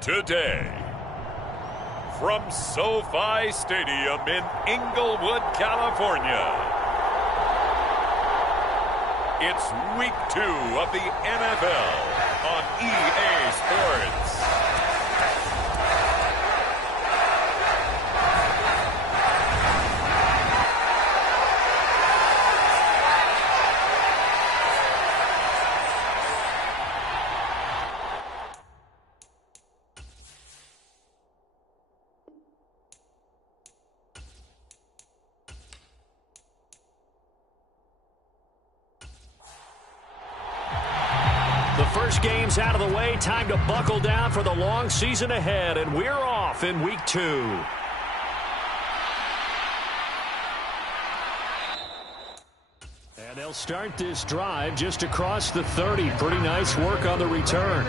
today. From SoFi Stadium in Inglewood, California, it's Week 2 of the NFL on EA Sports. The first game's out of the way. Time to buckle down for the long season ahead, and we're off in Week 2. And they'll start this drive just across the 30. Pretty nice work on the return.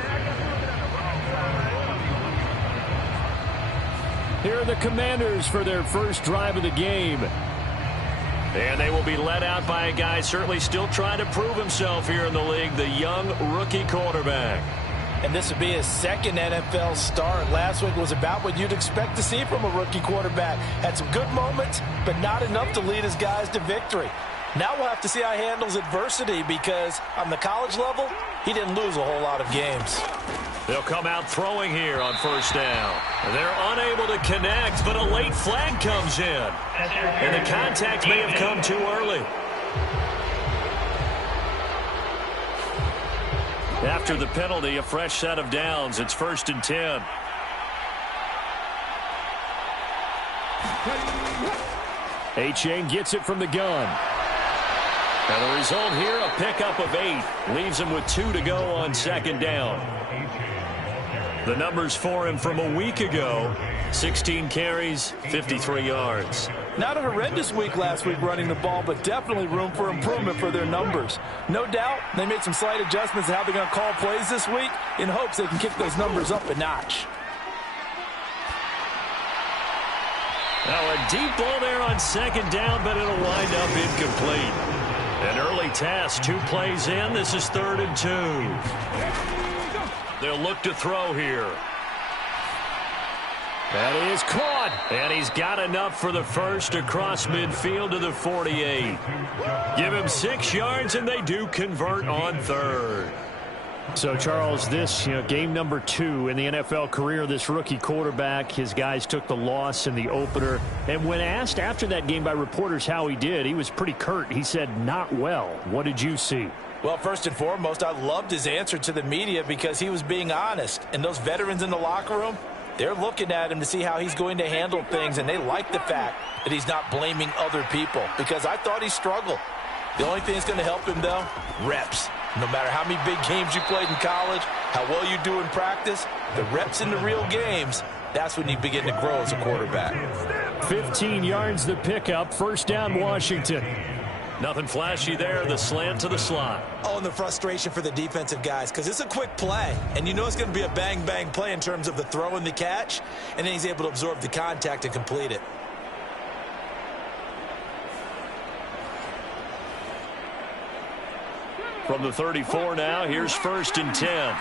Here are the Commanders for their first drive of the game. And they will be led out by a guy certainly still trying to prove himself here in the league, the young rookie quarterback. And this would be his second NFL start. Last week was about what you'd expect to see from a rookie quarterback. Had some good moments, but not enough to lead his guys to victory. Now we'll have to see how he handles adversity because on the college level, he didn't lose a whole lot of games. They'll come out throwing here on first down. They're unable to connect, but a late flag comes in. And the contact may have come too early. After the penalty, a fresh set of downs. It's 1st and 10. A-Chain gets it from the gun. And the result here, a pickup of 8. Leaves him with 2 to go on second down. The numbers for him from a week ago, 16 carries, 53 yards. Not a horrendous week last week running the ball, but definitely room for improvement for their numbers. No doubt they made some slight adjustments to how they're going to call plays this week in hopes they can kick those numbers up a notch. Now a deep ball there on second down, but it'll wind up incomplete. An early test, 2 plays in. This is 3rd and 2. They'll look to throw here. That is caught. And he's got enough for the first across midfield to the 48. Give him 6 yards, and they do convert on 3rd. So, Charles, this, game number 2 in the NFL career, this rookie quarterback, his guys took the loss in the opener. And when asked after that game by reporters how he did, he was pretty curt. He said, not well. What did you see? Well, first and foremost, I loved his answer to the media because he was being honest. And those veterans in the locker room, they're looking at him to see how he's going to handle things, and they like the fact that he's not blaming other people because I thought he struggled. The only thing that's going to help him, though, reps. No matter how many big games you played in college, how well you do in practice, the reps in the real games, that's when you begin to grow as a quarterback. 15 yards the pickup, first down Washington. Nothing flashy there, the slant to the slot. Oh, and the frustration for the defensive guys because it's a quick play. And you know it's going to be a bang-bang play in terms of the throw and the catch. And then he's able to absorb the contact and complete it. From the 34 now, here's 1st and 10.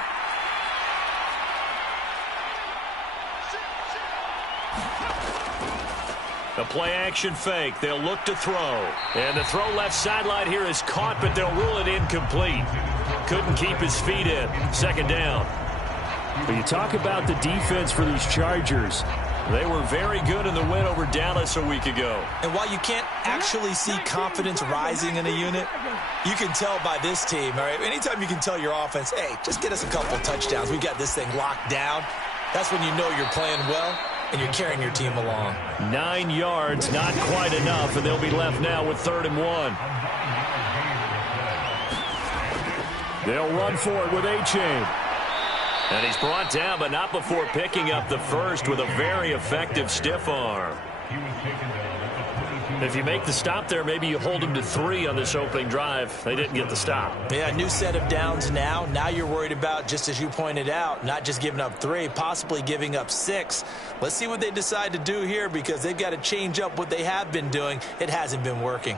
A play-action fake. They'll look to throw. And the throw left sideline here is caught, but they'll rule it incomplete. Couldn't keep his feet in. Second down. When you talk about the defense for these Chargers, they were very good in the win over Dallas a week ago. And while you can't actually see confidence rising in a unit, you can tell by this team, all right? Anytime you can tell your offense, hey, just get us a couple touchdowns. We got this thing locked down. That's when you know you're playing well and you're carrying your team along. 9 yards, not quite enough, and they'll be left now with 3rd and 1. They'll run for it with A-Chain. And he's brought down, but not before picking up the first with a very effective stiff arm. If you make the stop there, maybe you hold him to 3 on this opening drive. They didn't get the stop. Yeah, new set of downs now. Now you're worried about, just as you pointed out, not just giving up 3, possibly giving up 6. Let's see what they decide to do here because they've got to change up what they have been doing. It hasn't been working.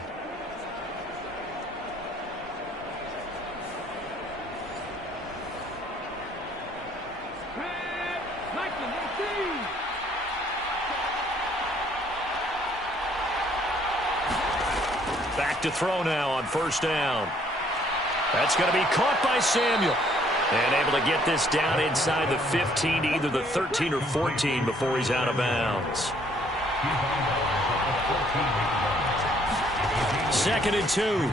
Back to throw now on first down. That's going to be caught by Samuel. And able to get this down inside the 15 to either the 13 or 14 before he's out of bounds. 2nd and 2.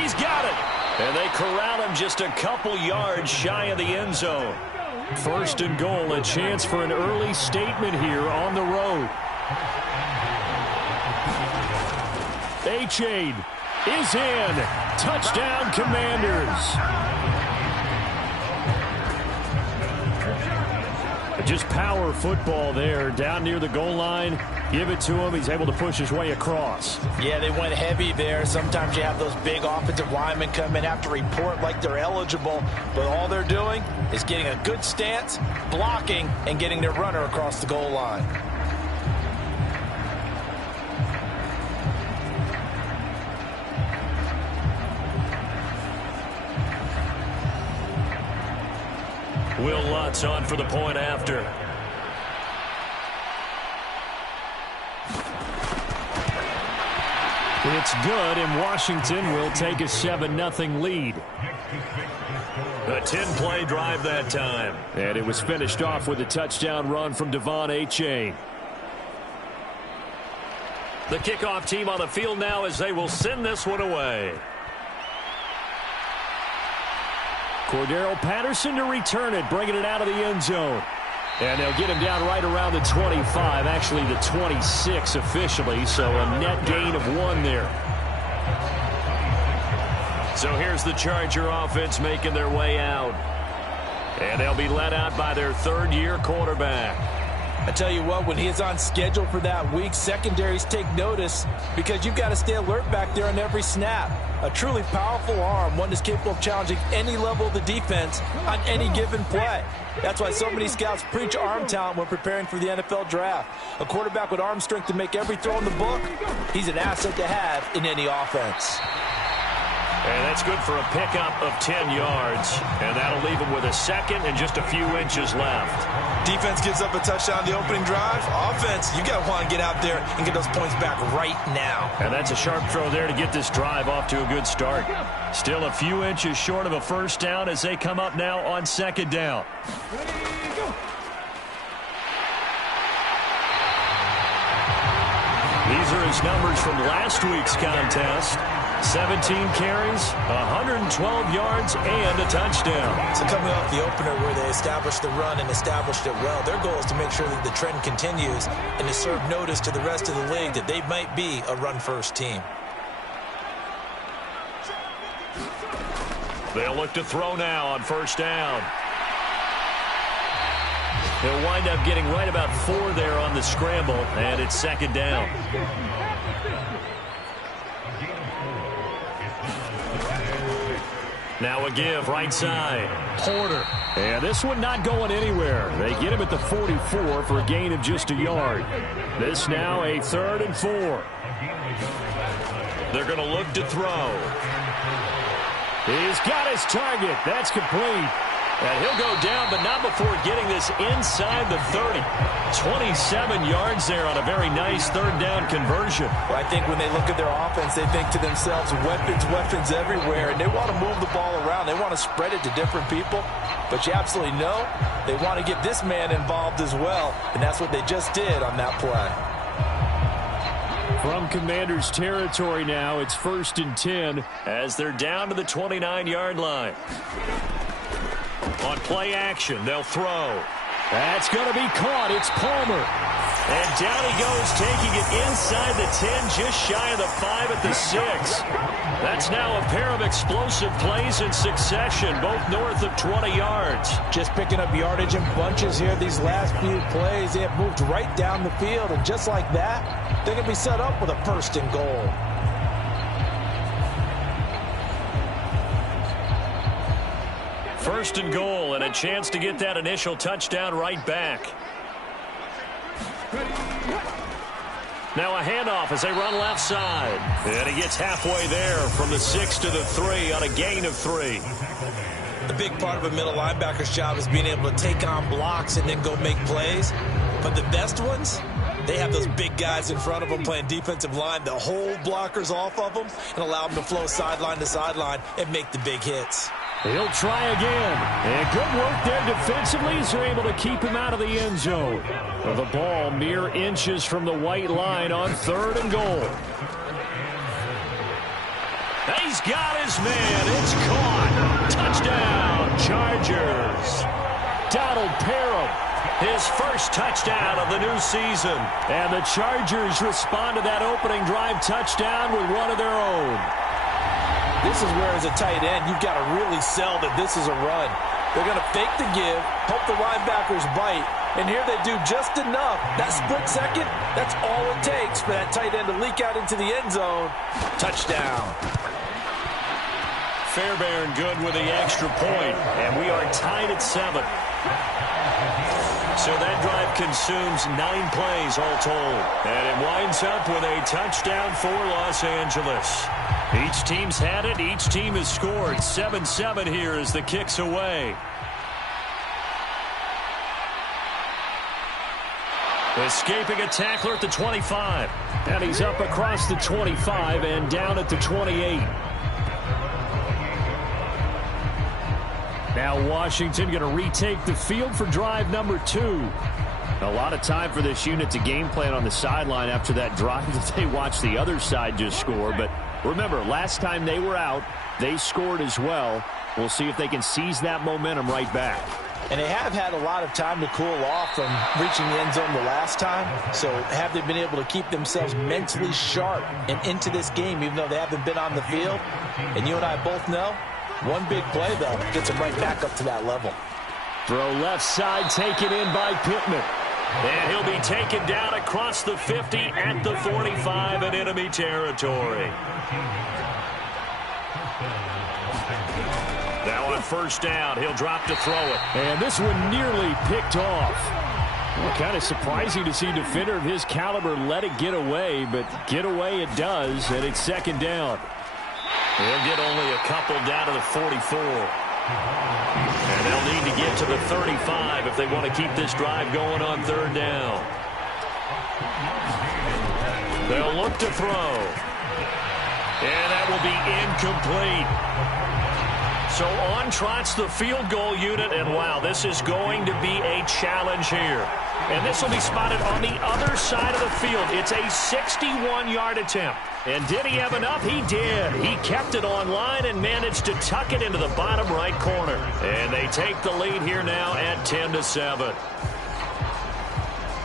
He's got it. And they corral him just a couple yards shy of the end zone. 1st and goal, a chance for an early statement here on the road. A-Chain is in. Touchdown, Commanders. Just power football there, down near the goal line. Give it to him. He's able to push his way across. Yeah, they went heavy there. Sometimes you have those big offensive linemen come in, have to report like they're eligible, but all they're doing is getting a good stance, blocking, and getting their runner across the goal line. Will Lutz on for the point after. It's good, and Washington will take a 7-0 lead. A 10-play drive that time. And it was finished off with a touchdown run from Devon A-Chain. The kickoff team on the field now as they will send this one away. Cordero Patterson to return it, bringing it out of the end zone. And they'll get him down right around the 25, actually the 26 officially, so a net gain of 1 there. So here's the Charger offense making their way out. And they'll be led out by their third-year quarterback. I tell you what, when he is on schedule for that week, secondaries take notice because you've got to stay alert back there on every snap. A truly powerful arm, one that's capable of challenging any level of the defense on any given play. That's why so many scouts preach arm talent when preparing for the NFL draft. A quarterback with arm strength to make every throw in the book, he's an asset to have in any offense. And that's good for a pickup of 10 yards. And that'll leave him with a second and just a few inches left. Defense gives up a touchdown the opening drive. Offense, you got to want to get out there and get those points back right now. And that's a sharp throw there to get this drive off to a good start. Still a few inches short of a first down as they come up now on 2nd down. These are his numbers from last week's contest. 17 carries, 112 yards, and a touchdown. So coming off the opener where they established the run and established it well, their goal is to make sure that the trend continues and to serve notice to the rest of the league that they might be a run-first team. They'll look to throw now on first down. They'll wind up getting right about 4 there on the scramble, and it's 2nd down. Now a give right side. Porter. And this one not going anywhere. They get him at the 44 for a gain of just a yard. This now a 3rd and 4. They're going to look to throw. He's got his target. That's complete. And he'll go down, but not before getting this inside the 30. 27 yards there on a very nice 3rd down conversion. Well, I think when they look at their offense, they think to themselves, weapons everywhere, and they want to move the ball around. They want to spread it to different people, but you absolutely know they want to get this man involved as well, and that's what they just did on that play. From Commanders territory now, it's 1st and 10 as they're down to the 29-yard line. On play action, they'll throw. That's going to be caught. It's Palmer. And down he goes, taking it inside the 10, just shy of the 5 at the 6. That's now a pair of explosive plays in succession, both north of 20 yards. Just picking up yardage in bunches here these last few plays. They have moved right down the field, and just like that, they're going to be set up with a 1st and goal. First and goal, and a chance to get that initial touchdown right back. Now a handoff as they run left side. And he gets halfway there from the 6 to the 3 on a gain of 3. A big part of a middle linebacker's job is being able to take on blocks and then go make plays. But the best ones, they have those big guys in front of them playing defensive line that hold blockers off of them and allow them to flow sideline to sideline and make the big hits. He'll try again. And good work there defensively as they're able to keep him out of the end zone. The ball mere inches from the white line on 3rd and goal. He's got his man. It's caught. Touchdown, Chargers. Donald Parham, his first touchdown of the new season. And the Chargers respond to that opening drive touchdown with one of their own. This is where, as a tight end, you've got to really sell that this is a run. They're going to fake the give, hope the linebackers bite, and here they do just enough. That split second, that's all it takes for that tight end to leak out into the end zone. Touchdown. Fairbairn good with the extra point, and we are tied at 7. So that drive consumes 9 plays all told, and it winds up with a touchdown for Los Angeles. Each team's had it. Each team has scored. 7-7 here as the kick's away. Escaping a tackler at the 25. And he's up across the 25 and down at the 28. Now Washington going to retake the field for drive number 2. A lot of time for this unit to game plan on the sideline after that drive that they watched the other side just score. But remember, last time they were out, they scored as well. We'll see if they can seize that momentum right back. And they have had a lot of time to cool off from reaching the end zone the last time. So have they been able to keep themselves mentally sharp and into this game, even though they haven't been on the field? And you and I both know, one big play, though, gets them right back up to that level. Throw left side taken in by Pittman. And he'll be taken down across the 50 at the 45 in enemy territory. Now on first down, he'll drop to throw it. And this one nearly picked off. Well, kind of surprising to see a defender of his caliber let it get away, but get away it does, and it's 2nd down. They'll get only a couple down to the 44. And they'll need to get to the 35 if they want to keep this drive going on 3rd down. They'll look to throw. And that will be incomplete. So on trots the field goal unit, and wow, this is going to be a challenge here. And this will be spotted on the other side of the field. It's a 61-yard attempt. And did he have enough? He did. He kept it on line and managed to tuck it into the bottom right corner. And they take the lead here now at 10-7.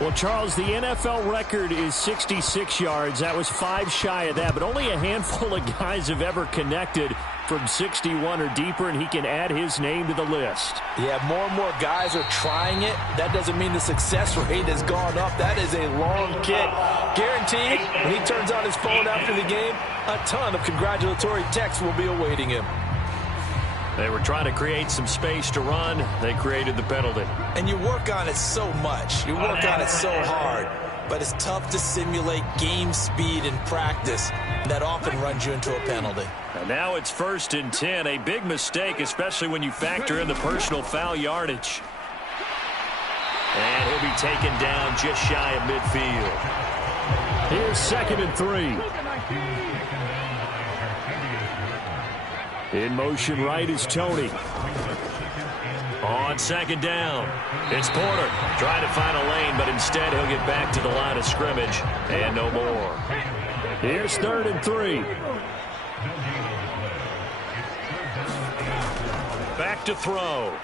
Well, Charles, the NFL record is 66 yards. That was 5 shy of that, but only a handful of guys have ever connected from 61 or deeper, and he can add his name to the list. Yeah, more and more guys are trying it. That doesn't mean the success rate has gone up. That is a long kick. Guaranteed, when he turns on his phone after the game, a ton of congratulatory texts will be awaiting him. They were trying to create some space to run. They created the penalty. And you work on it so much. You work on it so hard. But it's tough to simulate game speed in practice. That often runs you into a penalty. And now it's 1st and 10. A big mistake, especially when you factor in the personal foul yardage. And he'll be taken down just shy of midfield. Here's 2nd and 3. In motion right is Tony. On 2nd down, it's Porter trying to find a lane, but instead he'll get back to the line of scrimmage and no more. Here's 3rd and 3. Back to throw.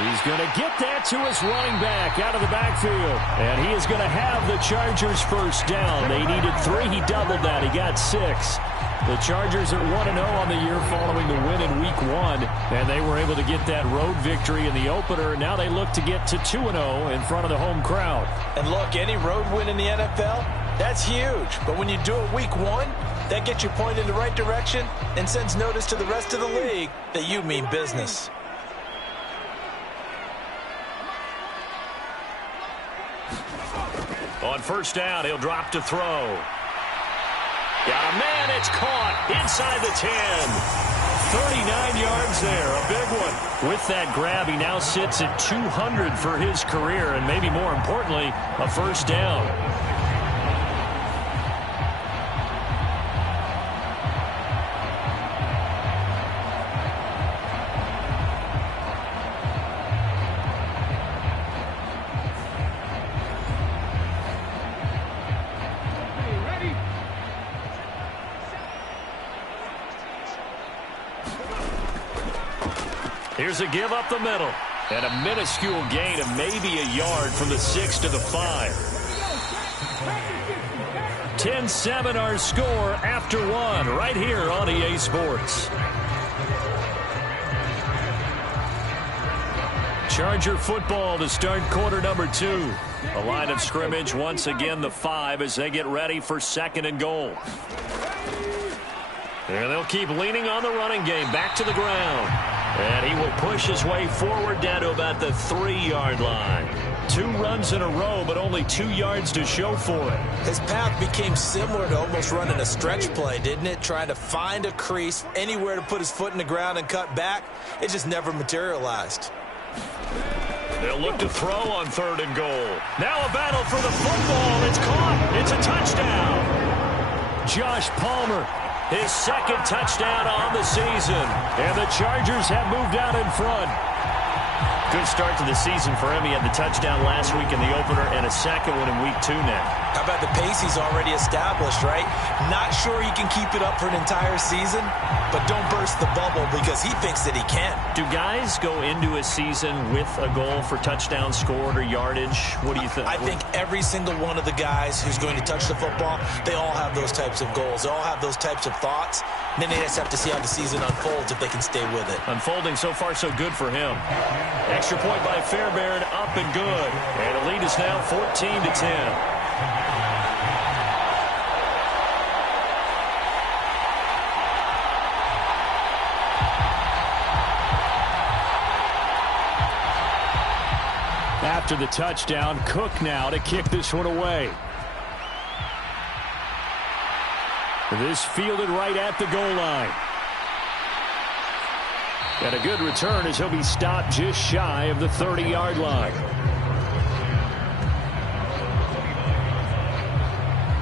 He's going to get that to his running back out of the backfield. And he is going to have the Chargers first down. They needed 3. He doubled that. He got 6. The Chargers are 1-0 on the year following the win in Week 1. And they were able to get that road victory in the opener. Now they look to get to 2-0 in front of the home crowd. And look, any road win in the NFL, that's huge. But when you do it Week 1, that gets you pointed in the right direction and sends notice to the rest of the league that you mean business. On first down, he'll drop to throw. Got a man, it's caught inside the 10. 39 yards there, a big one. With that grab, he now sits at 200 for his career, and maybe more importantly, a first down. Here's a give up the middle. And a minuscule gain of maybe a yard from the 6 to the 5. 10-7 our score after one right here on EA Sports. Charger football to start quarter number 2. A line of scrimmage once again the 5 as they get ready for 2nd and goal. And they'll keep leaning on the running game back to the ground. And he will push his way forward down to about the 3-yard line. 2 runs in a row, but only 2 yards to show for it. His path became similar to almost running a stretch play, didn't it? Trying to find a crease, anywhere to put his foot in the ground and cut back. It just never materialized. They'll look to throw on 3rd and goal. Now a battle for the football. It's caught. It's a touchdown. Josh Palmer. His 2nd touchdown on the season. And the Chargers have moved out in front. Good start to the season for him. He had the touchdown last week in the opener and a 2nd one in week 2 now. How about the pace he's already established, right? Not sure he can keep it up for an entire season, but don't burst the bubble because he thinks that he can. Do guys go into a season with a goal for touchdown scored or yardage? What do you think? I think every single one of the guys who's going to touch the football, they all have those types of goals. They all have those types of thoughts. And then they just have to see how the season unfolds if they can stay with it. Unfolding so far so good for him. Extra point by Fairbairn, up and good. And the lead is now 14-10. After the touchdown, Cook now to kick this one away. This fielded right at the goal line. And a good return as he'll be stopped just shy of the 30-yard line.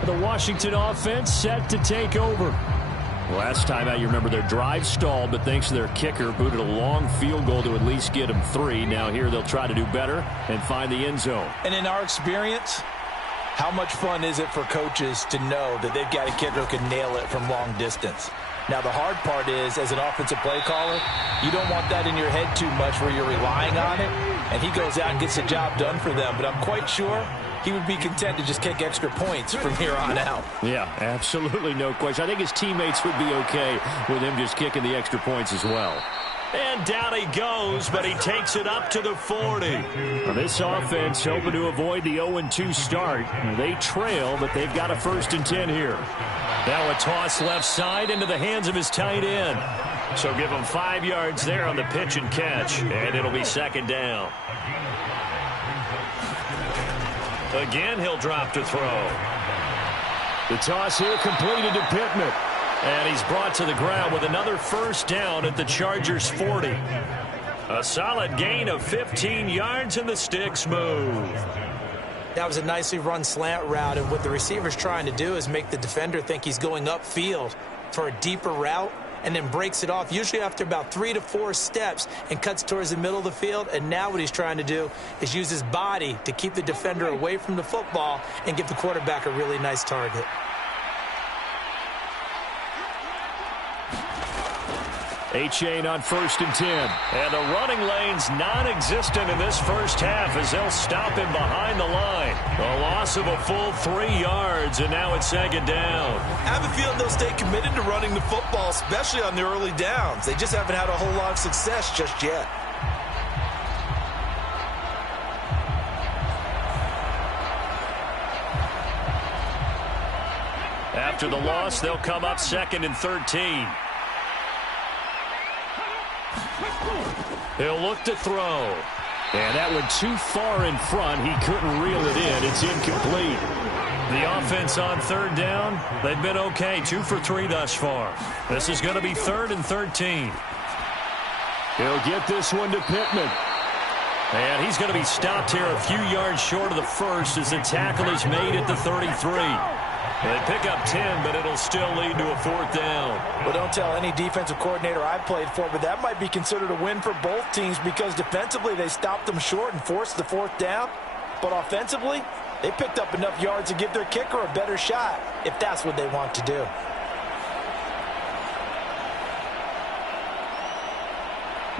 The Washington offense set to take over. Last time out, you remember their drive stalled, but thanks to their kicker, booted a long field goal to at least get them 3. Now here they'll try to do better and find the end zone. And in our experience, how much fun is it for coaches to know that they've got a kicker who can nail it from long distance? Now, the hard part is, as an offensive play caller, you don't want that in your head too much where you're relying on it, and he goes out and gets the job done for them. But I'm quite sure he would be content to just kick extra points from here on out. Yeah, absolutely no question. I think his teammates would be okay with him just kicking the extra points as well. And down he goes, but he takes it up to the 40. Well, this offense hoping to avoid the 0-2 start. They trail, but they've got a 1st and 10 here. Now a toss left side into the hands of his tight end. So give him 5 yards there on the pitch and catch, and it'll be 2nd down. Again, he'll drop to throw. The toss here completed to Pittman. And he's brought to the ground with another 1st down at the Chargers' 40. A solid gain of 15 yards, and the sticks move. That was a nicely run slant route, and what the receiver's trying to do is make the defender think he's going upfield for a deeper route, and then breaks it off, usually after about 3 to 4 steps, and cuts towards the middle of the field. And now what he's trying to do is use his body to keep the defender away from the football and give the quarterback a really nice target. A-Chain on 1st and 10. And the running lane's non-existent in this first half as they'll stop him behind the line. A loss of a full 3 yards, and now it's 2nd down. I have a feeling they'll stay committed to running the football, especially on the early downs. They just haven't had a whole lot of success just yet. After the loss, they'll come up 2nd and 13. He'll look to throw. And that went too far in front. He couldn't reel it in. It's incomplete. The offense on third down, they've been okay. 2 for 3 thus far. This is going to be 3rd and 13. He'll get this one to Pittman. And he's going to be stopped here a few yards short of the first as the tackle is made at the 33. They pick up 10, but it'll still lead to a 4th down. Well, don't tell any defensive coordinator I've played for, but that might be considered a win for both teams because defensively they stopped them short and forced the 4th down. But offensively, they picked up enough yards to give their kicker a better shot if that's what they want to do.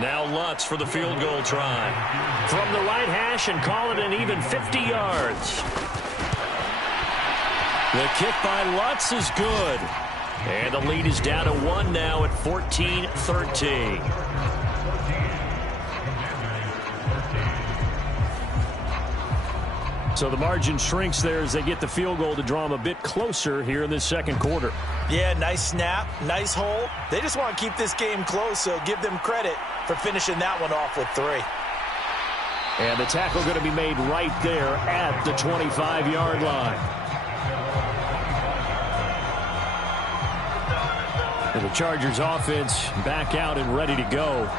Now Lutz for the field goal try. From the right hash and call it an even 50 yards. The kick by Lutz is good. And the lead is down to 1 now at 14-13. So the margin shrinks there as they get the field goal to draw them a bit closer here in this second quarter. Yeah, nice snap, nice hole. They just want to keep this game close, so give them credit for finishing that one off with 3. And the tackle going to be made right there at the 25-yard line. And the Chargers offense back out and ready to go.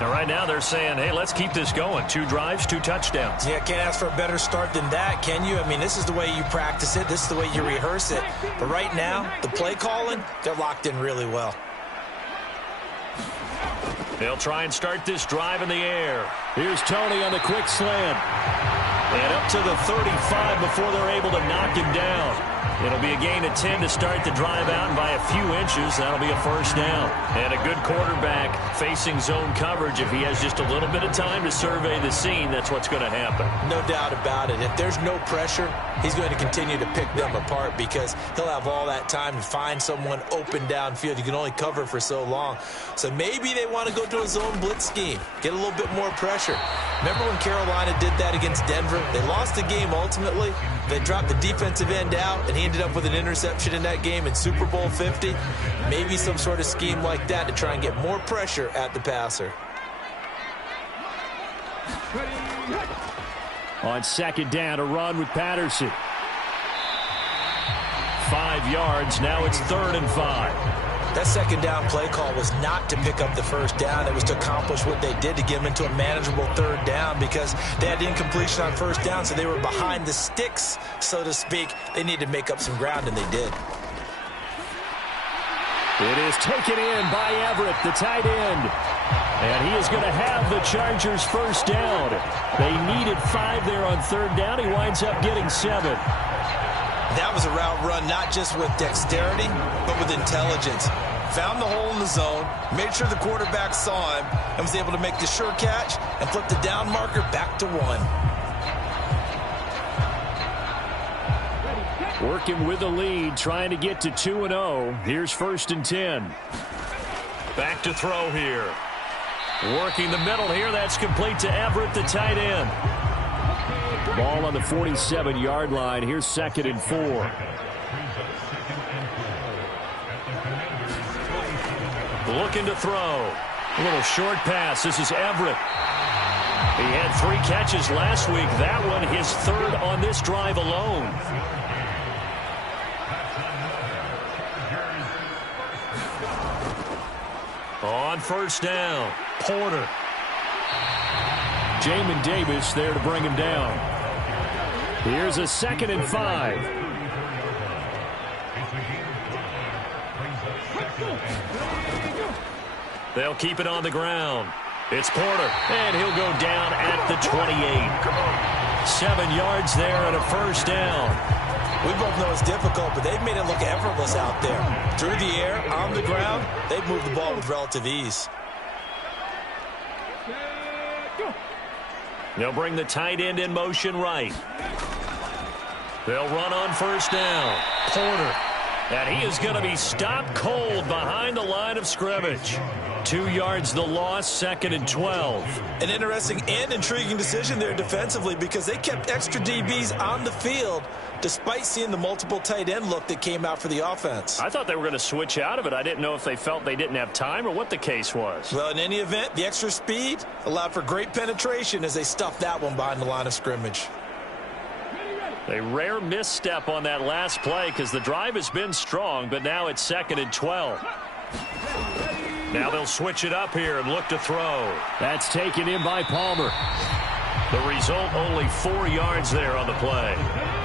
And right now they're saying, hey, let's keep this going. 2 drives, 2 touchdowns. Yeah, can't ask for a better start than that, can you? I mean, this is the way you practice it. This is the way you rehearse it. But right now, the play calling, they're locked in really well. They'll try and start this drive in the air. Here's Tony on the quick slant. And up to the 35 before they're able to knock him down. It'll be a gain of 10 to start the drive out, and by a few inches, that'll be a 1st down. And a good quarterback facing zone coverage. If he has just a little bit of time to survey the scene, that's what's going to happen. No doubt about it. If there's no pressure, he's going to continue to pick them apart because he'll have all that time to find someone open downfield. You can only cover for so long. So maybe they want to go to a zone blitz scheme, get a little bit more pressure. Remember when Carolina did that against Denver? They lost the game ultimately. They dropped the defensive end out, and he ended up with an interception in that game in Super Bowl 50. Maybe some sort of scheme like that to try and get more pressure at the passer. On 2nd down, a run with Patterson. 5 yards. Now it's 3rd and 5. That 2nd down play call was not to pick up the 1st down. It was to accomplish what they did to get them into a manageable 3rd down because they had incompletion on 1st down, so they were behind the sticks, so to speak. They needed to make up some ground, and they did. It is taken in by Everett, the tight end. And he is going to have the Chargers 1st down. They needed 5 there on 3rd down. He winds up getting 7. That was a route run not just with dexterity, but with intelligence. Found the hole in the zone, made sure the quarterback saw him, and was able to make the sure catch and flip the down marker back to 1. Working with the lead, trying to get to 2-0. Here's 1st and 10. Back to throw here. Working the middle here. That's complete to Everett, the tight end. Ball on the 47-yard line. Here's 2nd and 4. Looking to throw. A little short pass. This is Everett. He had 3 catches last week. That one his 3rd on this drive alone. On 1st down, Porter. Jamin Davis there to bring him down. Here's a 2nd and 5. They'll keep it on the ground. It's Porter, and he'll go down at the 28. 7 yards there and a 1st down. We both know it's difficult, but they've made it look effortless out there. Through the air, on the ground, they've moved the ball with relative ease. They'll bring the tight end in motion right. They'll run on 1st down. Porter. And he is going to be stopped cold behind the line of scrimmage. 2 yards the loss, 2nd and 12. An interesting and intriguing decision there defensively because they kept extra DBs on the field despite seeing the multiple tight end look that came out for the offense. I thought they were going to switch out of it. I didn't know if they felt they didn't have time or what the case was. Well, in any event, the extra speed allowed for great penetration as they stuffed that one behind the line of scrimmage. A rare misstep on that last play because the drive has been strong, but now it's 2nd and 12. Now they'll switch it up here and look to throw. That's taken in by Palmer. The result, only 4 yards there on the play.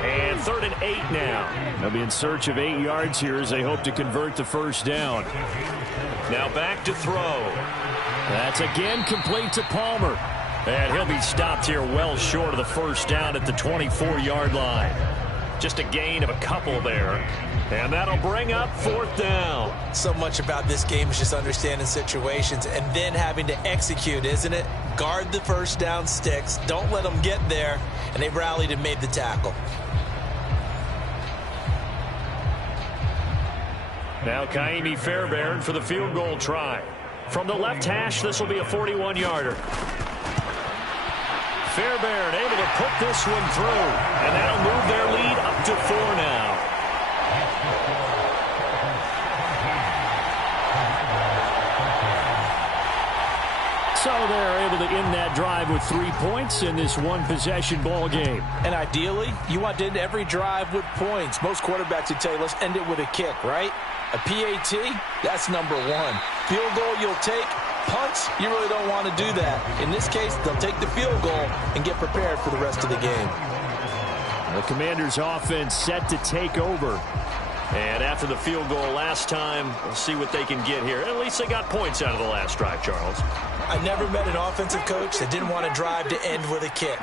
And 3rd and 8 now. They'll be in search of 8 yards here as they hope to convert the first down. Now back to throw. That's again complete to Palmer. And he'll be stopped here well short of the first down at the 24-yard line. Just a gain of a couple there. And that'll bring up 4th down. So much about this game is just understanding situations and then having to execute, isn't it? Guard the first down sticks. Don't let them get there. And they rallied and made the tackle. Now Kaimi Fairbairn for the field goal try. From the left hash, this will be a 41-yarder. Fairbairn able to put this one through, and that'll move their lead up to 4 now. So they're able to end that drive with 3 points in this one-possession ball game. And ideally, you want to end every drive with points. Most quarterbacks would tell you, let's end it with a kick, right? A PAT, that's number 1. Field goal you'll take. Punts, you really don't want to do that. In this case, they'll take the field goal and get prepared for the rest of the game. The Commanders' offense set to take over. And after the field goal last time, we'll see what they can get here. At least they got points out of the last drive, Charles. I never met an offensive coach that didn't want to drive to end with a kick.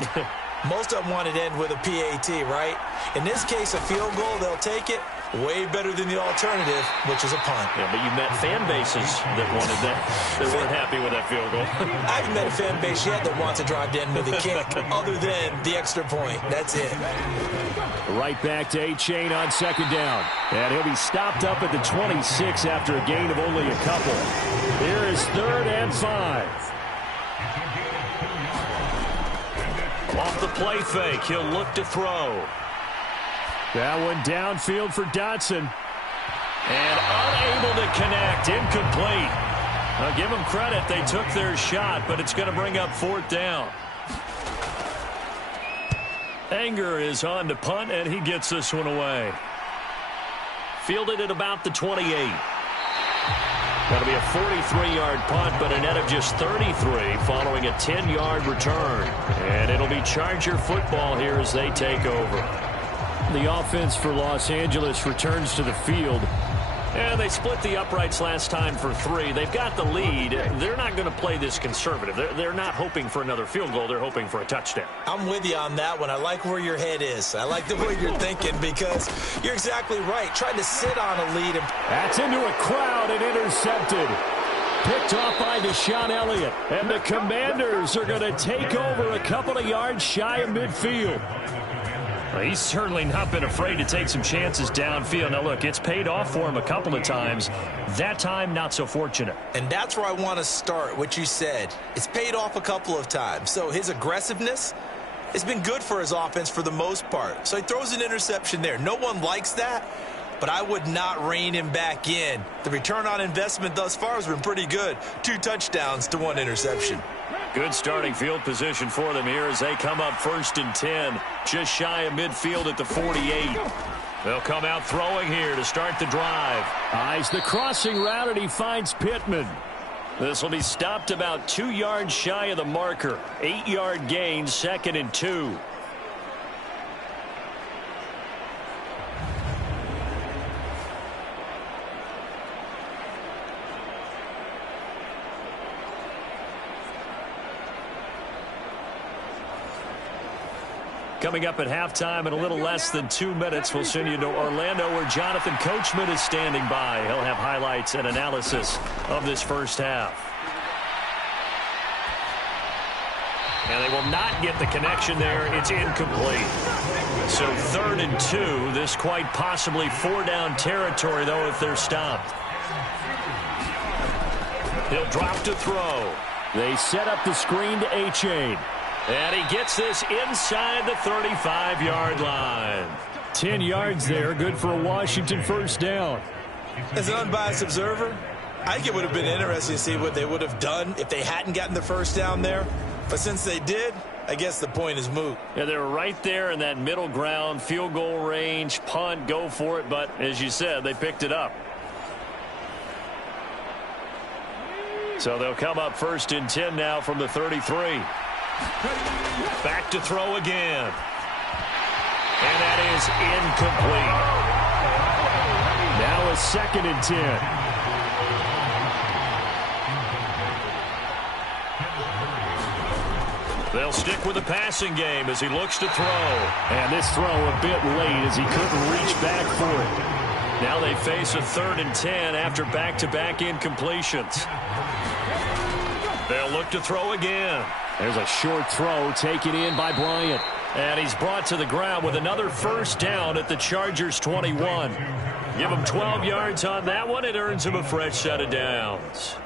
Most of them wanted to end with a PAT, right? In this case, a field goal, they'll take it. Way better than the alternative, which is a punt. Yeah, but you met fan bases that wanted that, that weren't happy with that field goal. I haven't met a fan base yet that wants to drive to end with a kick, other than the extra point. That's it. Right back to A-Chain on 2nd down. And he'll be stopped up at the 26 after a gain of only a couple. Here is 3rd and 5. Off the play fake, he'll look to throw. That one downfield for Dotson. And unable to connect. Incomplete. I'll give them credit. They took their shot, but it's going to bring up 4th down. Anger is on to punt, and he gets this one away. Fielded at about the 28. That'll be a 43-yard punt, but a net of just 33 following a 10-yard return. And it'll be Charger football here as they take over. The offense for Los Angeles returns to the field. And they split the uprights last time for 3. They've got the lead. They're not going to play this conservative. They're not hoping for another field goal. They're hoping for a touchdown. I'm with you on that one. I like where your head is. I like the way you're thinking because you're exactly right. Trying to sit on a lead. That's into a crowd and intercepted. Picked off by Deshaun Elliott. And the Commanders are going to take over a couple of yards shy of midfield. Well, he's certainly not been afraid to take some chances downfield. Now, look, it's paid off for him a couple of times. That time, not so fortunate. And that's where I want to start, what you said. It's paid off a couple of times. So his aggressiveness has been good for his offense for the most part. So he throws an interception there. No one likes that, but I would not rein him back in. The return on investment thus far has been pretty good. 2 touchdowns to 1 interception. Good starting field position for them here as they come up 1st and 10. Just shy of midfield at the 48. They'll come out throwing here to start the drive. Eyes the crossing route, and he finds Pittman. This will be stopped about 2 yards shy of the marker. 8-yard gain, 2nd and 2. Coming up at halftime in a little less than 2 minutes, we'll send you to Orlando where Jonathan Coachman is standing by. He'll have highlights and analysis of this first half. And they will not get the connection there. It's incomplete. So 3rd and 2. This quite possibly 4-down territory, though, if they're stopped. He'll drop to throw. They set up the screen to A-Chain. And he gets this inside the 35-yard line. 10 yards there, good for a Washington first down. As an unbiased observer, I think it would have been interesting to see what they would have done if they hadn't gotten the first down there. But since they did, I guess the point is moot. Yeah, they were right there in that middle ground, field goal range, punt, go for it. But as you said, they picked it up. So they'll come up 1st and 10 now from the 33. Back to throw again. And that is incomplete. Now a 2nd and 10. They'll stick with the passing game as he looks to throw. And this throw a bit late as he couldn't reach back for it. Now they face a 3rd and 10 after back-to-back incompletions. They'll look to throw again. There's a short throw taken in by Bryant. And he's brought to the ground with another 1st down at the Chargers' 21. Give him 12 yards on that one. It earns him a fresh set of downs.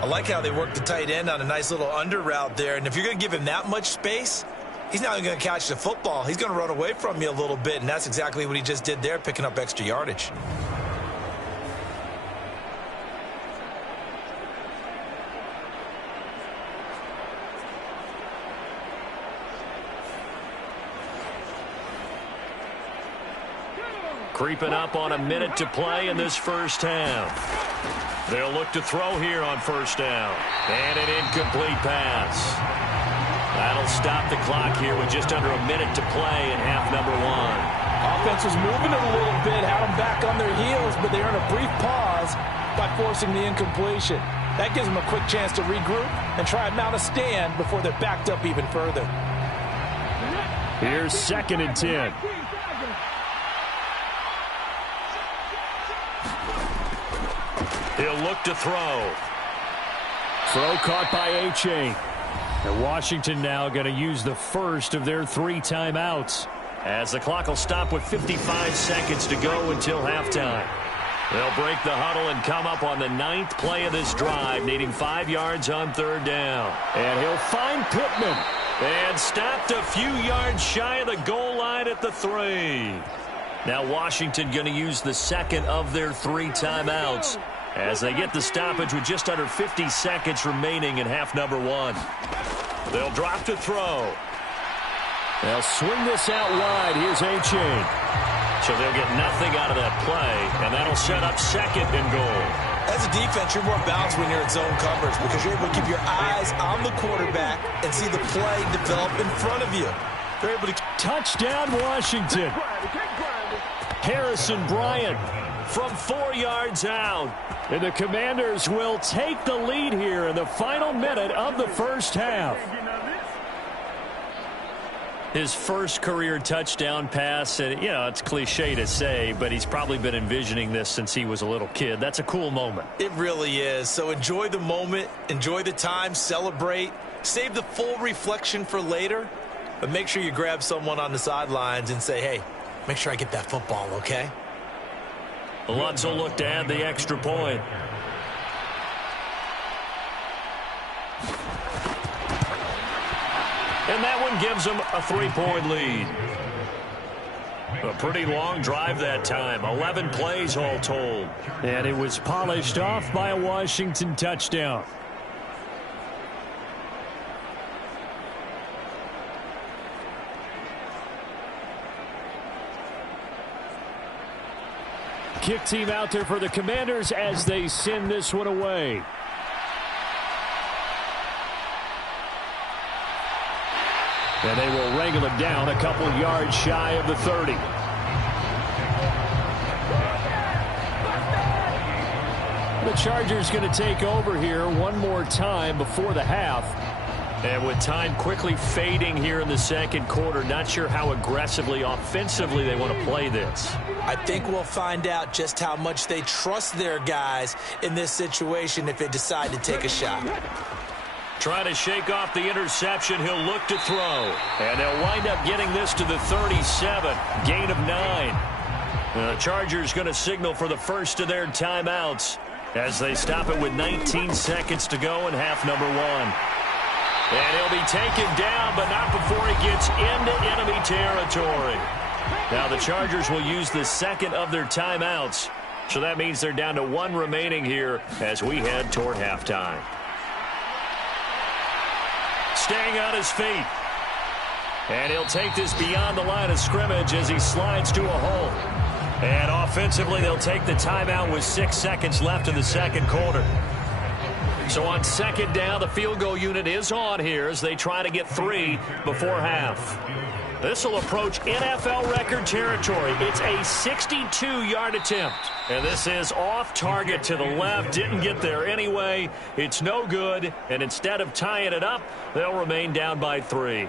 I like how they work the tight end on a nice little under route there. And if you're going to give him that much space, he's not going to catch the football. He's going to run away from you a little bit, and that's exactly what he just did there, picking up extra yardage. Creeping up on a minute to play in this 1st half. They'll look to throw here on 1st down. And an incomplete pass. That'll stop the clock here with just under a minute to play in half number 1. Offense was moving it a little bit, had them back on their heels, but they earned a brief pause by forcing the incompletion. That gives them a quick chance to regroup and try and mount a stand before they're backed up even further. Here's 2nd and 10. He'll look to throw. Throw caught by H.A. And Washington now going to use the first of their 3 timeouts, as the clock will stop with 55 seconds to go until halftime. They'll break the huddle and come up on the 9th play of this drive, needing 5 yards on 3rd down. And he'll find Pittman. And stopped a few yards shy of the goal line at the 3. Now Washington going to use the 2nd of their 3 timeouts, as they get the stoppage with just under 50 seconds remaining in half number 1. They'll drop to throw. They'll swing this out wide. Here's A-Chain. So they'll get nothing out of that play, and that'll set up 2nd and goal. As a defense, you're more balanced when you're in zone coverage because you're able to keep your eyes on the quarterback and see the play develop in front of you. They're able to... Touchdown, Washington. Harrison Bryant from 4 yards out. And the Commanders will take the lead here in the final minute of the 1st half. His first career touchdown pass, and, you know, it's cliche to say, but he's probably been envisioning this since he was a little kid. That's a cool moment. It really is. So enjoy the moment, enjoy the time, celebrate, save the full reflection for later, but make sure you grab someone on the sidelines and say, hey, make sure I get that football, okay? Lutz will look to add the extra point. And that one gives them a 3-point lead. A pretty long drive that time. 11 plays all told. And it was polished off by a Washington touchdown. Kick team out there for the Commanders as they send this one away. And they will wrangle it down a couple yards shy of the 30. The Chargers going to take over here one more time before the half. And with time quickly fading here in the second quarter, not sure how aggressively, offensively they want to play this. I think we'll find out just how much they trust their guys in this situation if they decide to take a shot. Trying to shake off the interception, he'll look to throw. And they'll wind up getting this to the 37, gain of 9. The Chargers going to signal for the first of their timeouts as they stop it with 19 seconds to go in half number 1. And he'll be taken down, but not before he gets into enemy territory. Now the Chargers will use the second of their timeouts, so that means they're down to 1 remaining here as we head toward halftime. staying on his feet. And he'll take this beyond the line of scrimmage as he slides to a hole. And offensively, they'll take the timeout with 6 seconds left in the second quarter. So on second down, the field goal unit is on here as they try to get 3 before half. This will approach NFL record territory. It's a 62-yard attempt. And this is off target to the left. Didn't get there anyway. It's no good. And instead of tying it up, they'll remain down by 3.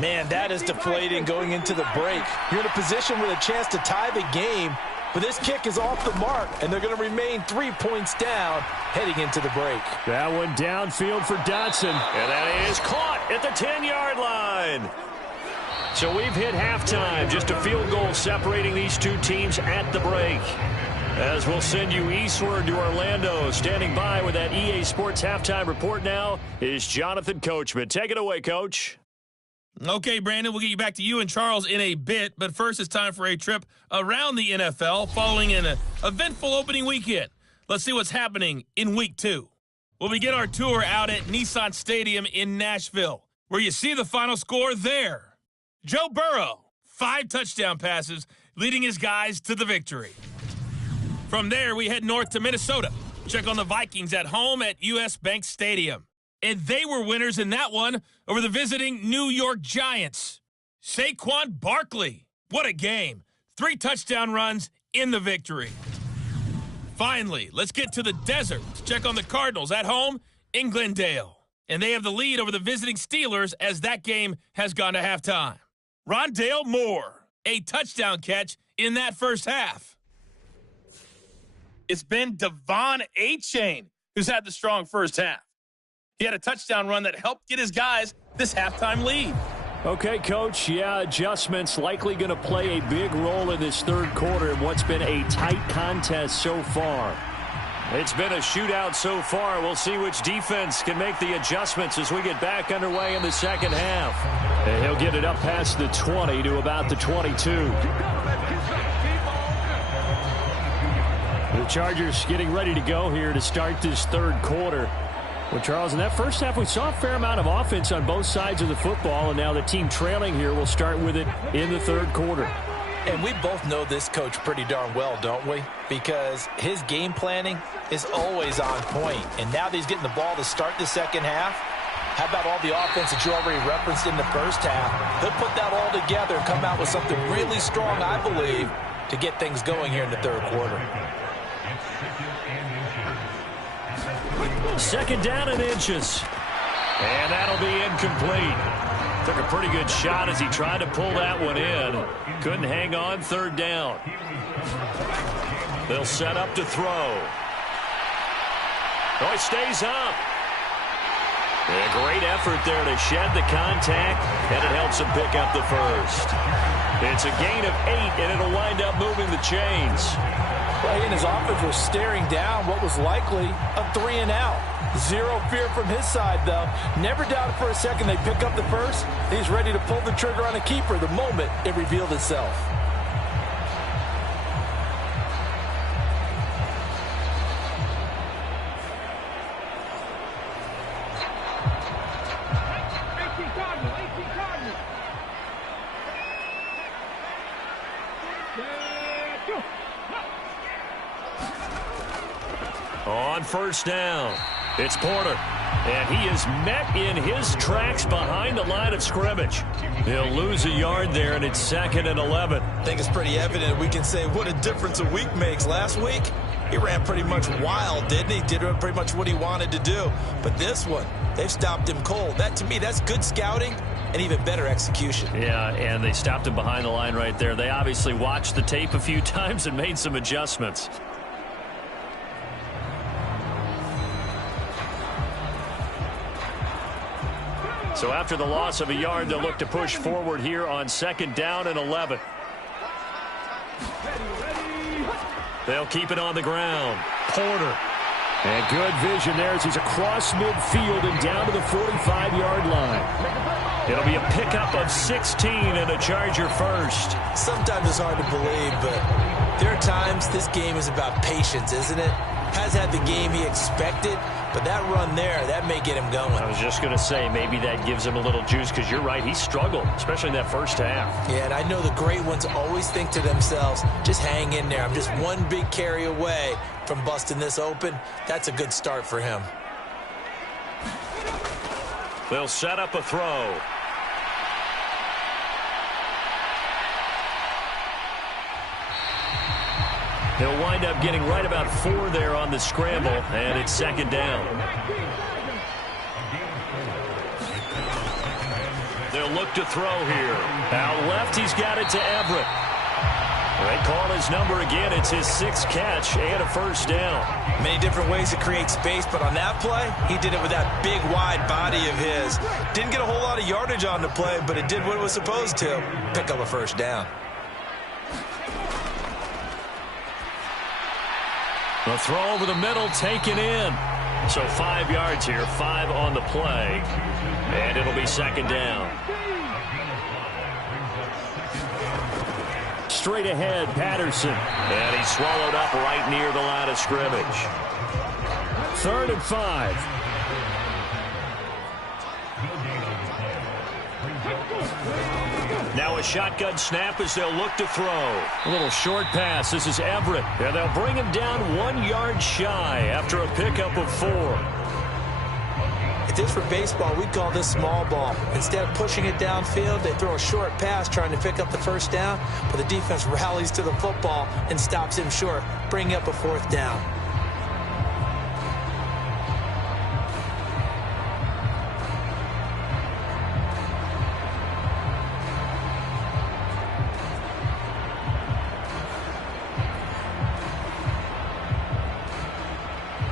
Man, that is deflating going into the break. You're in a position with a chance to tie the game, but this kick is off the mark, and they're going to remain 3 points down heading into the break. That one downfield for Dotson, and that is caught at the 10-yard line. So we've hit halftime, just a field goal separating these two teams at the break. As we'll send you eastward to Orlando. Standing by with that EA Sports halftime report now is Jonathan Coachman. Take it away, Coach. Okay, Brandon, we'll get you back to you and Charles in a bit, but first it's time for a trip around the NFL following an eventful opening weekend. Let's see what's happening in Week 2. We'll begin our tour out at Nissan Stadium in Nashville, where you see the final score there. Joe Burrow, 5 touchdown passes, leading his guys to the victory. From there, we head north to Minnesota. Check on the Vikings at home at US Bank Stadium. And they were winners in that one over the visiting New York Giants. Saquon Barkley, what a game. 3 touchdown runs in the victory. Finally, let's get to the desert to check on the Cardinals at home in Glendale. And they have the lead over the visiting Steelers as that game has gone to halftime. Rondale Moore, a touchdown catch in that first half. It's been Devon A-Chain who's had the strong first half. He had a touchdown run that helped get his guys this halftime lead. Okay, Coach, yeah, adjustments likely going to play a big role in this third quarter in what's been a tight contest so far. It's been a shootout so far. We'll see which defense can make the adjustments as we get back underway in the second half. And he'll get it up past the 20 to about the 22. The Chargers getting ready to go here to start this third quarter. Well, Charles, in that first half, we saw a fair amount of offense on both sides of the football, and now the team trailing here will start with it in the third quarter. And we both know this coach pretty darn well, don't we? Because his game planning is always on point. And now that he's getting the ball to start the second half, how about all the offense that you already referenced in the first half? He'll put that all together and come out with something really strong, I believe, to get things going here in the third quarter. Second down and inches. And that'll be incomplete. Took a pretty good shot as he tried to pull that one in. Couldn't hang on third down. They'll set up to throw. Oh, he stays up. A great effort there to shed the contact, and it helps him pick up the first. It's a gain of 8, and it'll wind up moving the chains. Well, he and his offense were staring down what was likely a 3-and-out. Zero fear from his side, though. Never doubted for a second they pick up the first. He's ready to pull the trigger on a keeper the moment it revealed itself. On first down, it's Porter, and he is met in his tracks behind the line of scrimmage. He'll lose a yard there, and it's 2nd and 11. I think it's pretty evident we can say what a difference a week makes. Last week, he ran pretty much wild, didn't he? Did pretty much what he wanted to do. But this one, they've stopped him cold. That, to me, that's good scouting and even better execution. Yeah, and they stopped him behind the line right there. They obviously watched the tape a few times and made some adjustments. So after the loss of a yard, they'll look to push forward here on 2nd down and 11. They'll keep it on the ground. Porter. And good vision there as he's across midfield and down to the 45-yard line. It'll be a pickup of 16 and a Charger first. Sometimes it's hard to believe, but there are times this game is about patience, isn't it? Has had the game he expected, but that run there, that may get him going. I was just going to say, maybe that gives him a little juice, because you're right, he struggled, especially in that first half. Yeah, and I know the great ones always think to themselves, just hang in there. I'm just one big carry away from busting this open. That's a good start for him. They'll set up a throw. He'll wind up getting right about 4 there on the scramble, and it's second down. They'll look to throw here. Out left, he's got it to Everett. They call his number again. It's his 6th catch and a first down. Many different ways to create space, but on that play, he did it with that big, wide body of his. Didn't get a whole lot of yardage on the play, but it did what it was supposed to. Pick up a first down. The throw over the middle, taken in. So 5 yards here, 5 on the play. And it'll be second down. Straight ahead, Patterson. And he's swallowed up right near the line of scrimmage. 3rd and 5. Now a shotgun snap as they'll look to throw. A little short pass. This is Everett. And they'll bring him down 1 yard shy after a pickup of 4. If this were baseball, we'd call this small ball. Instead of pushing it downfield, they throw a short pass trying to pick up the first down, but the defense rallies to the football and stops him short, bringing up a 4th down.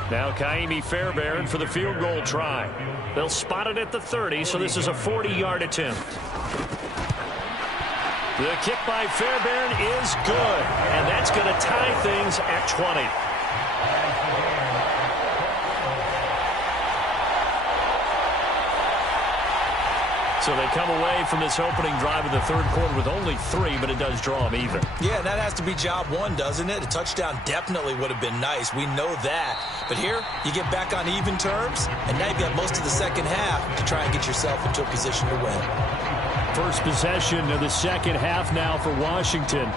Now Kaimi Fairbairn for the field goal try. They'll spot it at the 30, so this is a 40-yard attempt. The kick by Fairbairn is good, and that's going to tie things at 20. So they come away from this opening drive in the 3rd quarter with only 3, but it does draw them even. Yeah, and that has to be job 1, doesn't it? A touchdown definitely would have been nice. We know that. But here, you get back on even terms, and now you've got most of the second half to try and get yourself into a position to win. First possession of the second half now for Washington.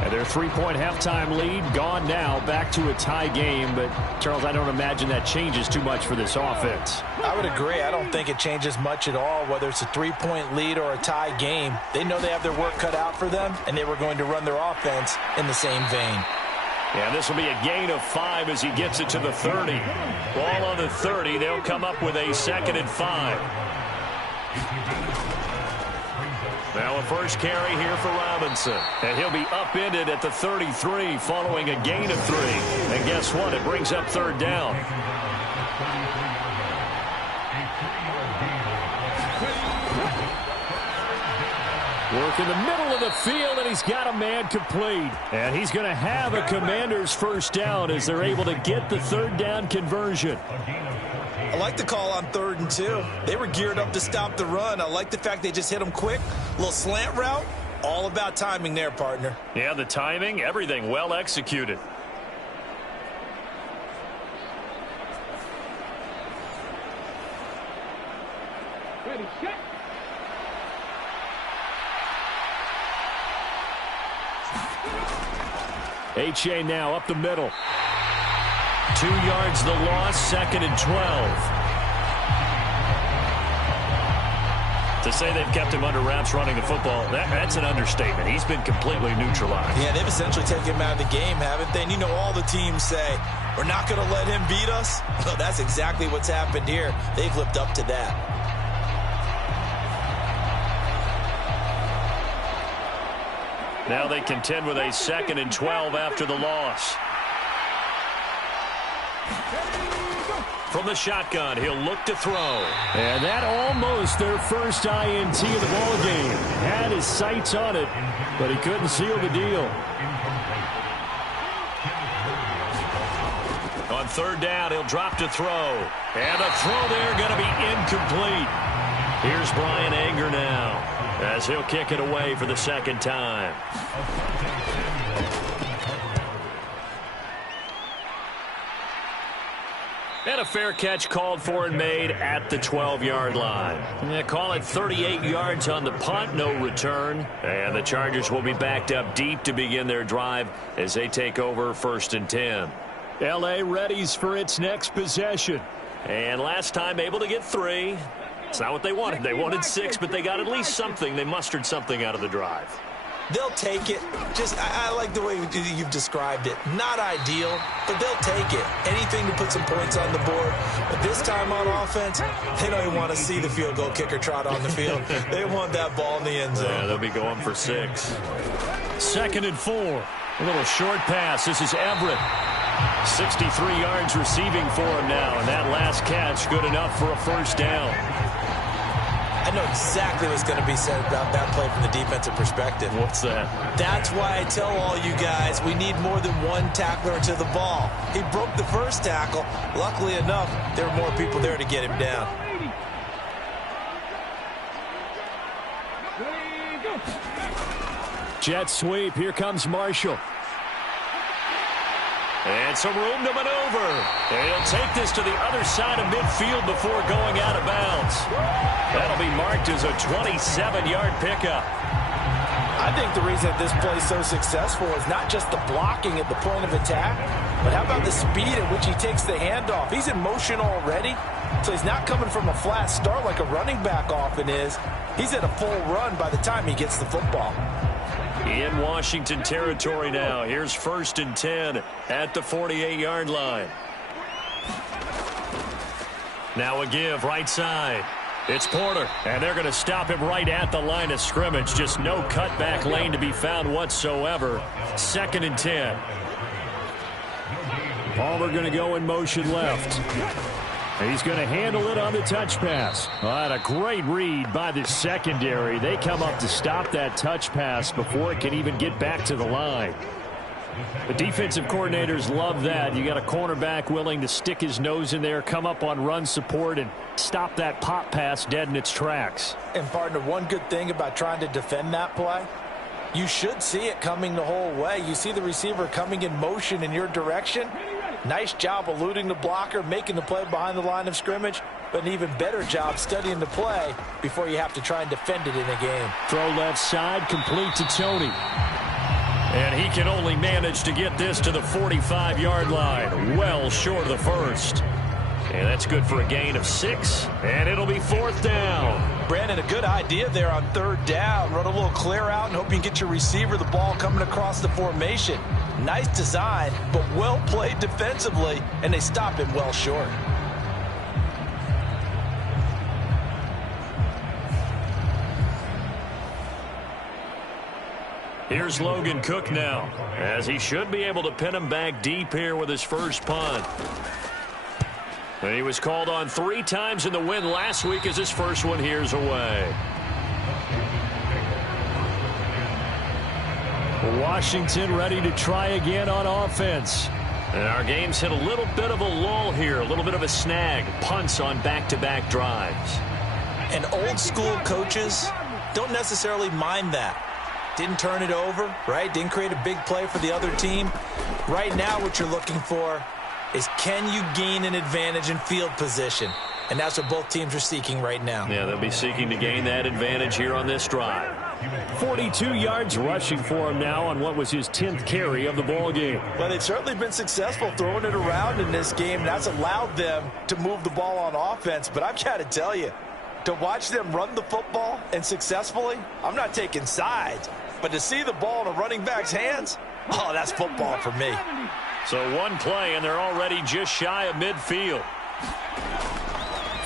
And their 3-point halftime lead gone now, back to a tie game. But, Charles, I don't imagine that changes too much for this offense. I would agree. I don't think it changes much at all, whether it's a 3-point lead or a tie game. They know they have their work cut out for them, and they were going to run their offense in the same vein. Yeah, this will be a gain of 5 as he gets it to the 30. Ball on the 30. They'll come up with a 2nd and 5. Now a first carry here for Robinson. And he'll be upended at the 33 following a gain of 3. And guess what? It brings up 3rd down. Work in the middle of the field, and he's got a man complete. And he's going to have a Commander's first down as they're able to get the 3rd down conversion. I like the call on 3rd and 2. They were geared up to stop the run. I like the fact they just hit them quick. A little slant route. All about timing there, partner. Yeah, the timing, everything well executed. Ready, set. H.A. now up the middle. 2 yards the loss, 2nd and 12. To say they've kept him under wraps running the football, that's an understatement. He's been completely neutralized. Yeah, they've essentially taken him out of the game, haven't they? And you know all the teams say, we're not going to let him beat us. Well, that's exactly what's happened here. They've lived up to that. Now they contend with a 2nd and 12 after the loss. From the shotgun, he'll look to throw. And that almost their first INT of the ballgame. Had his sights on it, but he couldn't seal the deal. On 3rd down, he'll drop to throw. And a throw there going to be incomplete. Here's Brian Anger now, as he'll kick it away for the second time. And a fair catch called for and made at the 12-yard line. They call it 38 yards on the punt, no return. And the Chargers will be backed up deep to begin their drive as they take over 1st and 10. L.A. readies for its next possession. And last time able to get 3. It's not what they wanted. They wanted 6, but they got at least something. They mustered something out of the drive. They'll take it. I like the way you've described it. Not ideal, but they'll take it. Anything to put some points on the board. But this time on offense, they don't even want to see the field goal kicker trot on the field. They want that ball in the end zone. Yeah, they'll be going for 6. 2nd and 4. A little short pass. This is Everett. 63 yards receiving for him now, and that last catch good enough for a first down. I know exactly what's going to be said about that play from the defensive perspective. What's that? That's why I tell all you guys we need more than one tackler to the ball. He broke the first tackle. Luckily enough, there were more people there to get him down. Jet sweep. Here comes Marshall. And some room to maneuver. And he'll take this to the other side of midfield before going out of bounds. That'll be marked as a 27-yard pickup. I think the reason this play is so successful is not just the blocking at the point of attack, but how about the speed at which he takes the handoff? He's in motion already, so he's not coming from a flat start like a running back often is. He's at a full run by the time he gets the football. In Washington territory now. Here's 1st and 10 at the 48-yard line. Now a give right side. It's Porter, and they're going to stop him right at the line of scrimmage. Just no cutback lane to be found whatsoever. 2nd and 10. Palmer going to go in motion left. He's going to handle it on the touch pass. And a great read by the secondary. They come up to stop that touch pass before it can even get back to the line. The defensive coordinators love that. You got a cornerback willing to stick his nose in there, come up on run support, and stop that pop pass dead in its tracks. And, partner, one good thing about trying to defend that play, you should see it coming the whole way. You see the receiver coming in motion in your direction. Nice job eluding the blocker, making the play behind the line of scrimmage, but an even better job studying the play before you have to try and defend it in a game. Throw left side, complete to Tony. And he can only manage to get this to the 45-yard line, well short of the first. And that's good for a gain of 6, and it'll be 4th down. Brandon, a good idea there on 3rd down. Run a little clear out and hope you can get your receiver the ball coming across the formation. Nice design, but well played defensively, and they stop him well short. Here's Logan Cook now, as he should be able to pin him back deep here with his first punt. And he was called on 3 times in the win last week as his first one here's away. Washington ready to try again on offense. And our game's hit a little bit of a lull here, a little bit of a snag. Punts on back-to-back drives. And old school coaches don't necessarily mind that. Didn't turn it over, right? Didn't create a big play for the other team. Right now what you're looking for is, can you gain an advantage in field position? And that's what both teams are seeking right now. Yeah, they'll be seeking to gain that advantage here on this drive. 42 yards rushing for him now on what was his 10th carry of the ball game. Well, they've certainly been successful throwing it around in this game. That's allowed them to move the ball on offense. But I've got to tell you, to watch them run the football and successfully, I'm not taking sides. But to see the ball in a running back's hands, oh, that's football for me. So one play, and they're already just shy of midfield.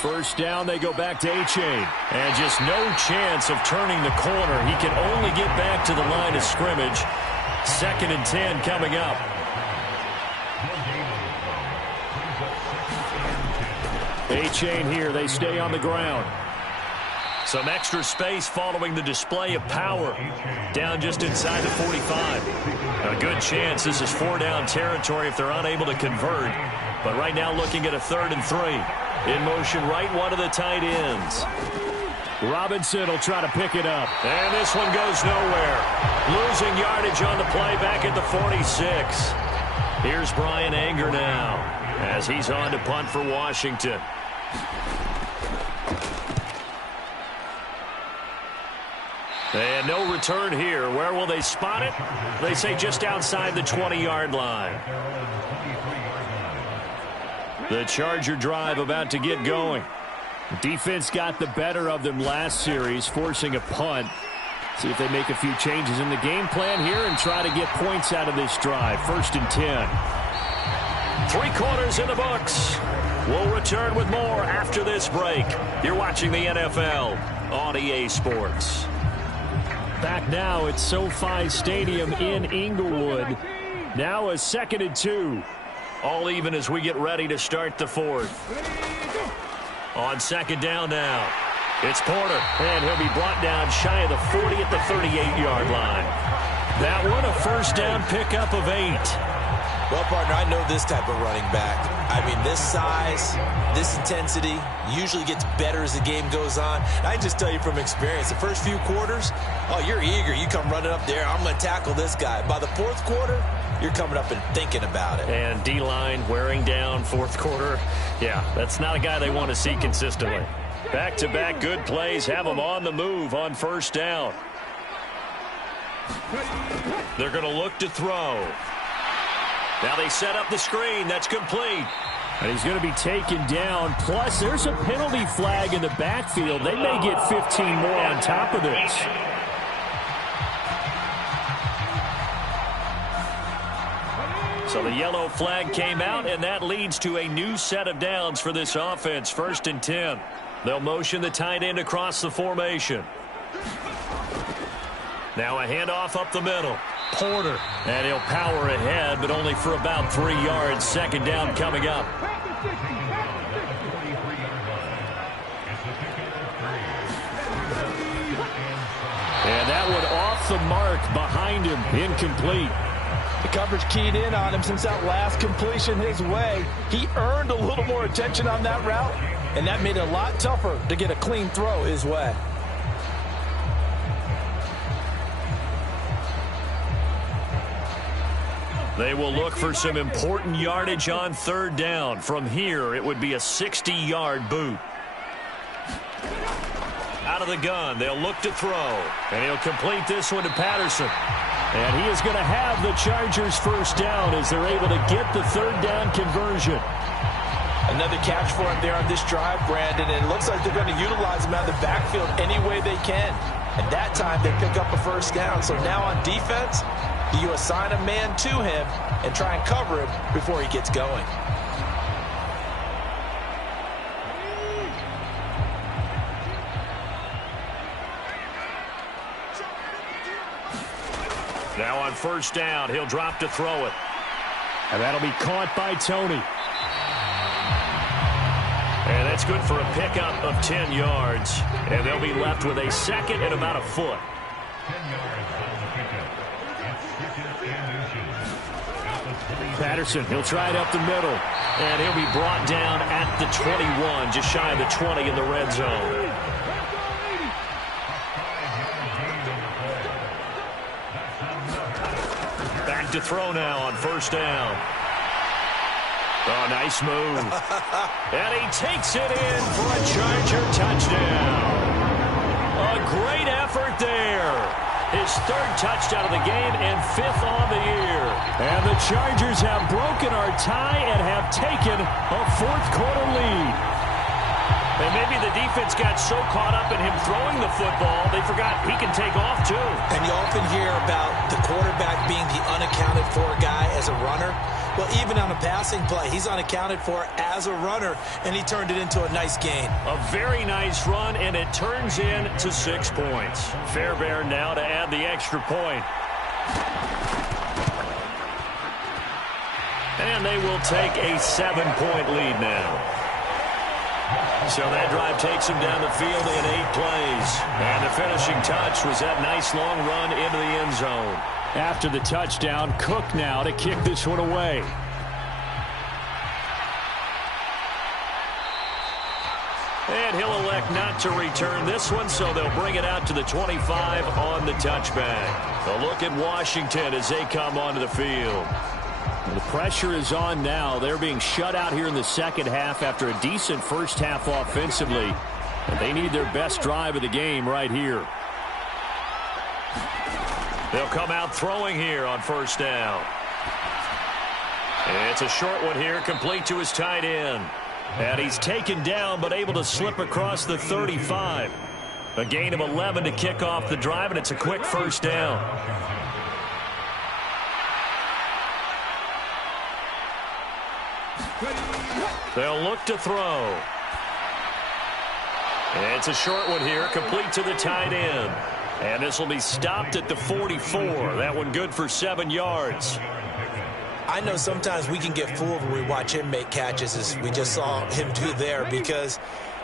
First down, they go back to A-Chain. And just no chance of turning the corner. He can only get back to the line of scrimmage. 2nd and 10 coming up. A-Chain here. They stay on the ground. Some extra space following the display of power. Down just inside the 45. A good chance this is 4-down territory if they're unable to convert. But right now looking at a 3rd and 3. In motion right, one of the tight ends. Robinson will try to pick it up. And this one goes nowhere. Losing yardage on the play back at the 46. Here's Brian Anger now as he's on to punt for Washington. And no return here. Where will they spot it? They say just outside the 20-yard line. The Charger drive about to get going. Defense got the better of them last series, forcing a punt. See if they make a few changes in the game plan here and try to get points out of this drive. 1st and 10. 3 quarters in the books. We'll return with more after this break. You're watching the NFL on EA Sports. Back now at SoFi Stadium in Inglewood. Now a 2nd and 2. All even as we get ready to start the 4th. On 2nd down now. It's Porter, and he'll be brought down shy of the 40 at the 38-yard line. That one a 1st down pickup of 8. Well, partner, I know this type of running back. I mean, this size, this intensity usually gets better as the game goes on. I just tell you from experience, the first few quarters, oh, you're eager. You come running up there, I'm going to tackle this guy. By the 4th quarter, you're coming up and thinking about it. And D-line wearing down 4th quarter. Yeah, that's not a guy they want to see consistently. Back-to-back good plays have them on the move on 1st down. They're going to look to throw. Now they set up the screen. That's complete. And he's going to be taken down. Plus, there's a penalty flag in the backfield. They may get 15 more on top of this. So the yellow flag came out, and that leads to a new set of downs for this offense. 1st and 10. They'll motion the tight end across the formation. Now a handoff up the middle. Porter. And he'll power ahead, but only for about 3 yards. 2nd down coming up. And that one off the mark behind him. Incomplete. The coverage keyed in on him since that last completion his way. He earned a little more attention on that route, and that made it a lot tougher to get a clean throw his way. They will look for some important yardage on 3rd down. From here, it would be a 60-yard boot. Out of the gun, they'll look to throw. And he'll complete this one to Patterson. And he is going to have the Chargers 1st down as they're able to get the 3rd down conversion. Another catch for him there on this drive, Brandon, and it looks like they're going to utilize him out of the backfield any way they can. And that time, they pick up a 1st down. So now on defense, you assign a man to him and try and cover him before he gets going. Now on 1st down, he'll drop to throw it. And that'll be caught by Tony. And that's good for a pickup of 10 yards. And they'll be left with a 2nd and about a foot. Patterson, he'll try it up the middle. And he'll be brought down at the 21, just shy of the 20 in the red zone. Back to throw now on 1st down. Oh, nice move. And he takes it in for a Charger touchdown. A great effort there. His 3rd touchdown of the game and 5th on the year. And the Chargers have broken our tie and have taken a 4th quarter lead. And maybe the defense got so caught up in him throwing the football, they forgot he can take off too. And you often hear about the quarterback being the unaccounted for guy as a runner. Well, even on a passing play, he's unaccounted for as a runner, and he turned it into a nice gain. A very nice run, and it turns into 6 points. Fairbairn now to add the extra point. And they will take a 7-point lead now. So that drive takes him down the field in 8 plays. And the finishing touch was that nice long run into the end zone. After the touchdown, Cook now to kick this one away. And he'll elect not to return this one, so they'll bring it out to the 25 on the touchback. A look at Washington as they come onto the field. The pressure is on now. They're being shut out here in the second half after a decent first half offensively. And they need their best drive of the game right here. They'll come out throwing here on first down. It's a short one here, complete to his tight end. And he's taken down but able to slip across the 35. A gain of 11 to kick off the drive, and it's a quick first down. They'll look to throw. It's a short one here, complete to the tight end. And this will be stopped at the 44. That one good for 7 yards. I know sometimes we can get fooled when we watch him make catches, as we just saw him do there, because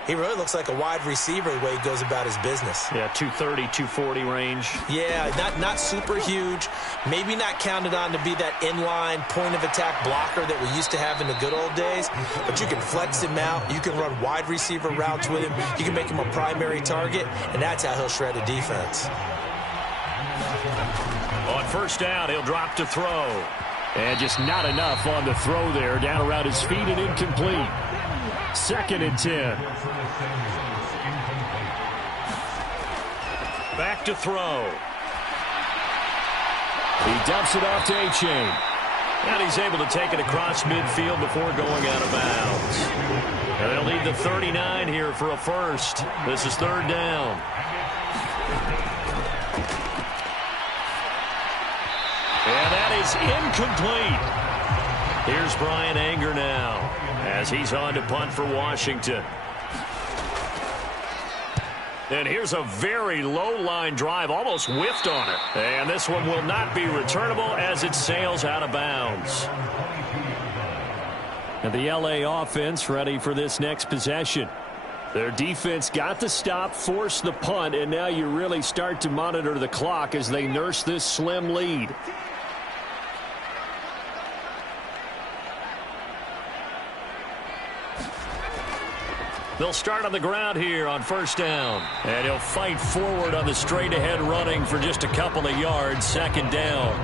he really looks like a wide receiver the way he goes about his business. Yeah, 230, 240 range. Yeah, not super huge. Maybe not counted on to be that inline point-of-attack blocker that we used to have in the good old days. But you can flex him out. You can run wide receiver routes with him. You can make him a primary target, and that's how he'll shred a defense. On first down, he'll drop to throw. And just not enough on the throw there. Down around his feet and incomplete. 2nd and 10. Back to throw. He dumps it off to A-Chain. And he's able to take it across midfield before going out of bounds. And they'll need the 39 here for a first. This is 3rd down. And that is incomplete. Here's Brian Anger now as he's on to punt for Washington. And here's a very low-line drive, almost whiffed on it. And this one will not be returnable as it sails out of bounds. And the LA offense ready for this next possession. Their defense got the stop, forced the punt, and now you really start to monitor the clock as they nurse this slim lead. They'll start on the ground here on first down. And he'll fight forward on the straight-ahead running for just a couple of yards. 2nd down.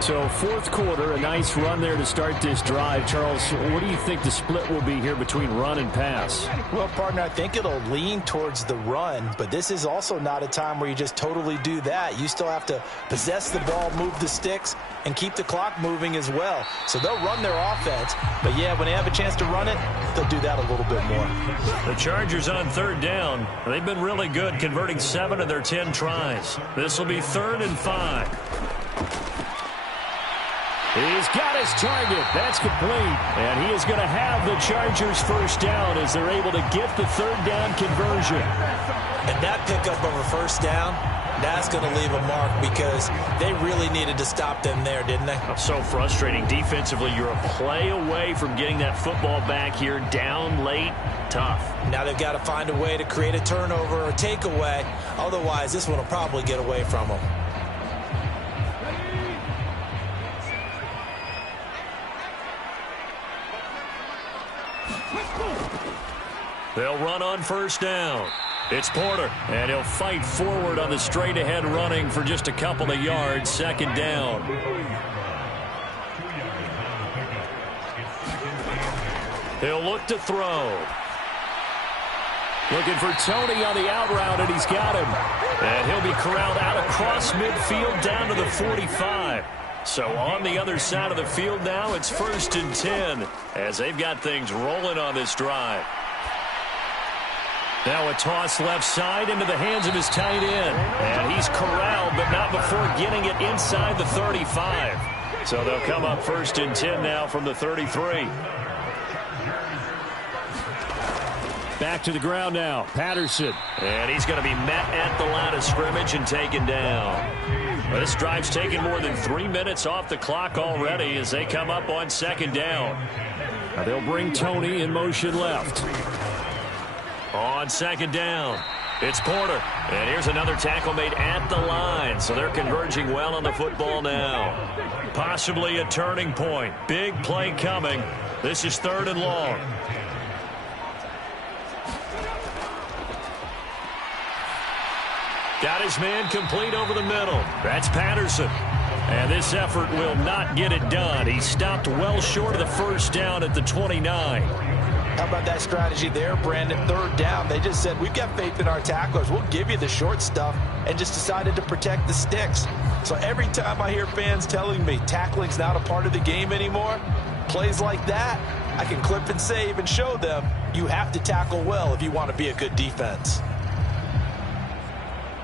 So 4th quarter, a nice run there to start this drive. Charles, what do you think the split will be here between run and pass? Well, partner, I think it'll lean towards the run, but this is also not a time where you just totally do that. You still have to possess the ball, move the sticks, and keep the clock moving as well. So they'll run their offense, but yeah, when they have a chance to run it, they'll do that a little bit more. The Chargers on 3rd down. They've been really good, converting 7 of their 10 tries. This will be 3rd and 5. He's got his target. That's complete. And he is going to have the Chargers first down as they're able to get the 3rd down conversion. And that pickup of a first down, that's going to leave a mark because they really needed to stop them there, didn't they? So frustrating. Defensively, you're a play away from getting that football back here down late. Tough. Now they've got to find a way to create a turnover or a takeaway. Otherwise, this one will probably get away from them. They'll run on first down. It's Porter, and he'll fight forward on the straight-ahead running for just a couple of yards. 2nd down. He'll look to throw. Looking for Tony on the out route, and he's got him. And he'll be corralled out across midfield down to the 45. So on the other side of the field now, it's 1st and 10 as they've got things rolling on this drive. Now a toss left side into the hands of his tight end. And he's corralled, but not before getting it inside the 35. So they'll come up 1st and 10 now from the 33. Back to the ground now. Patterson. And he's going to be met at the line of scrimmage and taken down. Well, this drive's taken more than 3 minutes off the clock already as they come up on 2nd down. Now they'll bring Tony in motion left. On 2nd down, it's Porter. And here's another tackle made at the line. So they're converging well on the football now. Possibly a turning point. Big play coming. This is 3rd and long. Got his man complete over the middle. That's Patterson. And this effort will not get it done. He stopped well short of the first down at the 29. How about that strategy there, Brandon? Third down, they just said, we've got faith in our tacklers. We'll give you the short stuff, and just decided to protect the sticks. So every time I hear fans telling me tackling's not a part of the game anymore, plays like that, I can clip and save and show them you have to tackle well if you want to be a good defense.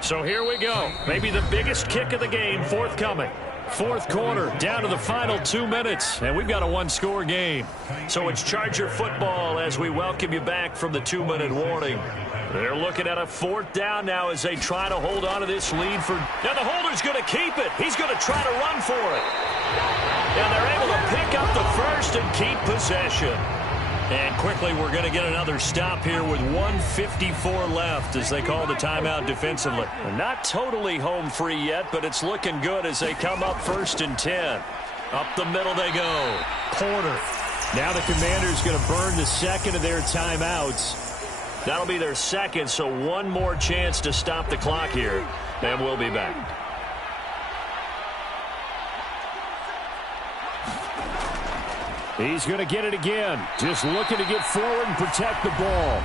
So here we go. Maybe the biggest kick of the game forthcoming. Fourth quarter, down to the final 2 minutes, and we've got a one-score game. So it's Charger football as we welcome you back from the 2-minute warning. They're looking at a fourth down now as they try to hold on to this lead for... Now the holder's going to keep it. He's going to try to run for it. And they're able to pick up the first and keep possession. And quickly, we're going to get another stop here with 1:54 left as they call the timeout defensively. They're not totally home free yet, but it's looking good as they come up 1st and 10. Up the middle they go. Porter. Now the Commanders going to burn the second of their timeouts. That'll be their second, so one more chance to stop the clock here, and we'll be back. He's going to get it again. Just looking to get forward and protect the ball.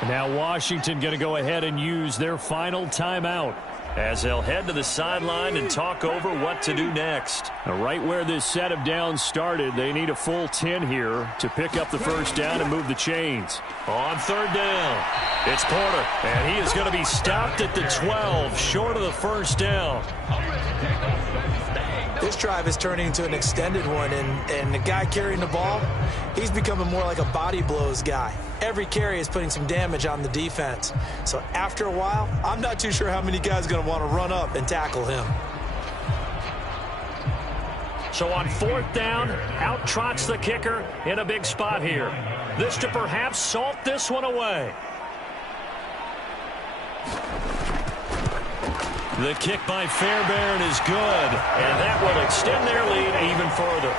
And now Washington going to go ahead and use their final timeout as they'll head to the sideline and talk over what to do next. Now, right where this set of downs started, they need a full 10 here to pick up the first down and move the chains. On third down, it's Porter, and he is going to be stopped at the 12, short of the first down. This drive is turning into an extended one, and the guy carrying the ball, he's becoming more like a body blows guy. Every carry is putting some damage on the defense. So after a while, I'm not too sure how many guys are going to want to run up and tackle him. So on fourth down, out trots the kicker in a big spot here. This to perhaps salt this one away. The kick by Fairbairn is good, and that will extend their lead even further.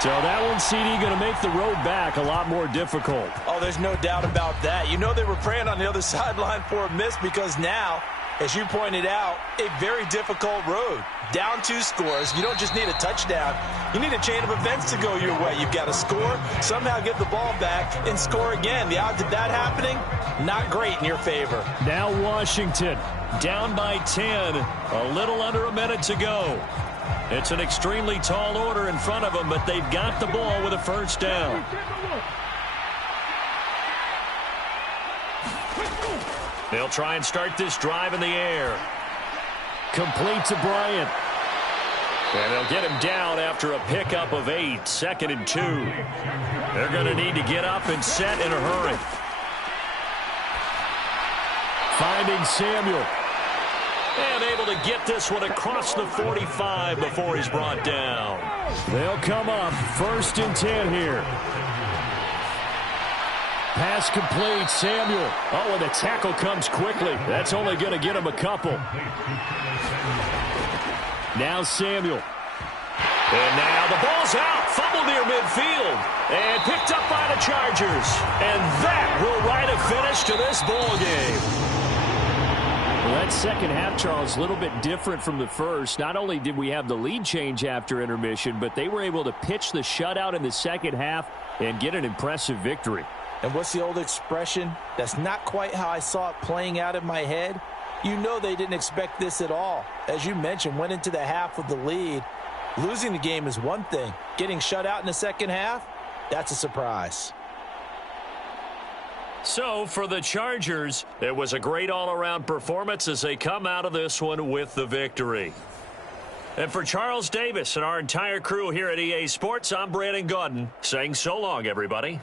So that one, CD, going to make the road back a lot more difficult. Oh, there's no doubt about that. You know they were praying on the other sideline for a miss because now, as you pointed out, a very difficult road. Down 2 scores. You don't just need a touchdown. You need a chain of events to go your way. You've got to score, somehow get the ball back, and score again. The odds of that happening, not great in your favor. Now Washington down by 10. A little under a minute to go. It's an extremely tall order in front of them, but they've got the ball with a first down. They'll try and start this drive in the air. Complete to Bryant. And they'll get him down after a pickup of 8, 2nd and 2. They're going to need to get up and set in a hurry. Finding Samuel. And able to get this one across the 45 before he's brought down. They'll come up 1st and 10 here. Pass complete, Samuel. Oh, and the tackle comes quickly. That's only going to get him a couple. Now Samuel. And now the ball's out. Fumble near midfield. And picked up by the Chargers. And that will write a finish to this ball game. Well, that second half, Charles, a little bit different from the first. Not only did we have the lead change after intermission, but they were able to pitch the shutout in the second half and get an impressive victory. And what's the old expression? That's not quite how I saw it playing out in my head. You know they didn't expect this at all. As you mentioned, went into the half with the lead. Losing the game is one thing. Getting shut out in the second half, that's a surprise. So for the Chargers, it was a great all-around performance as they come out of this one with the victory. And for Charles Davis and our entire crew here at EA Sports, I'm Brandon Gaudin saying so long, everybody.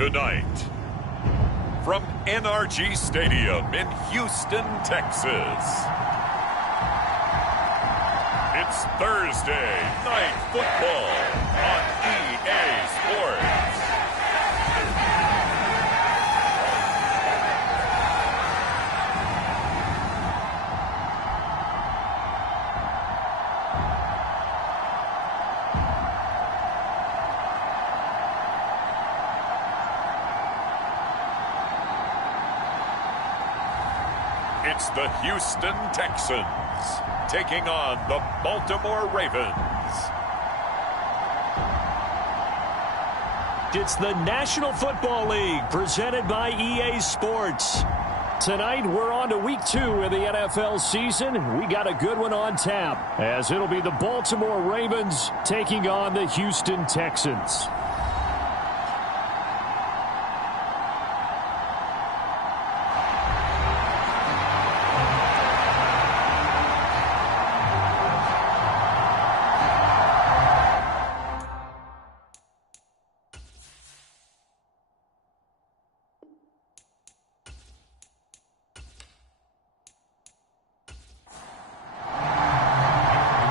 Tonight, from NRG Stadium in Houston, Texas, it's Thursday Night Football on EA Sports. It's the Houston Texans taking on the Baltimore Ravens. It's the National Football League presented by EA Sports. Tonight, we're on to week 2 of the NFL season. We got a good one on tap, as it'll be the Baltimore Ravens taking on the Houston Texans.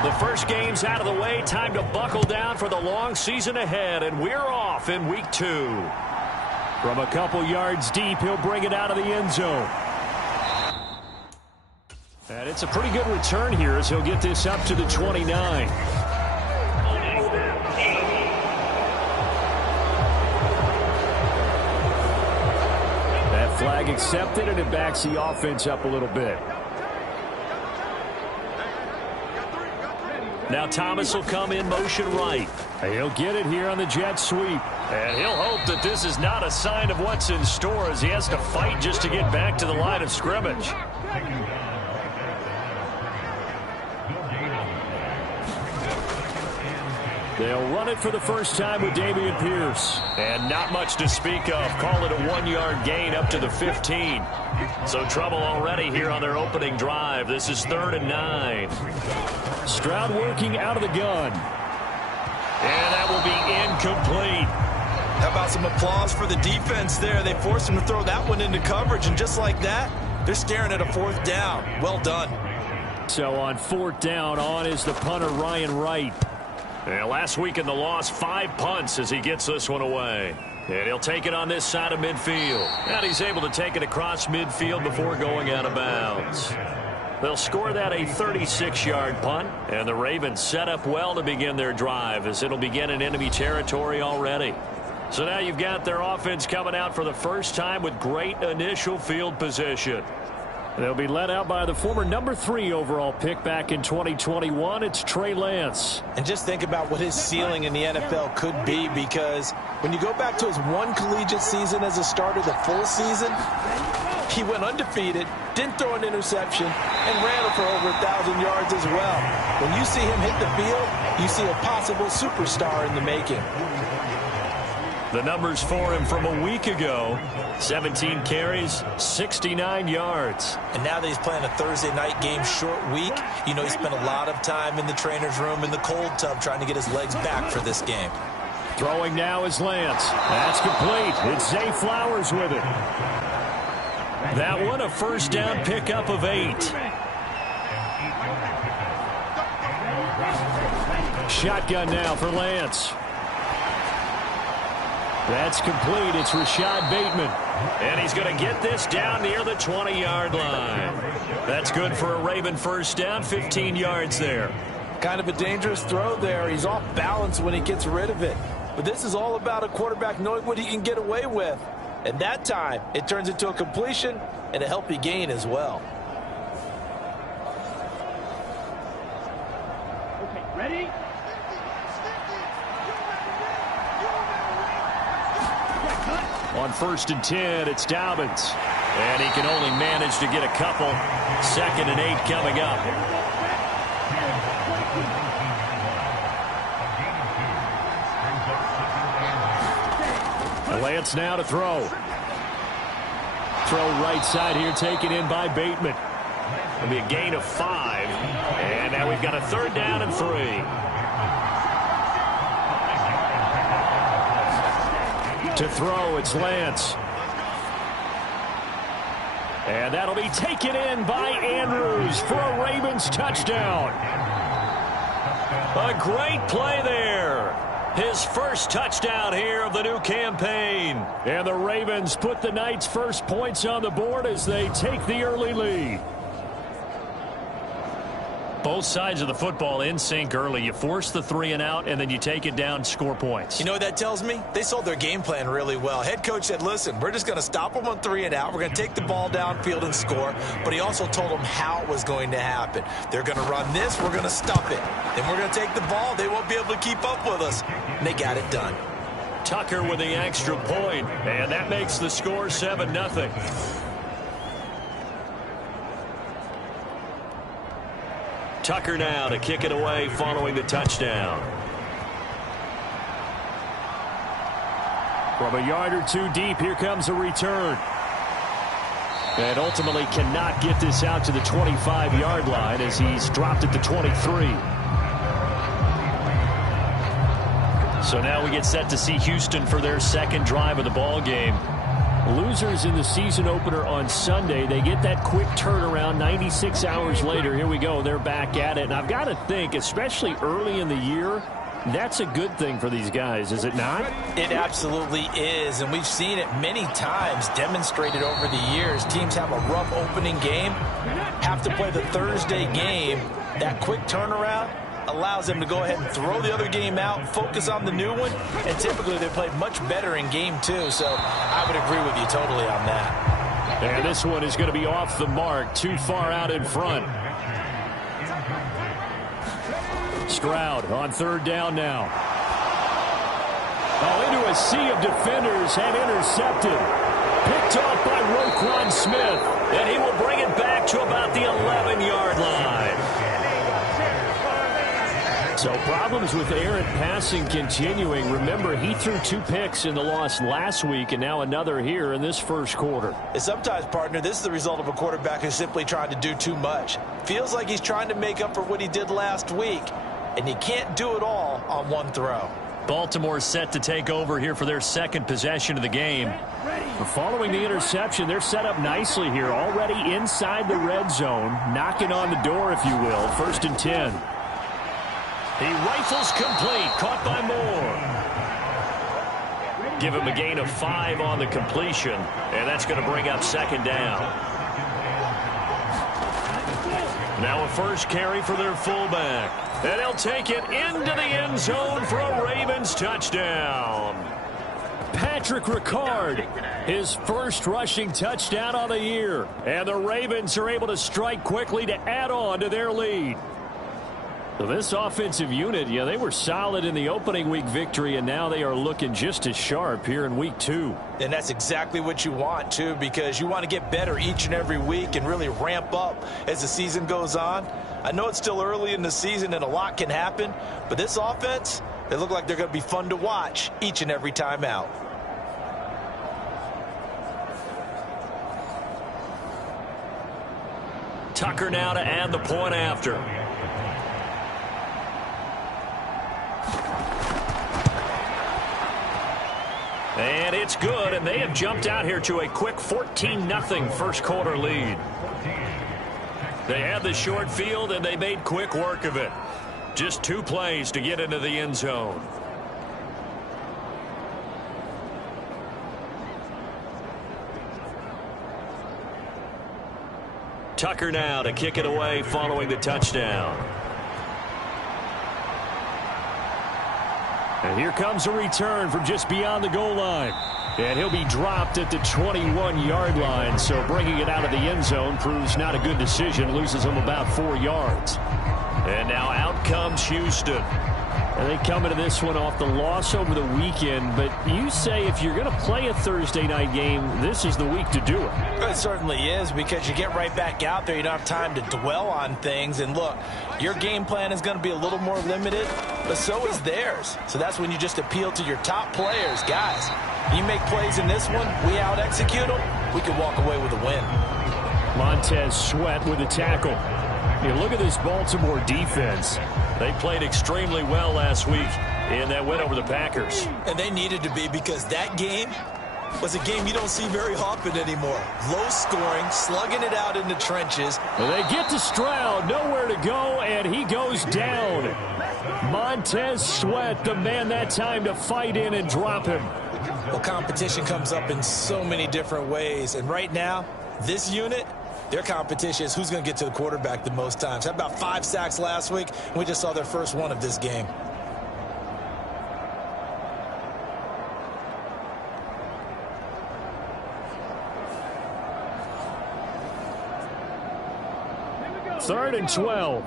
The first game's out of the way. Time to buckle down for the long season ahead, and we're off in week 2. From a couple yards deep, he'll bring it out of the end zone. And it's a pretty good return here as he'll get this up to the 29. That flag accepted, and it backs the offense up a little bit. Now Thomas will come in motion right. He'll get it here on the jet sweep. And he'll hope that this is not a sign of what's in store as he has to fight just to get back to the line of scrimmage. They'll run it for the first time with Dameon Pierce. And not much to speak of. Call it a 1-yard gain up to the 15. So trouble already here on their opening drive. This is 3rd and 9. Stroud working out of the gun. And that will be incomplete. How about some applause for the defense there? They forced him to throw that one into coverage, and just like that, they're staring at a 4th down. Well done. So on 4th down, on is the punter Ryan Wright. And last week in the loss, 5 punts as he gets this one away. And he'll take it on this side of midfield. And he's able to take it across midfield before going out of bounds. They'll score that a 36-yard punt, and the Ravens set up well to begin their drive as it'll begin in enemy territory already. So now you've got their offense coming out for the first time with great initial field position. They'll be led out by the former number 3 overall pick back in 2021. It's Trey Lance. And just think about what his ceiling in the NFL could be, because when you go back to his 1 collegiate season as a starter, the full season, he went undefeated, didn't throw an interception, and ran for over 1,000 yards as well. When you see him hit the field, you see a possible superstar in the making. The numbers for him from a week ago: 17 carries, 69 yards. And now that he's playing a Thursday night game, short week, you know he spent a lot of time in the trainer's room in the cold tub trying to get his legs back for this game. Throwing now is Lance. That's complete. It's Zay Flowers with it. That one a first down pickup of 8. Shotgun now for Lance. That's complete. It's Rashad Bateman. And he's going to get this down near the 20-yard line. That's good for a Raven first down, 15 yards there. Kind of a dangerous throw there. He's off balance when he gets rid of it. But this is all about a quarterback knowing what he can get away with. And that time, it turns into a completion and a healthy gain as well. Okay, ready? On 1st and 10, it's Dobbins. And he can only manage to get a couple. 2nd and 8 coming up. Lance now to throw. Throw right side here, taken in by Bateman. It'll be a gain of 5. And now we've got a 3rd down and 3. To throw, it's Lance. And that'll be taken in by Andrews for a Ravens touchdown. A great play there. His first touchdown here of the new campaign. And the Ravens put the Knights' first points on the board as they take the early lead. Both sides of the football in sync early. You force the 3 and out, and then you take it down, score points. You know what that tells me? They sold their game plan really well. Head coach said, listen, we're just going to stop them on 3 and out. We're going to take the ball downfield and score. But he also told them how it was going to happen. They're going to run this. We're going to stop it. Then we're going to take the ball. They won't be able to keep up with us. And they got it done. Tucker with the extra point, and that makes the score 7-0. Tucker now to kick it away following the touchdown. From a yard or 2 deep, here comes a return. And ultimately cannot get this out to the 25-yard line as he's dropped at the 23. So now we get set to see Houston for their second drive of the ball game. Losers in the season opener on Sunday. They get that quick turnaround 96 hours later. Here we go. They're back at it. And I've got to think, especially early in the year, that's a good thing for these guys, is it not? It absolutely is, and we've seen it many times demonstrated over the years. Teams have a rough opening game, have to play the Thursday game. That quick turnaround allows them to go ahead and throw the other game out, focus on the new one, and typically they play much better in game 2, so I would agree with you totally on that. And this one is going to be off the mark, too far out in front. Stroud on 3rd down now. Oh, into a sea of defenders and intercepted. Picked off by Roquan Smith. And he will bring it back to about the 11-yard line. So problems with errant passing continuing. Remember, he threw 2 picks in the loss last week and now another here in this first quarter. And sometimes, partner, this is the result of a quarterback who's simply trying to do too much. Feels like he's trying to make up for what he did last week, and you can't do it all on one throw. Baltimore set to take over here for their second possession of the game. Following the interception, they're set up nicely here, already inside the red zone, knocking on the door, if you will. 1st and 10. He rifles complete, caught by Moore. Give him a gain of 5 on the completion, and that's going to bring up 2nd down. Now a first carry for their fullback. And he'll take it into the end zone for a Ravens touchdown. Patrick Ricard, his first rushing touchdown of the year. And the Ravens are able to strike quickly to add on to their lead. So this offensive unit, yeah, they were solid in the opening week victory, and now they are looking just as sharp here in week 2. And that's exactly what you want, too, because you want to get better each and every week and really ramp up as the season goes on. I know it's still early in the season and a lot can happen, but this offense, they look like they're going to be fun to watch each and every time out. Tucker now to add the point after. And it's good, and they have jumped out here to a quick 14-0 first quarter lead. They had the short field, and they made quick work of it. Just 2 plays to get into the end zone. Tucker now to kick it away following the touchdown. And here comes a return from just beyond the goal line. And he'll be dropped at the 21-yard line. So bringing it out of the end zone proves not a good decision. Loses him about 4 yards. And now out comes Houston. And they come into this one off the loss over the weekend. But you say if you're going to play a Thursday night game, this is the week to do it. It certainly is, because you get right back out there. You don't have time to dwell on things. And look, your game plan is going to be a little more limited, but so is theirs. So that's when you just appeal to your top players. Guys, you make plays in this one, we out-execute them, we can walk away with a win. Montez Sweat with a tackle. Hey, look at this Baltimore defense. They played extremely well last week. in that win over the Packers. And they needed to be, because that game was a game you don't see very often anymore. Low scoring, slugging it out in the trenches. They get to Stroud, nowhere to go, and he goes down. Montez Sweat, the man that time to fight in and drop him. Well, competition comes up in so many different ways. And right now, this unit, their competition is who's going to get to the quarterback the most times. Had about 5 sacks last week, and we just saw their first one of this game. Third and 12.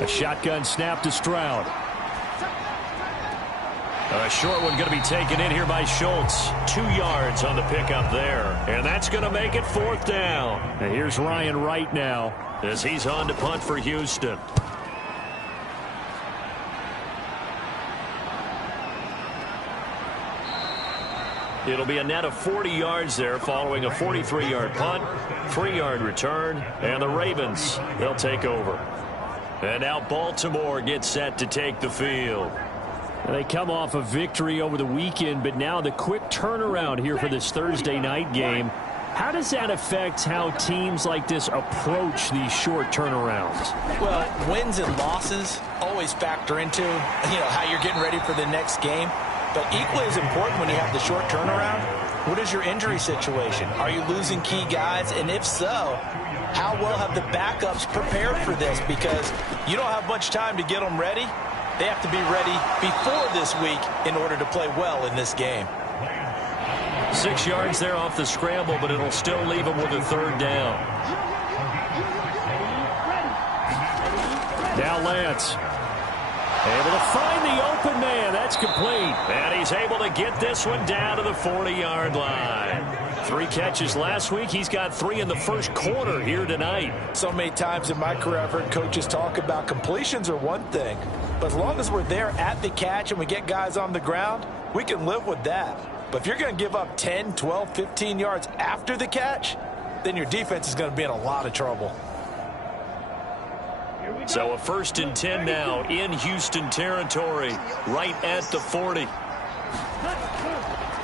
A shotgun snap to Stroud. A short one going to be taken in here by Schultz. 2 yards on the pickup there. And that's going to make it 4th down. And here's Ryan Wright now, as he's on to punt for Houston. It'll be a net of 40 yards there following a 43-yard punt, 3-yard return, and the Ravens, they'll take over. And now Baltimore gets set to take the field. They come off a victory over the weekend, but now the quick turnaround here for this Thursday night game. How does that affect how teams like this approach these short turnarounds? Well, wins and losses always factor into, how you're getting ready for the next game. But equally as important when you have the short turnaround, what is your injury situation? Are you losing key guys? And if so, how well have the backups prepared for this? Because you don't have much time to get them ready. They have to be ready before this week in order to play well in this game. 6 yards there off the scramble, but it'll still leave them with a 3rd down. Now Lance. Able to find the open man. That's complete. And he's able to get this one down to the 40-yard line. 3 catches last week. He's got 3 in the first quarter here tonight. So many times in my career I've heard coaches talk about completions are one thing. But as long as we're there at the catch and we get guys on the ground, we can live with that. But if you're going to give up 10, 12, 15 yards after the catch, then your defense is going to be in a lot of trouble. So a 1st and 10 now in Houston territory, right at the 40.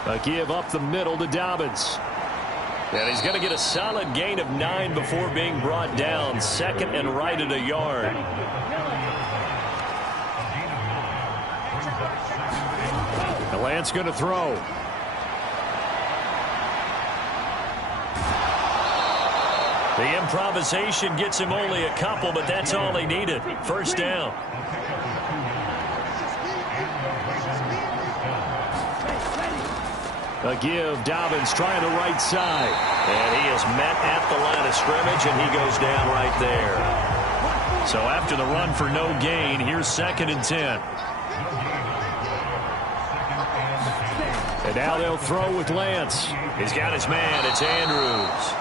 A give up the middle to Dobbins. And he's going to get a solid gain of 9 before being brought down. 2nd and right at a yard. And Lance going to throw. The improvisation gets him only a couple, but that's all he needed. 1st down. A give. Dobbins trying the right side. And he is met at the line of scrimmage, and he goes down right there. So after the run for no gain, here's 2nd and 10. And now they'll throw with Lance. He's got his man. It's Andrews.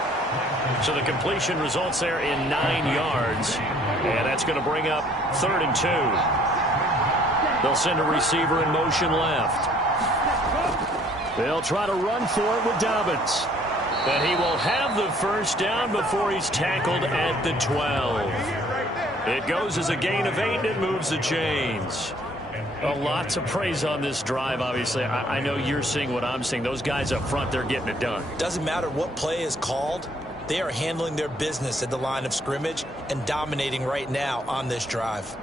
So the completion results there in 9 yards. And that's going to bring up 3rd and 2. They'll send a receiver in motion left. They'll try to run for it with Dobbins. And he will have the 1st down before he's tackled at the 12. It goes as a gain of 8, and it moves the chains. A lot to praise on this drive, obviously. I know you're seeing what I'm seeing. Those guys up front, they're getting it done. Doesn't matter what play is called. They are handling their business at the line of scrimmage and dominating right now on this drive.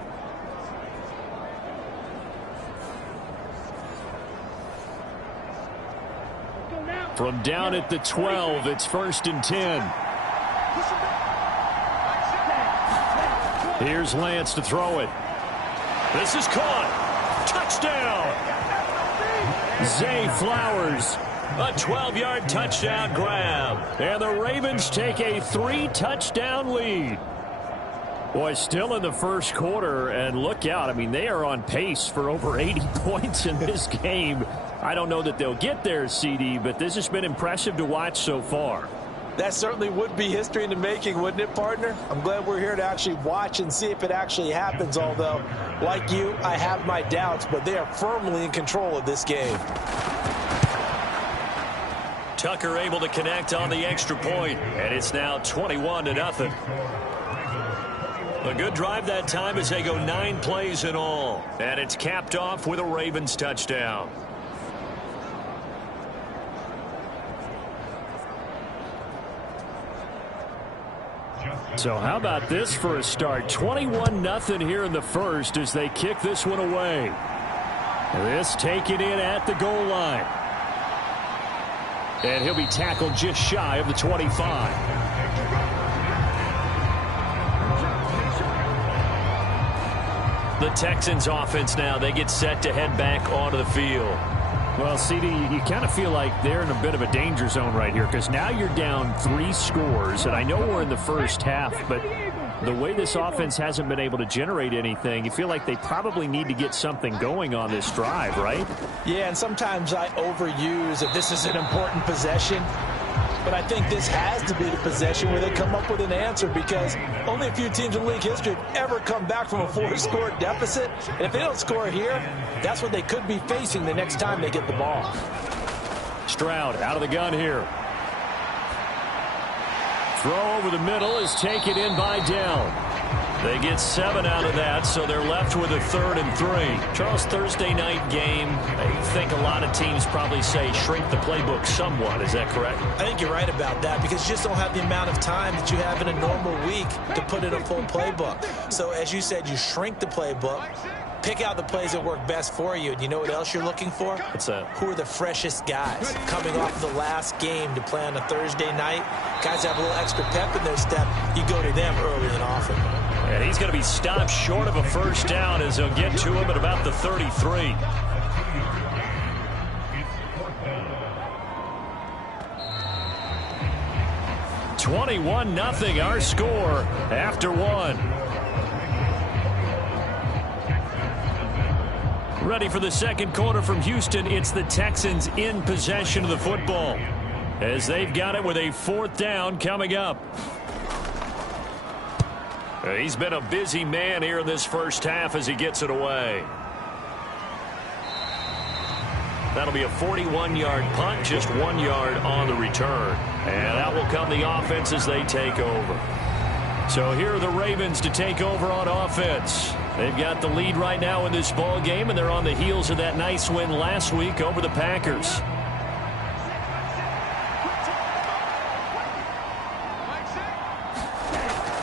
From down at the 12, it's 1st and 10. Here's Lance to throw it. This is caught. Touchdown. Zay Flowers. A 12-yard touchdown grab. And the Ravens take a 3-touchdown lead. Boy, still in the first quarter, and look out. I mean, they are on pace for over 80 points in this game. I don't know that they'll get there, CD, but this has been impressive to watch so far. That certainly would be history in the making, wouldn't it, partner? I'm glad we're here to actually watch and see if it actually happens, although, like you, I have my doubts, but they are firmly in control of this game. Tucker able to connect on the extra point, and it's now 21-0. A good drive that time as they go 9 plays in all. And it's capped off with a Ravens touchdown. So how about this for a start? 21-0 here in the first as they kick this one away. This taken in at the goal line. And he'll be tackled just shy of the 25. The Texans offense now, they get set to head back onto the field. Well, CD, you kind of feel like they're in a bit of a danger zone right here because now you're down 3 scores, and I know we're in the first half, but the way this offense hasn't been able to generate anything, you feel like they probably need to get something going on this drive, right? Yeah, and sometimes I overuse if this is an important possession. But I think this has to be the possession where they come up with an answer because only a few teams in league history have ever come back from a 4-score deficit. And if they don't score here, that's what they could be facing the next time they get the ball. Stroud out of the gun here. Throw over the middle is taken in by Dell. They get 7 out of that, so they're left with a 3rd and 3. Charles, Thursday night game, I think a lot of teams probably say shrink the playbook somewhat. Is that correct? I think you're right about that because you just don't have the amount of time that you have in a normal week to put in a full playbook. So as you said, you shrink the playbook, pick out the plays that work best for you. And you know what else you're looking for? What's that? Who are the freshest guys coming off of the last game to play on a Thursday night? Guys have a little extra pep in their step. You go to them early and often. And he's going to be stopped short of a first down as they'll get to him at about the 33. "21-0 our score after 1. Ready for the second quarter from Houston. It's the Texans in possession of the football as they've got it with a 4th down coming up. He's been a busy man here in this first half as he gets it away. That'll be a 41-yard punt, just 1 yard on the return. And out will come the offense as they take over. So here are the Ravens to take over on offense. They've got the lead right now in this ball game, and they're on the heels of that nice win last week over the Packers.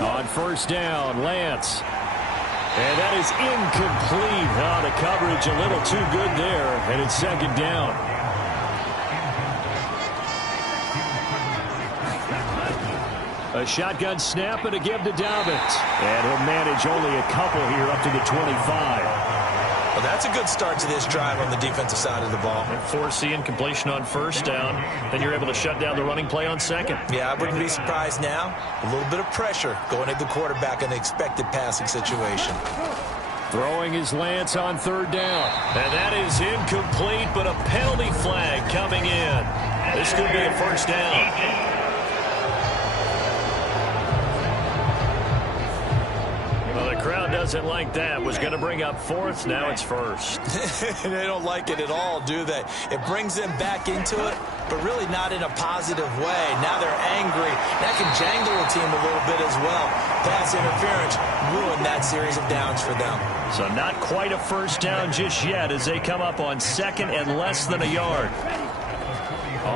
On first down, Lance. And that is incomplete. Oh, the coverage a little too good there, and it's 2nd down. A shotgun snap and a give to Dobbins. And he'll manage only a couple here up to the 25. Well, that's a good start to this drive on the defensive side of the ball. And forcing completion on first down. Then you're able to shut down the running play on second. Yeah, I wouldn't be surprised now. A little bit of pressure going at the quarterback in an expected passing situation. Throwing his Lance on 3rd down. And that is incomplete, but a penalty flag coming in. This could be a first down. Crowd doesn't like that. Was going to bring up 4th. Now it's 1st. They don't like it at all, do they? It brings them back into it, but really not in a positive way. Now they're angry. That can jangle a team a little bit as well. Pass interference ruined that series of downs for them. So not quite a first down just yet as they come up on 2nd and less than a yard.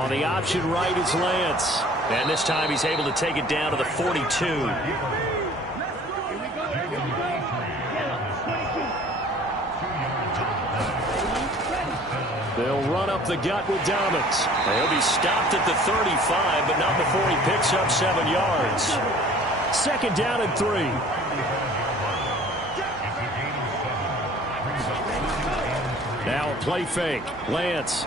On the option right is Lance. And this time he's able to take it down to the 42. They'll run up the gut with Dobbins. He'll be stopped at the 35, but not before he picks up 7 yards. 2nd down and 3. Now a play fake. Lance.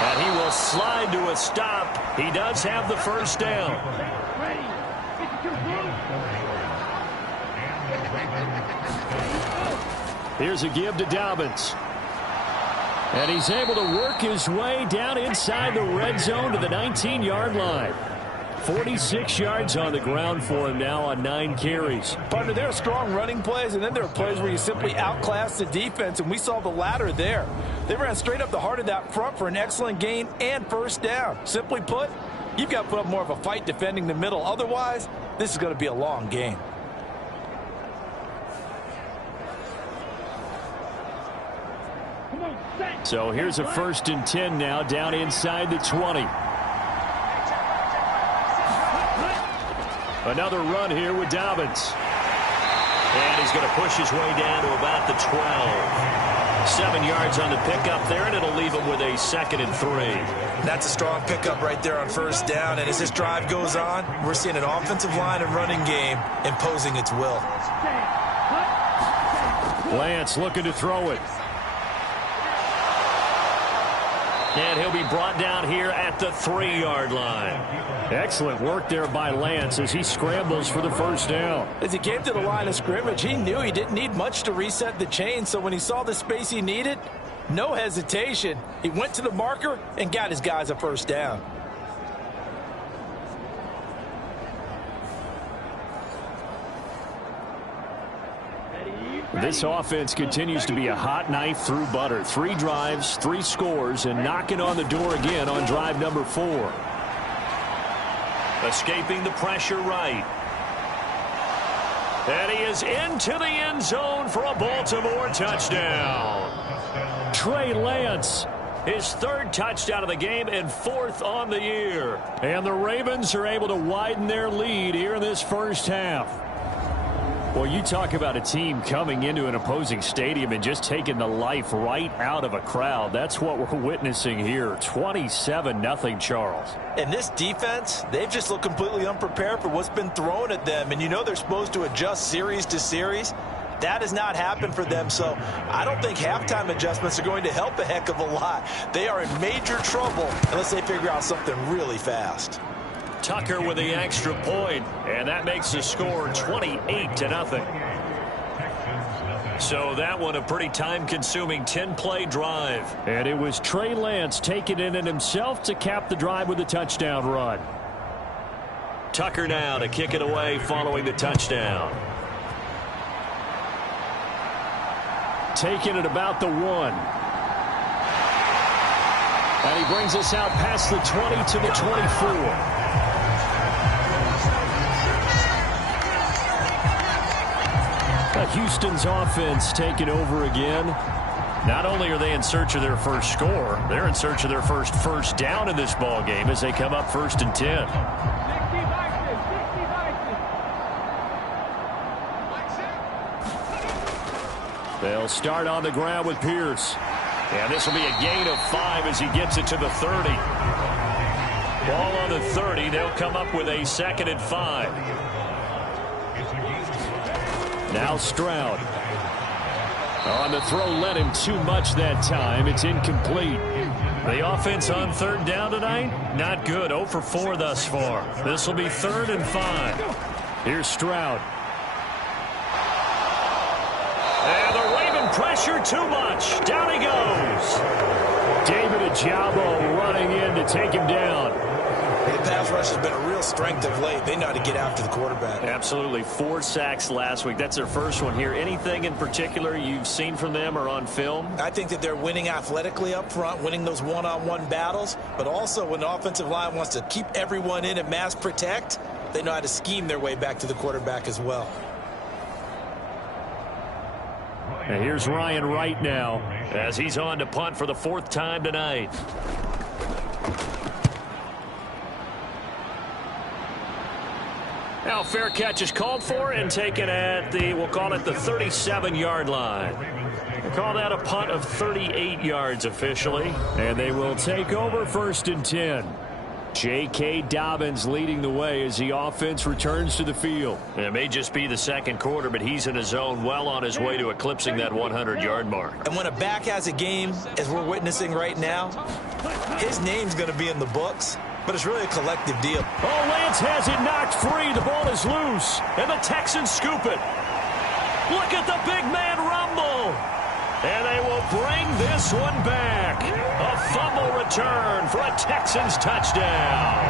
And he will slide to a stop. He does have the first down. Here's a give to Dobbins. And he's able to work his way down inside the red zone to the 19-yard line. 46 yards on the ground for him now on 9 carries. Partner, there are strong running plays, and then there are plays where you simply outclass the defense, and we saw the latter there. They ran straight up the heart of that front for an excellent gain and first down. Simply put, You've got to put up more of a fight defending the middle. Otherwise, this is going to be a long game. So here's a 1st and 10 now, down inside the 20. Another run here with Dobbins. And he's going to push his way down to about the 12. 7 yards on the pickup there, and it'll leave him with a 2nd and 3. That's a strong pickup right there on 1st down. And as this drive goes on, we're seeing an offensive line and running game imposing its will. Lance looking to throw it. And he'll be brought down here at the 3-yard line. Excellent work there by Lance as he scrambles for the 1st down. As he came to the line of scrimmage, he knew he didn't need much to reset the chain. So when he saw the space he needed, no hesitation. He went to the marker and got his guys a 1st down. This offense continues to be a hot knife through butter. 3 drives, 3 scores, and knocking on the door again on drive number 4. Escaping the pressure right. And he is into the end zone for a Baltimore touchdown. Trey Lance, his 3rd touchdown of the game and 4th on the year. And the Ravens are able to widen their lead here in this 1st half. Well, you talk about a team coming into an opposing stadium and just taking the life right out of a crowd. That's what we're witnessing here. 27-0, Charles. And this defense, they've just looked completely unprepared for what's been thrown at them. And you know they're supposed to adjust series to series. That has not happened for them, so I don't think halftime adjustments are going to help a heck of a lot. They are in major trouble unless they figure out something really fast. Tucker with the extra point, and that makes the score 28-0. So that one a pretty time-consuming 10-play drive. And it was Trey Lance taking it in himself to cap the drive with a touchdown run. Tucker now to kick it away following the touchdown. Taking it about the 1. And he brings us out past the 20 to the 24. Houston's offense taking over again. Not only are they in search of their first score, they're in search of their first down in this ball game as they come up 1st and 10. They'll start on the ground with Pierce. And this will be a gain of 5 as he gets it to the 30. Ball on the 30. They'll come up with a 2nd and 5. Now Stroud. On the throw, led him too much that time. It's incomplete. The offense on 3rd down tonight, not good. 0 for 4 thus far. This will be 3rd and 5. Here's Stroud. And the Raven pressure too much. Down he goes. David Ojabo running in to take him down. The pass rush has been a real strength of late. They know how to get after the quarterback. Absolutely. 4 sacks last week. That's their first one here. Anything in particular you've seen from them or on film? I think that they're winning athletically up front, winning those one-on-one battles, but also when the offensive line wants to keep everyone in and mass protect, they know how to scheme their way back to the quarterback as well. And here's Ryan Wright now as he's on to punt for the 4th time tonight. Now fair catch is called for and taken at the, we'll call it the 37-yard line. We'll call that a punt of 38 yards officially. And they will take over 1st and 10. J.K. Dobbins leading the way as the offense returns to the field. It may just be the 2nd quarter, but he's in his zone, well on his way to eclipsing that 100-yard mark. And when a back has a game, as we're witnessing right now, his name's going to be in the books, but it's really a collective deal. Oh, Lance has it knocked free. The ball is loose, and the Texans scoop it. Look at the big man rumble. And they will bring this one back. A fumble return for a Texans touchdown.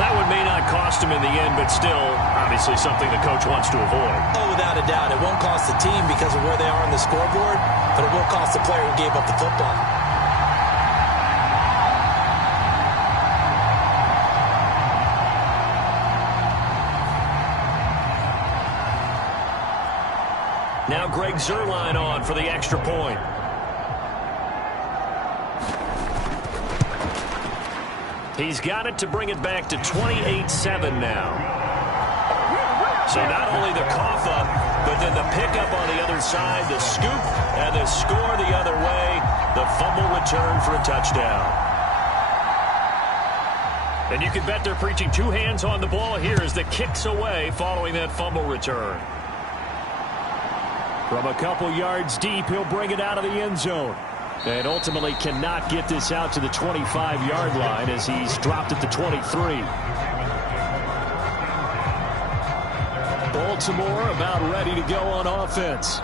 That one may not cost him in the end, but still, obviously something the coach wants to avoid. Oh, without a doubt. It won't cost the team because of where they are on the scoreboard, but it will cost the player who gave up the football. Now Greg Zuerlein on for the extra point. He's got it to bring it back to 28-7 now. So not only the cough up, but then the pickup on the other side, the scoop, and the score the other way, the fumble return for a touchdown. And you can bet they're preaching two hands on the ball here as the kick's away following that fumble return. From a couple yards deep, he'll bring it out of the end zone. And ultimately cannot get this out to the 25-yard line as he's dropped at the 23. Baltimore about ready to go on offense.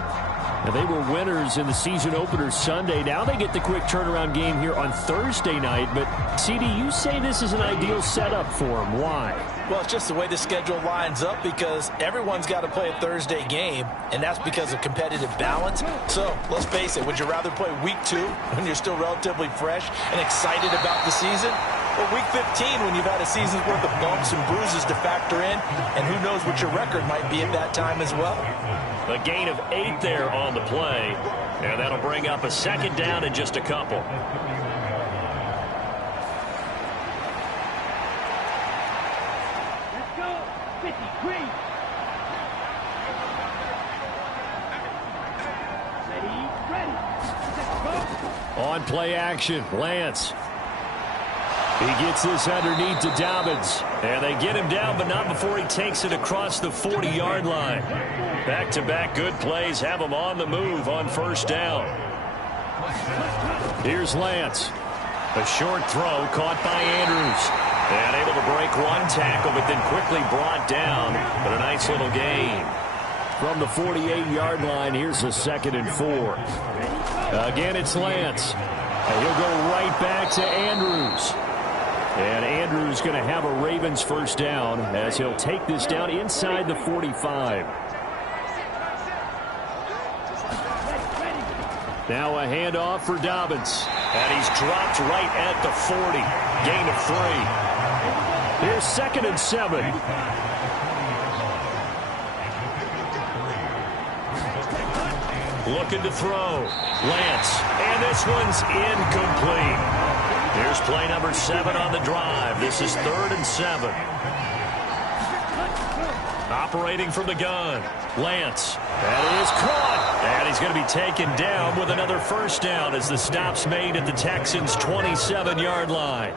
Now, they were winners in the season opener Sunday. Now they get the quick turnaround game here on Thursday night. But, CD, you say this is an ideal setup for them. Why? Well, it's just the way the schedule lines up because everyone's got to play a Thursday game, and that's because of competitive balance. So, let's face it, would you rather play week 2 when you're still relatively fresh and excited about the season? Or week 15 when you've had a season's worth of bumps and bruises to factor in, and who knows what your record might be at that time as well? A gain of 8 there on the play, and that'll bring up a second down in just a couple. Let's go. 53. Ready. Let's go. On play action, Lance. He gets this underneath to Dobbins. And they get him down, but not before he takes it across the 40-yard line. Back-to-back good plays have him on the move on first down. Here's Lance. A short throw caught by Andrews. And able to break one tackle, but then quickly brought down. But a nice little gain. From the 48-yard line, here's a 2nd and 4. Again, it's Lance. And he'll go right back to Andrews. And Andrews going to have a Ravens first down as he'll take this down inside the 45. Now a handoff for Dobbins. And he's dropped right at the 40. Gain of 3. Here's 2nd and 7. Looking to throw. Lance. And this one's incomplete. Here's play number 7 on the drive. This is 3rd and 7. Operating from the gun. Lance. That is caught. And he's going to be taken down with another first down as the stop's made at the Texans' 27-yard line.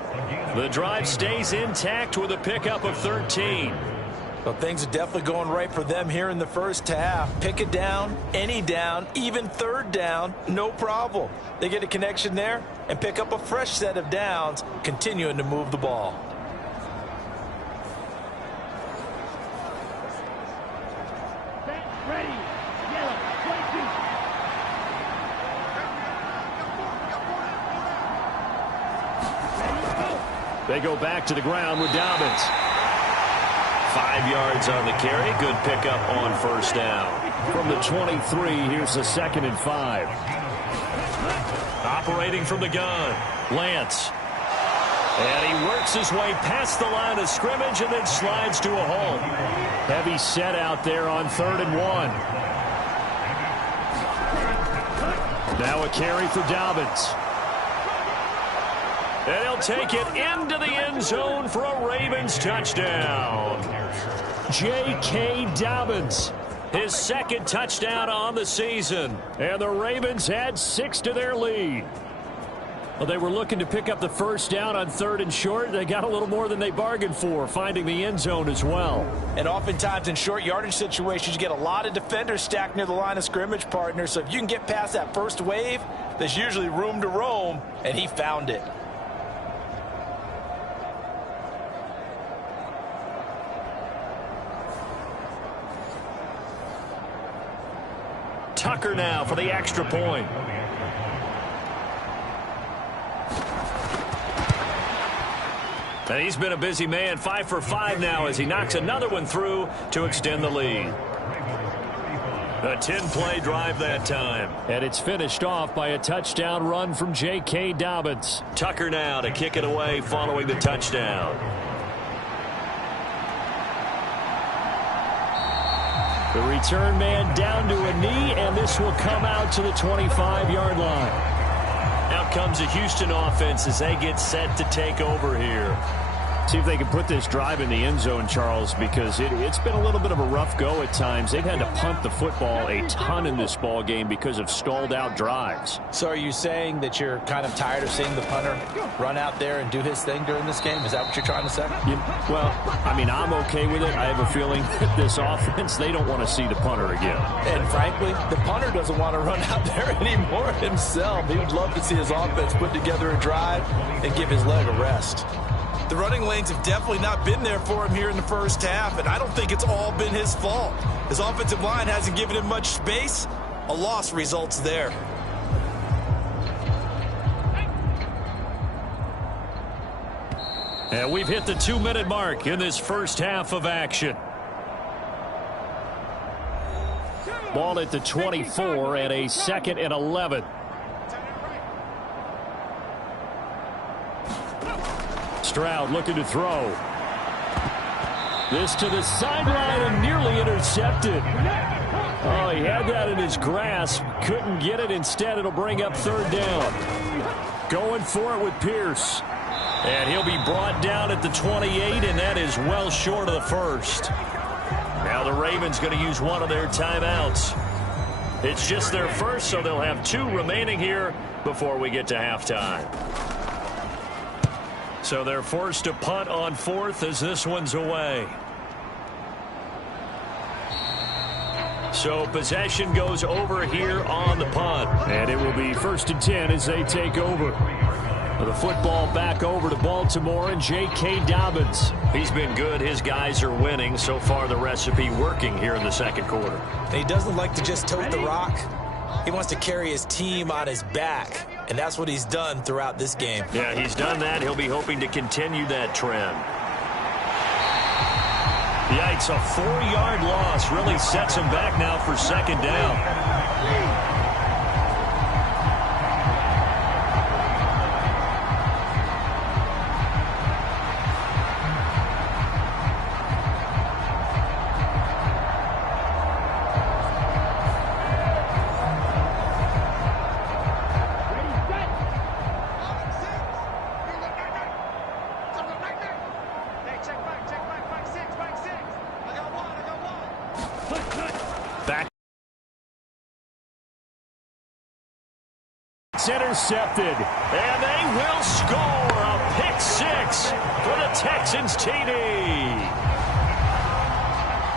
The drive stays intact with a pickup of 13. Well, things are definitely going right for them here in the first half. Pick it down, any down, even 3rd down, no problem. They get a connection there and pick up a fresh set of downs, continuing to move the ball. Ready. Yellow. 22. They go back to the ground with Dobbins. 5 yards on the carry. Good pickup on first down. From the 23, here's a 2nd and 5. Operating from the gun. Lance. And he works his way past the line of scrimmage and then slides to a halt. Heavy set out there on 3rd and 1. Now a carry for Dobbins. And he'll take it into the end zone for a Ravens touchdown. J.K. Dobbins. His 2nd touchdown on the season. And the Ravens add 6 to their lead. Well, they were looking to pick up the first down on 3rd and short. They got a little more than they bargained for, finding the end zone as well. And oftentimes in short yardage situations, you get a lot of defenders stacked near the line of scrimmage, partner. So if you can get past that first wave, there's usually room to roam, and he found it. Tucker now for the extra point. And he's been a busy man, 5 for 5 now as he knocks another one through to extend the lead. A 10-play drive that time. And it's finished off by a touchdown run from J.K. Dobbins. Tucker now to kick it away following the touchdown. The return man down to a knee, and this will come out to the 25-yard line. Out comes the Houston offense as they get set to take over here. See if they can put this drive in the end zone, Charles, because it's been a little bit of a rough go at times. They've had to punt the football a ton in this ball game because of stalled-out drives. So are you saying that you're kind of tired of seeing the punter run out there and do his thing during this game? Is that what you're trying to say? Well, I mean, I'm okay with it. I have a feeling that this offense, they don't want to see the punter again. And frankly, the punter doesn't want to run out there anymore himself. He would love to see his offense put together a drive and give his leg a rest. The running lanes have definitely not been there for him here in the first half, and I don't think it's all been his fault. His offensive line hasn't given him much space. A loss results there. And we've hit the 2-minute mark in this first half of action. Ball at the 24 and a 2nd and 11. Stroud looking to throw. This to the sideline and nearly intercepted. Oh, he had that in his grasp. Couldn't get it. Instead, it'll bring up 3rd down. Going for it with Pierce. And he'll be brought down at the 28, and that is well short of the first. Now the Ravens going to use one of their timeouts. It's just their first, so they'll have 2 remaining here before we get to halftime. So they're forced to punt on 4th as this one's away. So possession goes over here on the punt. And it will be 1st and 10 as they take over. The football back over to Baltimore and J.K. Dobbins. He's been good. His guys are winning. So far the recipe working here in the 2nd quarter. And he doesn't like to just tote the rock. He wants to carry his team on his back, and that's what he's done throughout this game. Yeah, he's done that. He'll be hoping to continue that trend. Yikes, a 4-yard loss really sets him back now for 2nd down. Intercepted, and they will score a pick 6 for the Texans TD.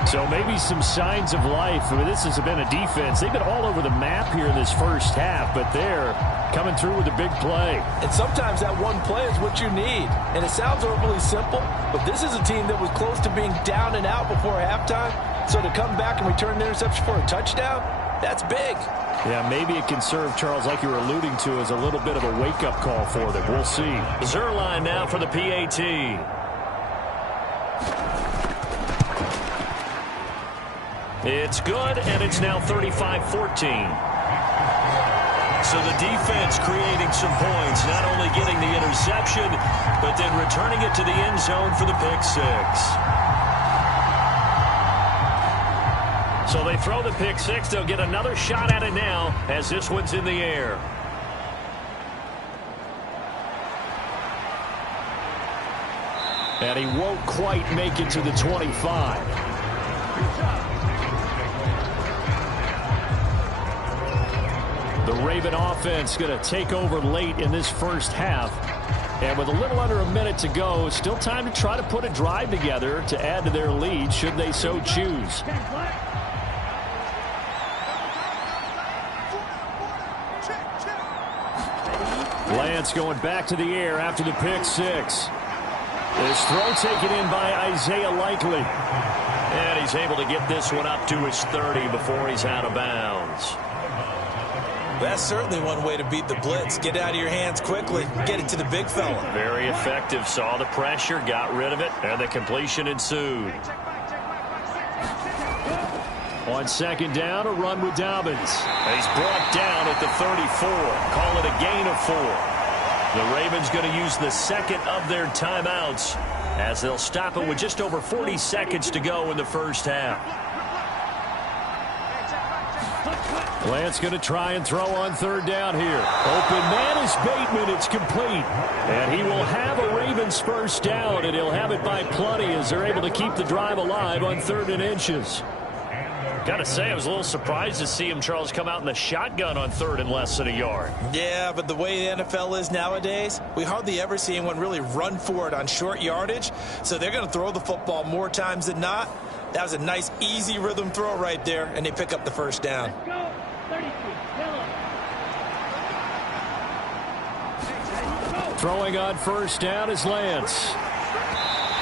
So maybe some signs of life. I mean, this has been a defense. They've been all over the map here in this first half, but they're coming through with a big play. And sometimes that one play is what you need. And it sounds overly simple, but this is a team that was close to being down and out before halftime. So to come back and return an interception for a touchdown, that's big. Yeah, maybe it can serve, Charles, like you were alluding to, as a little bit of a wake-up call for them. We'll see. Zerline now for the PAT. It's good, and it's now 35-14. So the defense creating some points, not only getting the interception, but then returning it to the end zone for the pick 6. So they throw the pick 6. They'll get another shot at it now as this one's in the air. And he won't quite make it to the 25. The Raven offense going to take over late in this first half. And with a little under a minute to go, still time to try to put a drive together to add to their lead should they so choose. Lance going back to the air after the pick 6. This throw taken in by Isaiah Likely. And he's able to get this one up to his 30 before he's out of bounds. That's certainly one way to beat the blitz. Get it out of your hands quickly. Get it to the big fella. Very effective. Saw the pressure, got rid of it, and the completion ensued. On 2nd down, a run with Dobbins. He's brought down at the 34. Call it a gain of 4. The Ravens going to use the 2nd of their timeouts as they'll stop it with just over 40 seconds to go in the first half. Lance going to try and throw on third down here. Open man is Bateman. It's complete. And he will have a Ravens first down, and he'll have it by plenty as they're able to keep the drive alive on 3rd and inches. Got to say, I was a little surprised to see him, Charles, come out in the shotgun on 3rd and less than a yard. Yeah, but the way the NFL is nowadays, we hardly ever see anyone really run for it on short yardage. So they're going to throw the football more times than not. That was a nice, easy rhythm throw right there, and they pick up the first down. Let's go. 33. Yellow. Throwing on first down is Lance.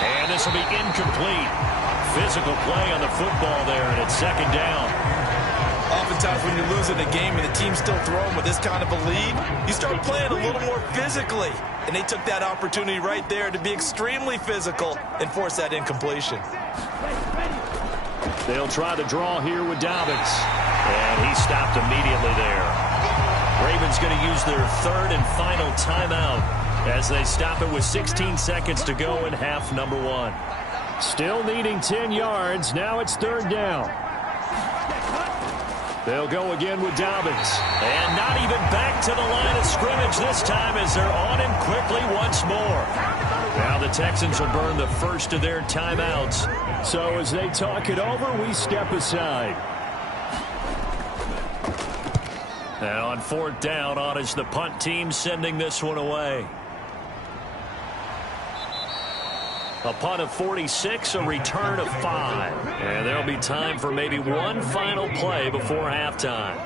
And this will be incomplete. Physical play on the football there, and it's 2nd down. Oftentimes when you're losing a game and the team's still throwing with this kind of a lead, you start playing a little more physically. And they took that opportunity right there to be extremely physical and force that incompletion. They'll try the draw here with Dobbins. And he stopped immediately there. Ravens going to use their 3rd and final timeout as they stop it with 16 seconds to go in half number 1. Still needing 10 yards. Now it's 3rd down. They'll go again with Dobbins. And not even back to the line of scrimmage this time as they're on him quickly once more. Now the Texans will burn the first of their timeouts. So as they talk it over, we step aside. And on 4th down, on is the punt team sending this one away. A punt of 46, a return of 5. And there'll be time for maybe one final play before halftime.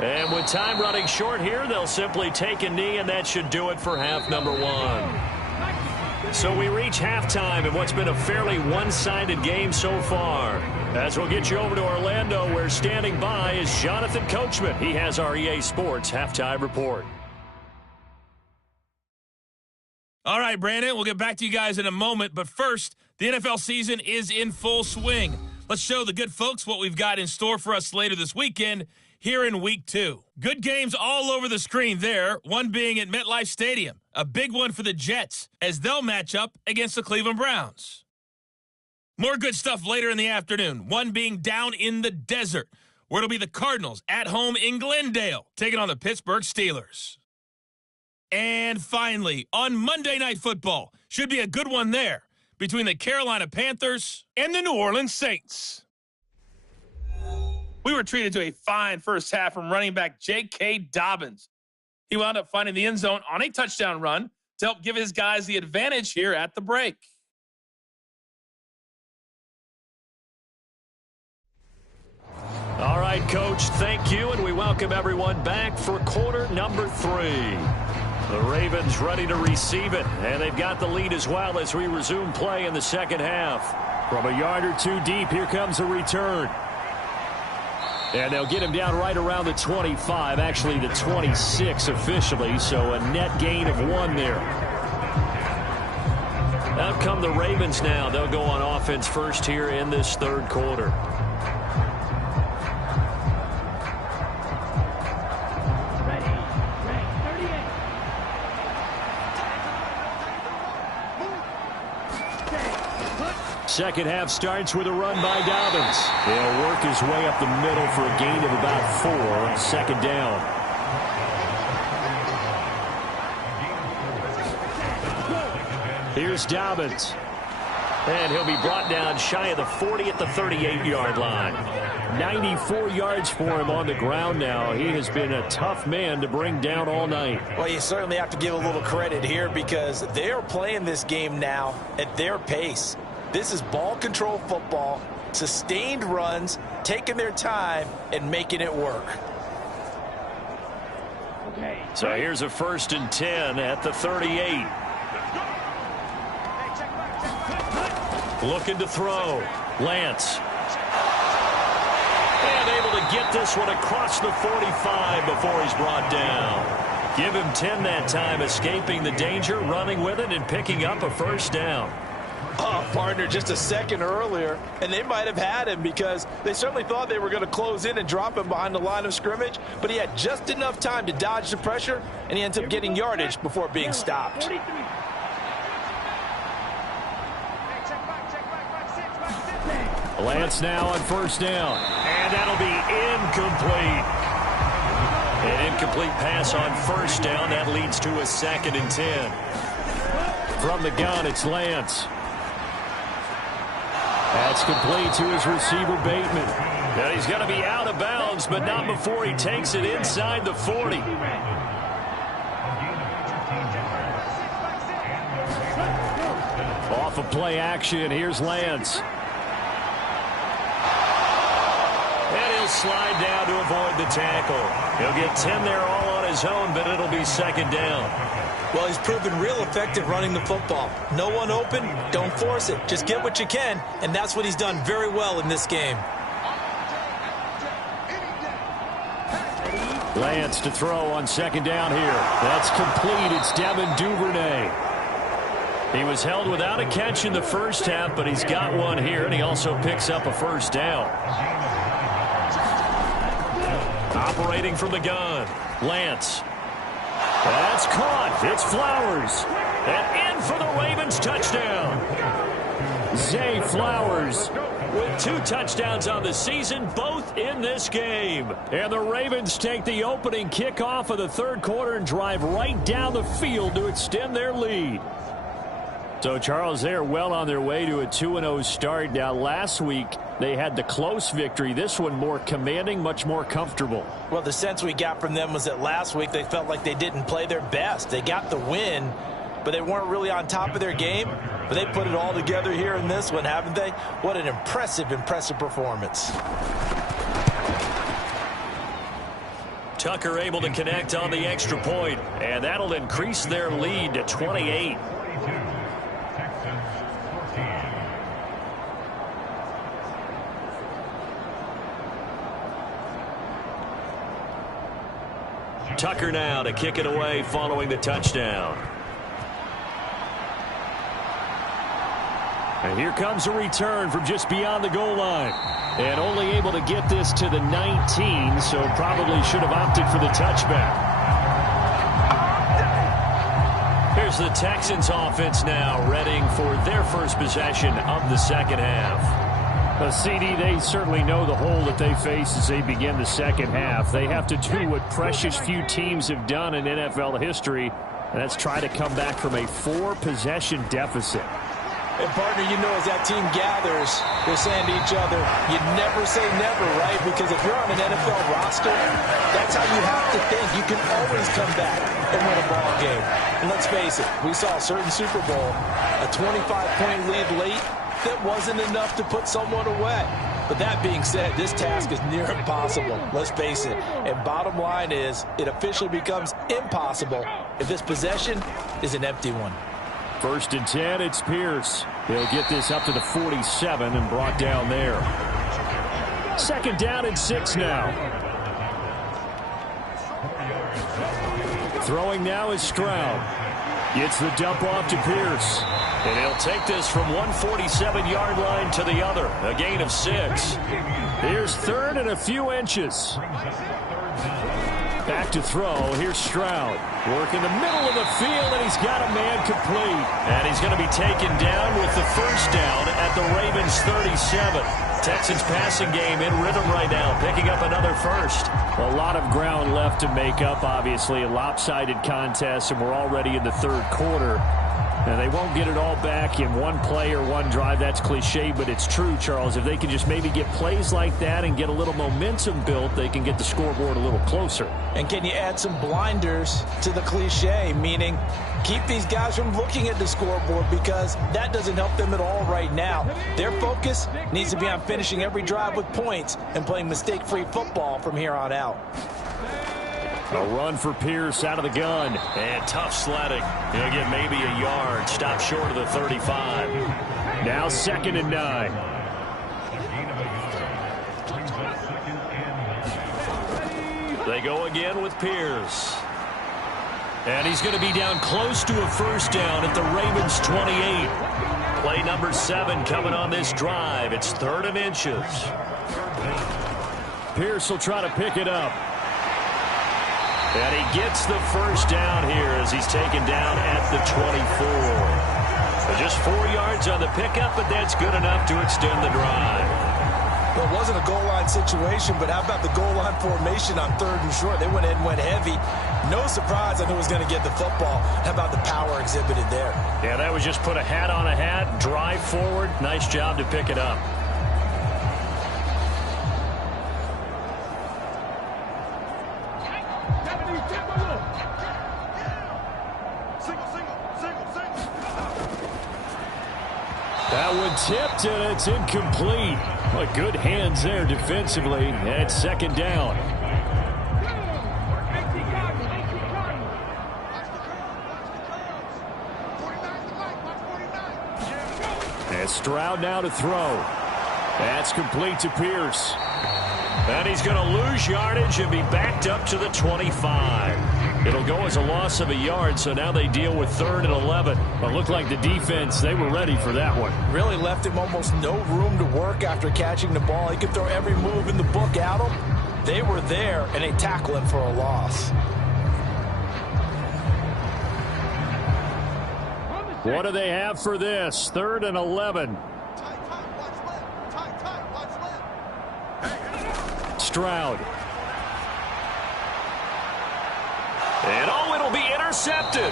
And with time running short here, they'll simply take a knee, and that should do it for half number 1. So we reach halftime in what's been a fairly one-sided game so far. As we'll get you over to Orlando, where standing by is Jonathan Coachman. He has our EA Sports halftime report. All right, Brandon, we'll get back to you guys in a moment. But first, the NFL season is in full swing. Let's show the good folks what we've got in store for us later this weekend here in Week 2. Good games all over the screen there, one being at MetLife Stadium. A big one for the Jets as they'll match up against the Cleveland Browns. More good stuff later in the afternoon, one being down in the desert, where it'll be the Cardinals at home in Glendale taking on the Pittsburgh Steelers. And finally, on Monday Night Football, should be a good one there between the Carolina Panthers and the New Orleans Saints. We were treated to a fine first half from running back J.K. Dobbins. He wound up finding the end zone on a touchdown run to help give his guys the advantage here at the break. All right, Coach, thank you, and we welcome everyone back for quarter number 3. The Ravens ready to receive it, and they've got the lead as well as we resume play in the second half. From a yard or two deep, here comes a return. And they'll get him down right around the 25, actually the 26 officially, so a net gain of 1 there. Out come the Ravens now. They'll go on offense first here in this third quarter. Second half starts with a run by Dobbins. He'll work his way up the middle for a gain of about 4. Second down. Here's Dobbins. And he'll be brought down shy of the 40 at the 38-yard line. 94 yards for him on the ground now. He has been a tough man to bring down all night. Well, you certainly have to give a little credit here because they're playing this game now at their pace. This is ball control football, sustained runs, taking their time, and making it work. So here's a 1st and 10 at the 38. Looking to throw. Lance. And able to get this one across the 45 before he's brought down. Give him 10 that time, escaping the danger, running with it, and picking up a first down. Oh, partner, just a second earlier, and they might have had him because they certainly thought they were going to close in and drop him behind the line of scrimmage, but he had just enough time to dodge the pressure, and he ends up getting yardage before being stopped. Lance now on first down. And And that'll be incomplete. An incomplete pass on first down. That leads to a 2nd and 10. From the gun, it's Lance. That's complete to his receiver, Bateman. And he's going to be out of bounds, but not before he takes it inside the 40. Off of play action, here's Lance. And he'll slide down to avoid the tackle. He'll get 10 there all on his own, but it'll be 2nd down. Well, he's proven real effective running the football. No one open, don't force it. Just get what you can, and that's what he's done very well in this game. Lance to throw on 2nd down here. That's complete. It's Devin Duvernay. He was held without a catch in the first half, but he's got one here, and he also picks up a 1st down. Operating from the gun, Lance. That's caught. It's Flowers. And in for the Ravens touchdown. Zay Flowers with 2 touchdowns on the season, both in this game. And the Ravens take the opening kickoff of the 3rd quarter and drive right down the field to extend their lead. So, Charles, they're well on their way to a 2-0 start. Now, last week, they had the close victory. This one more commanding, much more comfortable. Well, the sense we got from them was that last week they felt like they didn't play their best. They got the win, but they weren't really on top of their game. But they put it all together here in this one, haven't they? What an impressive, impressive performance. Tucker able to connect on the extra point, and that'll increase their lead to 28. Tucker now to kick it away following the touchdown. And here comes a return from just beyond the goal line. And only able to get this to the 19, so probably should have opted for the touchback. Here's the Texans offense now, readying for their first possession of the 2nd half. CD, they certainly know the hole that they face as they begin the 2nd half. They have to do what precious few teams have done in NFL history, and that's try to come back from a 4-possession deficit. And, partner, you know, as that team gathers, they're saying to each other, you never say never, right? Because if you're on an NFL roster, that's how you have to think. You can always come back and win a ball game. And let's face it, we saw a certain Super Bowl, a 25-point lead late, that wasn't enough to put someone away. But that being said, this task is near impossible. Let's face it. And bottom line is, it officially becomes impossible if this possession is an empty one. 1st and 10, it's Pierce. He'll get this up to the 47 and brought down there. 2nd down and 6 now. Throwing now is Stroud. Gets the dump off to Pierce. And he'll take this from 147-yard line to the other. A gain of 6. Here's 3rd and a few inches. Back to throw. Here's Stroud. Work in the middle of the field, and he's got a man complete. And he's going to be taken down with the 1st down at the Ravens 37. Texans passing game in rhythm right now, picking up another 1st. A lot of ground left to make up, obviously. A lopsided contest, and we're already in the 3rd quarter. And they won't get it all back in one play or one drive. That's cliche, but it's true, Charles. If they can just maybe get plays like that and get a little momentum built, they can get the scoreboard a little closer. And can you add some blinders to the cliche, meaning keep these guys from looking at the scoreboard, because that doesn't help them at all right now. Their focus needs to be on finishing every drive with points and playing mistake-free football from here on out. A run for Pierce out of the gun. And tough sledding. He'll get maybe a yard. Stop short of the 35. Now 2nd and 9. They go again with Pierce. And he's going to be down close to a 1st down at the Ravens 28. Play number 7 coming on this drive. It's 3rd and inches. Pierce will try to pick it up. And he gets the 1st down here as he's taken down at the 24. So just 4 yards on the pickup, but that's good enough to extend the drive. Well, it wasn't a goal line situation, but how about the goal line formation on 3rd and short? They went in and went heavy. No surprise, I knew he was going to get the football. How about the power exhibited there? Yeah, that was just put a hat on a hat, drive forward. Nice job to pick it up. That one tipped, and it's incomplete. Well, good hands there defensively, and it's 2nd down. And Stroud now to throw. That's complete to Pierce. And he's going to lose yardage and be backed up to the 25. It'll go as a loss of a yard, so now they deal with 3rd and 11. But it looked like the defense, they were ready for that one. Really left him almost no room to work after catching the ball. He could throw every move in the book at him. They were there, and they tackle him for a loss. What do they have for this? 3rd and 11. Stroud. And it'll be intercepted.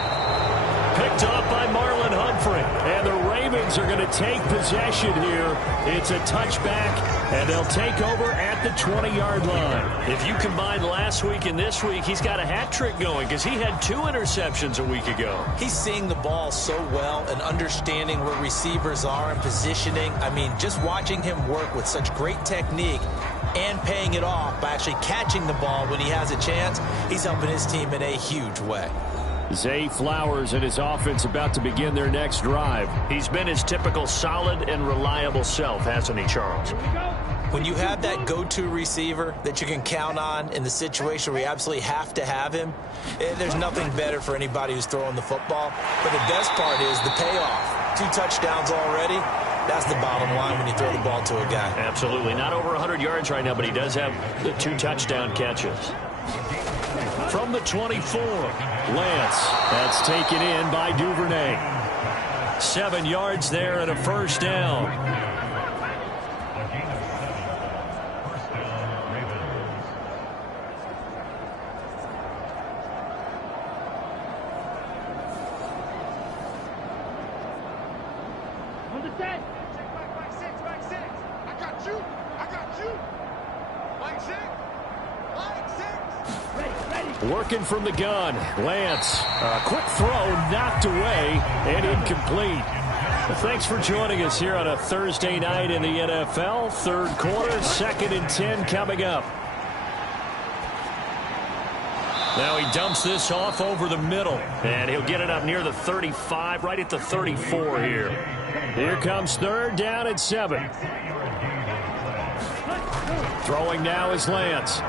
Picked off by Marlon Humphrey. And the Ravens are going to take possession here. It's a touchback, and they'll take over at the 20-yard line. If you combine last week and this week, he's got a hat trick going because he had 2 interceptions a week ago. He's seeing the ball so well and understanding where receivers are and positioning. I mean, just watching him work with such great technique and paying it off by actually catching the ball when he has a chance, he's helping his team in a huge way. Zay Flowers and his offense about to begin their next drive. He's been his typical solid and reliable self, hasn't he, Charles? When you have that go-to receiver that you can count on in the situation where you absolutely have to have him, there's nothing better for anybody who's throwing the football. But the best part is the payoff. 2 touchdowns already. That's the bottom line when you throw the ball to a guy. Absolutely. Not over 100 yards right now, but he does have the 2 touchdown catches. From the 24, Lance. That's taken in by Duvernay. 7 yards there and a 1st down. Working from the gun. Lance. A quick throw knocked away and incomplete. Well, thanks for joining us here on a Thursday night in the NFL. 3rd quarter, 2nd and 10 coming up. Now he dumps this off over the middle, and he'll get it up near the 35, right at the 34 here. Here comes 3rd down and 7. Throwing now is Lance.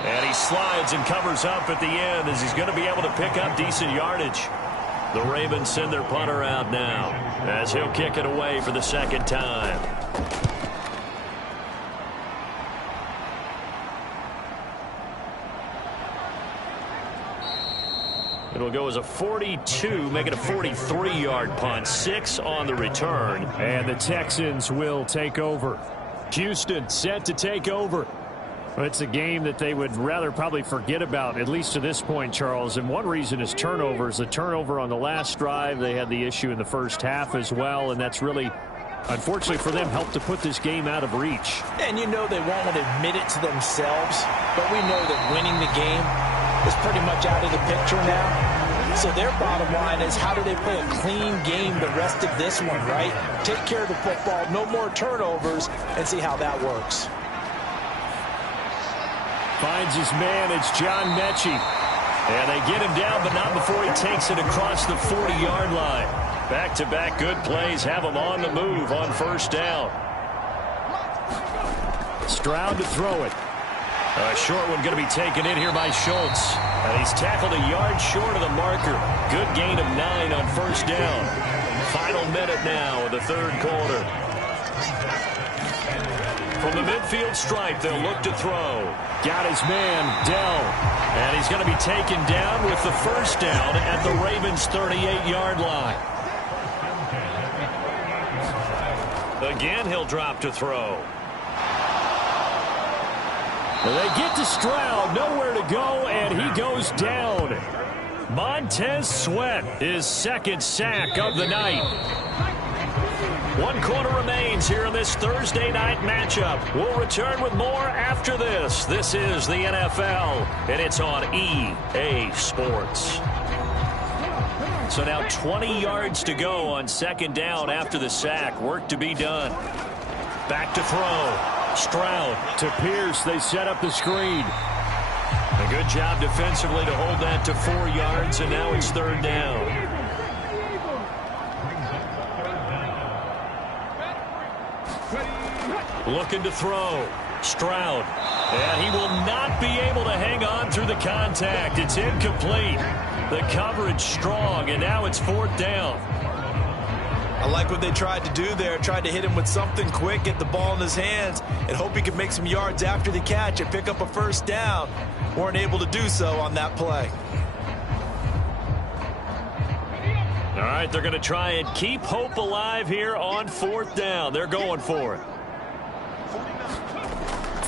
And he slides and covers up at the end as he's going to be able to pick up decent yardage. The Ravens send their punter out now as he'll kick it away for the 2nd time. It'll go as a 42, make it a 43-yard punt. 6 on the return. And the Texans will take over. Houston set to take over. It's a game that they would rather probably forget about, at least to this point, Charles. And one reason is turnovers. The turnover on the last drive, they had the issue in the first half as well, and that's really, unfortunately for them, helped to put this game out of reach. And you know they won't admit it to themselves, but we know that winning the game is pretty much out of the picture now. So their bottom line is, how do they play a clean game the rest of this one, right? Take care of the football, no more turnovers, and see how that works. Finds his man, it's John Mechie. And they get him down, but not before he takes it across the 40-yard line. Back-to-back good plays have him on the move on 1st down. Stroud to throw it. A short one going to be taken in here by Schultz. And he's tackled a yard short of the marker. Good gain of 9 on 1st down. Final minute now of the 3rd quarter. From the midfield stripe, they'll look to throw. Got his man, Dell. And he's going to be taken down with the 1st down at the Ravens' 38-yard line. Again, he'll drop to throw. They get to Stroud, nowhere to go, and he goes down. Montez Sweat, his second sack of the night. 1 quarter remains here in this Thursday night matchup. We'll return with more after this. This is the NFL, and it's on EA Sports. So now 20 yards to go on second down after the sack. Work to be done. Back to throw. Stroud to Pierce. They set up the screen. A good job defensively to hold that to 4 yards, and now it's third down. Looking to throw. Stroud. And he will not be able to hang on through the contact. It's incomplete. The coverage strong, and now it's fourth down. I like what they tried to do there. Tried to hit him with something quick, get the ball in his hands, and hope he could make some yards after the catch and pick up a first down. Weren't able to do so on that play. All right, they're going to try and keep hope alive here on fourth down. They're going for it.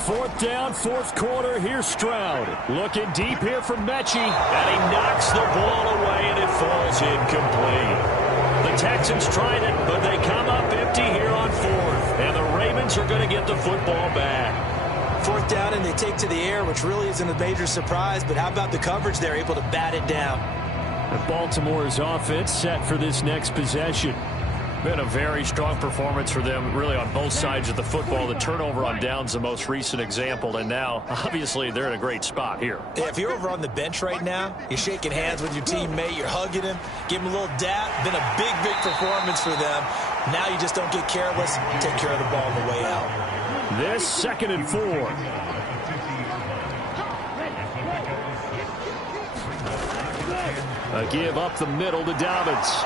Fourth down, fourth quarter. Here's Stroud. Looking deep here from Mechie. And he knocks the ball away, and it falls incomplete. The Texans tried it, but they come up empty here on fourth. And the Ravens are going to get the football back. Fourth down, and they take to the air, which really isn't a major surprise. But how about the coverage there, able to bat it down? And Baltimore's offense set for this next possession. Been a very strong performance for them, really, on both sides of the football. The turnover on downs, the most recent example, and now, obviously, they're in a great spot here. Yeah, if you're over on the bench right now, you're shaking hands with your teammate, you're hugging him, give him a little dap. Been a big, big performance for them. Now you just don't get careless, take care of the ball on the way out. This 2nd and 4. A give up the middle to Dobbins.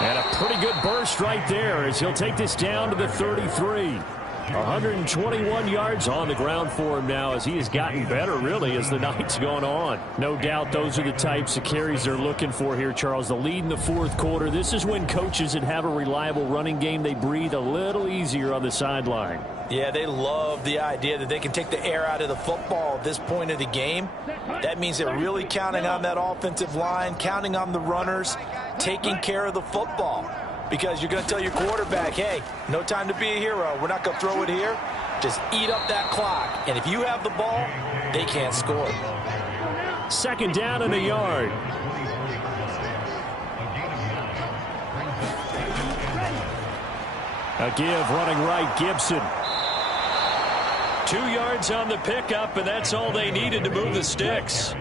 And a pretty good burst right there as he'll take this down to the 33. 121 yards on the ground for him now as he has gotten better, really, as the night's gone on. No doubt those are the types of carries they're looking for here, Charles. The lead in the fourth quarter. This is when coaches that have a reliable running game, they breathe a little easier on the sideline. Yeah, they love the idea that they can take the air out of the football at this point of the game. That means they're really counting on that offensive line, counting on the runners, taking care of the football. Because you're going to tell your quarterback, hey, no time to be a hero. We're not going to throw it here. Just eat up that clock. And if you have the ball, they can't score. 2nd down and a yard. A give running right, Gibson. 2 yards on the pickup, and that's all they needed to move the sticks.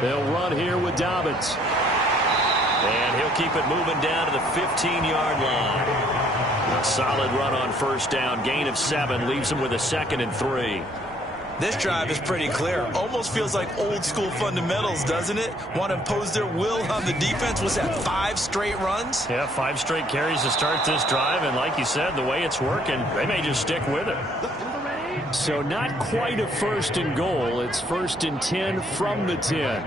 They'll run here with Dobbins. And he'll keep it moving down to the 15-yard line. A solid run on first down. Gain of 7 leaves him with a 2nd and 3. This drive is pretty clear. Almost feels like old school fundamentals, doesn't it? Want to impose their will on the defense. Was that 5 straight runs? Yeah, 5 straight carries to start this drive. And like you said, the way it's working, they may just stick with it. So not quite a 1st and goal. It's 1st and 10 from the 10.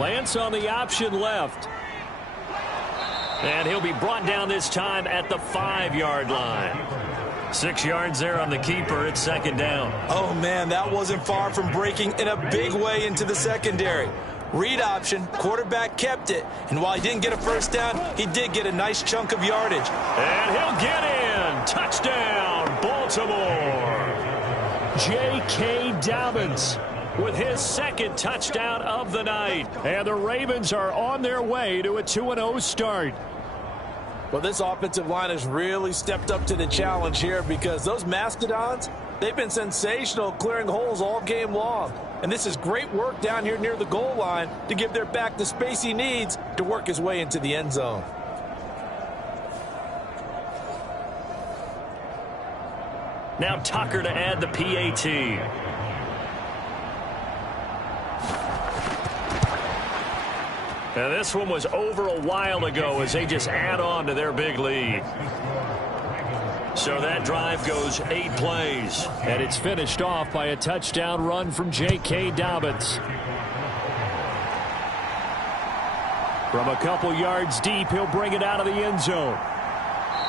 Lance on the option left. And he'll be brought down this time at the 5-yard line. 6 yards there on the keeper. It's 2nd down. Oh, man, that wasn't far from breaking in a big way into the secondary. Read option, quarterback kept it. And while he didn't get a first down, he did get a nice chunk of yardage. And he'll get in. Touchdown, Baltimore. J.K. Dobbins with his 2nd touchdown of the night. And the Ravens are on their way to a 2-0 start. Well, this offensive line has really stepped up to the challenge here because those Mastodons, they've been sensational clearing holes all game long. And this is great work down here near the goal line to give their back the space he needs to work his way into the end zone. Now Tucker to add the PAT. And this one was over a while ago as they just add on to their big lead. So that drive goes 8 plays. And it's finished off by a touchdown run from J.K. Dobbins. From a couple yards deep, he'll bring it out of the end zone.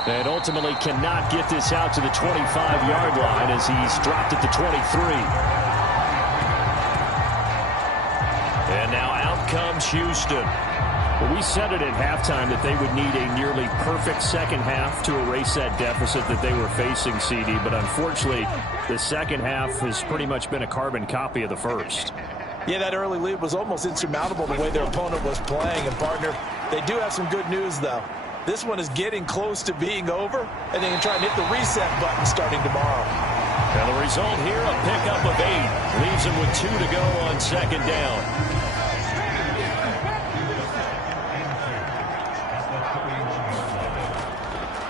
And ultimately cannot get this out to the 25-yard line as he's dropped at the 23. And now out comes Houston. Well, we said it at halftime that they would need a nearly perfect second half to erase that deficit that they were facing, CD. But unfortunately, the second half has pretty much been a carbon copy of the first. Yeah, that early lead was almost insurmountable the way their opponent was playing. And, partner, they do have some good news, though. This one is getting close to being over, and they can try and hit the reset button starting tomorrow. And the result here, a pickup of 8. Leaves them with 2 to go on second down.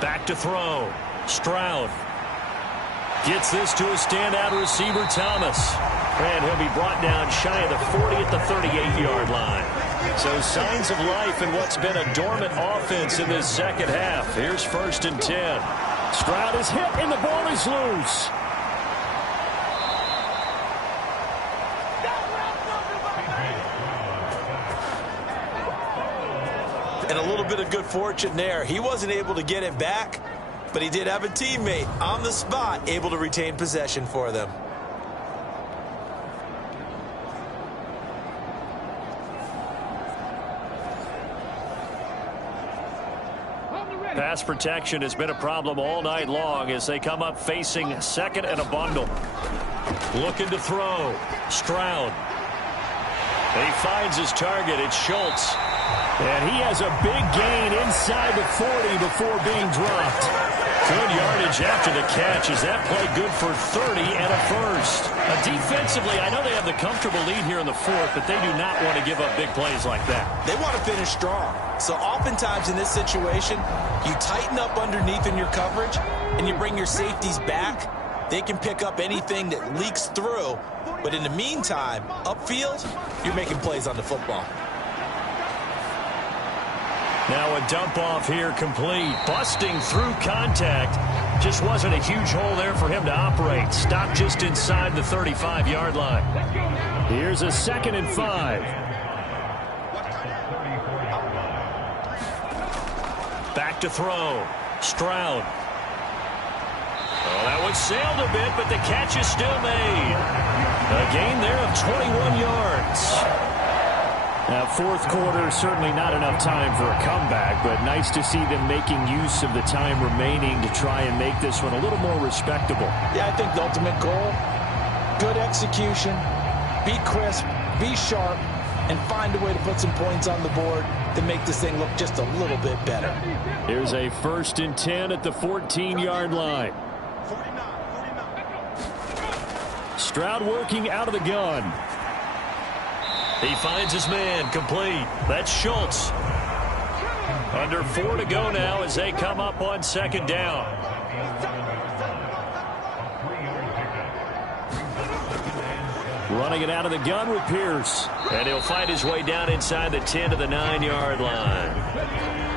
Back to throw. Stroud gets this to a standout receiver, Thomas. And he'll be brought down shy of the 40 at the 38-yard line. So signs of life in what's been a dormant offense in this second half. Here's 1st and 10. Stroud is hit and the ball is loose. And a little bit of good fortune there. He wasn't able to get it back, but he did have a teammate on the spot able to retain possession for them. Pass protection has been a problem all night long as they come up facing second and a bundle. Looking to throw. Stroud. He finds his target. It's Schultz. And he has a big gain inside the 40 before being dropped. Good yardage after the catch. Is that play good for 30 and a first? Defensively, I know they have the comfortable lead here in the fourth, but they do not want to give up big plays like that. They want to finish strong. So oftentimes in this situation, you tighten up underneath in your coverage, and you bring your safeties back. They can pick up anything that leaks through. But in the meantime, upfield, you're making plays on the football. Now a dump off here complete. Busting through contact. Just wasn't a huge hole there for him to operate. Stopped just inside the 35-yard line. Here's a 2nd and 5. Back to throw. Stroud. Oh, that one sailed a bit, but the catch is still made. A gain there of 21 yards. Now, fourth quarter, certainly not enough time for a comeback, but nice to see them making use of the time remaining to try and make this one a little more respectable. Yeah, I think the ultimate goal, good execution, be crisp, be sharp, and find a way to put some points on the board to make this thing look just a little bit better. Here's a 1st and 10 at the 14-yard line. Stroud working out of the gun. He finds his man, complete. That's Schultz. Under 4 to go now as they come up on second down. Running it out of the gun with Pierce. And he'll find his way down inside the 10 to the 9-yard line.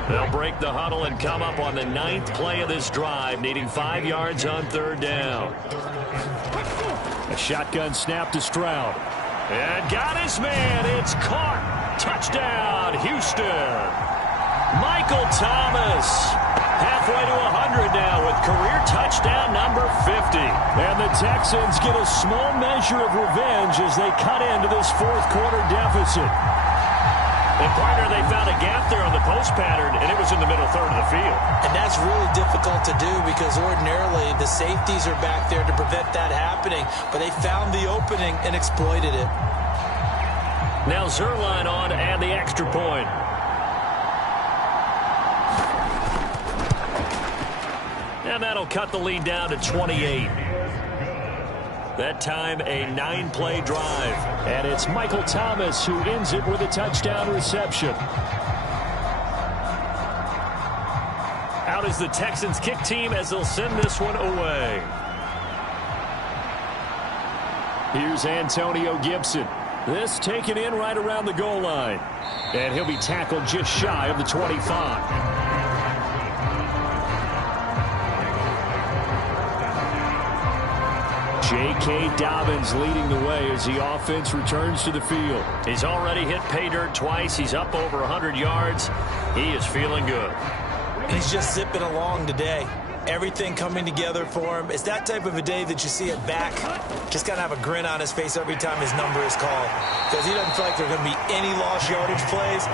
They'll break the huddle and come up on the 9th play of this drive, needing 5 yards on 3rd down. A shotgun snap to Stroud. And got his man. It's caught. Touchdown, Houston. Michael Thomas. Halfway to 100 now with career touchdown number 50. And the Texans get a small measure of revenge as they cut into this fourth quarter deficit. And partner, they found a gap there on the post pattern, and it was in the middle third of the field. And that's really difficult to do because ordinarily the safeties are back there to prevent that happening. But they found the opening and exploited it. Now Zerline on to add the extra point. And that'll cut the lead down to 28. That time, a 9-play drive. And it's Michael Thomas who ends it with a touchdown reception. Out is the Texans kick team as they'll send this one away. Here's Antonio Gibson. This taken in right around the goal line. And he'll be tackled just shy of the 25. J.K. Dobbins leading the way as the offense returns to the field. He's already hit pay dirt twice. He's up over 100 yards. He is feeling good. He's just zipping along today. Everything coming together for him. It's that type of a day that you see it back. Just got to have a grin on his face every time his number is called, because he doesn't feel like there are going to be any lost yardage plays.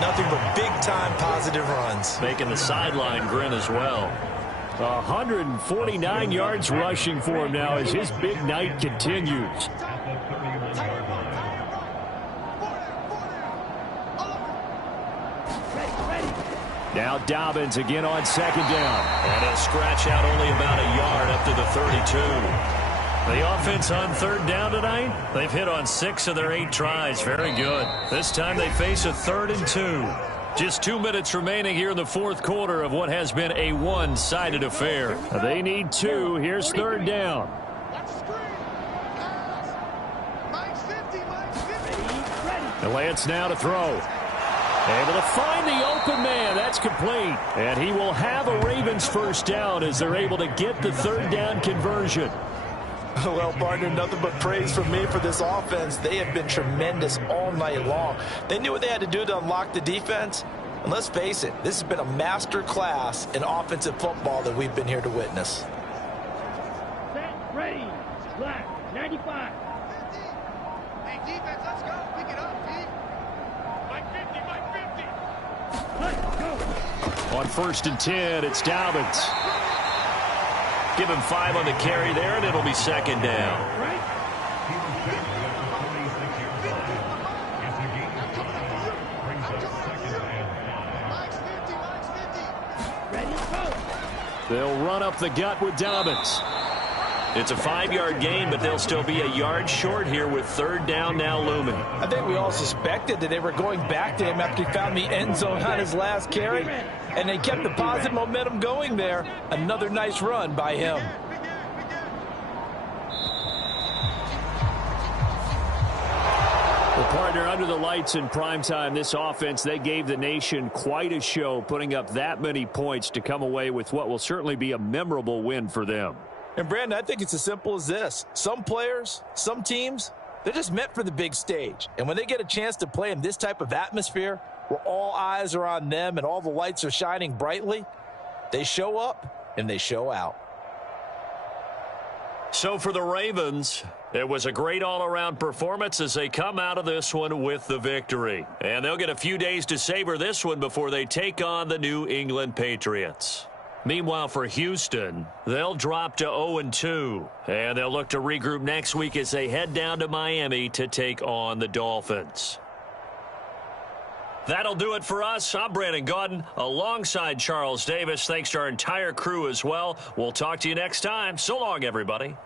Nothing but big-time positive runs. Making the sideline grin as well. 149 yards rushing for him now as his big night continues. Now Dobbins again on second down. And he'll scratch out only about a yard up to the 32. The offense on third down tonight, they've hit on 6 of their 8 tries. Very good. This time they face a 3rd and 2. Just 2 minutes remaining here in the fourth quarter of what has been a one-sided affair. They need 2. Here's third down. And Lance now to throw. Able to find the open man. That's complete. And he will have a Ravens first down as they're able to get the third down conversion. Well, partner, nothing but praise from me for this offense. They have been tremendous all night long. They knew what they had to do to unlock the defense. And let's face it, this has been a master class in offensive football that we've been here to witness. Set, ready, black, 95. Hey, defense, let's go. Pick it up, D. Mike 50, Mike 50. Let's go. On 1st and 10, it's Dobbins. Give him 5 on the carry there, and it'll be second down. Right. Ready, go. They'll run up the gut with Dobbins. It's a 5-yard gain, but they'll still be a yard short here with third down now looming. I think we all suspected that they were going back to him after he found the end zone on his last carry, and they kept the positive momentum going there. Another nice run by him. Well, partner, under the lights in primetime, this offense, they gave the nation quite a show, putting up that many points to come away with what will certainly be a memorable win for them. And, Brandon, I think it's as simple as this. Some players, some teams, they're just meant for the big stage. And when they get a chance to play in this type of atmosphere where all eyes are on them and all the lights are shining brightly, they show up and they show out. So for the Ravens, it was a great all-around performance as they come out of this one with the victory. And they'll get a few days to savor this one before they take on the New England Patriots. Meanwhile, for Houston, they'll drop to 0-2, and they'll look to regroup next week as they head down to Miami to take on the Dolphins. That'll do it for us. I'm Brandon Gaudin alongside Charles Davis. Thanks to our entire crew as well. We'll talk to you next time. So long, everybody.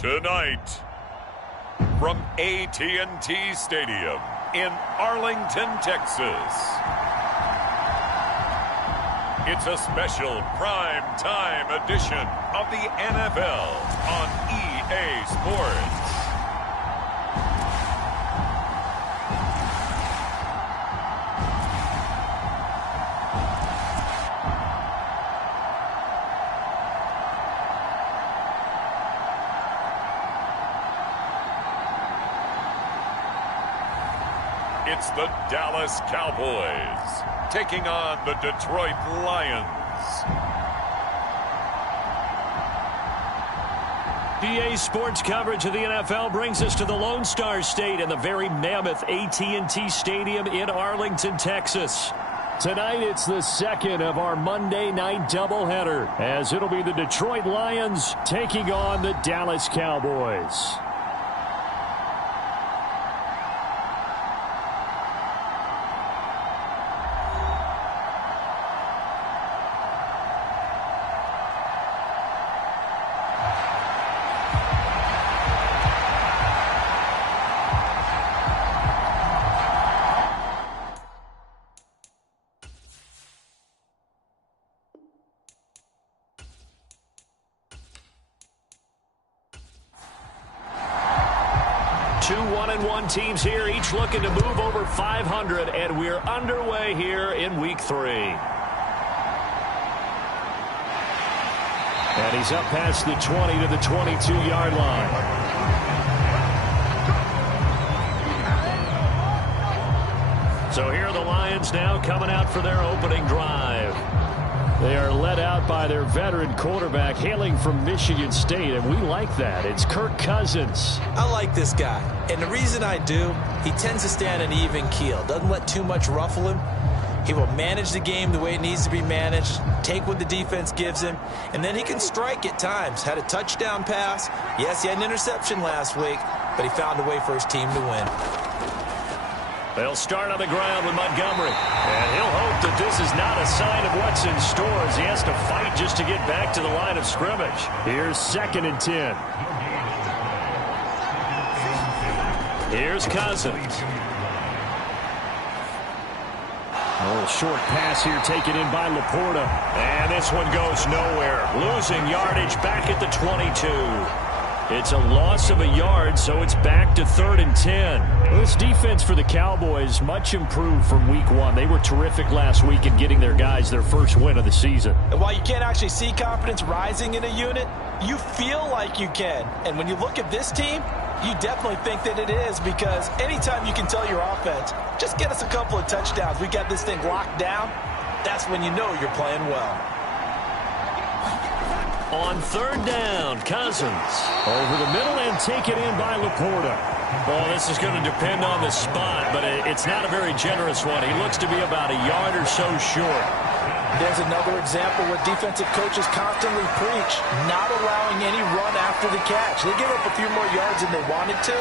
Tonight, from AT&T Stadium in Arlington, Texas, it's a special prime time edition of the NFL on EA Sports. It's the Dallas Cowboys taking on the Detroit Lions. EA Sports coverage of the NFL brings us to the Lone Star State and the very mammoth AT&T Stadium in Arlington, Texas. Tonight, it's the second of our Monday night doubleheader, as it'll be the Detroit Lions taking on the Dallas Cowboys. Two 1-1 teams here, each looking to move over 500, and we're underway here in Week 3. And he's up past the 20 to the 22-yard line. So here are the Lions now coming out for their opening drive. They are led out by their veteran quarterback hailing from Michigan State, and we like that. It's Kirk Cousins. I like this guy, and the reason I do, he tends to stay on an even keel. Doesn't let too much ruffle him. He will manage the game the way it needs to be managed, take what the defense gives him, and then he can strike at times. Had a touchdown pass. Yes, he had an interception last week, but he found a way for his team to win. They'll start on the ground with Montgomery. And he'll hope that this is not a sign of what's in store as he has to fight just to get back to the line of scrimmage. Here's 2nd and 10. Here's Cousins. A little short pass here taken in by Laporta. And this one goes nowhere. Losing yardage back at the 22. It's a loss of a yard, so it's back to 3rd and 10. Well, this defense for the Cowboys, much improved from Week 1. They were terrific last week in getting their guys their first win of the season. And while you can't actually see confidence rising in a unit, you feel like you can. And when you look at this team, you definitely think that it is, because anytime you can tell your offense, just get us a couple of touchdowns, we got this thing locked down, that's when you know you're playing well. On 3rd down, Cousins. Over the middle and taken in by Laporta. Well, this is going to depend on the spot, but it's not a very generous one. He looks to be about a yard or so short. There's another example where defensive coaches constantly preach, not allowing any run after the catch. They give up a few more yards than they wanted to,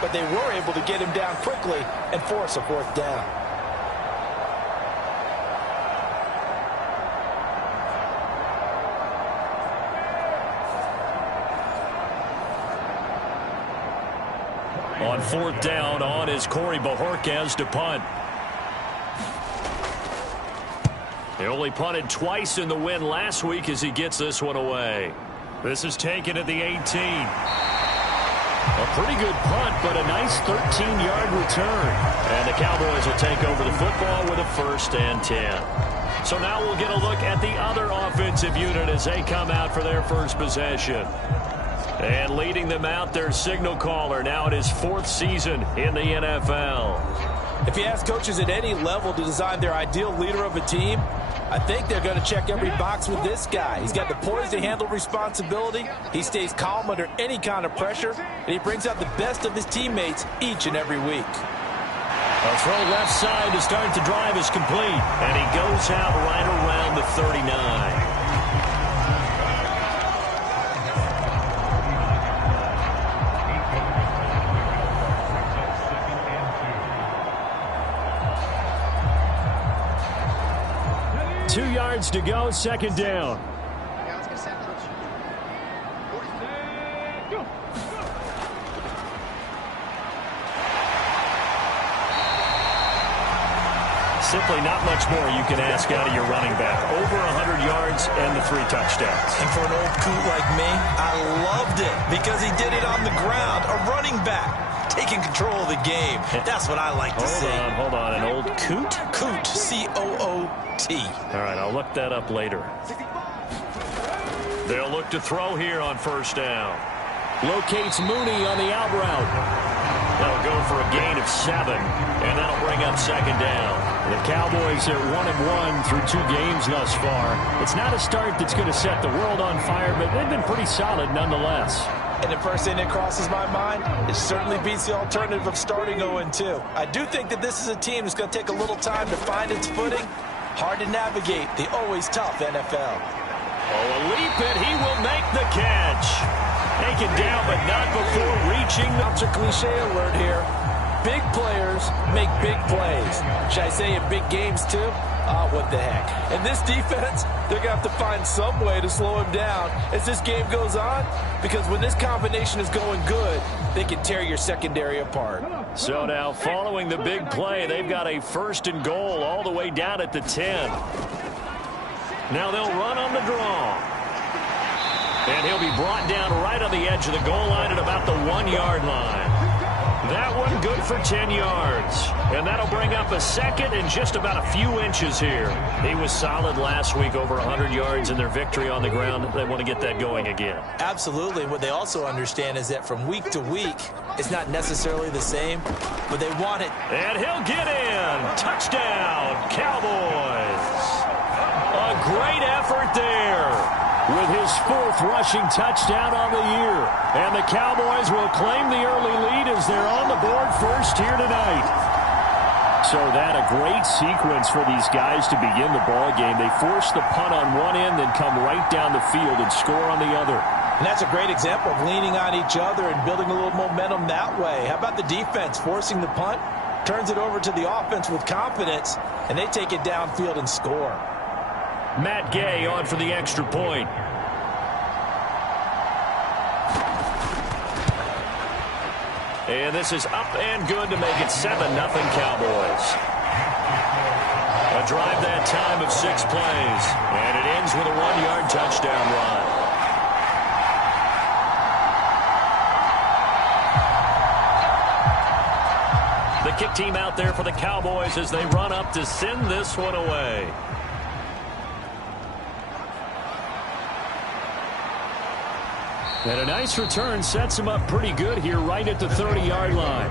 but they were able to get him down quickly and force a 4th down. On 4th down, on is Corey Bojorquez to punt. He only punted twice in the win last week as he gets this one away. This is taken at the 18. A pretty good punt, but a nice 13-yard return. And the Cowboys will take over the football with a 1st and 10. So now we'll get a look at the other offensive unit as they come out for their first possession. And leading them out, their signal caller, now in his 4th season in the NFL. If you ask coaches at any level to design their ideal leader of a team, I think they're going to check every box with this guy. He's got the poise to handle responsibility. He stays calm under any kind of pressure, and he brings out the best of his teammates each and every week. A throw left side to start the drive is complete, and he goes out right around the 39. To go, 2nd down. simply not much more you can ask out of your running back. Over 100 yards and the 3 touchdowns. And for an old coot like me, I loved it because he did it on the ground. A running back taking control of the game. That's what I like to see. Hold on. An old coot? Coot, C-O-O-T. All right, I'll look that up later. They'll look to throw here on first down. Locates Mooney on the out route. They'll go for a gain of 7, and that'll bring up second down. The Cowboys are 1-1 through 2 games thus far. It's not a start that's going to set the world on fire, but they've been pretty solid nonetheless. And the first thing that crosses my mind, it certainly beats the alternative of starting 0-2. I do think that this is a team that's going to take a little time to find its footing. Hard to navigate the always tough NFL. A leap, and he will make the catch. Taken down, but not before reaching. That's a cliche alert here. Big players make big plays. Should I say in big games, too? What the heck. And this defense, they're going to have to find some way to slow him down as this game goes on, because when this combination is going good, they can tear your secondary apart. So now, following the big play, they've got a 1st and goal all the way down at the 10. Now they'll run on the draw. And he'll be brought down right on the edge of the goal line at about the 1-yard line. That one good for 10 yards. And that'll bring up a 2nd and just about a few inches here. He was solid last week, over 100 yards in their victory on the ground. They want to get that going again. Absolutely. What they also understand is that from week to week, it's not necessarily the same, but they want it. And he'll get in. Touchdown, Cowboys. A great effort there. With his 4th rushing touchdown on the year. And the Cowboys will claim the early lead as they're on the board first here tonight. So that a great sequence for these guys to begin the ball game. They force the punt on one end, then come right down the field and score on the other. And that's a great example of leaning on each other and building a little momentum that way. How about the defense forcing the punt? Turns it over to the offense with confidence, and they take it downfield and score. Matt Gay on for the extra point. And this is up and good to make it 7-0 Cowboys. A drive that time of 6 plays. And it ends with a 1-yard touchdown run. The kick team out there for the Cowboys as they run up to send this one away. And a nice return sets him up pretty good here right at the 30-yard line.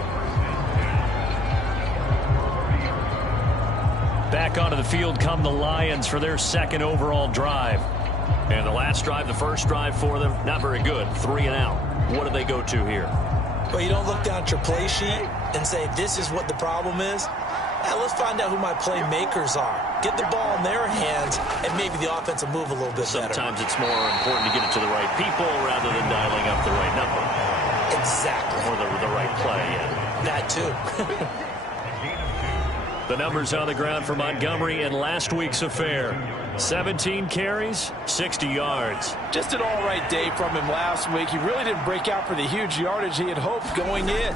Back onto the field come the Lions for their 2nd overall drive. And the last drive, the first drive for them, not very good. 3 and out. What do they go to here? Well, you don't look down at your play sheet and say, this is what the problem is. Now, let's find out who my playmakers are. Get the ball in their hands, and maybe the offense will move a little bit better. Sometimes it's more important to get it to the right people rather than dialing up the right number. Exactly. Or the right play, yeah. That, too. The numbers on the ground for Montgomery in last week's affair. 17 carries, 60 yards. Just an all-right day from him last week. He really didn't break out for the huge yardage he had hoped going in.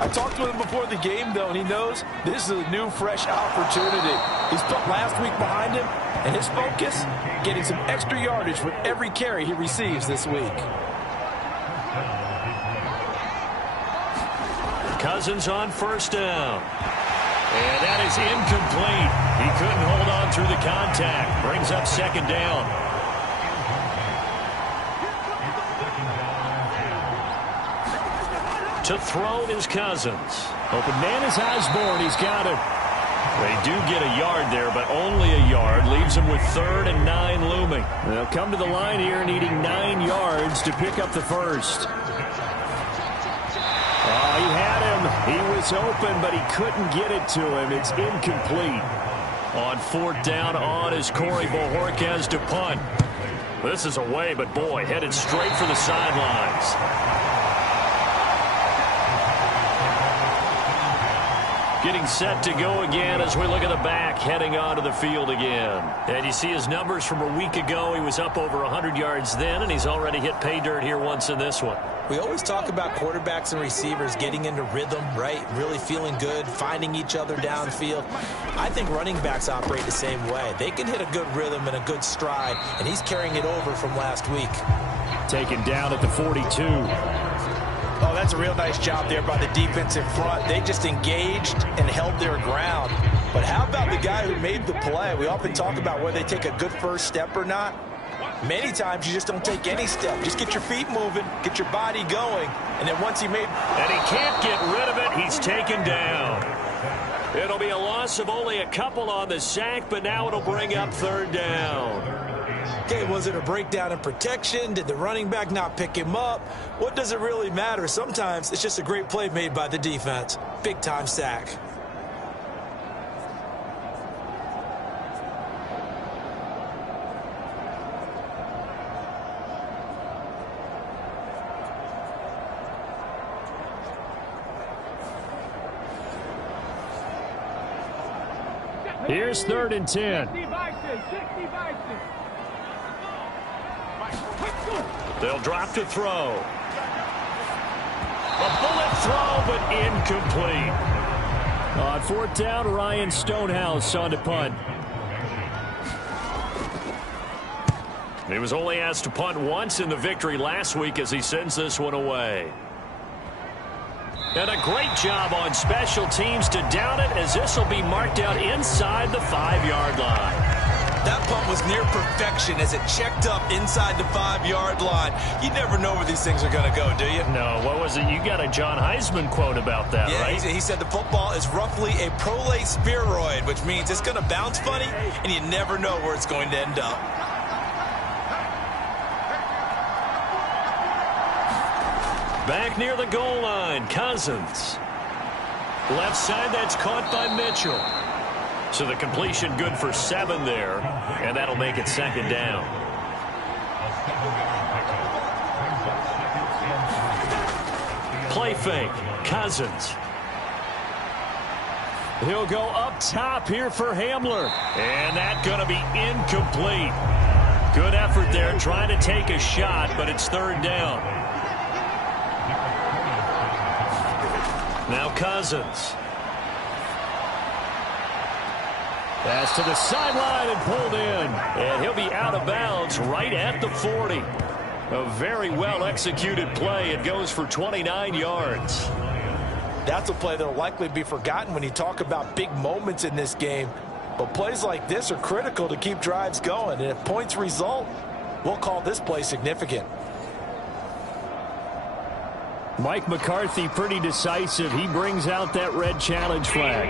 I talked with him before the game, though, and he knows this is a new, fresh opportunity. He's put last week behind him, and his focus, getting some extra yardage with every carry he receives this week. Cousins on first down. And that is incomplete. He couldn't hold on through the contact. Brings up 2nd down. To throw is Cousins. Open man is Osborne. He's got it. They do get a yard there, but only a yard. Leaves them with 3rd and 9 looming. They'll come to the line here needing 9 yards to pick up the first. He had him. He was open, but he couldn't get it to him. It's incomplete. On 4th down on is Corey Bojorquez to punt. This is away, but boy, headed straight for the sidelines. getting set to go again as we look at the back heading onto the field again. And you see his numbers from a week ago. He was up over 100 yards then, and he's already hit pay dirt here once in this one. We always talk about quarterbacks and receivers getting into rhythm, right? Really feeling good, finding each other downfield. I think running backs operate the same way. They can hit a good rhythm and a good stride, and he's carrying it over from last week. Taken down at the 42. Oh, that's a real nice job there by the defense in front. They just engaged and held their ground. But how about the guy who made the play? We often talk about whether they take a good first step or not. Many times you just don't take any step. Just get your feet moving, get your body going, and then once he made... And he can't get rid of it. He's taken down. It'll be a loss of only a couple on the sack, but now it'll bring up third down. Okay, was it a breakdown in protection? Did the running back not pick him up? What does it really matter? Sometimes it's just a great play made by the defense. Big-time sack. Here's 3rd and 10. They'll drop to throw. A bullet throw, but incomplete. On 4th down, Ryan Stonehouse on to punt. He was only asked to punt once in the victory last week as he sends this one away. And a great job on special teams to down it, as this will be marked out inside the 5-yard line. That punt was near perfection as it checked up inside the 5-yard line. You never know where these things are going to go, do you? No, what was it? You got a John Heisman quote about that, yeah, right? He said the football is roughly a prolate spheroid, which means it's going to bounce funny, and you never know where it's going to end up. Back near the goal line, Cousins. Left side, that's caught by Mitchell. So the completion good for 7 there, and that'll make it 2nd down. Play fake, Cousins. He'll go up top here for Hamler. And that's going to be incomplete. Good effort there, trying to take a shot, but it's 3rd down. Now Cousins. Pass to the sideline and pulled in. And he'll be out of bounds right at the 40. A very well executed play. It goes for 29 yards. That's a play that'll likely be forgotten when you talk about big moments in this game. But plays like this are critical to keep drives going. And if points result, we'll call this play significant. Mike McCarthy pretty decisive. He brings out that red challenge flag.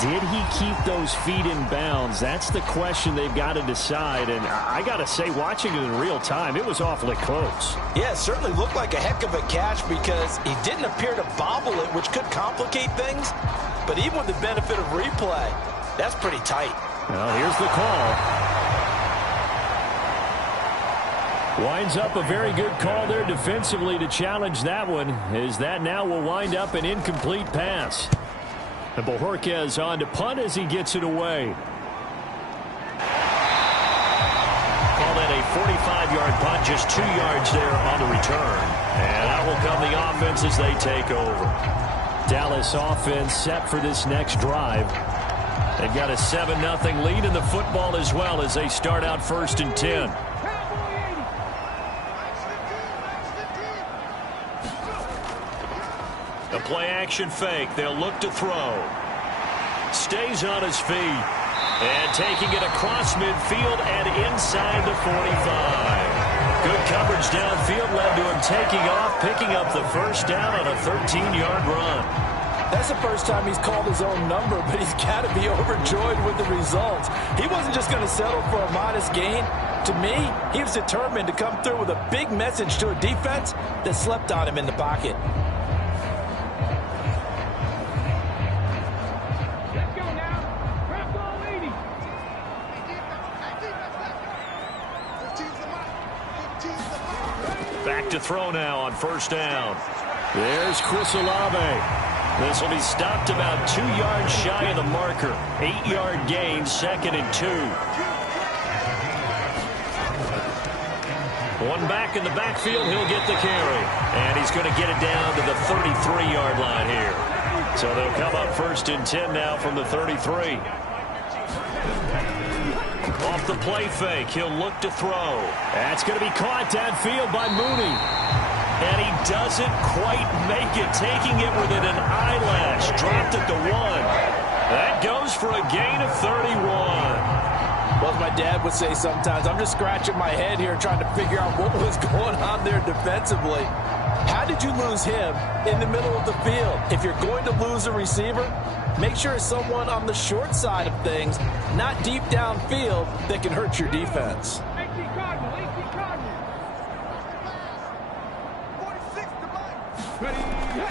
Did he keep those feet in bounds? That's the question they've got to decide. And I got to say, watching it in real time, it was awfully close. Yeah, it certainly looked like a heck of a catch because he didn't appear to bobble it, which could complicate things. But even with the benefit of replay, that's pretty tight. Well, here's the call. Winds up a very good call there defensively to challenge that one, as that now will wind up an incomplete pass. And Bojorquez on to punt as he gets it away. Call that a 45-yard punt, just 2 yards there on the return. And out will come the offense as they take over. Dallas offense set for this next drive. They've got a 7-0 lead in the football as well as they start out 1st and 10. A play-action fake. They'll look to throw. Stays on his feet. And taking it across midfield and inside the 45. Good coverage downfield led to him taking off, picking up the 1st down on a 13-yard run. That's the first time he's called his own number, but he's got to be overjoyed with the results. He wasn't just going to settle for a modest gain. To me, he was determined to come through with a big message to a defense that slept on him in the pocket. Back to throw now on 1st down. There's Chris Olave. This will be stopped about 2 yards shy of the marker. 8-yard gain, 2nd and 2. One back in the backfield, he'll get the carry. And he's going to get it down to the 33-yard line here. So they'll come up 1st and 10 now from the 33. Off the play fake, he'll look to throw. That's going to be caught downfield by Mooney. And he doesn't quite make it, taking it within an eyelash. Dropped at the 1. That goes for a gain of 31. Well, as my dad would say sometimes, I'm just scratching my head here trying to figure out what was going on there defensively. How did you lose him in the middle of the field? If you're going to lose a receiver, make sure it's someone on the short side of things, not deep downfield, that can hurt your defense.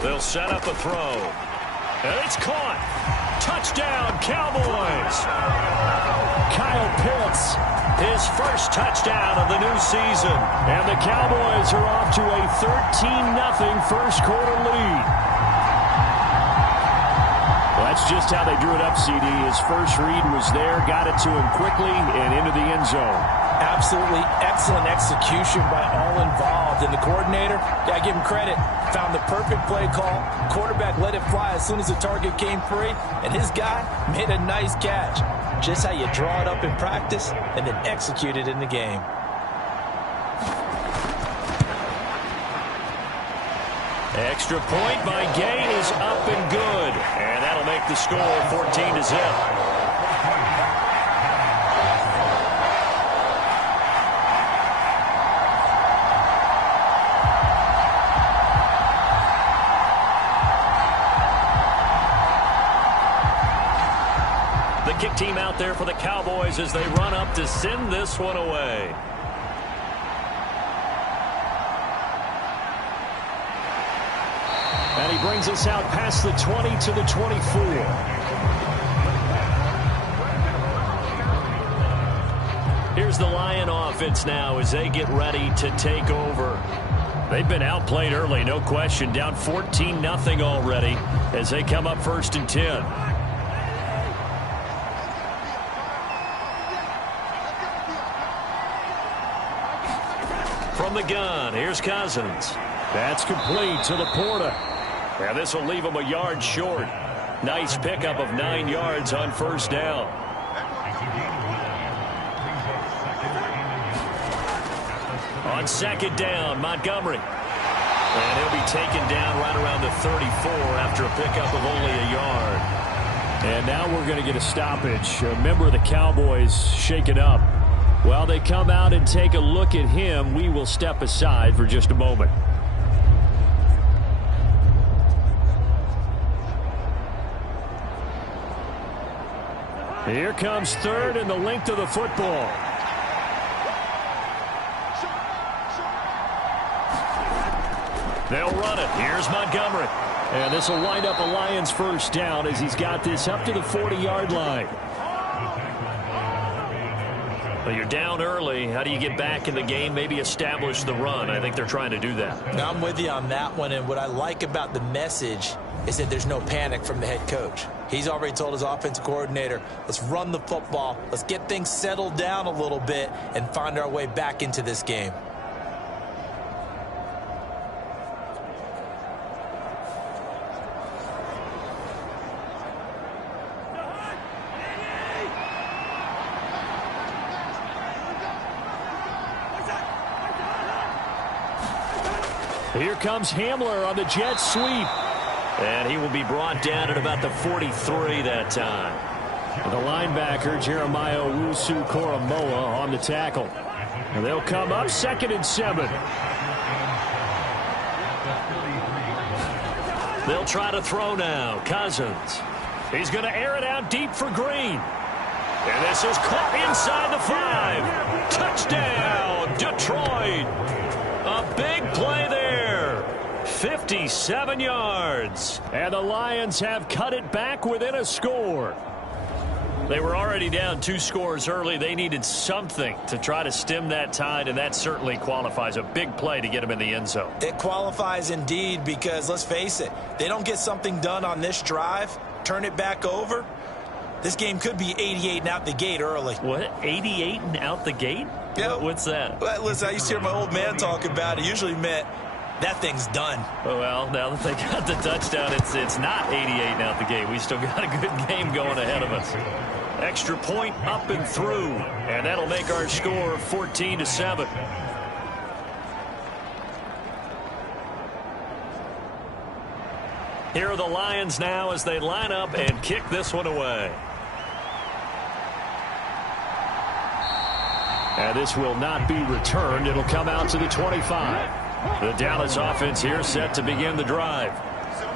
They'll set up a throw. And it's caught. Touchdown, Cowboys. Kyle Pitts, his first touchdown of the new season. And the Cowboys are off to a 13-0 first quarter lead. Well, that's just how they drew it up, CD. His first read was there, got it to him quickly, and into the end zone. Absolutely excellent execution by all involved. And the coordinator, yeah, give him credit, found the perfect play call. Quarterback let it fly as soon as the target came free, and his guy made a nice catch. Just how you draw it up in practice and then execute it in the game. Extra point by Gain is up and good. And that'll make the score 14-0. Kick team out there for the Cowboys as they run up to send this one away. And he brings us out past the 20 to the 24. Here's the Lion offense now as they get ready to take over. They've been outplayed early, no question. Down 14-0 already as they come up 1st and 10. From the gun, here's Cousins. That's complete to Laporta. And this will leave him a yard short. Nice pickup of 9 yards on 1st down. On 2nd down, Montgomery. And he'll be taken down right around the 34 after a pickup of only a yard. And now we're going to get a stoppage. A member of the Cowboys shaken up. While they come out and take a look at him, we will step aside for just a moment. Here comes 3rd and the length of the football. They'll run it. Here's Montgomery. And this will wind up a Lions 1st down as he's got this up to the 40-yard line. Well, you're down early. How do you get back in the game? Maybe establish the run. I think they're trying to do that. Now, I'm with you on that one, and what I like about the message is that there's no panic from the head coach. He's already told his offensive coordinator, let's run the football, let's get things settled down a little bit and find our way back into this game. Here comes Hamler on the jet sweep. And he will be brought down at about the 43 that time. The linebacker, Jeremiah Owusu-Koramoah, on the tackle. And they'll come up 2nd and 7. They'll try to throw now. Cousins. He's going to air it out deep for Green. And this is caught inside the 5. Touchdown, Detroit. A big play there. 57 yards. And the Lions have cut it back within a score. They were already down 2 scores early. They needed something to try to stem that tide, and that certainly qualifies. A big play to get them in the end zone. It qualifies indeed because, let's face it, they don't get something done on this drive, turn it back over, this game could be 88 and out the gate early. What? 88 and out the gate? Yeah. What's that? Well, listen, I used to hear my old man talk about it. It usually meant that thing's done. Oh, well, now that they got the touchdown, it's not 88 and out the gate. We still got a good game going ahead of us. Extra point up and through, and that'll make our score 14-7. Here are the Lions now as they line up and kick this one away. And this will not be returned. It'll come out to the 25. The Dallas offense here set to begin the drive.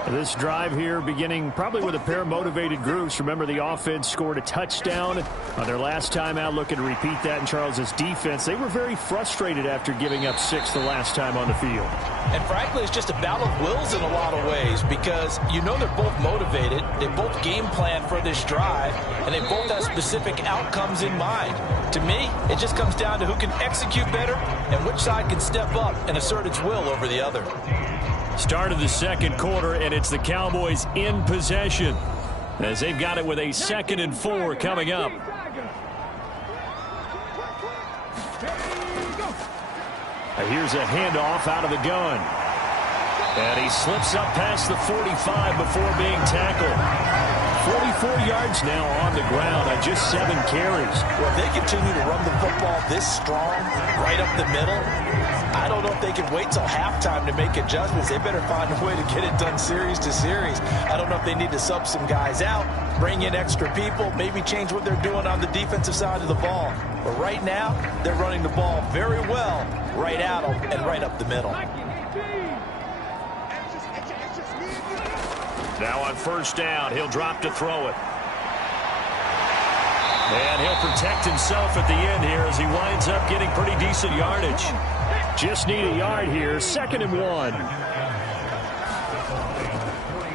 This drive here beginning probably with a pair of motivated groups. Remember, the offense scored a touchdown on their last time out, looking to repeat that in Charles's defense. They were very frustrated after giving up 6 the last time on the field. And frankly, it's just a battle of wills in a lot of ways because you know they're both motivated, they both game plan for this drive, and they both have specific outcomes in mind. To me, it just comes down to who can execute better and which side can step up and assert its will over the other. Start of the second quarter, and it's the Cowboys in possession as they've got it with a 2nd and 4 coming up. Here's a handoff out of the gun. And he slips up past the 45 before being tackled. 44 yards now on the ground on just 7 carries. Well, if they continue to run the football this strong, right up the middle, I don't know if they can wait till halftime to make adjustments. They better find a way to get it done series to series. I don't know if they need to sub some guys out, bring in extra people, maybe change what they're doing on the defensive side of the ball. But right now, they're running the ball very well right at them and right up the middle. Now on first down, he'll drop to throw it. And he'll protect himself at the end here as he winds up getting pretty decent yardage. Just need a yard here, 2nd and 1.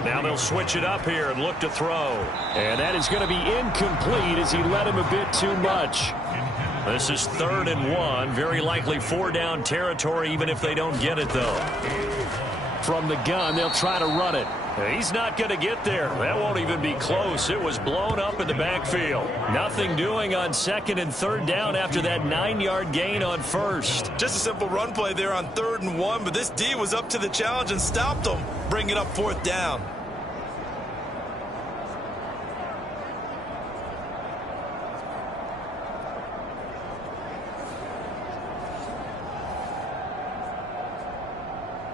Now they'll switch it up here and look to throw. And that is going to be incomplete as he led him a bit too much. This is 3rd and 1. Very likely 4-down territory, even if they don't get it, though. From the gun, they'll try to run it. He's not going to get there. That won't even be close. It was blown up in the backfield. Nothing doing on 2nd and 3rd down after that 9-yard gain on 1st. Just a simple run play there on 3rd and 1, but this D was up to the challenge and stopped them, bringing up 4th down.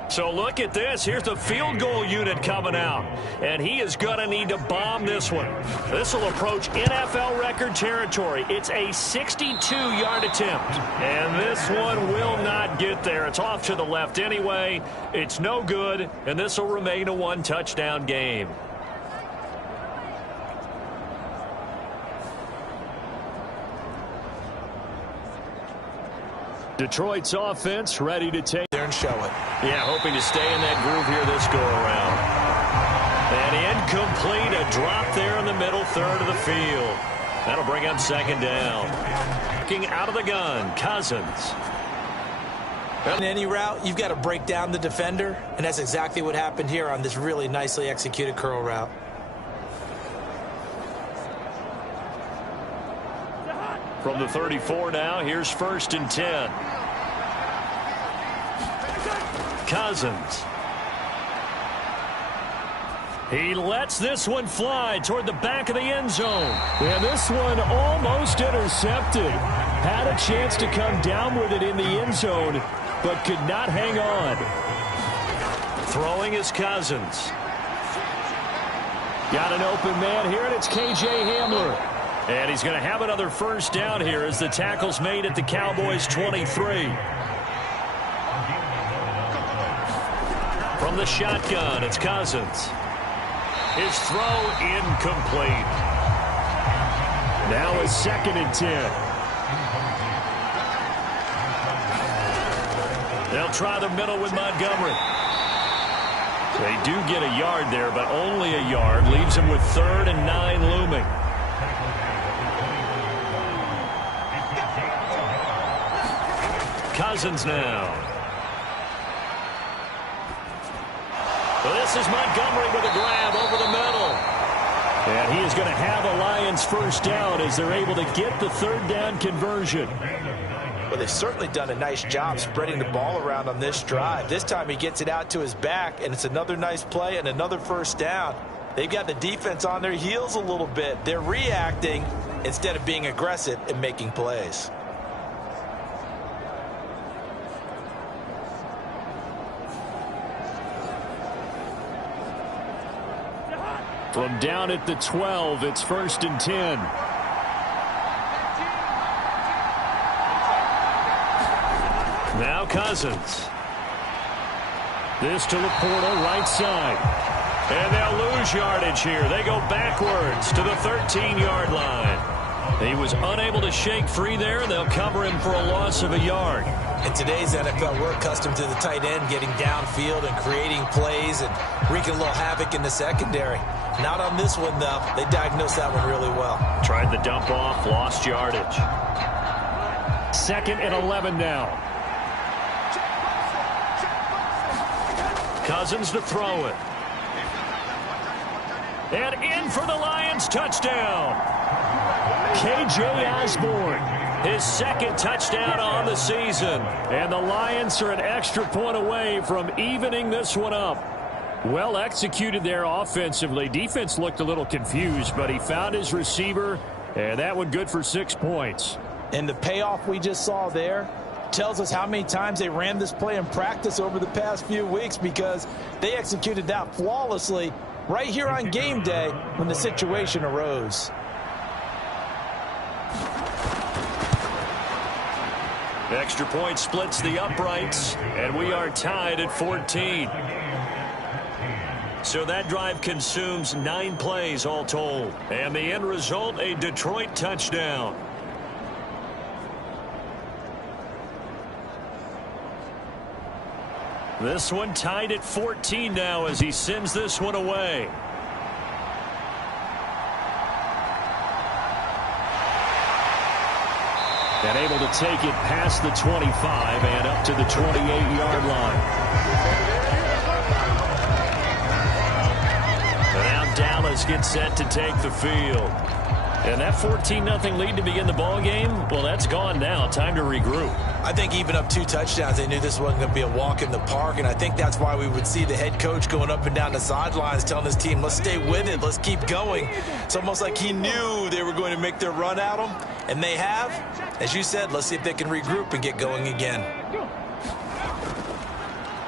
So look at this. Here's the field goal unit coming out. And he is going to need to bomb this one. This will approach NFL record territory. It's a 62-yard attempt. And this one will not get there. It's off to the left anyway. It's no good. And this will remain a 1-touchdown game. Detroit's offense ready to take there and show it. Yeah, hoping to stay in that groove here this go-around. And incomplete, a drop there in the middle third of the field. That'll bring up 2nd down. Looking out of the gun, Cousins. In any route, you've got to break down the defender, and that's exactly what happened here on this really nicely executed curl route. From the 34 now, here's 1st and 10. Cousins. He lets this one fly toward the back of the end zone. And this one almost intercepted. Had a chance to come down with it in the end zone, but could not hang on. Throwing is Cousins. Got an open man here, and it's K.J. Hamler. And he's going to have another 1st down here as the tackle's made at the Cowboys' 23. From the shotgun, it's Cousins. His throw incomplete. Now a 2nd and 10. They'll try the middle with Montgomery. They do get a yard there, but only a yard. Leaves him with 3rd and 9 looming. Cousins now. Well, this is Montgomery with a grab over the middle. And he is going to have a Lions first down as they're able to get the third down conversion. Well, they've certainly done a nice job spreading the ball around on this drive. This time he gets it out to his back, and it's another nice play and another first down. They've got the defense on their heels a little bit. They're reacting instead of being aggressive and making plays. From down at the 12, it's 1st and 10. Now Cousins. This to Laporta, right side. And they'll lose yardage here. They go backwards to the 13-yard line. He was unable to shake free there, and they'll cover him for a loss of a yard. In today's NFL, we're accustomed to the tight end getting downfield and creating plays and wreaking a little havoc in the secondary. Not on this one, though. They diagnosed that one really well. Tried the dump off, lost yardage. 2nd and 11 now. Cousins to throw it. And in for the Lions, touchdown. K.J. Osborne. His second touchdown on the season. And the Lions are an extra point away from evening this one up. Well executed there offensively. Defense looked a little confused, but he found his receiver, and that one good for 6 points. And the payoff we just saw there tells us how many times they ran this play in practice over the past few weeks, because they executed that flawlessly right here on game day when the situation arose. Extra point splits the uprights, and we are tied at 14. So that drive consumes 9 plays all told. And the end result, a Detroit touchdown. This one tied at 14 now as he sends this one away. And able to take it past the 25 and up to the 28-yard line. Now Dallas gets set to take the field. And that 14-0 lead to begin the ball game, well, that's gone now. Time to regroup. I think even up 2 touchdowns, they knew this wasn't going to be a walk in the park, and I think that's why we would see the head coach going up and down the sidelines telling his team, let's stay with it, let's keep going. It's almost like he knew they were going to make their run at him, and they have. As you said, let's see if they can regroup and get going again.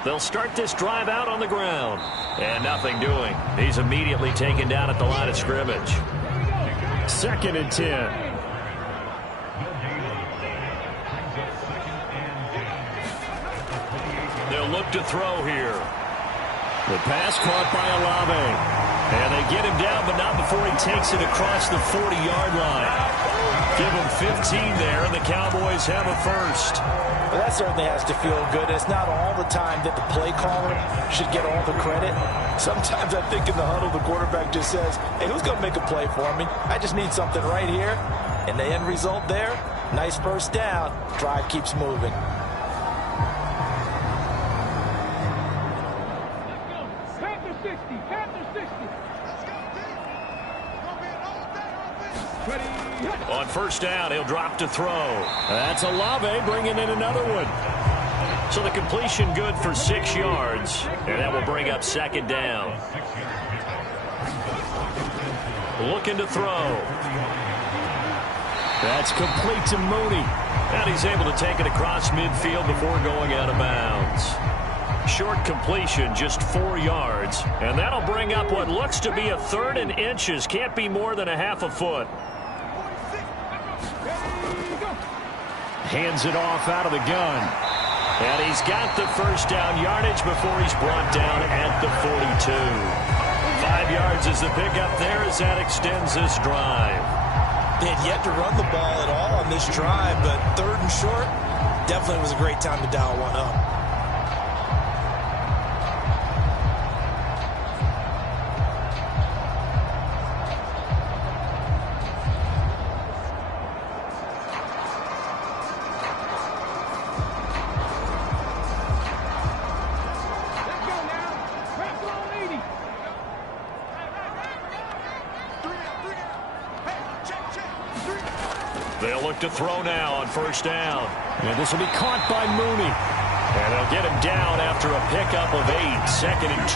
They'll start this drive out on the ground. And nothing doing. He's immediately taken down at the line of scrimmage. 2nd and 10. They'll look to throw here. The pass caught by Olave. And they get him down, but not before he takes it across the 40-yard line. Give him 15 there, and the Cowboys have a first. Well, that certainly has to feel good. It's not all the time that the play caller should get all the credit. Sometimes I think in the huddle, the quarterback just says, hey, who's going to make a play for me? I just need something right here. And the end result there, nice first down. Drive keeps moving. Panther 60, Panther 60. On first down, he'll drop to throw. That's Olave bringing in another one. So the completion good for 6 yards, and that will bring up 2nd down. Looking to throw. That's complete to Mooney. And he's able to take it across midfield before going out of bounds. Short completion, just 4 yards. And that'll bring up what looks to be a 3rd and inches. Can't be more than a half a foot. Hands it off out of the gun. And he's got the first down yardage before he's brought down at the 42. 5 yards is the pickup there as that extends this drive. They had yet to run the ball at all on this drive, but 3rd and short definitely was a great time to dial one up. They'll look to throw now on first down. And this will be caught by Mooney. And they'll get him down after a pickup of 8, 2nd and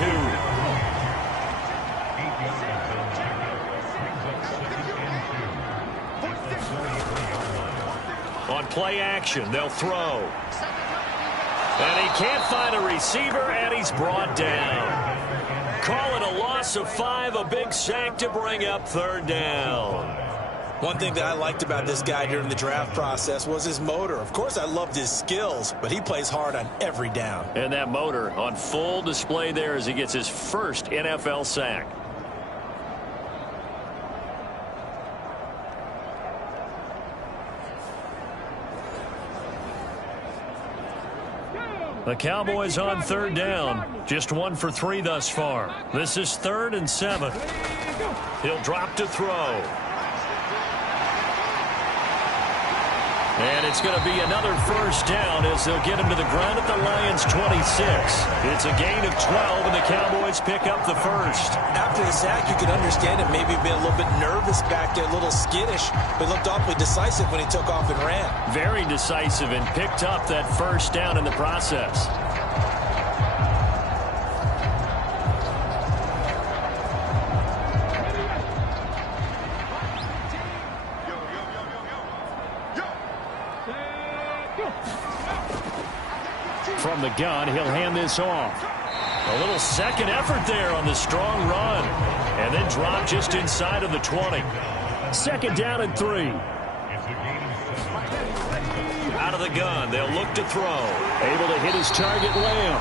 2. On play action, they'll throw. And he can't find a receiver, and he's brought down. Call it a loss of 5, a big sack to bring up 3rd down. One thing that I liked about this guy during the draft process was his motor. Of course, I loved his skills, but he plays hard on every down. And that motor on full display there as he gets his first NFL sack. The Cowboys on 3rd down. Just 1 for 3 thus far. This is 3rd and 7. He'll drop to throw. And it's going to be another first down as they'll get him to the ground at the Lions' 26. It's a gain of 12, and the Cowboys pick up the first. After the sack, you can understand it. Maybe been a little bit nervous back there, a little skittish, but looked awfully decisive when he took off and ran. Very decisive and picked up that first down in the process. From the gun, he'll hand this off. A little second effort there on the strong run. And then drop just inside of the 20. 2nd down and 3. Out of the gun, they'll look to throw. Able to hit his target, Lamb.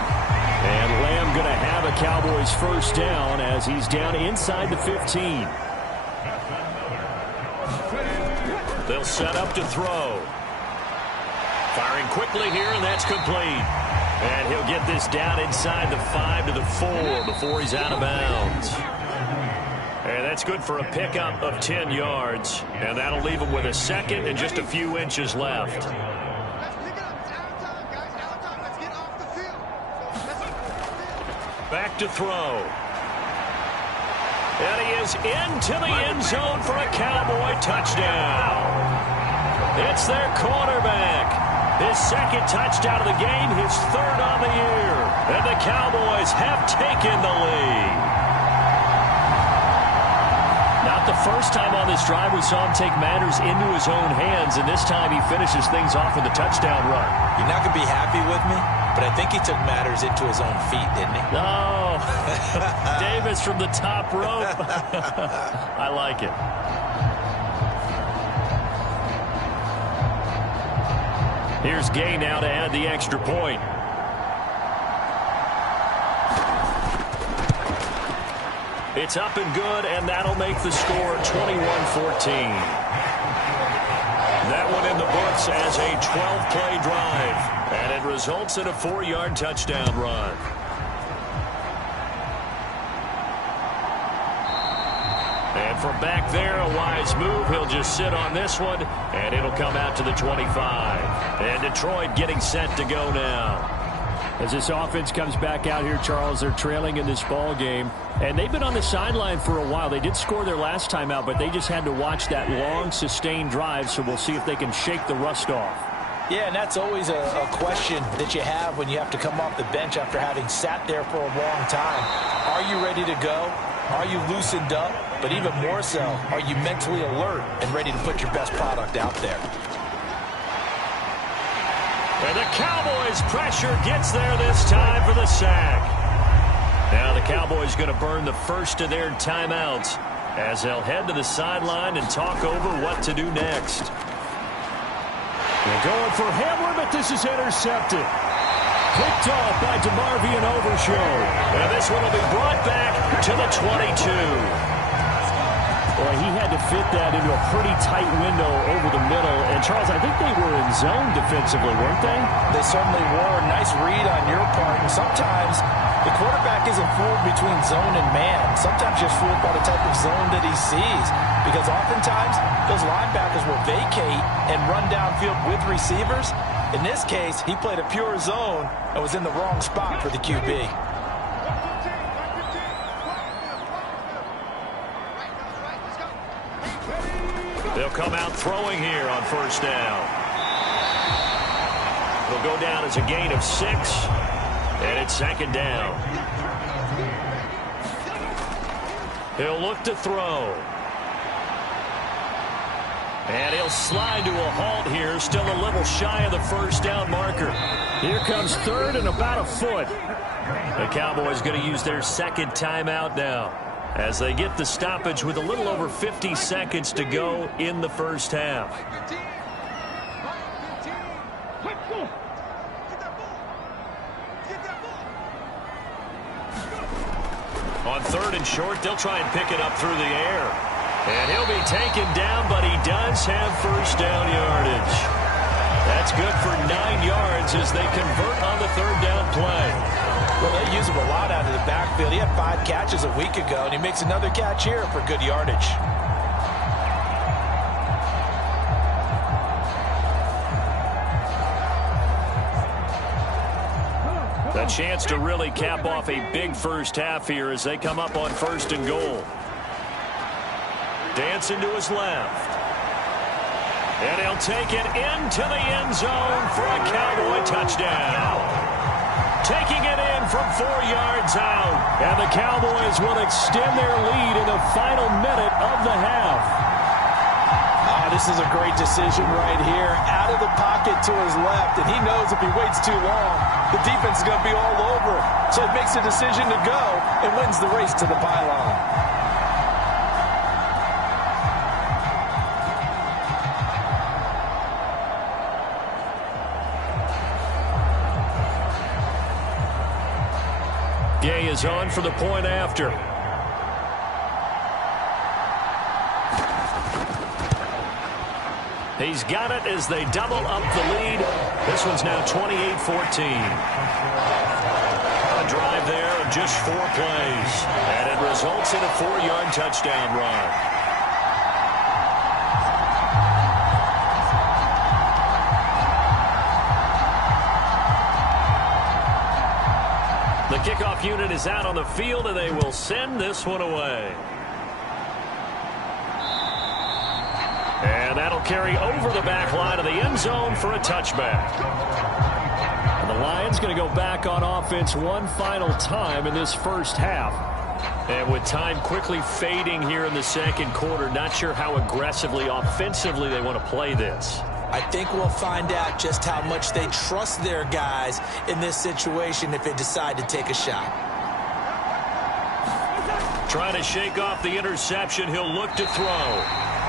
And Lamb going to have a Cowboys first down as he's down inside the 15. They'll set up to throw. Firing quickly here, and that's complete. And he'll get this down inside the 5 to the 4 before he's out of bounds. And that's good for a pickup of 10 yards. And that'll leave him with a second and just a few inches left. Let's pick it up. It's out of time, guys. Out of time. Let's get off the field. Back to throw. And he is into the end zone for a Cowboy touchdown. It's their quarterback. His 2nd touchdown of the game, his 3rd on the year. And the Cowboys have taken the lead. Not the first time on this drive we saw him take matters into his own hands, and this time he finishes things off with a touchdown run. You're not going to be happy with me, but I think he took matters into his own feet, didn't he? No. Davis from the top rope. I like it. Here's Gay now to add the extra point. It's up and good, and that'll make the score 21-14. That one in the books as a 12-play drive, and it results in a 4-yard touchdown run. And from back there, a wise move. He'll just sit on this one, and it'll come out to the 25. And Detroit getting set to go now. As this offense comes back out here, Charles, they're trailing in this ball game. And they've been on the sideline for a while. They did score their last time out, but they just had to watch that long, sustained drive, so we'll see if they can shake the rust off. Yeah, and that's always a question that you have when you have to come off the bench after having sat there for a long time. Are you ready to go? Are you loosened up? But even more so, are you mentally alert and ready to put your best product out there? And the Cowboys' pressure gets there this time for the sack. Now the Cowboys going to burn the first of their timeouts as they'll head to the sideline and talk over what to do next. They're going for Hamler, but this is intercepted. Picked off by DeMarvion Overshow. And this one will be brought back to the 22. Boy, he had to fit that into a pretty tight window over the middle. And, Charles, I think they were in zone defensively, weren't they? They certainly were. Nice read on your part. And sometimes the quarterback isn't fooled between zone and man. Sometimes just fooled by the type of zone that he sees. Because oftentimes those linebackers will vacate and run downfield with receivers. In this case, he played a pure zone and was in the wrong spot for the QB. They'll call come out throwing here on first down. It'll go down as a gain of 6, and it's second down. He'll look to throw. And he'll slide to a halt here, still a little shy of the first down marker. Here comes third and about a foot. The Cowboys going to use their second timeout now as they get the stoppage with a little over 50 seconds to go in the first half. On third and short, they'll try and pick it up through the air. And he'll be taken down, but he does have first down yardage. That's good for 9 yards as they convert on the third down play. Well, they use him a lot out of the backfield. He had 5 catches a week ago, and he makes another catch here for good yardage. A chance to really cap off a big first half here as they come up on first and goal. Dancing to his left. And he'll take it into the end zone for a Cowboy touchdown. Taking it in from 4 yards out. And the Cowboys will extend their lead in the final minute of the half. This is a great decision right here. Out of the pocket to his left, and he knows if he waits too long, the defense is going to be all over him. So he makes a decision to go and wins the race to the pylon. Gay is on for the point after. He's got it as they double up the lead. This one's now 28-14. A drive there of just 4 plays. And it results in a 4-yard touchdown run. The kickoff unit is out on the field, and they will send this one away. And that'll carry over the back line of the end zone for a touchback. And the Lions going to go back on offense one final time in this first half. And with time quickly fading here in the second quarter, not sure how aggressively, offensively they want to play this. I think we'll find out just how much they trust their guys in this situation if they decide to take a shot. Trying to shake off the interception, he'll look to throw.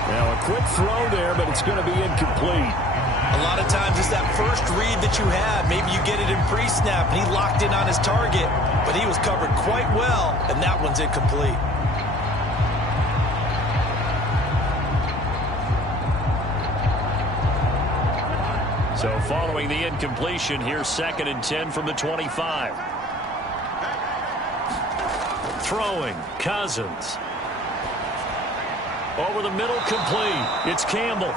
Now, a quick throw there, but it's going to be incomplete. A lot of times it's that first read that you have. Maybe you get it in pre-snap, and he locked in on his target, but he was covered quite well, and that one's incomplete. So following the incompletion, here's 2nd and 10 from the 25. Throwing, Cousins. Over the middle, complete. It's Campbell.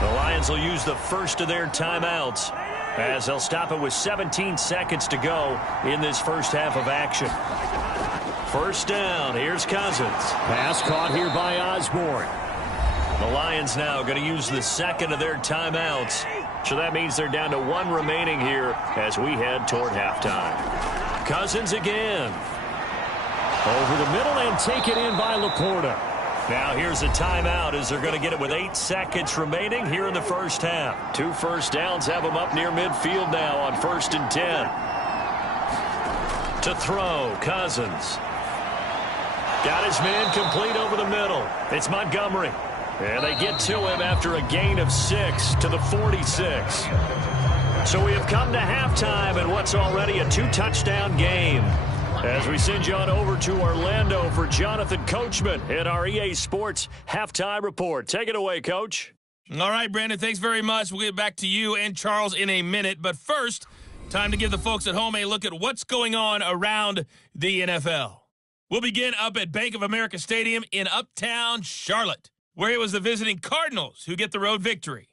The Lions will use the first of their timeouts as they'll stop it with 17 seconds to go in this first half of action. First down, here's Cousins. Pass caught here by Osborne. The Lions now going to use the second of their timeouts. So that means they're down to 1 remaining here as we head toward halftime. Cousins again. Over the middle and take it in by Laporta. Now here's a timeout as they're going to get it with 8 seconds remaining here in the first half. 2 first downs have them up near midfield now on 1st and 10. To throw, Cousins. Got his man complete over the middle. It's Montgomery. And they get to him after a gain of 6 to the 46. So we have come to halftime in what's already a 2-touchdown game. As we send you on over to Orlando for Jonathan Coachman in our EA Sports Halftime Report. Take it away, Coach. All right, Brandon, thanks very much. We'll get back to you and Charles in a minute. But first, time to give the folks at home a look at what's going on around the NFL. We'll begin up at Bank of America Stadium in Uptown Charlotte, where it was the visiting Cardinals who get the road victory.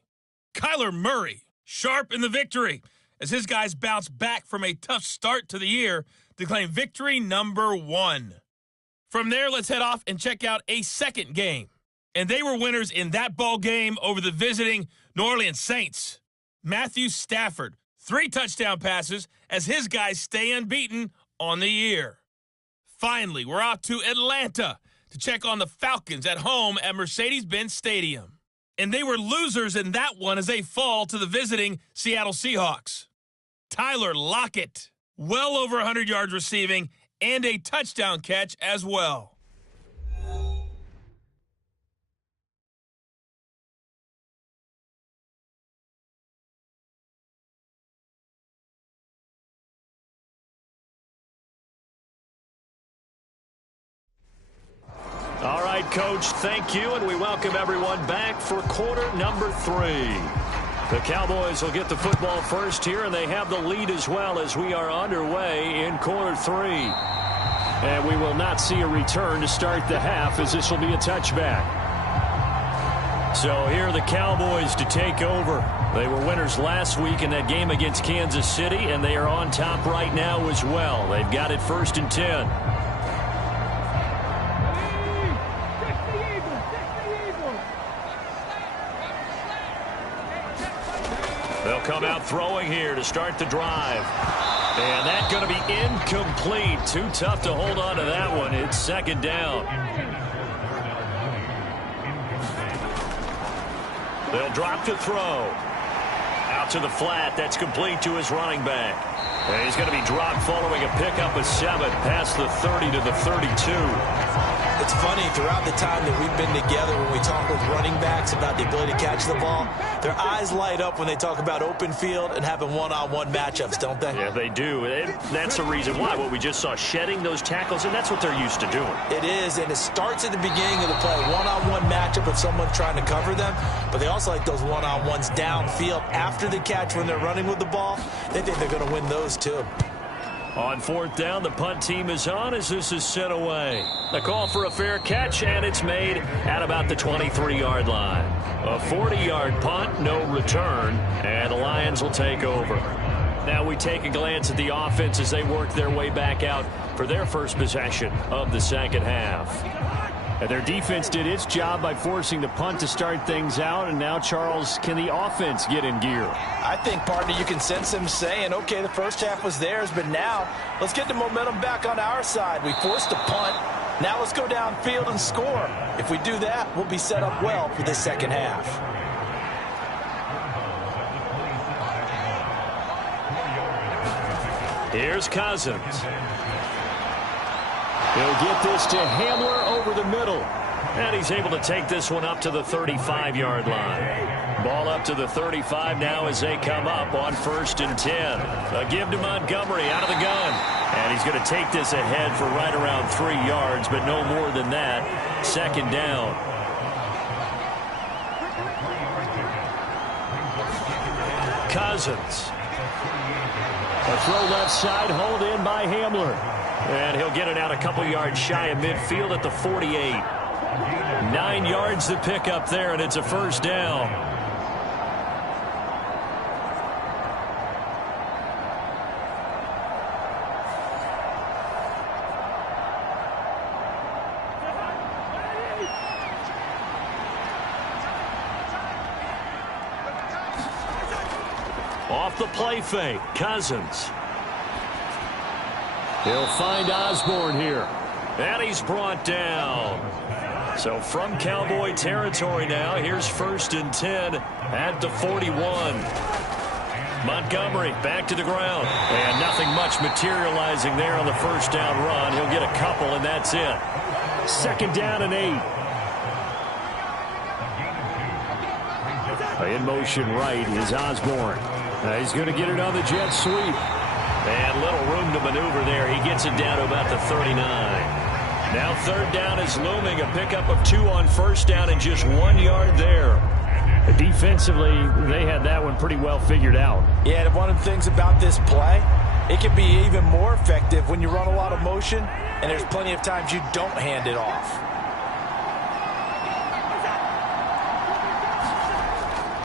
Kyler Murray, sharp in the victory, as his guys bounce back from a tough start to the year to claim victory number 1. From there, let's head off and check out a second game. And they were winners in that ball game over the visiting New Orleans Saints. Matthew Stafford, 3 touchdown passes as his guys stay unbeaten on the year. Finally, we're off to Atlanta to check on the Falcons at home at Mercedes-Benz Stadium. And they were losers in that one as they fall to the visiting Seattle Seahawks. Tyler Lockett, well over 100 yards receiving and a touchdown catch as well. All right, Coach, thank you, and we welcome everyone back for quarter number 3. The Cowboys will get the football first here, and they have the lead as well as we are underway in quarter 3. And we will not see a return to start the half as this will be a touchback. So here are the Cowboys to take over. They were winners last week in that game against Kansas City, and they are on top right now as well. They've got it 1st and 10. They'll come out throwing here to start the drive. And that's going to be incomplete. Too tough to hold on to that one. It's 2nd down. They'll drop to throw. Out to the flat. That's complete to his running back. And he's going to be dropped following a pickup of 7 past the 30 to the 32. It's funny, throughout the time that we've been together, when we talk with running backs about the ability to catch the ball, their eyes light up when they talk about open field and having one-on-one matchups, don't they? Yeah, they do. And that's the reason why. What we just saw, shedding those tackles, and that's what they're used to doing. It is, and it starts at the beginning of the play. One-on-one matchup if someone's trying to cover them, but they also like those one-on-ones downfield after the catch when they're running with the ball. They think they're going to win those too. On 4th down, the punt team is on as this is sent away. The call for a fair catch, and it's made at about the 23-yard line. A 40-yard punt, no return, and the Lions will take over. Now we take a glance at the offense as they work their way back out for their first possession of the second half. And their defense did its job by forcing the punt to start things out. And now, Charles, can the offense get in gear? I think, partner, you can sense them saying, okay, the first half was theirs, but now let's get the momentum back on our side. We forced a punt. Now let's go downfield and score. If we do that, we'll be set up well for the second half. Here's Cousins. He'll get this to Hamler over the middle. And he's able to take this one up to the 35-yard line. Ball up to the 35 now as they come up on 1st and 10. A give to Montgomery out of the gun. And he's going to take this ahead for right around 3 yards, but no more than that. 2nd down. Cousins. A throw left side, hauled in by Hamler. And he'll get it out a couple yards shy of midfield at the 48. 9 yards to pick up there, and it's a 1st down. Off the play fake, Cousins. He'll find Osborne here. And he's brought down. So from Cowboy territory now, here's 1st and 10 at the 41. Montgomery back to the ground. And nothing much materializing there on the 1st down run. He'll get a couple, and that's it. 2nd down and 8. In motion right is Osborne. He's going to get it on the jet sweep. And little room to maneuver there. He gets it down to about the 39. Now 3rd down is looming. A pickup of 2 on 1st down and just 1 yard there. Defensively, they had that one pretty well figured out. Yeah, and one of the things about this play, it can be even more effective when you run a lot of motion, and there's plenty of times you don't hand it off.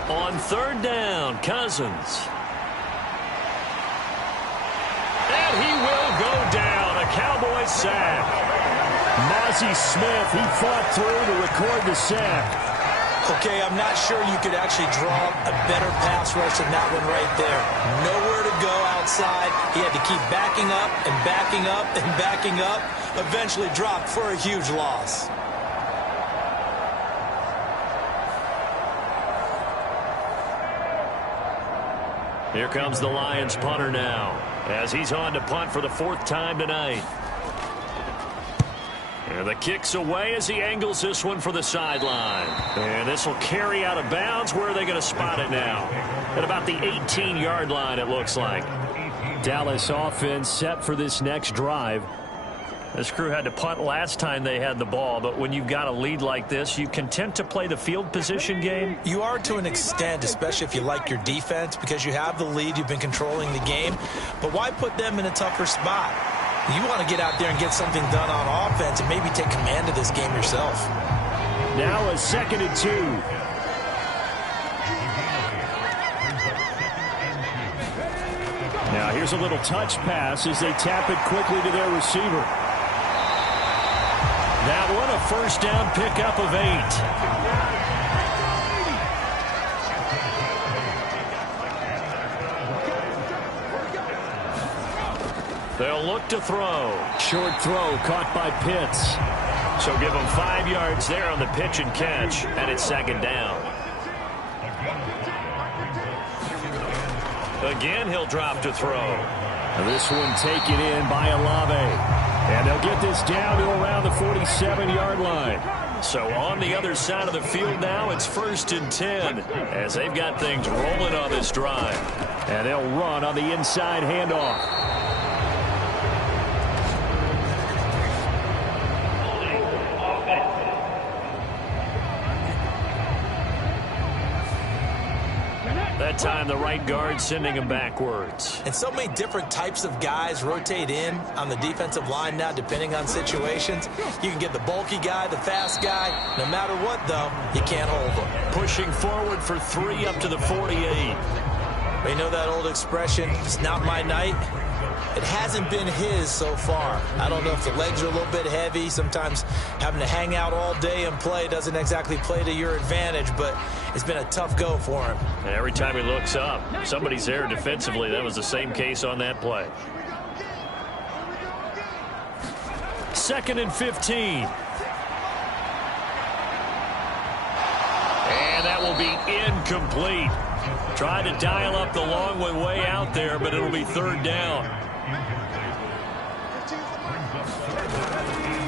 On 3rd down, Cousins. And he will go down. A Cowboys sack. Mozzie Smith, he fought through to record the sack. Okay, I'm not sure you could actually draw a better pass rush than that one right there. Nowhere to go outside. He had to keep backing up and backing up and backing up. Eventually dropped for a huge loss. Here comes the Lions punter now, as he's on to punt for the 4th time tonight. And the kick's away as he angles this one for the sideline. And this will carry out of bounds. Where are they going to spot it now? At about the 18-yard line, it looks like. Dallas offense set for this next drive. This crew had to punt last time they had the ball, but when you've got a lead like this, you content to play the field position game? You are to an extent, especially if you like your defense, because you have the lead, you've been controlling the game. But why put them in a tougher spot? You want to get out there and get something done on offense and maybe take command of this game yourself. Now a 2nd and 2. Now here's a little touch pass as they tap it quickly to their receiver. That one a 1st down pickup of 8. They'll look to throw. Short throw caught by Pitts. So give them 5 yards there on the pitch and catch, and it's 2nd down. Again, he'll drop to throw. This one taken in by Olave. And they'll get this down to around the 47-yard line. So on the other side of the field now, it's 1st and 10, as they've got things rolling on this drive. And they'll run on the inside handoff. That time the right guard sending him backwards. And so many different types of guys rotate in on the defensive line now, depending on situations. You can get the bulky guy, the fast guy. No matter what, though, you can't hold them. Pushing forward for 3 up to the 48. You know that old expression, it's not my night? It hasn't been his so far. I don't know if the legs are a little bit heavy. Sometimes having to hang out all day and play doesn't exactly play to your advantage, but it's been a tough go for him. And every time he looks up, somebody's there defensively. That was the same case on that play. 2nd and 15. And that will be incomplete. Tried to dial up the long way out there, but it'll be 3rd down.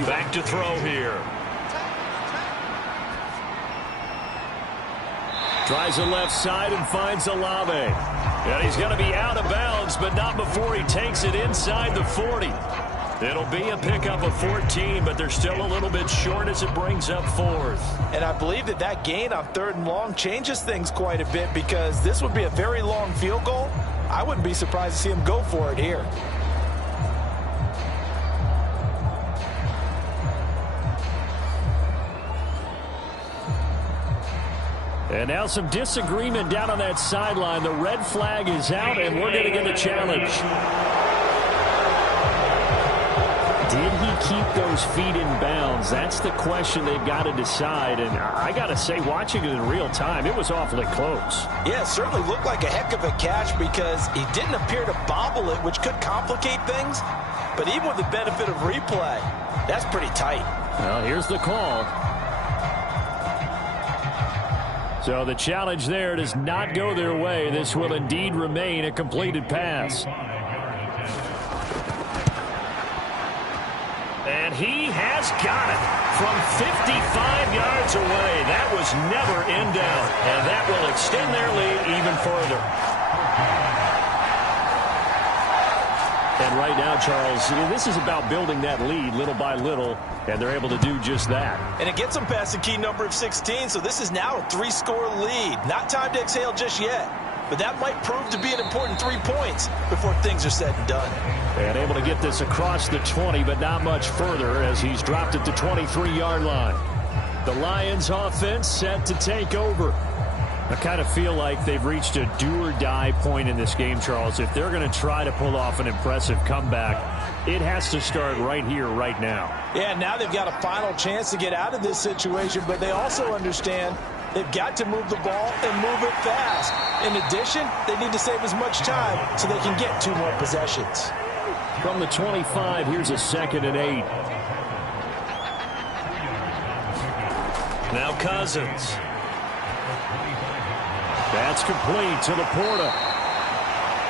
Back to throw here. Tries the left side and finds Olave. And he's going to be out of bounds, but not before he takes it inside the 40. It'll be a pickup of 14, but they're still a little bit short as it brings up 4th. And I believe that gain on 3rd and long changes things quite a bit, because this would be a very long field goal. I wouldn't be surprised to see him go for it here. And now some disagreement down on that sideline. The red flag is out, and we're going to get a challenge. Did he keep those feet in bounds? That's the question they've got to decide. And I got to say, watching it in real time, it was awfully close. Yeah, it certainly looked like a heck of a catch, because he didn't appear to bobble it, which could complicate things. But even with the benefit of replay, that's pretty tight. Well, here's the call. So the challenge there does not go their way. This will indeed remain a completed pass. And he has got it from 55 yards away. That was never in doubt, and that will extend their lead even further. And right now, Charles, this is about building that lead little by little, and they're able to do just that. And it gets them past the key number of 16, so this is now a 3-score lead. Not time to exhale just yet, but that might prove to be an important 3 points before things are said and done. And able to get this across the 20, but not much further, as he's dropped at the 23-yard line. The Lions offense set to take over. I kind of feel like they've reached a do-or-die point in this game, Charles. If they're going to try to pull off an impressive comeback, it has to start right here, right now. Yeah, now they've got a final chance to get out of this situation, but they also understand they've got to move the ball and move it fast. In addition, they need to save as much time so they can get 2 more possessions. From the 25, here's a 2nd and 8. Now Cousins. That's complete to Laporta.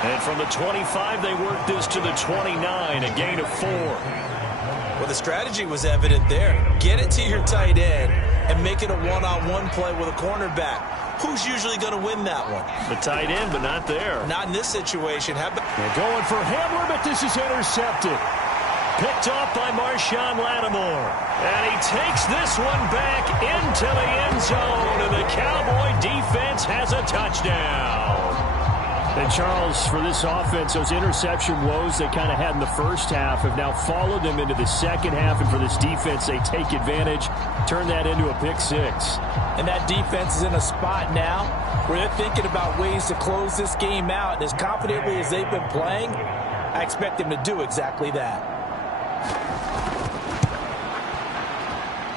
And from the 25, they work this to the 29, a gain of 4. Well, the strategy was evident there. Get it to your tight end and make it a one-on-one play with a cornerback. Who's usually going to win that one? The tight end, but not there. Not in this situation. How about... They're going for Hamler, but this is intercepted. Picked off by Marshawn Lattimore. And he takes this one back into the end zone, and the Cowboy defense has a touchdown. And Charles, for this offense, those interception woes they kind of had in the first half have now followed them into the second half. And for this defense, they take advantage, turn that into a pick 6. And that defense is in a spot now where they're thinking about ways to close this game out. And as confidently as they've been playing, I expect them to do exactly that.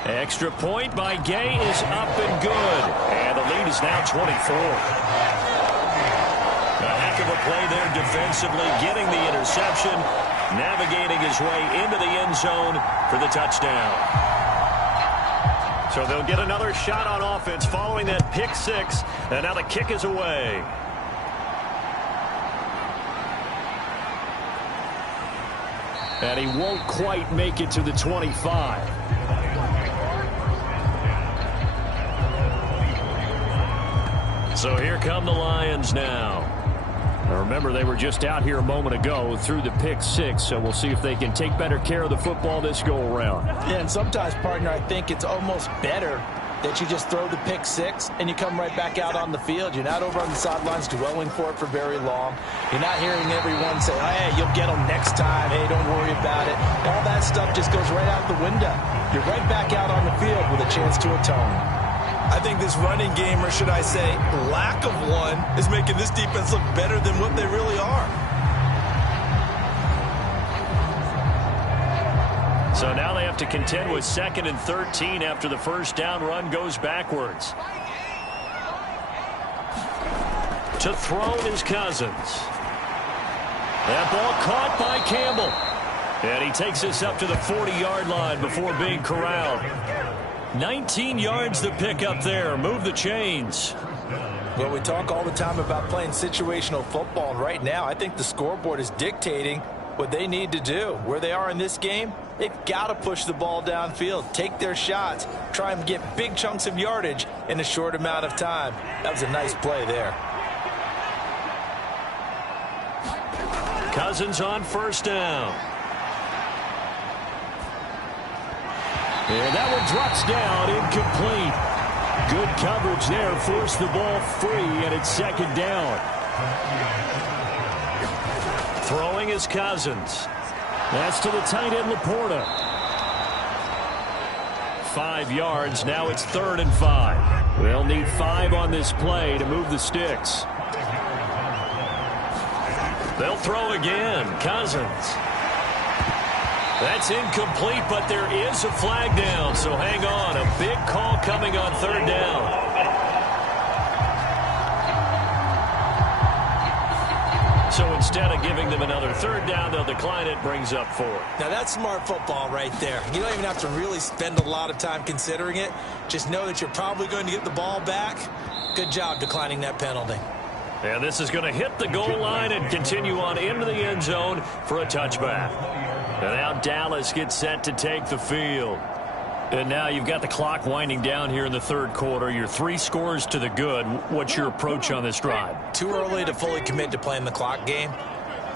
Extra point by Gay is up and good. And the lead is now 24. A heck of a play there defensively, getting the interception, navigating his way into the end zone for the touchdown. So they'll get another shot on offense following that pick 6, and now the kick is away. And he won't quite make it to the 25. So here come the Lions now. Now remember, they were just out here a moment ago through the pick 6, so we'll see if they can take better care of the football this go-around. Yeah, and sometimes, partner, I think it's almost better that you just throw the pick 6 and you come right back out on the field. You're not over on the sidelines dwelling for it for very long. You're not hearing everyone say, oh, hey, you'll get them next time. Hey, don't worry about it. All that stuff just goes right out the window. You're right back out on the field with a chance to atone. I think this running game, or should I say lack of one, is making this defense look better than what they really are. So now they have to contend with 2nd and 13 after the first down run goes backwards. To throw is Cousins. That ball caught by Campbell. And he takes us up to the 40-yard line before being corralled. 19 yards to pick up there. Move the chains. Well, we talk all the time about playing situational football, and right now I think the scoreboard is dictating what they need to do. Where they are in this game, they've got to push the ball downfield, take their shots, try and get big chunks of yardage in a short amount of time. That was a nice play there. Cousins on first down. And that one drops down, incomplete. Good coverage there, forced the ball free, and it's 2nd down. Throwing is Cousins. That's to the tight end, Laporta. 5 yards, now it's 3rd and 5. They'll need 5 on this play to move the sticks. They'll throw again, Cousins. That's incomplete, but there is a flag down, so hang on. A big call coming on 3rd down. So instead of giving them another 3rd down, they'll decline it, brings up 4. Now that's smart football right there. You don't even have to really spend a lot of time considering it. Just know that you're probably going to get the ball back. Good job declining that penalty. And this is going to hit the goal line and continue on into the end zone for a touchback. And now Dallas gets set to take the field. And now you've got the clock winding down here in the 3rd quarter. You're 3 scores to the good. What's your approach on this drive? Too early to fully commit to playing the clock game.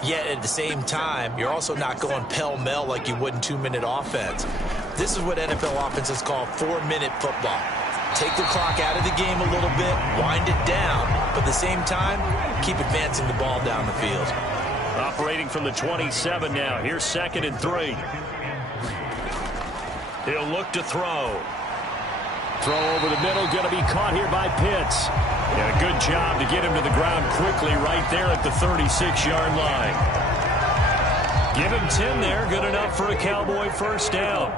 Yet at the same time, you're also not going pell-mell like you would in 2-minute offense. This is what NFL offenses call 4-minute football. Take the clock out of the game a little bit, wind it down, but at the same time, keep advancing the ball down the field. Operating from the 27 now. Here's 2nd and 3. He'll look to throw. Throw over the middle, going to be caught here by Pitts. And a good job to get him to the ground quickly right there at the 36-yard line. Give him 10 there. Good enough for a Cowboy first down.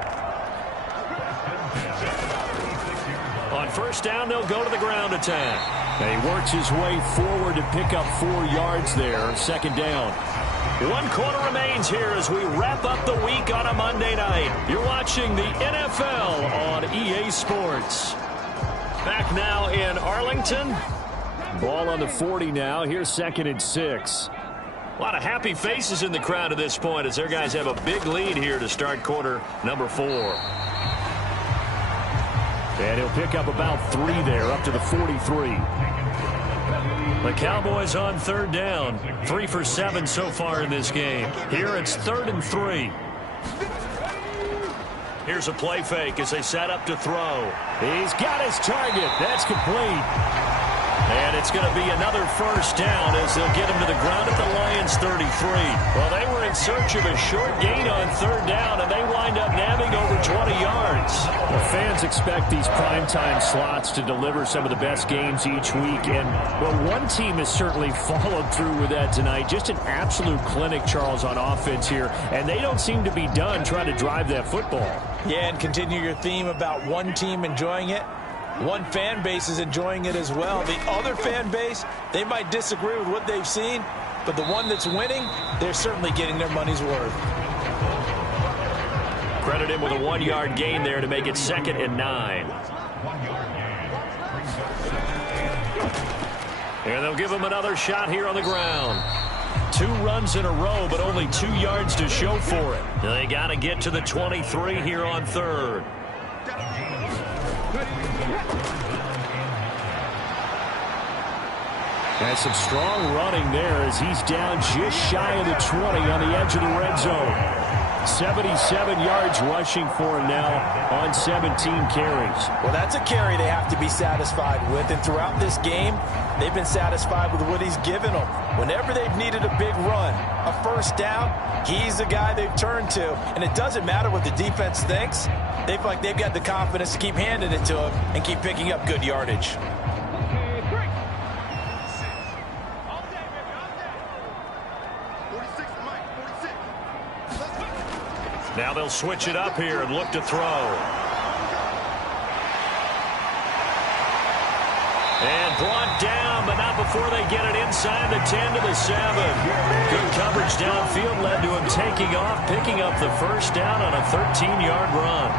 On first down, they'll go to the ground attack. He works his way forward to pick up 4 yards there. Second down. 1 quarter remains here as we wrap up the week on a Monday night. You're watching the NFL on EA Sports. Back now in Arlington. Ball on the 40 now. Here's 2nd and 6. A lot of happy faces in the crowd at this point as their guys have a big lead here to start quarter number 4. And he'll pick up about 3 there, up to the 43. The Cowboys on third down. 3 for 7 so far in this game. Here it's 3rd and 3. Here's a play fake as they set up to throw. He's got his target. That's complete. And it's going to be another first down as they'll get him to the ground at the Lions' 33. Well, they were in search of a short gain on third down, and they wind up nabbing over 20 yards. The fans expect these primetime slots to deliver some of the best games each week. And, well, one team has certainly followed through with that tonight. Just an absolute clinic, Charles, on offense here. And they don't seem to be done trying to drive that football. Yeah, and continue your theme about one team enjoying it. One fan base is enjoying it as well. The other fan base, they might disagree with what they've seen, but the one that's winning, they're certainly getting their money's worth. Credit him with a 1-yard gain there to make it 2nd and 9. And they'll give him another shot here on the ground. 2 runs in a row, but only 2 yards to show for it. They got to get to the 23 here on 3rd. And some strong running there as he's down just shy of the 20 on the edge of the red zone. 77 yards rushing for him now on 17 carries. Well, that's a carry they have to be satisfied with. And throughout this game, they've been satisfied with what he's given them. Whenever they've needed a big run, a first down, he's the guy they've turned to. And it doesn't matter what the defense thinks. They feel like they've got the confidence to keep handing it to him and keep picking up good yardage. Now they'll switch it up here and look to throw. And brought down, but not before they get it inside the 10 to the 7. Good coverage downfield led to him taking off, picking up the first down on a 13-yard run.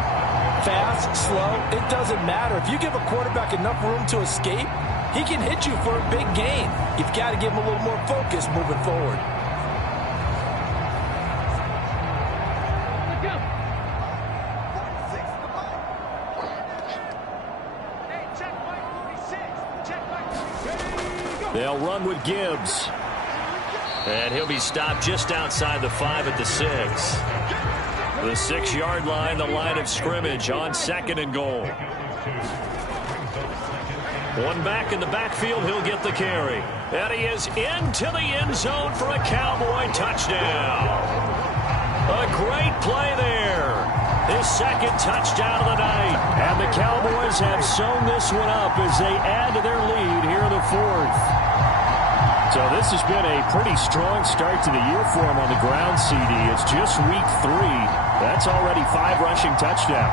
Fast, slow, it doesn't matter. If you give a quarterback enough room to escape, he can hit you for a big gain. You've got to give him a little more focus moving forward. They'll run with Gibbs. And he'll be stopped just outside the 5 at the 6. The 6-yard line, the line of scrimmage on 2nd and goal. One back in the backfield, he'll get the carry. And he is into the end zone for a Cowboy touchdown. A great play there. His 2nd touchdown of the night. And the Cowboys have sewn this one up as they add to their lead here in the 4th. So this has been a pretty strong start to the year for him on the ground, CD. It's just week 3. That's already 5 rushing touchdowns.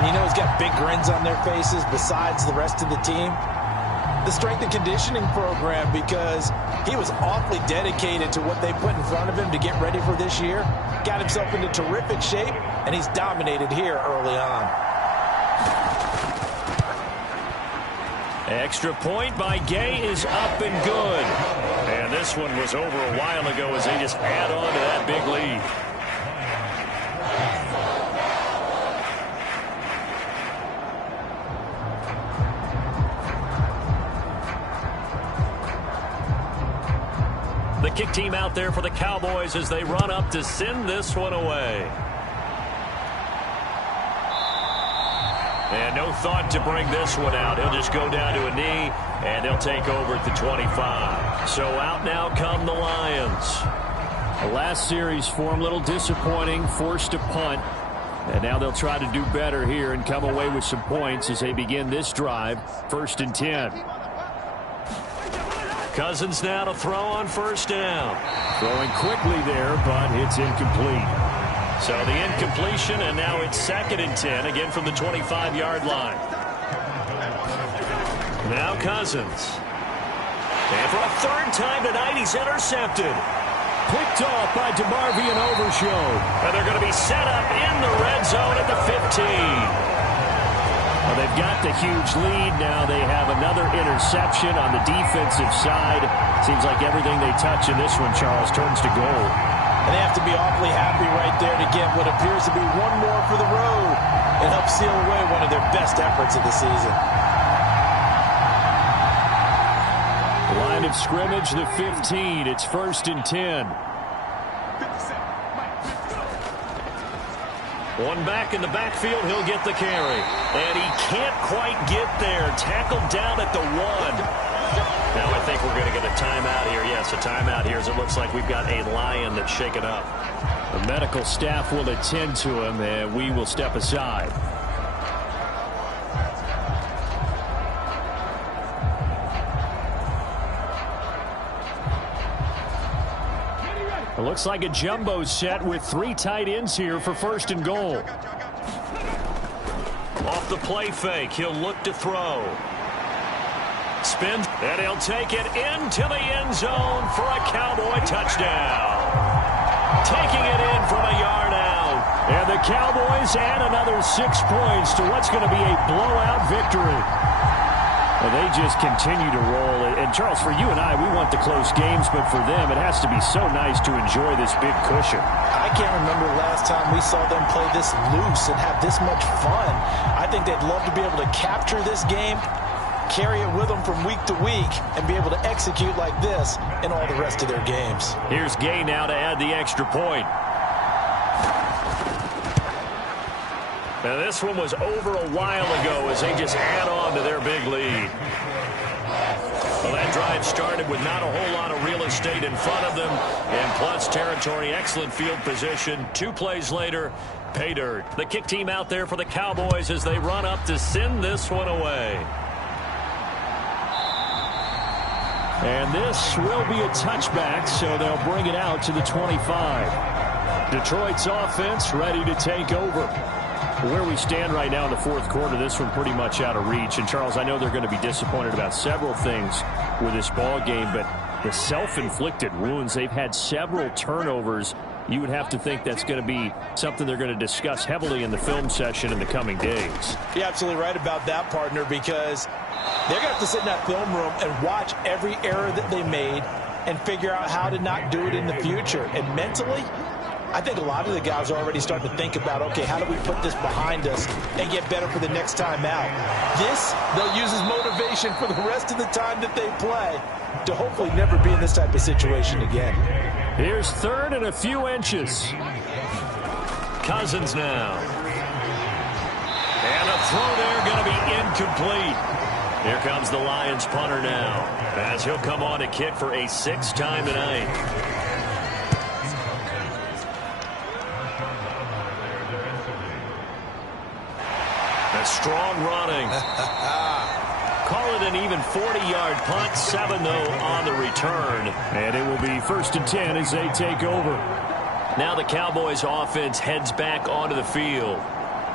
And you know he's got big grins on their faces besides the rest of the team. The strength and conditioning program, because he was awfully dedicated to what they put in front of him to get ready for this year. Got himself into terrific shape, and he's dominated here early on. Extra point by Gay is up and good. And this one was over a while ago as they just add on to that big lead. The kick team out there for the Cowboys as they run up to send this one away. And no thought to bring this one out. He'll just go down to a knee, and he'll take over at the 25. So out now come the Lions. The last series for him, a little disappointing, forced to punt. And now they'll try to do better here and come away with some points as they begin this drive, 1st and 10. Cousins now to throw on first down. Throwing quickly there, but it's incomplete. So the incompletion, and now it's 2nd and 10, again from the 25-yard line. Now Cousins. And for a 3rd time tonight, he's intercepted. Picked off by DeMarvion Overshown. And they're going to be set up in the red zone at the 15. Well, they've got the huge lead. Now they have another interception on the defensive side. Seems like everything they touch in this one, Charles, turns to goal. And they have to be awfully happy right there to get what appears to be one more for the road and help seal away one of their best efforts of the season. Line of scrimmage, the 15. It's 1st and 10. One back in the backfield, he'll get the carry. And he can't quite get there. Tackled down at the 1. Now I think we're going to get a timeout here. Yes, a timeout here as it looks like we've got a lion that's shaken up. The medical staff will attend to him, and we will step aside. It looks like a jumbo set with 3 tight ends here for 1st and goal. Off the play fake, he'll look to throw. Spins, and he'll take it into the end zone for a Cowboy touchdown. Taking it in from a yard out. And the Cowboys add another 6 points to what's going to be a blowout victory. Well, they just continue to roll. And, Charles, for you and I, we want the close games, but for them, it has to be so nice to enjoy this big cushion. I can't remember the last time we saw them play this loose and have this much fun. I think they'd love to be able to capture this game, carry it with them from week to week, and be able to execute like this in all the rest of their games. Here's Gay now to add the extra point. Now this one was over a while ago as they just add on to their big lead. Well, that drive started with not a whole lot of real estate in front of them, and plus territory, excellent field position. 2 plays later, pay dirt. The kick team out there for the Cowboys as they run up to send this one away. And this will be a touchback, so they'll bring it out to the 25. Detroit's offense ready to take over. Where we stand right now in the 4th quarter, this one pretty much out of reach. And, Charles, I know they're going to be disappointed about several things with this ball game, but the self-inflicted wounds, they've had several turnovers. You would have to think that's going to be something they're going to discuss heavily in the film session in the coming days. You're absolutely right about that, partner, because they're going to have to sit in that film room and watch every error that they made and figure out how to not do it in the future. And mentally, I think a lot of the guys are already starting to think about, okay, how do we put this behind us and get better for the next time out? This, they'll use as motivation for the rest of the time that they play to hopefully never be in this type of situation again. Here's 3rd and a few inches. Cousins now. And a throw there going to be incomplete. Here comes the Lions punter now, as he'll come on to kick for a 6th time tonight. Strong running. Call it an even 40-yard punt. 7, though, on the return. And it will be 1st and 10 as they take over. Now the Cowboys offense heads back onto the field.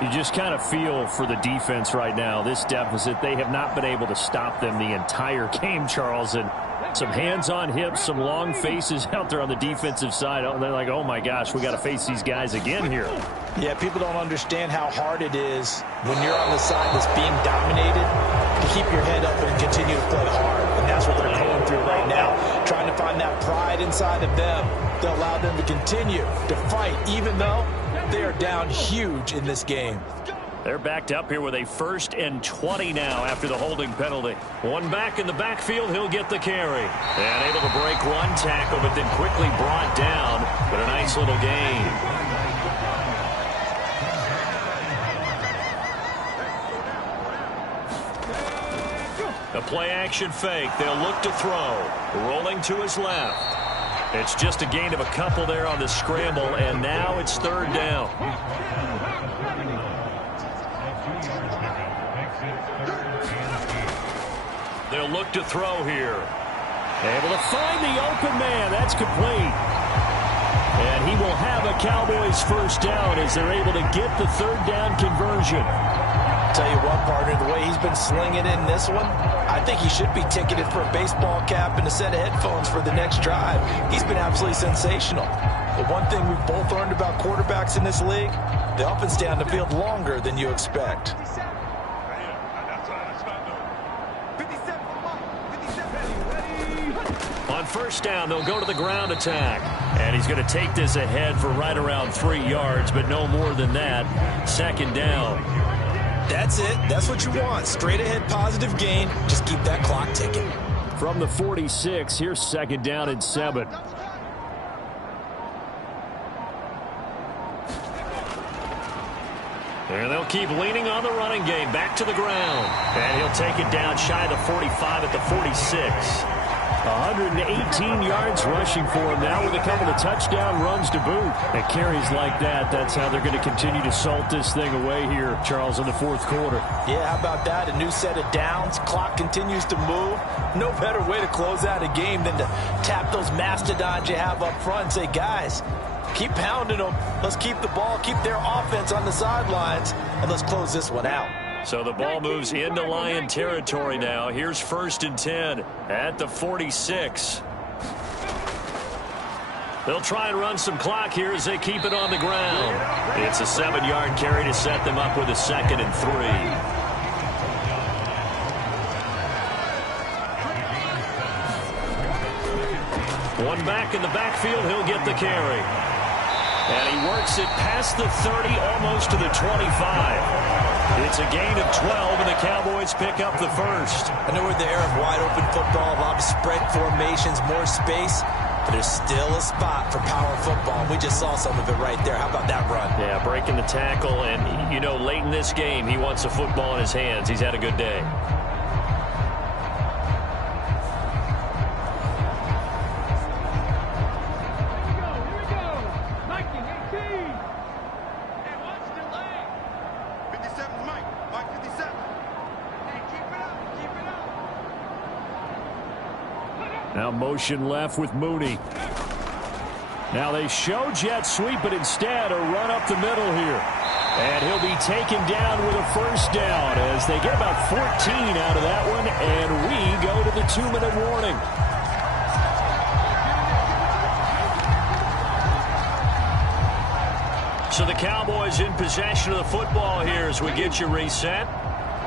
You just kind of feel for the defense right now. This deficit, they have not been able to stop them the entire game, Charles. And some hands on hips, some long faces out there on the defensive side. They're like, oh, my gosh, we got to face these guys again here. Yeah, people don't understand how hard it is when you're on the side that's being dominated to keep your head up and continue to play hard. And that's what they're going through right now, trying to find that pride inside of them to allow them to continue to fight, even though they are down huge in this game. They're backed up here with a 1st and 20 now after the holding penalty. One back in the backfield, he'll get the carry. And able to break one tackle, but then quickly brought down. But a nice little gain. A play-action fake. They'll look to throw. Rolling to his left. It's just a gain of a couple there on the scramble, and now it's 3rd down. They'll look to throw here. Able to find the open man. That's complete. And he will have a Cowboys first down as they're able to get the third down conversion. Tell you what, partner, the way he's been slinging in this one, I think he should be ticketed for a baseball cap and a set of headphones for the next drive. He's been absolutely sensational. The one thing we've both learned about quarterbacks in this league, they often stay on the field longer than you expect. On first down, they'll go to the ground attack. And he's going to take this ahead for right around 3 yards, but no more than that. Second down. That's it. That's what you want. Straight ahead positive gain. Just keep that clock ticking. From the 46, here's second down and 7. And they'll keep leaning on the running game. Back to the ground. And he'll take it down shy of the 45 at the 46. 118 yards rushing for him now with a couple of touchdown runs to boot. And carries like that, that's how they're going to continue to salt this thing away here, Charles, in the fourth quarter. Yeah, how about that? A new set of downs. Clock continues to move. No better way to close out a game than to tap those mastodons you have up front and say, guys, keep pounding them. Let's keep the ball, keep their offense on the sidelines, and let's close this one out. So the ball moves into Lion territory now. Here's first and 10 at the 46. They'll try and run some clock here as they keep it on the ground. It's a 7-yard carry to set them up with a 2nd and 3. One back in the backfield, he'll get the carry. And he works it past the 30, almost to the 25. It's a gain of 12, and the Cowboys pick up the first. I know we're in the era of wide-open football, a lot of spread formations, more space, but there's still a spot for power football. We just saw some of it right there. How about that run? Yeah, breaking the tackle, and, you know, late in this game, he wants the football in his hands. He's had a good day. Now motion left with Mooney. Now they show jet sweep, but instead a run up the middle here. And he'll be taken down with a first down as they get about 14 out of that one, and we go to the 2-minute warning. So the Cowboys in possession of the football here as we get you reset.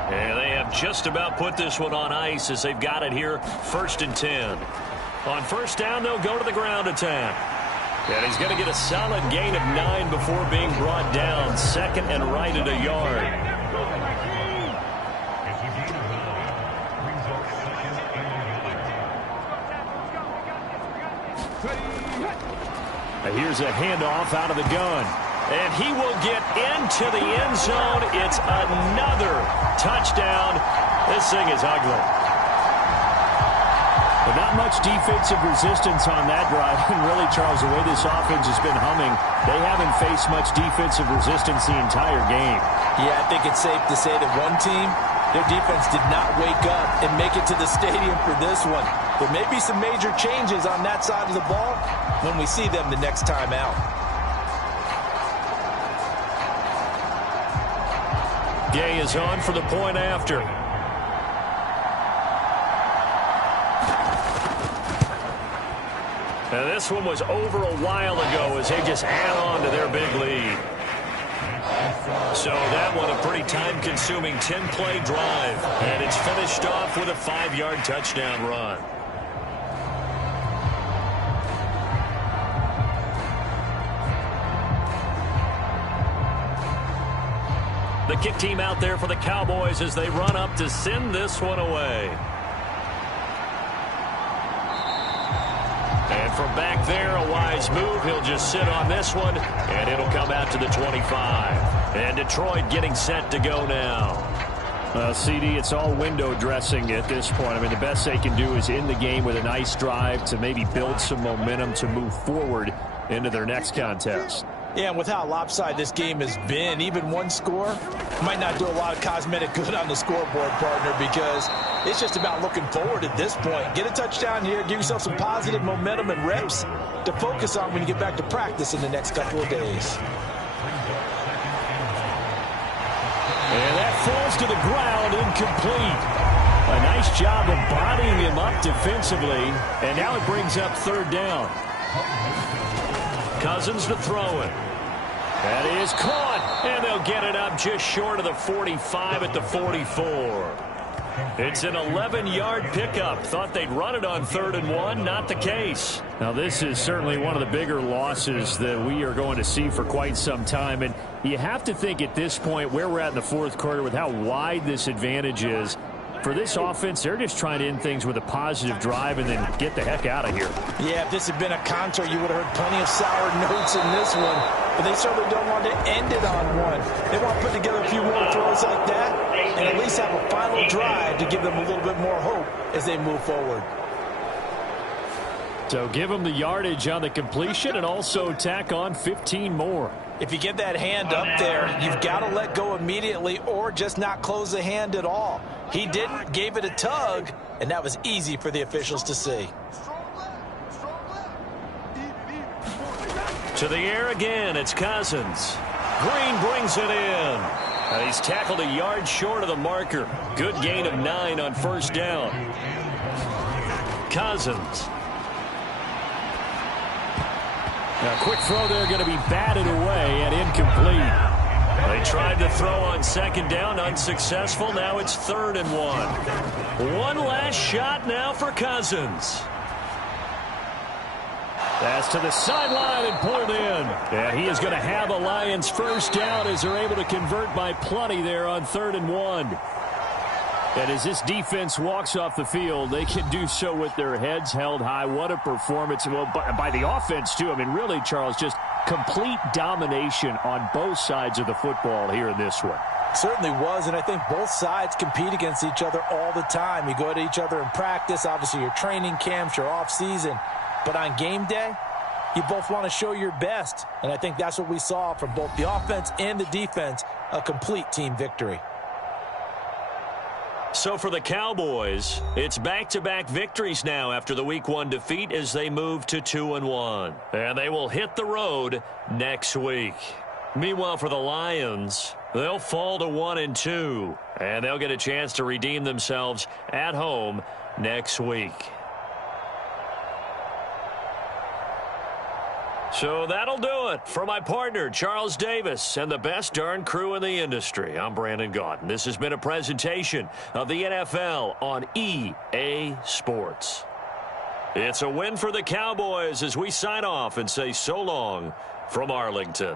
And they have just about put this one on ice as they've got it here, first and 10. On first down, they'll go to the ground attack. And he's going to get a solid gain of 9 before being brought down, second and right at a yard. Here's a handoff out of the gun. And he will get into the end zone. It's another touchdown. This thing is ugly. But not much defensive resistance on that drive. And really, Charles, the way this offense has been humming, they haven't faced much defensive resistance the entire game. Yeah, I think it's safe to say that one team, their defense did not wake up and make it to the stadium for this one. There may be some major changes on that side of the ball when we see them the next time out. Gay is on for the point after. Now this one was over a while ago as they just add on to their big lead. So that one a pretty time-consuming 10-play drive. And it's finished off with a 5-yard touchdown run. The kick team out there for the Cowboys as they run up to send this one away. And from back there, a wise move. He'll just sit on this one, and it'll come out to the 25. And Detroit getting set to go now. CD, it's all window dressing at this point. I mean, the best they can do is end the game with a nice drive to maybe build some momentum to move forward into their next contest. Yeah, and with how lopsided this game has been, even one score might not do a lot of cosmetic good on the scoreboard, partner, because it's just about looking forward at this point. Get a touchdown here, give yourself some positive momentum and reps to focus on when you get back to practice in the next couple of days. And that falls to the ground, incomplete. A nice job of bodying him up defensively, and now it brings up third down. Cousins to throw it. That is caught, and they'll get it up just short of the 45 at the 44. It's an 11-yard pickup. Thought they'd run it on 3rd and 1. Not the case. Now, this is certainly one of the bigger losses that we are going to see for quite some time. And you have to think at this point where we're at in the fourth quarter with how wide this advantage is. For this offense, they're just trying to end things with a positive drive and then get the heck out of here. Yeah, if this had been a concert, you would have heard plenty of sour notes in this one. But they certainly don't want to end it on one. They want to put together a few more throws like that and at least have a final drive to give them a little bit more hope as they move forward. So give them the yardage on the completion and also tack on 15 more. If you get that hand up there, you've got to let go immediately or just not close the hand at all. He didn't, gave it a tug, and that was easy for the officials to see. To the air again, it's Cousins. Green brings it in. And he's tackled a yard short of the marker. Good gain of 9 on first down. Cousins. A quick throw there going to be batted away and incomplete. They tried to throw on second down, unsuccessful. Now it's 3rd and 1. One last shot now for Cousins. That's to the sideline and pulled in. And he is going to have a Lions first down as they're able to convert by plenty there on 3rd and 1. And as this defense walks off the field, they can do so with their heads held high. What a performance. Well, by the offense, too. I mean, really, Charles, just complete domination on both sides of the football here in this one. Certainly was, and I think both sides compete against each other all the time. You go to each other in practice, obviously your training camps, your off-season. But on game day, you both want to show your best. And I think that's what we saw from both the offense and the defense, a complete team victory. So for the Cowboys, it's back-to-back victories now after the Week 1 defeat as they move to 2-1. And they will hit the road next week. Meanwhile, for the Lions, they'll fall to 1-2. And they'll get a chance to redeem themselves at home next week. So that'll do it for my partner, Charles Davis, and the best darn crew in the industry. I'm Brandon Gaudin. This has been a presentation of the NFL on EA Sports. It's a win for the Cowboys as we sign off and say so long from Arlington.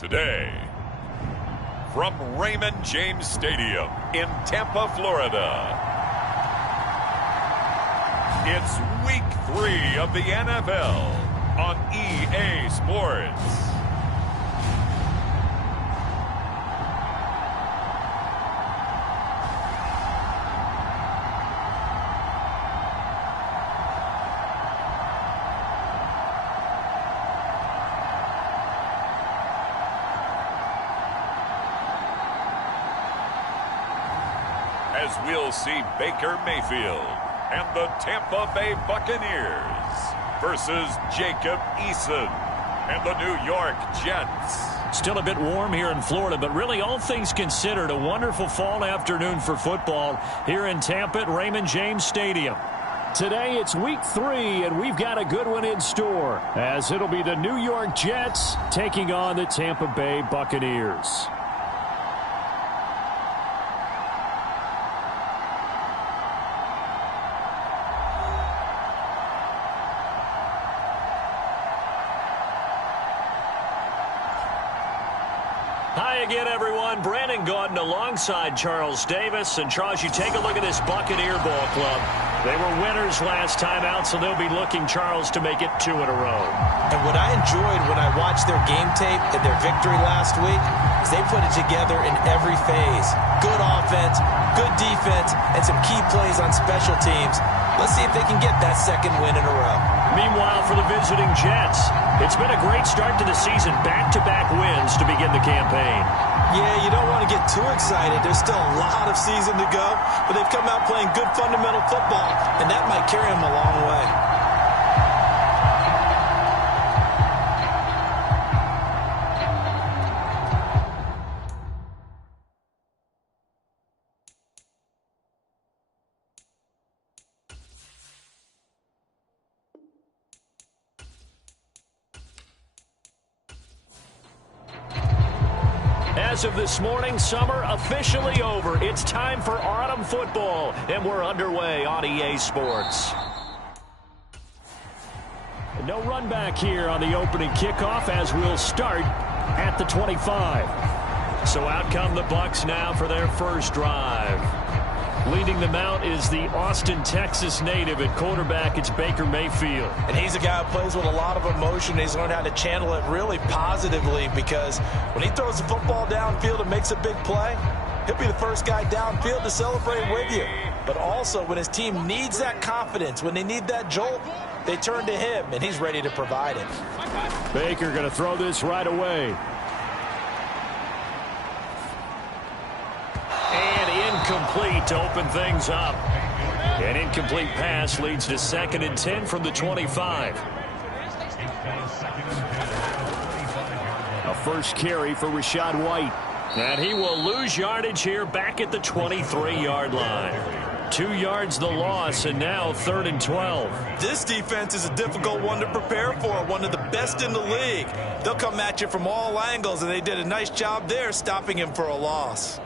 today, from Raymond James Stadium in Tampa, Florida, it's Week 3 of the NFL on EA Sports. As we'll see Baker Mayfield and the Tampa Bay Buccaneers versus Jacob Eason and the New York Jets. Still a bit warm here in Florida, but really all things considered, a wonderful fall afternoon for football here in Tampa at Raymond James Stadium. Today it's Week 3, and we've got a good one in store, as it'll be the New York Jets taking on the Tampa Bay Buccaneers. Hi again, everyone. Brandon Gaudin alongside Charles Davis. And, Charles, you take a look at this Buccaneer ball club. They were winners last time out, so they'll be looking, Charles, to make it 2 in a row. And what I enjoyed when I watched their game tape and their victory last week is they put it together in every phase. Good offense, good defense, and some key plays on special teams. Let's see if they can get that second win in a row. Meanwhile, for the visiting Jets, it's been a great start to the season. Back-to-back wins to begin the campaign. Yeah, you don't want to get too excited. There's still a lot of season to go, but they've come out playing good fundamental football, and that might carry them a long way. As of this morning, summer officially over. It's time for autumn football, and we're underway on EA Sports. No run back here on the opening kickoff, as we'll start at the 25. So out come the Bucs now for their first drive. Leading them out is the Austin, Texas native at quarterback. It's Baker Mayfield. And he's a guy who plays with a lot of emotion. He's learned how to channel it really positively, because when he throws the football downfield and makes a big play, he'll be the first guy downfield to celebrate with you. But also, when his team needs that confidence, when they need that jolt, they turn to him, and he's ready to provide it. Baker going to throw this right away. Incomplete to open things up. An incomplete pass leads to 2nd and 10 from the 25. A first carry for Rachaad White. And he will lose yardage here back at the 23-yard line. 2 yards the loss, and now 3rd and 12. This defense is a difficult one to prepare for, one of the best in the league. They'll come at you from all angles, and they did a nice job there stopping him for a loss.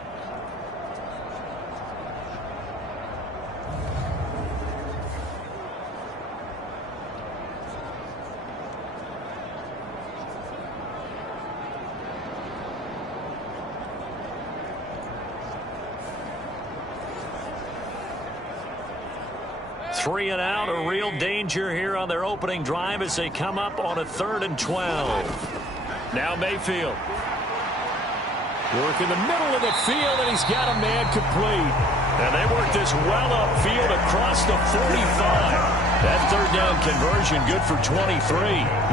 Three and out, a real danger here on their opening drive as they come up on a 3rd and 12. Now Mayfield. Work in the middle of the field, and he's got a man complete. And they work this well upfield across the 45. That 3rd down conversion good for 23.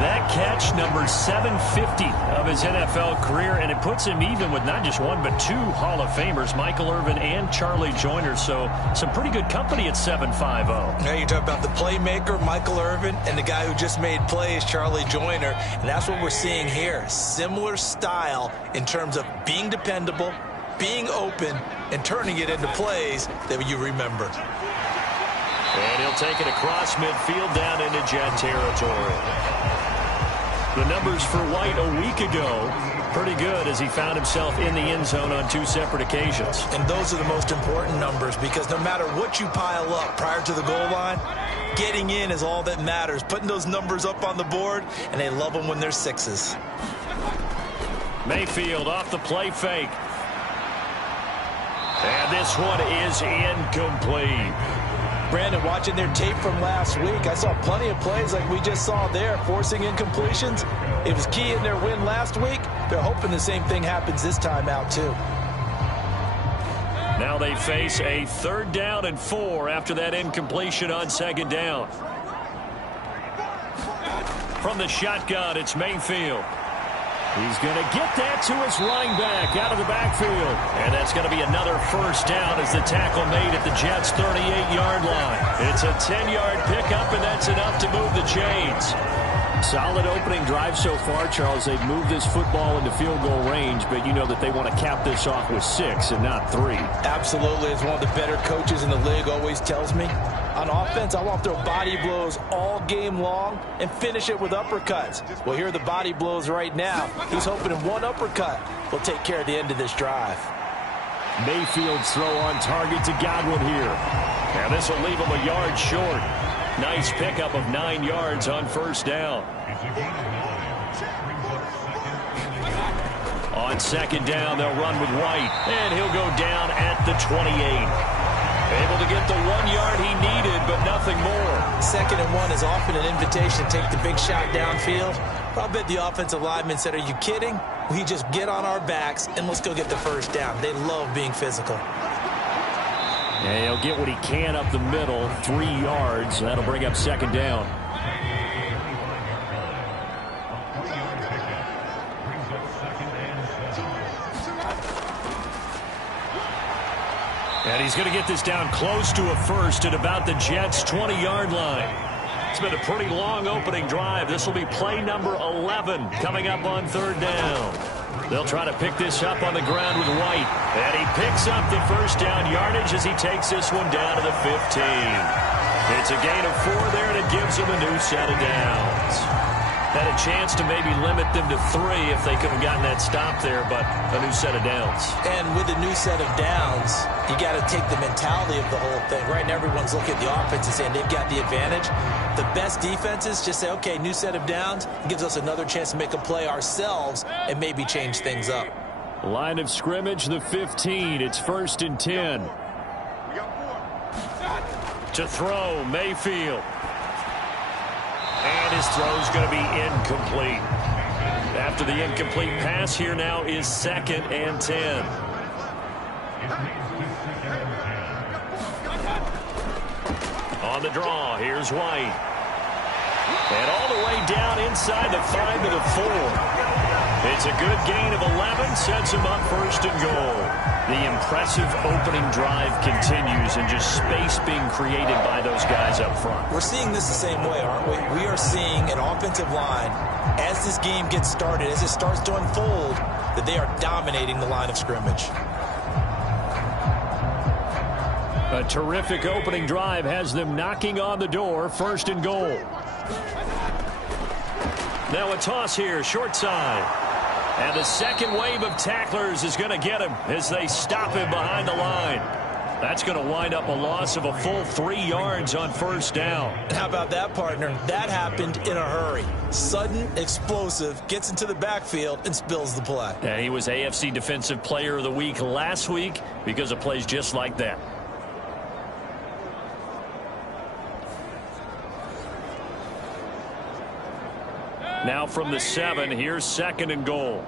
That catch, number 750 of his NFL career, and it puts him even with not just one but 2 Hall of Famers, Michael Irvin and Charlie Joyner. So some pretty good company at 750. Now you talk about the playmaker, Michael Irvin, and the guy who just made plays, Charlie Joyner. And that's what we're seeing here. Similar style in terms of being dependable, being open, and turning it into plays that you remember. And he'll take it across midfield down into Jet territory. The numbers for White a week ago, pretty good as he found himself in the end zone on 2 separate occasions. And those are the most important numbers, because no matter what you pile up prior to the goal line, getting in is all that matters. Putting those numbers up on the board, and they love them when they're 6s. Mayfield off the play fake. And this one is incomplete. Brandon, watching their tape from last week, I saw plenty of plays like we just saw there, forcing incompletions. It was key in their win last week. They're hoping the same thing happens this time out, too. Now they face a 3rd down and 4 after that incompletion on 2nd down. From the shotgun, it's Mayfield. He's going to get that to his running back out of the backfield. And that's going to be another 1st down as the tackle made at the Jets' 38-yard line. It's a 10-yard pickup, and that's enough to move the chains. Solid opening drive so far, Charles. They've moved this football into field goal range, but you know that they want to cap this off with 6 and not 3. Absolutely. As one of the better coaches in the league always tells me, on offense, I want to throw body blows all game long and finish it with uppercuts. Well, here are the body blows right now. He's hoping in one uppercut will take care of the end of this drive. Mayfield's throw on target to Godwin here. And this will leave him a yard short. Nice pickup of 9 yards on 1st down. On 2nd down, they'll run with White, and he'll go down at the 28. Able to get the 1 yard he needed, but nothing more. 2nd and 1 is often an invitation to take the big shot downfield. I bet the offensive lineman said, are you kidding? We just get on our backs, and let's go get the 1st down. They love being physical. And he'll get what he can up the middle, 3 yards. That'll bring up 2nd down. And he's going to get this down close to a 1st at about the Jets' 20-yard line. It's been a pretty long opening drive. This will be play number 11 coming up on 3rd down. They'll try to pick this up on the ground with White. And he picks up the 1st down yardage as he takes this one down to the 15. It's a gain of 4 there, and it gives him a new set of downs. Had a chance to maybe limit them to 3 if they could have gotten that stop there, but a new set of downs. And with a new set of downs, you got to take the mentality of the whole thing. Right now, everyone's looking at the offense and saying they've got the advantage. The best defenses just say, okay, new set of downs. It gives us another chance to make a play ourselves and maybe change things up. Line of scrimmage, the 15. It's 1st and 10. To throw, Mayfield. And his throw's going to be incomplete. After the incomplete pass, here now is 2nd and 10. On the draw, here's White. And all the way down inside the 5 to the 4. It's a good gain of 11, sets him up 1st and goal. The impressive opening drive continues, and just space being created by those guys up front. We're seeing this the same way, aren't we? We are seeing an offensive line, as this game gets started, as it starts to unfold, that they are dominating the line of scrimmage. A terrific opening drive has them knocking on the door, 1st and goal. Now a toss here, short side. And the second wave of tacklers is going to get him as they stop him behind the line. That's going to wind up a loss of a full 3 yards on 1st down. How about that, partner? That happened in a hurry. Sudden, explosive, gets into the backfield and spills the play. And he was AFC Defensive Player of the Week last week because of plays just like that. Now from the 7, here's 2nd and goal.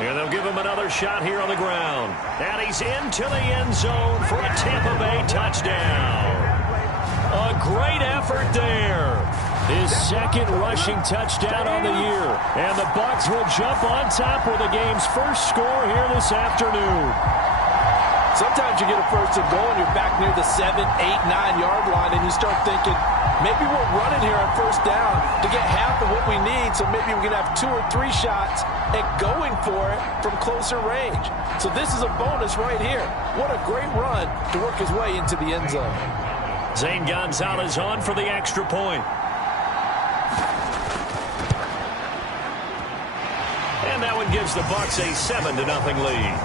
And they'll give him another shot here on the ground. And he's into the end zone for a Tampa Bay touchdown. A great effort there. His 2nd rushing touchdown on the year. And the Bucs will jump on top with the game's 1st score here this afternoon. Sometimes you get a 1st and goal and you're back near the 7, 8, 9-yard line and you start thinking, maybe we're running here on 1st down to get half of what we need, so maybe we can have 2 or 3 shots at going for it from closer range. So this is a bonus right here. What a great run to work his way into the end zone. Zane Gonzalez on for the extra point. And that one gives the Bucs a 7-0 lead.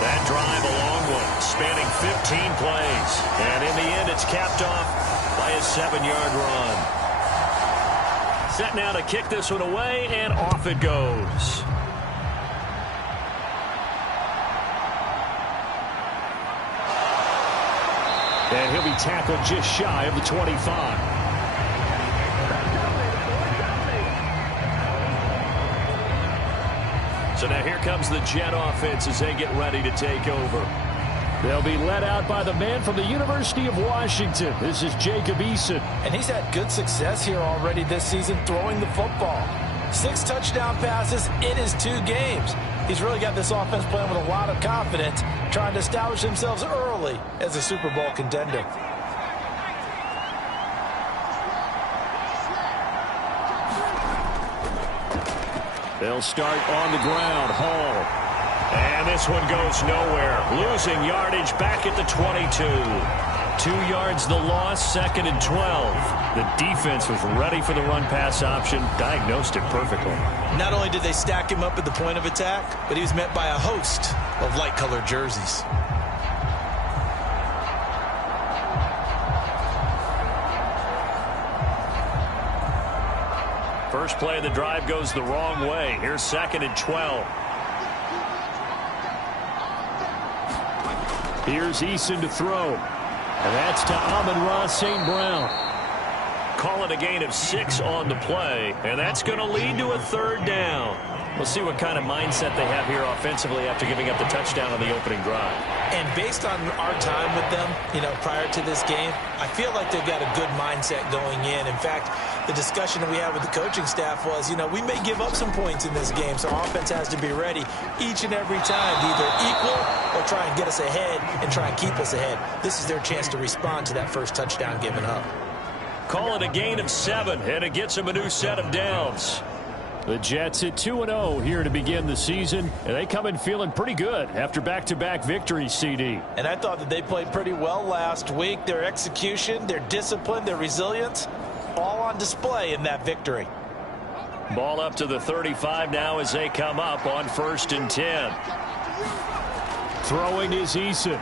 That drive, a long one, spanning 15 plays. And in the end, it's capped off by a 7-yard run. set now to kick this one away, and off it goes. And he'll be tackled just shy of the 25. So now here comes the Jet offense as they get ready to take over. They'll be led out by the man from the University of Washington. This is Jacob Eason. And he's had good success here already this season throwing the football. 6 touchdown passes in his 2 games. He's really got this offense playing with a lot of confidence, trying to establish themselves early as a Super Bowl contender. They'll start on the ground. Hall. And this one goes nowhere. Losing yardage back at the 22. 2 yards the loss, 2nd and 12. The defense was ready for the run-pass option, diagnosed it perfectly. Not only did they stack him up at the point of attack, but he was met by a host of light-colored jerseys. First play of the drive goes the wrong way. Here's 2nd and 12. Here's Eason to throw. And that's to Amon-Ra St. Brown. Call it a gain of 6 on the play, and that's going to lead to a 3rd down. We'll see what kind of mindset they have here offensively after giving up the touchdown on the opening drive. And based on our time with them, prior to this game, I feel like they've got a good mindset going in. In fact, the discussion that we had with the coaching staff was, we may give up some points in this game, so our offense has to be ready each and every time to either equal or try and get us ahead and try and keep us ahead. This is their chance to respond to that first touchdown given up. Call it a gain of 7, and it gets them a new set of downs. The Jets at 2-0 here to begin the season, and they come in feeling pretty good after back-to-back victories, CD. And I thought that they played pretty well last week. Their execution, their discipline, their resilience, all on display in that victory. Ball up to the 35 now as they come up on 1st and 10. Throwing is Eason.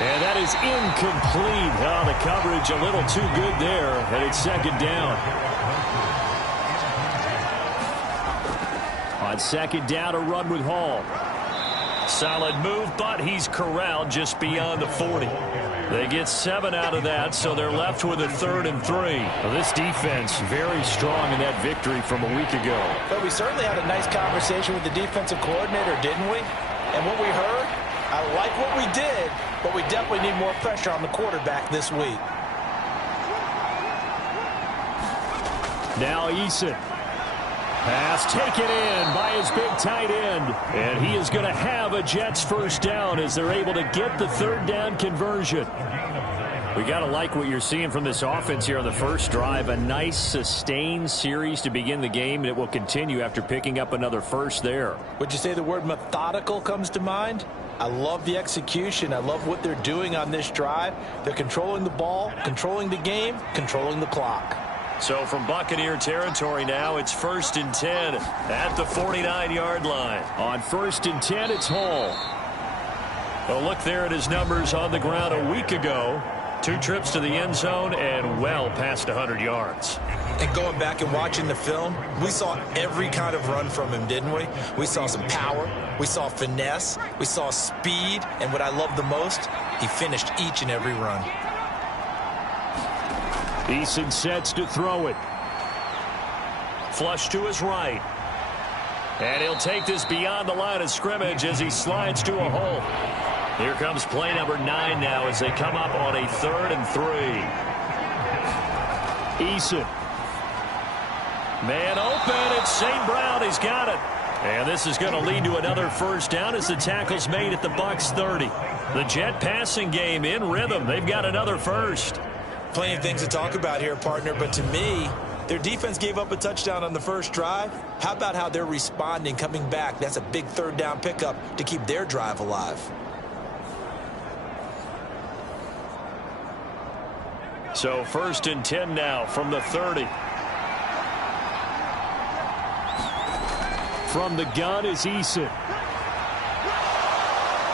And that is incomplete. Oh, the coverage a little too good there, and it's 2nd down. On 2nd down, a run with Hall. Solid move, but he's corralled just beyond the 40. They get 7 out of that, so they're left with a 3rd and 3. Well, this defense very strong in that victory from a week ago. But we certainly had a nice conversation with the defensive coordinator, didn't we? And what we heard, I like what we did, but we definitely need more pressure on the quarterback this week. Now Eason. Pass taken in by his big tight end. And he is going to have a Jets 1st down as they're able to get the 3rd down conversion. We got to like what you're seeing from this offense here on the first drive. A nice sustained series to begin the game, and it will continue after picking up another 1st there. Would you say the word methodical comes to mind? I love the execution. I love what they're doing on this drive. They're controlling the ball, controlling the game, controlling the clock. So from Buccaneer territory now, it's 1st and 10 at the 49-yard line. On 1st and 10, it's Hall. Well, look there at his numbers on the ground a week ago. 2 trips to the end zone and well past 100 yards. And going back and watching the film, we saw every kind of run from him, didn't we? We saw some power, we saw finesse, we saw speed, and what I love the most, he finished each and every run. Eason sets to throw it. Flush to his right. And he'll take this beyond the line of scrimmage as he slides to a hole. Here comes play number 9 now as they come up on a 3rd and 3. Eason. Man open, it's St. Brown. He's got it. And this is going to lead to another 1st down as the tackle's made at the Bucs 30. The Jet passing game in rhythm. They've got another 1st. Plenty of things to talk about here, partner, but to me, their defense gave up a touchdown on the first drive. How about how they're responding, coming back? That's a big 3rd down pickup to keep their drive alive. So 1st and 10 now from the 30. From the gun is Eason.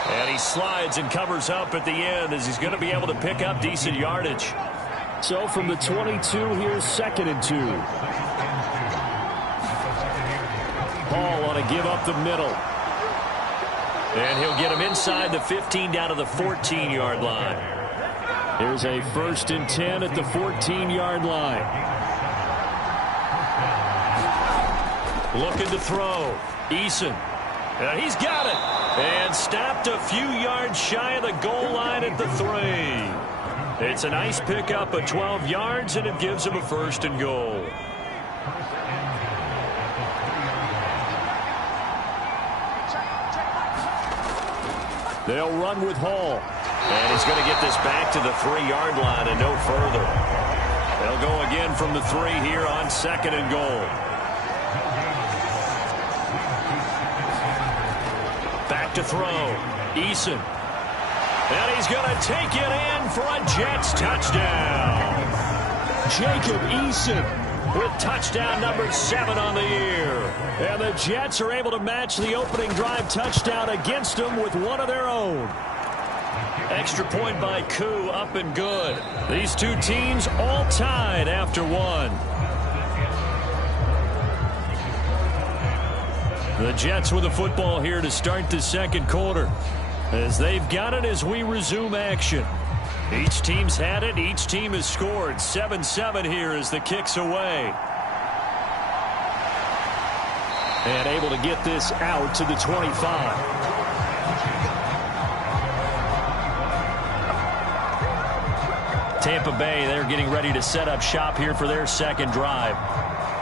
And he slides and covers up at the end as he's going to be able to pick up decent yardage. So from the 22, here's 2nd and 2. Hall on a give up the middle. And he'll get him inside the 15 down to the 14-yard line. Here's a 1st and 10 at the 14-yard line. Looking to throw. Eason. And he's got it. And stopped a few yards shy of the goal line at the 3. It's a nice pickup of 12 yards, and it gives him a 1st and goal. They'll run with Hall. And he's going to get this back to the 3-yard line and no further. They'll go again from the 3 here on 2nd and goal. Back to throw. Eason. And he's going to take it in for a Jets touchdown. Jacob Eason with touchdown number 7 on the year. And the Jets are able to match the opening drive touchdown against them with one of their own. Extra point by Koo, up and good. These two teams all tied after one. The Jets with the football here to start the 2nd quarter, as they've got it as we resume action. Each team's had it. Each team has scored. 7-7 here as the kick's away. And able to get this out to the 25. Tampa Bay, they're getting ready to set up shop here for their 2nd drive.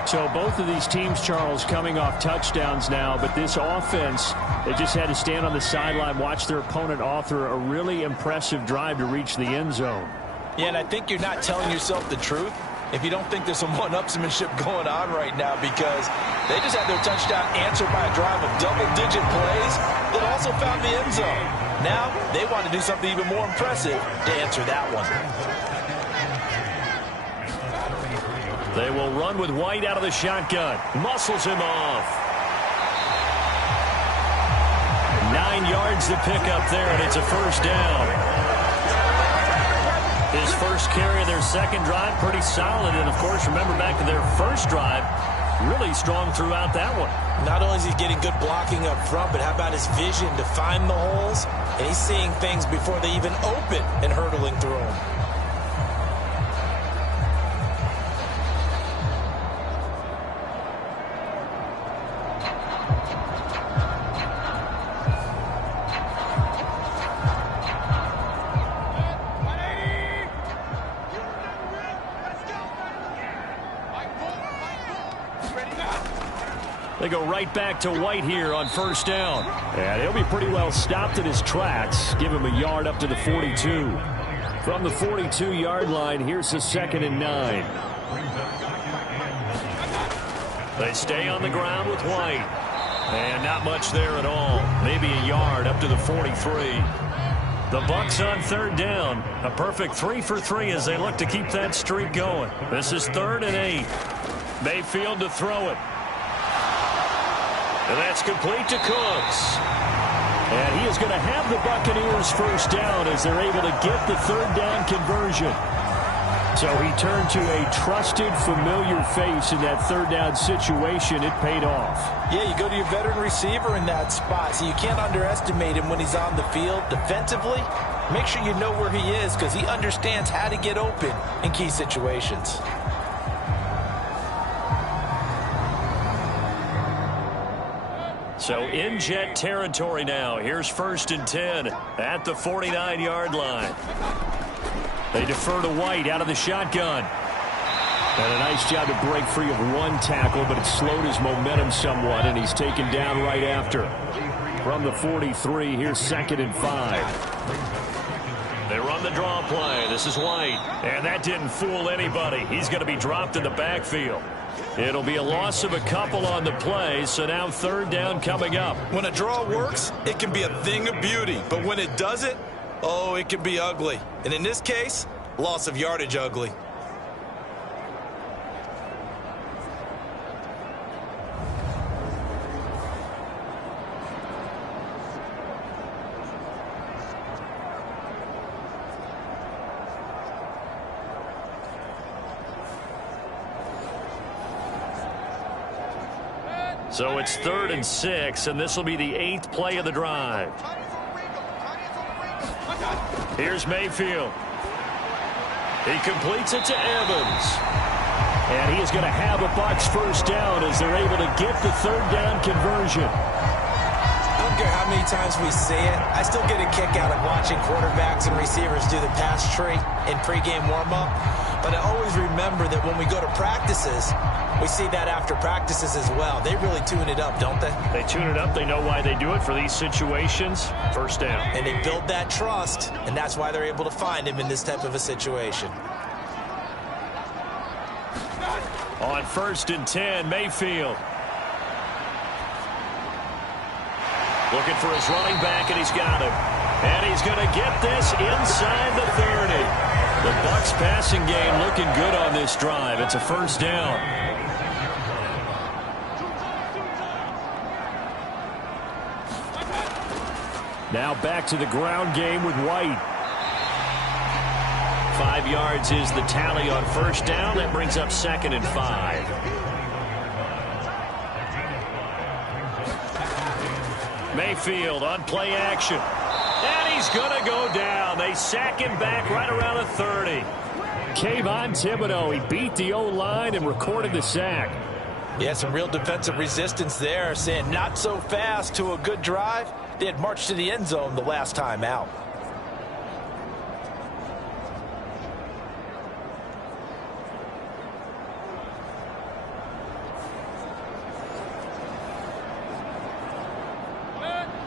So both of these teams, Charles, coming off touchdowns now, but this offense, they just had to stand on the sideline, watch their opponent author a really impressive drive to reach the end zone. Yeah, and I think you're not telling yourself the truth if you don't think there's some one-upsmanship going on right now, because they just had their touchdown answered by a drive of double-digit plays that also found the end zone. Now they want to do something even more impressive to answer that one. They will run with White out of the shotgun. Muscles him off. 9 yards to pick up there, and it's a 1st down. His first carry of their 2nd drive, pretty solid. And, of course, remember back to their 1st drive, really strong throughout that one. Not only is he getting good blocking up front, but how about his vision to find the holes? And he's seeing things before they even open and hurtling through them. They go right back to White here on 1st down. And he'll be pretty well stopped in his tracks. Give him a yard up to the 42. From the 42-yard line, here's the 2nd and 9. They stay on the ground with White. And not much there at all. Maybe a yard up to the 43. The Bucs on 3rd down. A perfect 3 for 3 as they look to keep that streak going. This is 3rd and 8. Mayfield to throw it. And that's complete to Cooks. And he is going to have the Buccaneers 1st down as they're able to get the 3rd down conversion. So he turned to a trusted, familiar face in that 3rd down situation. It paid off. Yeah, you go to your veteran receiver in that spot, so you can't underestimate him when he's on the field defensively. Make sure you know where he is, because he understands how to get open in key situations. So in Jet territory now. Here's 1st and 10 at the 49-yard line. They defer to White out of the shotgun. And a nice job to break free of one tackle, but it slowed his momentum somewhat, and he's taken down right after. From the 43, here's 2nd and 5. They run the draw play. This is White. And that didn't fool anybody. He's going to be dropped in the backfield. It'll be a loss of a couple on the play, so now 3rd down coming up. When a draw works, it can be a thing of beauty. But when it doesn't, oh, it can be ugly. And in this case, loss of yardage ugly. So it's 3rd and 6, and this will be the 8th play of the drive. Here's Mayfield. He completes it to Evans. And he is going to have a Bucs first down as they're able to get the 3rd down conversion. I don't care how many times we see it. I still get a kick out of watching quarterbacks and receivers do the pass tree in pregame warm-up. But I always remember that when we go to practices, we see that after practices as well. They really tune it up, don't they? They tune it up. They know why they do it for these situations. First down. And they build that trust, and that's why they're able to find him in this type of a situation. On 1st and 10, Mayfield. Looking for his running back, and he's got him. And he's going to get this inside the 30. The Bucs passing game looking good on this drive. It's a first down. Now back to the ground game with White. 5 yards is the tally on first down. That brings up 2nd and 5. Mayfield on play action. And he's going to go down. They sack him back right around the 30. Kayvon Thibodeau, he beat the O-line and recorded the sack. Yeah, some real defensive resistance there, saying not so fast to a good drive. They had marched to the end zone the last time out.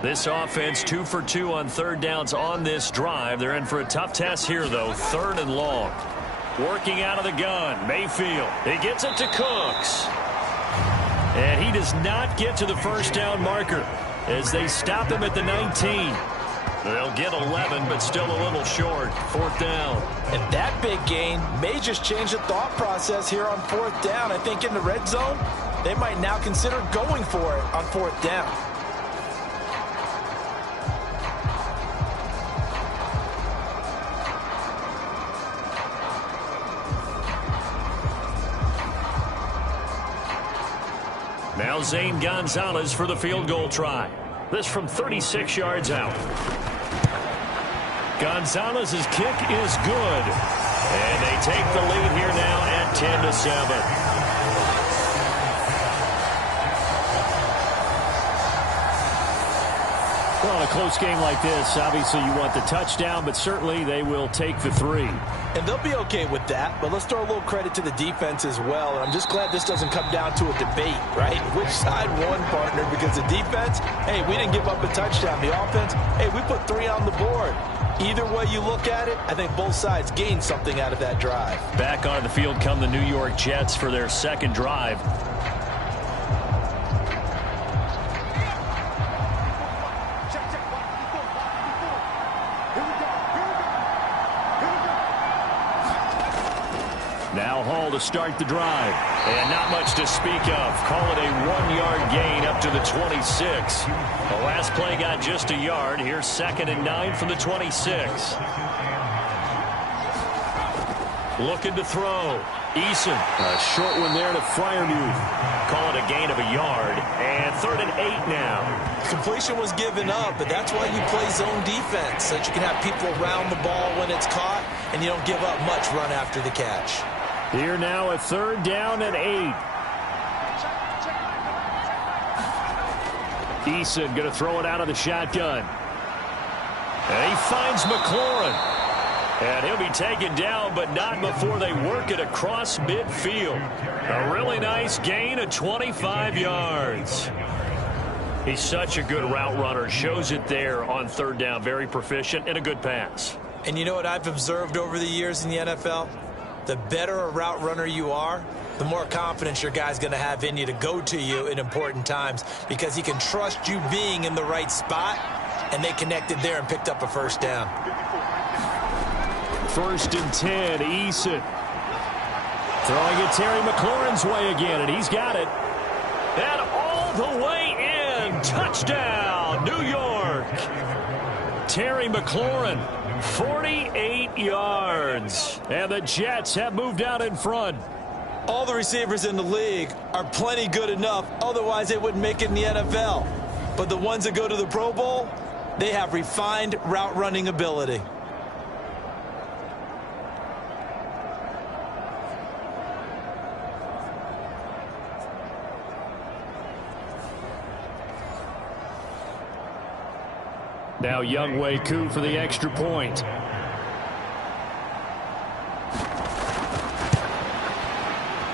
This offense 2 for 2 on 3rd downs on this drive. They're in for a tough test here, though. 3rd and long. Working out of the gun. Mayfield. He gets it to Cooks. And he does not get to the first down marker as they stop him at the 19. They'll get 11, but still a little short. 4th down. And that big gain may just change the thought process here on 4th down. I think in the red zone, they might now consider going for it on 4th down. Now Zane Gonzalez for the field goal try. This from 36 yards out. Gonzalez's kick is good. And they take the lead here now at 10-7. Well, in a close game like this, obviously you want the touchdown, but certainly they will take the 3. And they'll be okay with that, but let's throw a little credit to the defense as well. And I'm just glad this doesn't come down to a debate, right? Which side won, partner? Because the defense, hey, we didn't give up a touchdown. The offense, hey, we put 3 on the board. Either way you look at it, I think both sides gained something out of that drive. Back onto the field come the New York Jets for their 2nd drive. Now Hall to start the drive. And not much to speak of. Call it a 1-yard gain up to the 26. The last play got just a yard. Here's 2nd and 9 from the 26. Looking to throw. Eason. A short one there to Freiermuth. Call it a gain of a yard. And 3rd and 8 now. Completion was given up, but that's why you play zone defense, so that you can have people around the ball when it's caught, and you don't give up much run after the catch. Here now a 3rd down and 8. Eason going to throw it out of the shotgun. And he finds McLaurin. And he'll be taken down, but not before they work it across midfield. A really nice gain of 25 yards. He's such a good route runner. Shows it there on 3rd down. Very proficient and a good pass. And you know what I've observed over the years in the NFL? The better a route runner you are, the more confidence your guy's going to have in you to go to you in important times, because he can trust you being in the right spot, and they connected there and picked up a first down. 1st and 10, Eason. Throwing it Terry McLaurin's way again, and he's got it. And all the way in. Touchdown, New York. Terry McLaurin, 48 yards. And the Jets have moved out in front. All the receivers in the league are plenty good enough, otherwise they wouldn't make it in the NFL. But the ones that go to the Pro Bowl, they have refined route running ability. Now Younghoe Koo for the extra point.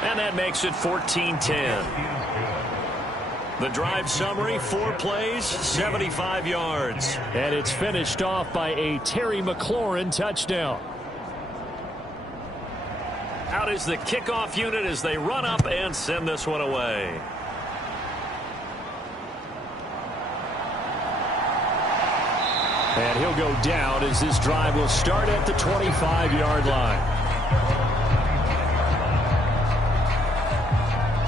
And that makes it 14-10. The drive summary, 4 plays, 75 yards. And it's finished off by a Terry McLaurin touchdown. Out is the kickoff unit as they run up and send this one away. And he'll go down as this drive will start at the 25-yard line.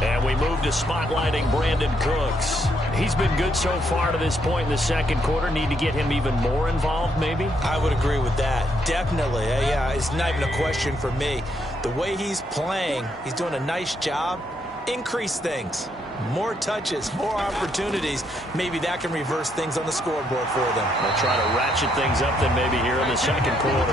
And we move to spotlighting Brandon Cooks. He's been good so far to this point in the second quarter. Need to get him even more involved, maybe? I would agree with that. Definitely. Yeah, it's not even a question for me. The way he's playing, he's doing a nice job. Increase things. More touches, more opportunities. Maybe that can reverse things on the scoreboard for them. They'll try to ratchet things up then maybe here in the second quarter.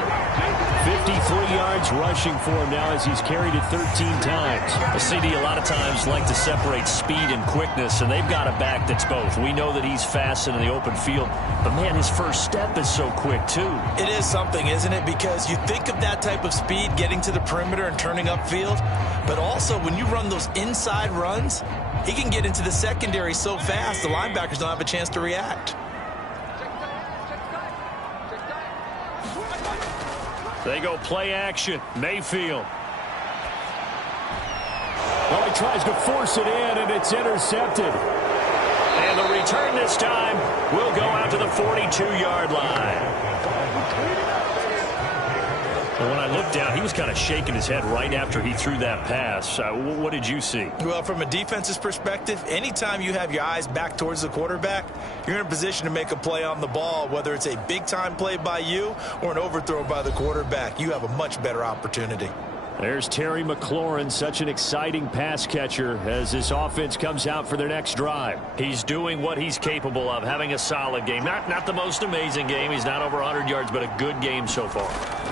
53 yards rushing for him now as he's carried it 13 times. The CD a lot of times like to separate speed and quickness, and they've got a back that's both. We know that he's fast in the open field, but man, his first step is so quick too. It is something, isn't it? Because you think of that type of speed getting to the perimeter and turning upfield, but also when you run those inside runs, he can get into the secondary so fast the linebackers don't have a chance to react. They go play action. Mayfield. Well, he tries to force it in, and it's intercepted. And the return this time will go out to the 42-yard line. And when I looked down, he was kind of shaking his head right after he threw that pass. What did you see? Well, from a defense's perspective, anytime you have your eyes back towards the quarterback, you're in a position to make a play on the ball, whether it's a big-time play by you or an overthrow by the quarterback. You have a much better opportunity. There's Terry McLaurin, such an exciting pass catcher as this offense comes out for their next drive. He's doing what he's capable of, having a solid game. Not the most amazing game. He's not over 100 yards, but a good game so far.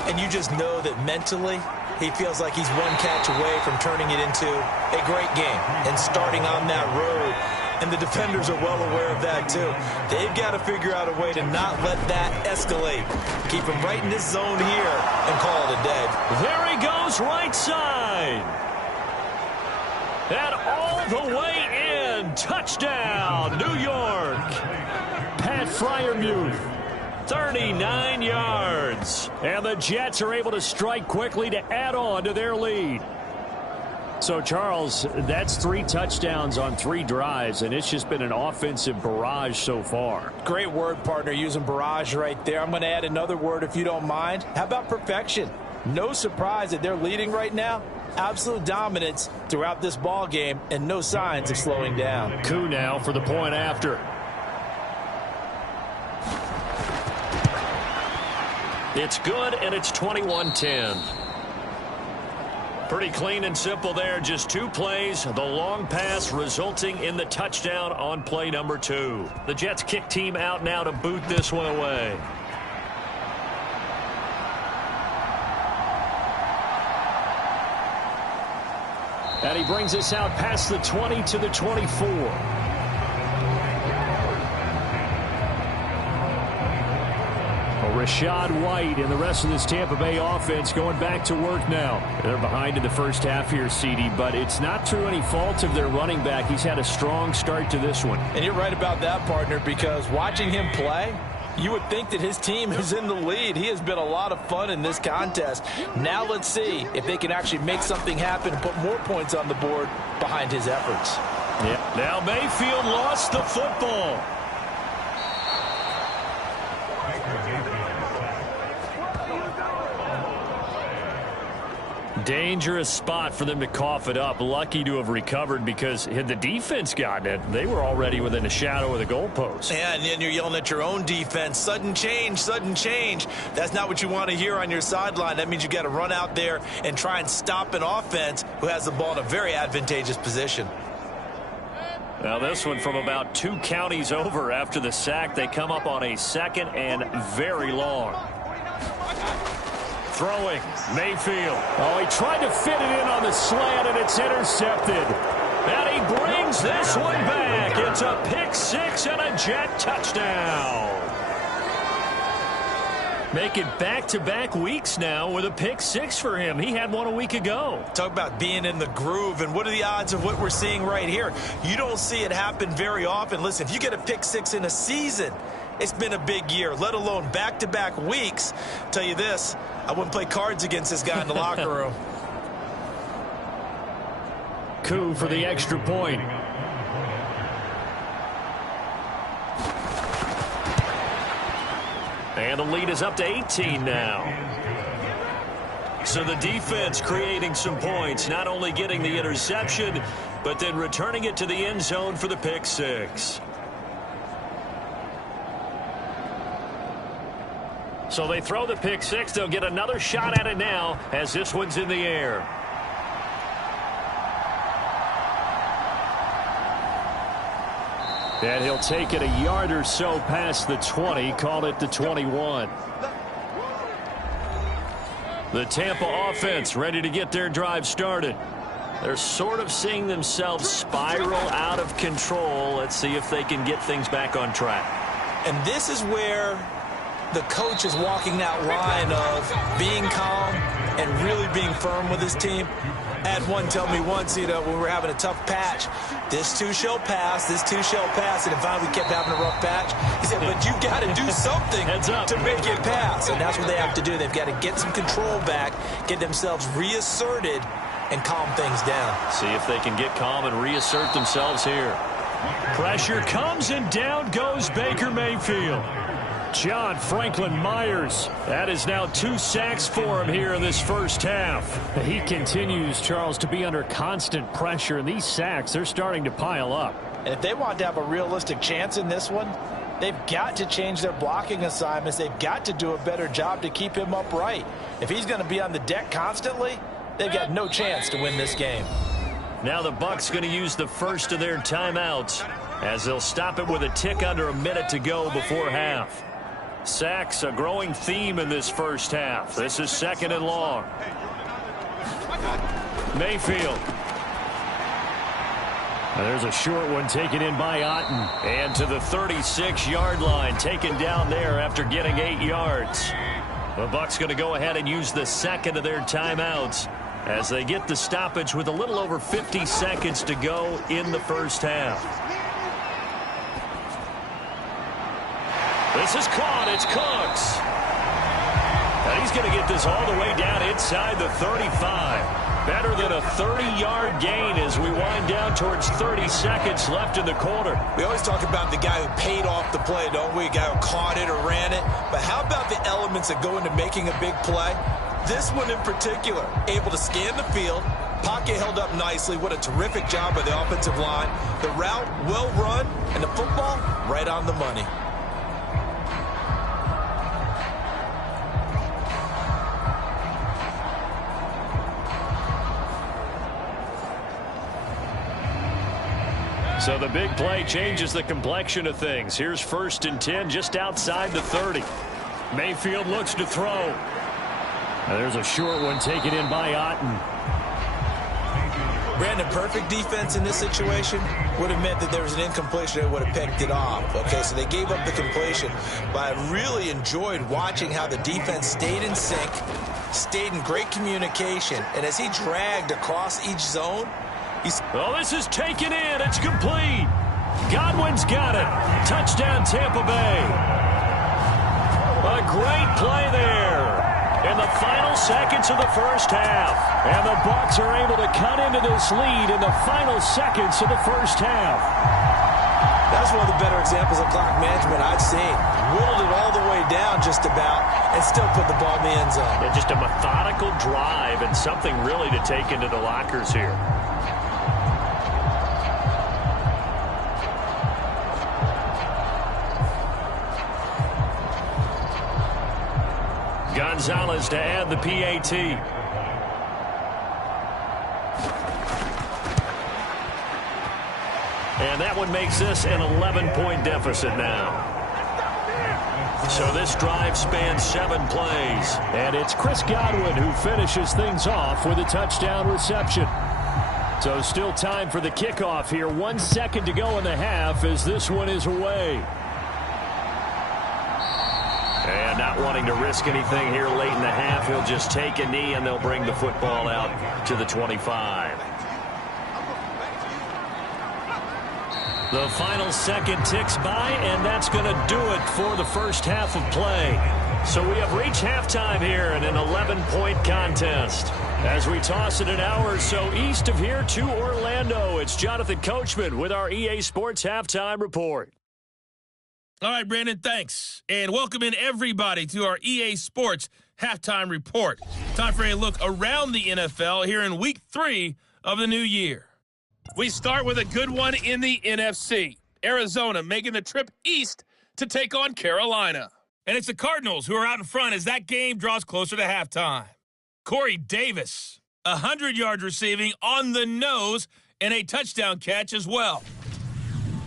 And you just know that mentally he feels like he's one catch away from turning it into a great game and starting on that road. And the defenders are well aware of that, too. They've got to figure out a way to not let that escalate. Keep him right in this zone here and call it a day. There he goes, right side. And all the way in. Touchdown, New York. Pat Freiermuth. 39 yards. And the Jets are able to strike quickly to add on to their lead. So, Charles, that's 3 touchdowns on 3 drives, and it's just been an offensive barrage so far. Great word, partner, using barrage right there. I'm going to add another word if you don't mind. How about perfection? No surprise that they're leading right now. Absolute dominance throughout this ball game and no signs of slowing down. Koo now for the point after. It's good, and it's 21-10. Pretty clean and simple there. Just 2 plays. The long pass resulting in the touchdown on play number 2. The Jets kick team out now to boot this one away. And he brings us out past the 20 to the 24. Rashad White and the rest of this Tampa Bay offense going back to work now. They're behind in the first half here, CD, but it's not through any fault of their running back. He's had a strong start to this one. And you're right about that, partner, because watching him play, you would think that his team is in the lead. He has been a lot of fun in this contest. Now let's see if they can actually make something happen and put more points on the board behind his efforts. Yeah. Now Mayfield lost the football. Dangerous spot for them to cough it up. Lucky to have recovered, because had the defense gotten it, they were already within a shadow of the goalpost. Yeah, and then you're yelling at your own defense. Sudden change, sudden change. That's not what you want to hear on your sideline. That means you got to run out there and try and stop an offense who has the ball in a very advantageous position. Now this one from about 2 counties over after the sack. They come up on a 2nd and very long. Throwing, Mayfield. Oh, he tried to fit it in on the slant, and it's intercepted. And he brings this one back. It's a pick 6 and a Jet touchdown. Making back-to-back weeks now with a pick 6 for him. He had one a week ago. Talk about being in the groove, and what are the odds of what we're seeing right here? You don't see it happen very often. Listen, if you get a pick 6 in a season, it's been a big year, let alone back-to-back weeks. Tell you this, I wouldn't play cards against this guy in the locker room. Coup for the extra point. And the lead is up to 18 now. So the defense creating some points, not only getting the interception, but then returning it to the end zone for the pick 6. So they throw the pick 6. They'll get another shot at it now as this one's in the air. And he'll take it a yard or so past the 20, call it the 21. The Tampa offense ready to get their drive started. They're sort of seeing themselves spiral out of control. Let's see if they can get things back on track. And this is where the coach is walking that line of being calm and really being firm with his team. I had one tell me once, when we were having a tough patch, this too shall pass, this too shall pass. And finally we kept having a rough patch. He said, but you've got to do something to make it pass. And that's what they have to do. They've got to get some control back, get themselves reasserted, and calm things down. See if they can get calm and reassert themselves here. Pressure comes, and down goes Baker Mayfield. John Franklin Myers. That is now 2 sacks for him here in this first half. He continues, Charles, to be under constant pressure, and these sacks, they're starting to pile up. And if they want to have a realistic chance in this one, they've got to change their blocking assignments. They've got to do a better job to keep him upright. If he's going to be on the deck constantly, they've got no chance to win this game. Now the Bucs going to use the first of their timeouts as they'll stop it with a tick under a minute to go before half. Sacks, a growing theme in this first half. This is 2nd and long. Mayfield. There's a short one taken in by Otten. And to the 36-yard line, taken down there after getting 8 yards. The Bucs going to go ahead and use the second of their timeouts as they get the stoppage with a little over 50 seconds to go in the first half. This is caught. It's Cooks. And he's going to get this all the way down inside the 35. Better than a 30-yard gain as we wind down towards 30 seconds left in the quarter. We always talk about the guy who paid off the play, don't we? A guy who caught it or ran it. But how about the elements that go into making a big play? This one in particular, able to scan the field. Pocket held up nicely. What a terrific job by the offensive line. The route, well run, and the football, right on the money. So the big play changes the complexion of things. Here's 1st and 10 just outside the 30. Mayfield looks to throw. And there's a short one taken in by Otten. Brandon, perfect defense in this situation would have meant that there was an incompletion. They would have picked it off. Okay, so they gave up the completion. But I really enjoyed watching how the defense stayed in sync, stayed in great communication. And as he dragged across each zone, well, this is taken in. It's complete. Godwin's got it. Touchdown, Tampa Bay. A great play there in the final seconds of the first half. And the Bucs are able to cut into this lead in the final seconds of the first half. That's one of the better examples of clock management I've seen. Whittled it all the way down. down just about and still put the ball in the end zone. Yeah, just a methodical drive and something really to take into the lockers here. Gonzalez to add the PAT. And that one makes this an 11-point deficit now. So this drive spans 7 plays. And it's Chris Godwin who finishes things off with a touchdown reception. So still time for the kickoff here. 1 second to go in the half as this one is away. And not wanting to risk anything here late in the half, he'll just take a knee and they'll bring the football out to the 25. The final second ticks by, and that's going to do it for the first half of play. So we have reached halftime here in an 11-point contest. As we toss it an hour or so east of here to Orlando, it's Jonathan Coachman with our EA Sports Halftime Report. All right, Brandon, thanks. And welcome in everybody to our EA Sports Halftime Report. Time for a look around the NFL here in Week 3 of the new year. We start with a good one in the NFC. Arizona making the trip east to take on Carolina. And it's the Cardinals who are out in front as that game draws closer to halftime. Corey Davis, 100 yards receiving on the nose and a touchdown catch as well.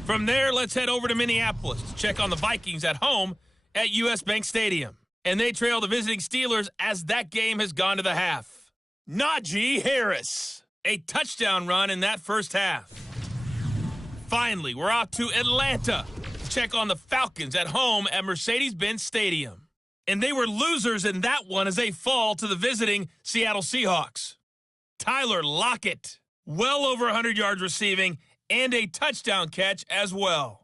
From there, let's head over to Minneapolis to check on the Vikings at home at US Bank Stadium. And they trail the visiting Steelers as that game has gone to the half. Najee Harris, a touchdown run in that first half. Finally, we're off to Atlanta to check on the Falcons at home at Mercedes-Benz Stadium. And they were losers in that one as they fall to the visiting Seattle Seahawks. Tyler Lockett, well over 100 yards receiving and a touchdown catch as well.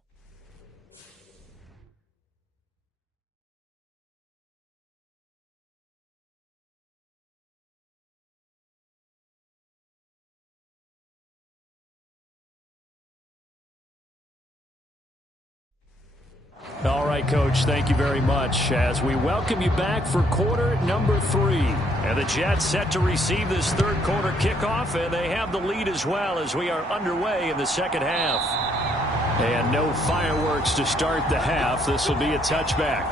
All right, Coach, thank you very much as we welcome you back for quarter number 3. And the Jets set to receive this third quarter kickoff, and they have the lead as well as we are underway in the second half. And no fireworks to start the half. This will be a touchback.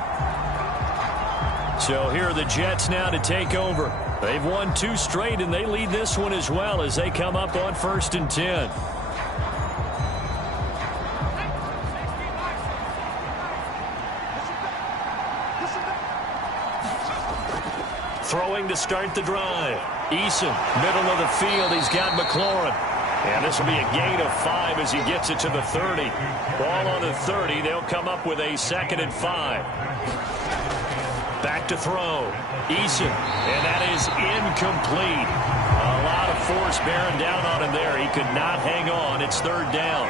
So here are the Jets now to take over. They've won 2 straight, and they lead this one as well as they come up on 1st and 10. Throwing to start the drive. Eason, middle of the field. He's got McLaurin. And this will be a gain of 5 as he gets it to the 30. Ball on the 30. They'll come up with a 2nd and 5. Back to throw. Eason. And that is incomplete. A lot of force bearing down on him there. He could not hang on. It's 3rd down.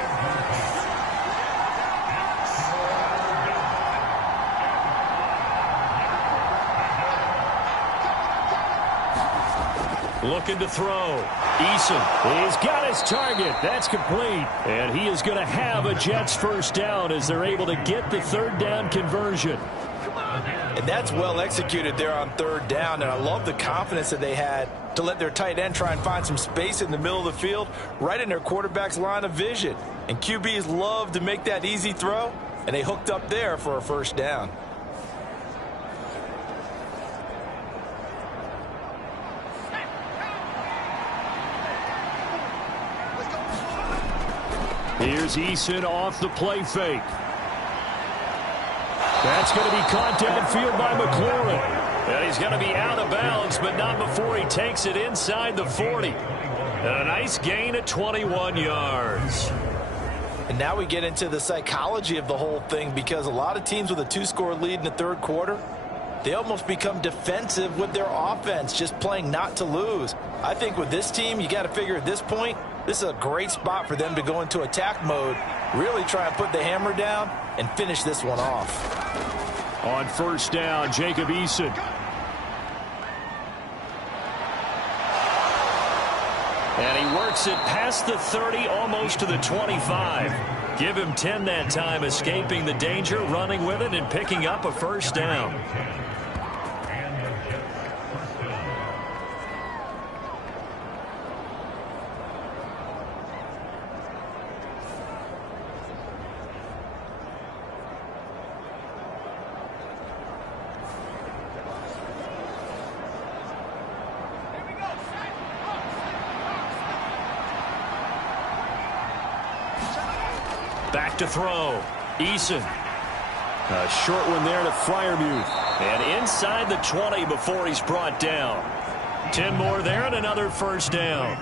Looking to throw. Eason. He's got his target. That's complete. And he is going to have a Jets first down as they're able to get the 3rd down conversion. And that's well executed there on 3rd down. And I love the confidence that they had to let their tight end try and find some space in the middle of the field, right in their quarterback's line of vision. And QBs love to make that easy throw, and they hooked up there for a first down. Here's Eason off the play fake. That's going to be caught downfield by McLaurin. And he's going to be out of bounds, but not before he takes it inside the 40. And a nice gain at 21 yards. And now we get into the psychology of the whole thing, because a lot of teams with a 2-score lead in the 3rd quarter, they almost become defensive with their offense, just playing not to lose. I think with this team, you got to figure at this point, this is a great spot for them to go into attack mode, really try and put the hammer down and finish this one off. On 1st down, Jacob Eason. And he works it past the 30, almost to the 25. Give him 10 that time, escaping the danger, running with it, and picking up a first down. Back to throw. Eason. A short one there to Freiermuth. And inside the 20 before he's brought down. 10 more there and another first down.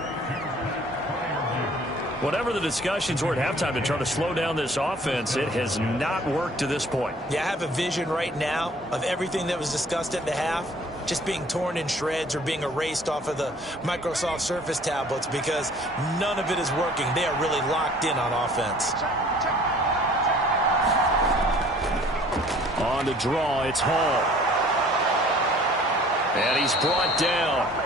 Whatever the discussions were at halftime to try to slow down this offense, it has not worked to this point. Yeah, I have a vision right now of everything that was discussed at the half just being torn in shreds or being erased off of the Microsoft Surface tablets because none of it is working. They are really locked in on offense. On the draw, it's Hall. And he's brought down.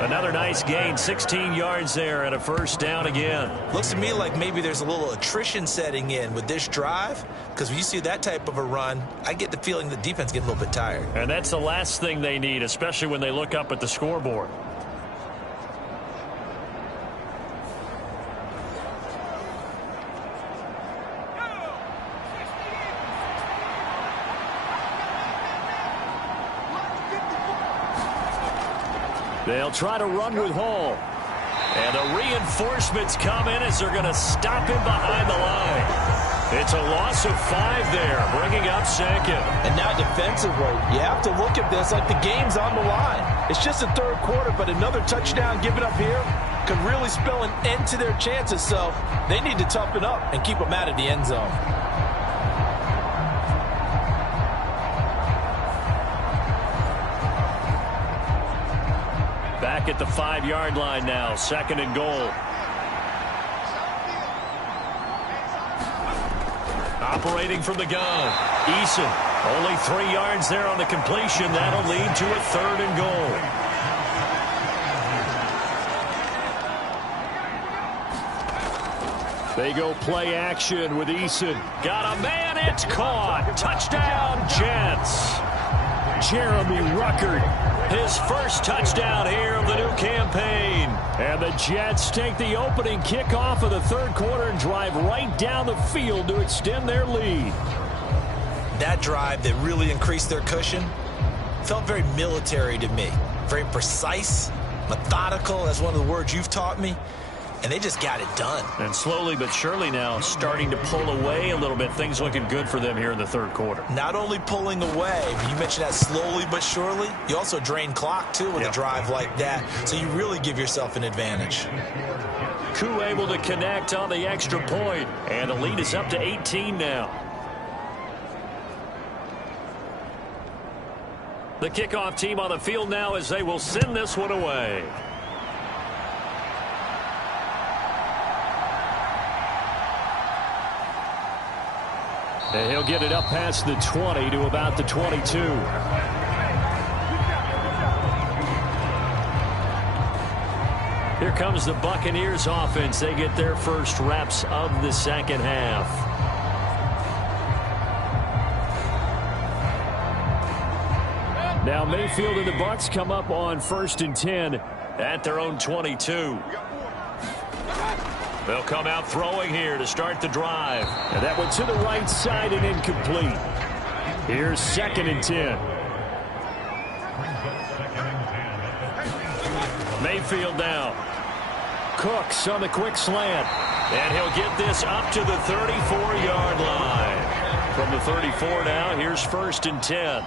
Another nice gain, 16 yards there and a first down again. Looks to me like maybe there's a little attrition setting in with this drive, because when you see that type of a run, I get the feeling the defense gets a little bit tired. And that's the last thing they need, especially when they look up at the scoreboard. They'll try to run with Hall. And the reinforcements come in as they're going to stop him behind the line. It's a loss of 5 there, bringing up second. And now defensively, you have to look at this like the game's on the line. It's just the third quarter, but another touchdown given up here could really spell an end to their chances. So they need to toughen up and keep them out of the end zone. Back at the 5-yard line now, second and goal. Operating from the gun, Eason. Only 3 yards there on the completion. That'll lead to a third and goal. They go play action with Eason. Got a man, it's caught. Touchdown, Jets. Jeremy Ruckert, his first touchdown here of the new campaign. And the Jets take the opening kickoff of the third quarter and drive right down the field to extend their lead. That drive that really increased their cushion felt very military to me. Very precise, methodical, that's one of the words you've taught me. And they just got it done. And slowly but surely now starting to pull away a little bit. Things looking good for them here in the third quarter. Not only pulling away, but you mentioned that slowly but surely. You also drain clock, too, with a drive like that. So you really give yourself an advantage. Koo able to connect on the extra point. And the lead is up to 18 now. The kickoff team on the field now as they will send this one away. And he'll get it up past the 20 to about the 22. Here comes the Buccaneers offense. They get their first reps of the second half. Now Mayfield and the Bucs come up on 1st and 10 at their own 22. They'll come out throwing here to start the drive. And that went to the right side and incomplete. Here's 2nd and 10. Mayfield now. Cooks on the quick slant. And he'll get this up to the 34-yard line. From the 34 now, here's 1st and 10.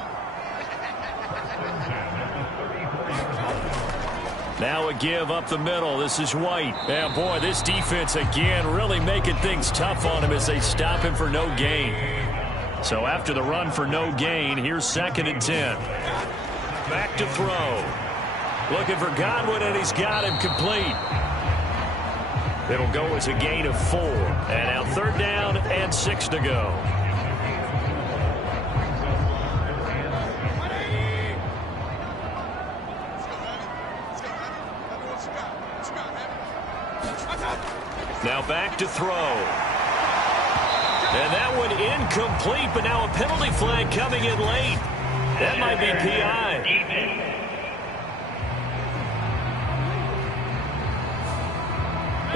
Now a give up the middle. This is White. And boy, this defense again really making things tough on him as they stop him for no gain. So after the run for no gain, here's 2nd and 10. Back to throw. Looking for Godwin, and he's got him complete. It'll go as a gain of 4. And now 3rd down and 6 to go. Now back to throw. And that one incomplete, but now a penalty flag coming in late. That might be PI.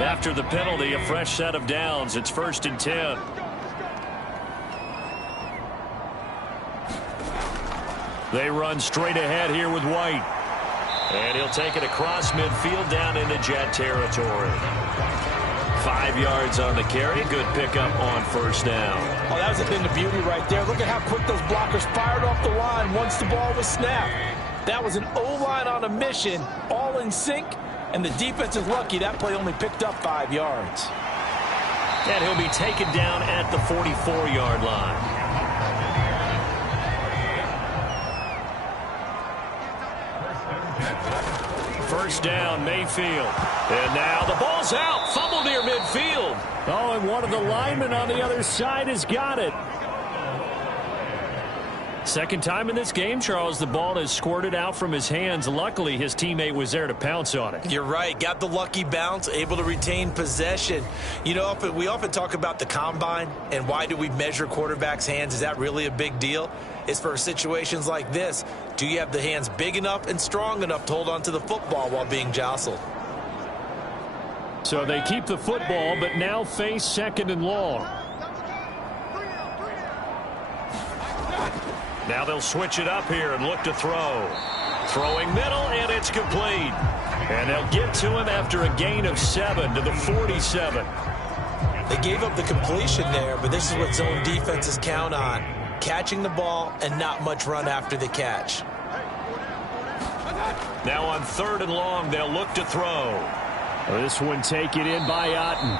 After the penalty, a fresh set of downs. It's 1st and 10. They run straight ahead here with White. And he'll take it across midfield down into Jet territory. 5 yards on the carry. Good pickup on 1st down. Oh, that was a thing of beauty right there. Look at how quick those blockers fired off the line once the ball was snapped. That was an O-line on a mission, all in sync, and the defense is lucky that play only picked up 5 yards. And he'll be taken down at the 44-yard line. First down, Mayfield. And now the ball's out. Fumble near midfield. Oh, and one of the linemen on the other side has got it. Second time in this game, Charles, the ball has squirted out from his hands. Luckily, his teammate was there to pounce on it. You're right. Got the lucky bounce, able to retain possession. You know, we often talk about the combine and why do we measure quarterbacks' hands. Is that really a big deal? It's for situations like this. Do you have the hands big enough and strong enough to hold on to the football while being jostled? So they keep the football, but now face 2nd and long. Now they'll switch it up here and look to throw. Throwing middle, and it's complete. And they'll get to him after a gain of 7 to the 47. They gave up the completion there, but this is what zone defenses count on. Catching the ball and not much run after the catch. Now on 3rd and long, they'll look to throw. This one taken in by Otten.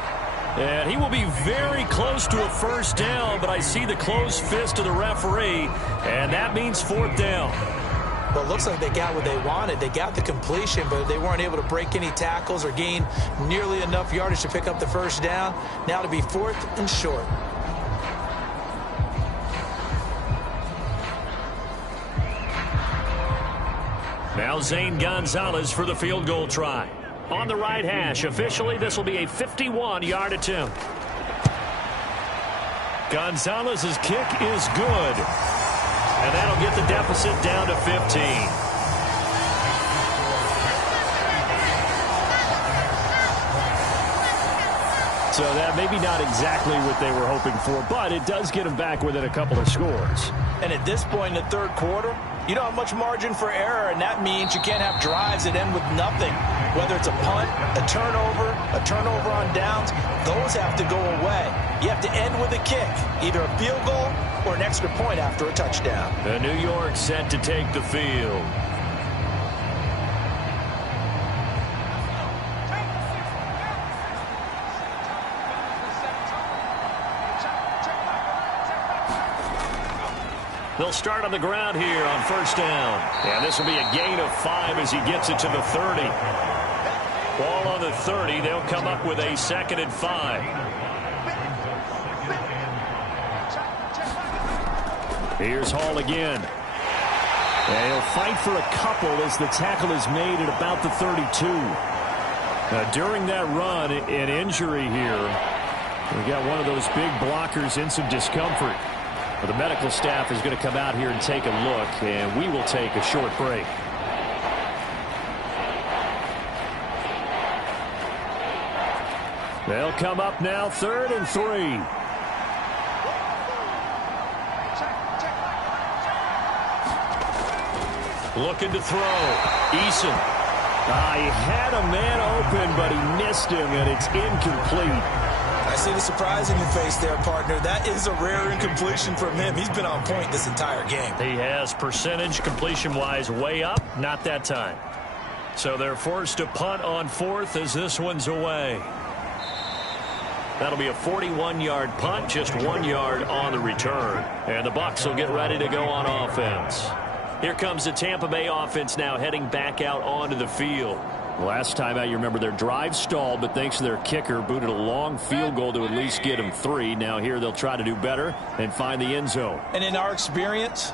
And he will be very close to a 1st down, but I see the closed fist of the referee, and that means 4th down. Well, it looks like they got what they wanted. They got the completion, but they weren't able to break any tackles or gain nearly enough yardage to pick up the 1st down. Now to be 4th and short. Now Zane Gonzalez for the field goal try. On the right hash, officially this will be a 51-yard attempt. Gonzalez's kick is good. And that'll get the deficit down to 15. So that maybe not exactly what they were hoping for, but it does get them back within a couple of scores. And at this point in the 3rd quarter, you don't have much margin for error, and that means you can't have drives that end with nothing. Whether it's a punt, a turnover on downs, those have to go away. You have to end with a kick, either a field goal or an extra point after a touchdown. The New York set to take the field. They'll start on the ground here on 1st down. And this will be a gain of 5 as he gets it to the 30. Ball on the 30. They'll come up with a 2nd and 5. Here's Hall again. And he'll fight for a couple as the tackle is made at about the 32. Now, during that run, an injury here. We got one of those big blockers in some discomfort. Well, the medical staff is going to come out here and take a look, and we will take a short break. They'll come up now 3rd and 3. Looking to throw. Eason. He had a man open, but he missed him, and it's incomplete. I see the surprise in your face there, partner. That is a rare incompletion from him. He's been on point this entire game. He has percentage completion-wise way up. Not that time. So they're forced to punt on 4th as this one's away. That'll be a 41-yard punt, just 1 yard on the return. And the Bucs will get ready to go on offense. Here comes the Tampa Bay offense now heading back out onto the field. Last time out, you remember their drive stalled, but thanks to their kicker, booted a long field goal to at least get them 3. Now here they'll try to do better and find the end zone. And in our experience,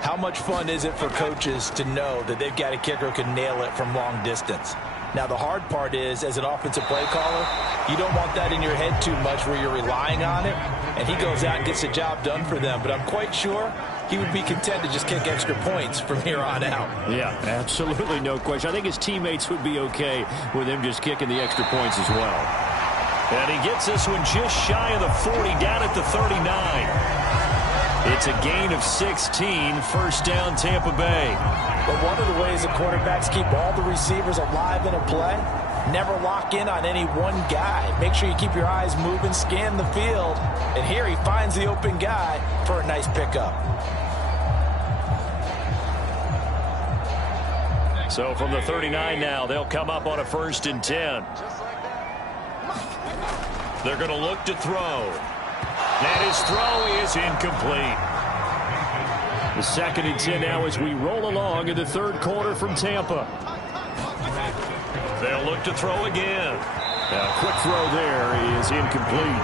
how much fun is it for coaches to know that they've got a kicker who can nail it from long distance? Now, the hard part is, as an offensive play caller, you don't want that in your head too much where you're relying on it, and he goes out and gets the job done for them. But I'm quite sure he would be content to just kick extra points from here on out. Yeah, absolutely no question. I think his teammates would be okay with him just kicking the extra points as well. And he gets this one just shy of the 40, down at the 39. It's a gain of 16, first down Tampa Bay. But one of the ways the quarterbacks keep all the receivers alive in a play, never lock in on any one guy. Make sure you keep your eyes moving, scan the field. And here he finds the open guy for a nice pickup. So from the 39 now, they'll come up on a 1st and 10. They're going to look to throw. And his throw is incomplete. The 2nd and 10 now as we roll along in the 3rd quarter from Tampa. They'll look to throw again. A quick throw there is incomplete.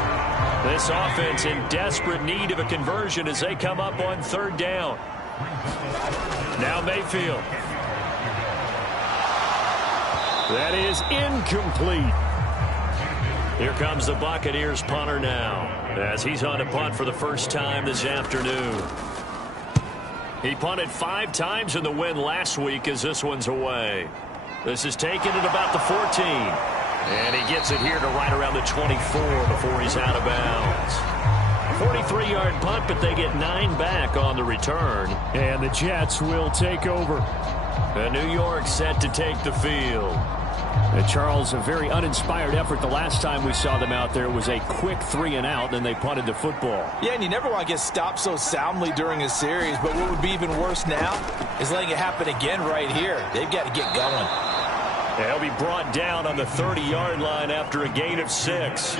This offense in desperate need of a conversion as they come up on 3rd down. Now Mayfield. That is incomplete. Here comes the Buccaneers punter now as he's on to punt for the first time this afternoon. He punted 5 times in the win last week as this one's away. This is taken at about the 14. And he gets it here to right around the 24 before he's out of bounds. 43-yard punt, but they get 9 back on the return. And the Jets will take over. And New York set to take the field. Charles, a very uninspired effort. The last time we saw them out there was a quick 3-and-out, and they punted the football. Yeah, and you never want to get stopped so soundly during a series, but what would be even worse now is letting it happen again right here. They've got to get going. He'll be brought down on the 30-yard line after a gain of 6.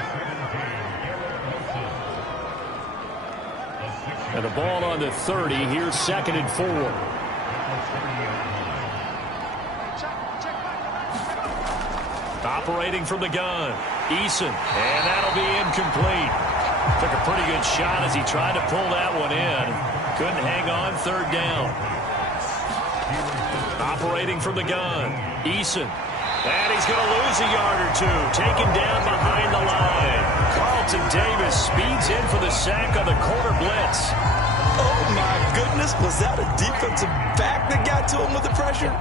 And the ball on the 30. Here's 2nd and 4. Operating from the gun, Eason, and that'll be incomplete. Took a pretty good shot as he tried to pull that one in. Couldn't hang on, 3rd down. Operating from the gun, Eason. And he's going to lose a yard or 2. Taken down behind the line. Carlton Davis speeds in for the sack on the corner blitz. Oh, my goodness. Was that a defensive back that got to him with the pressure?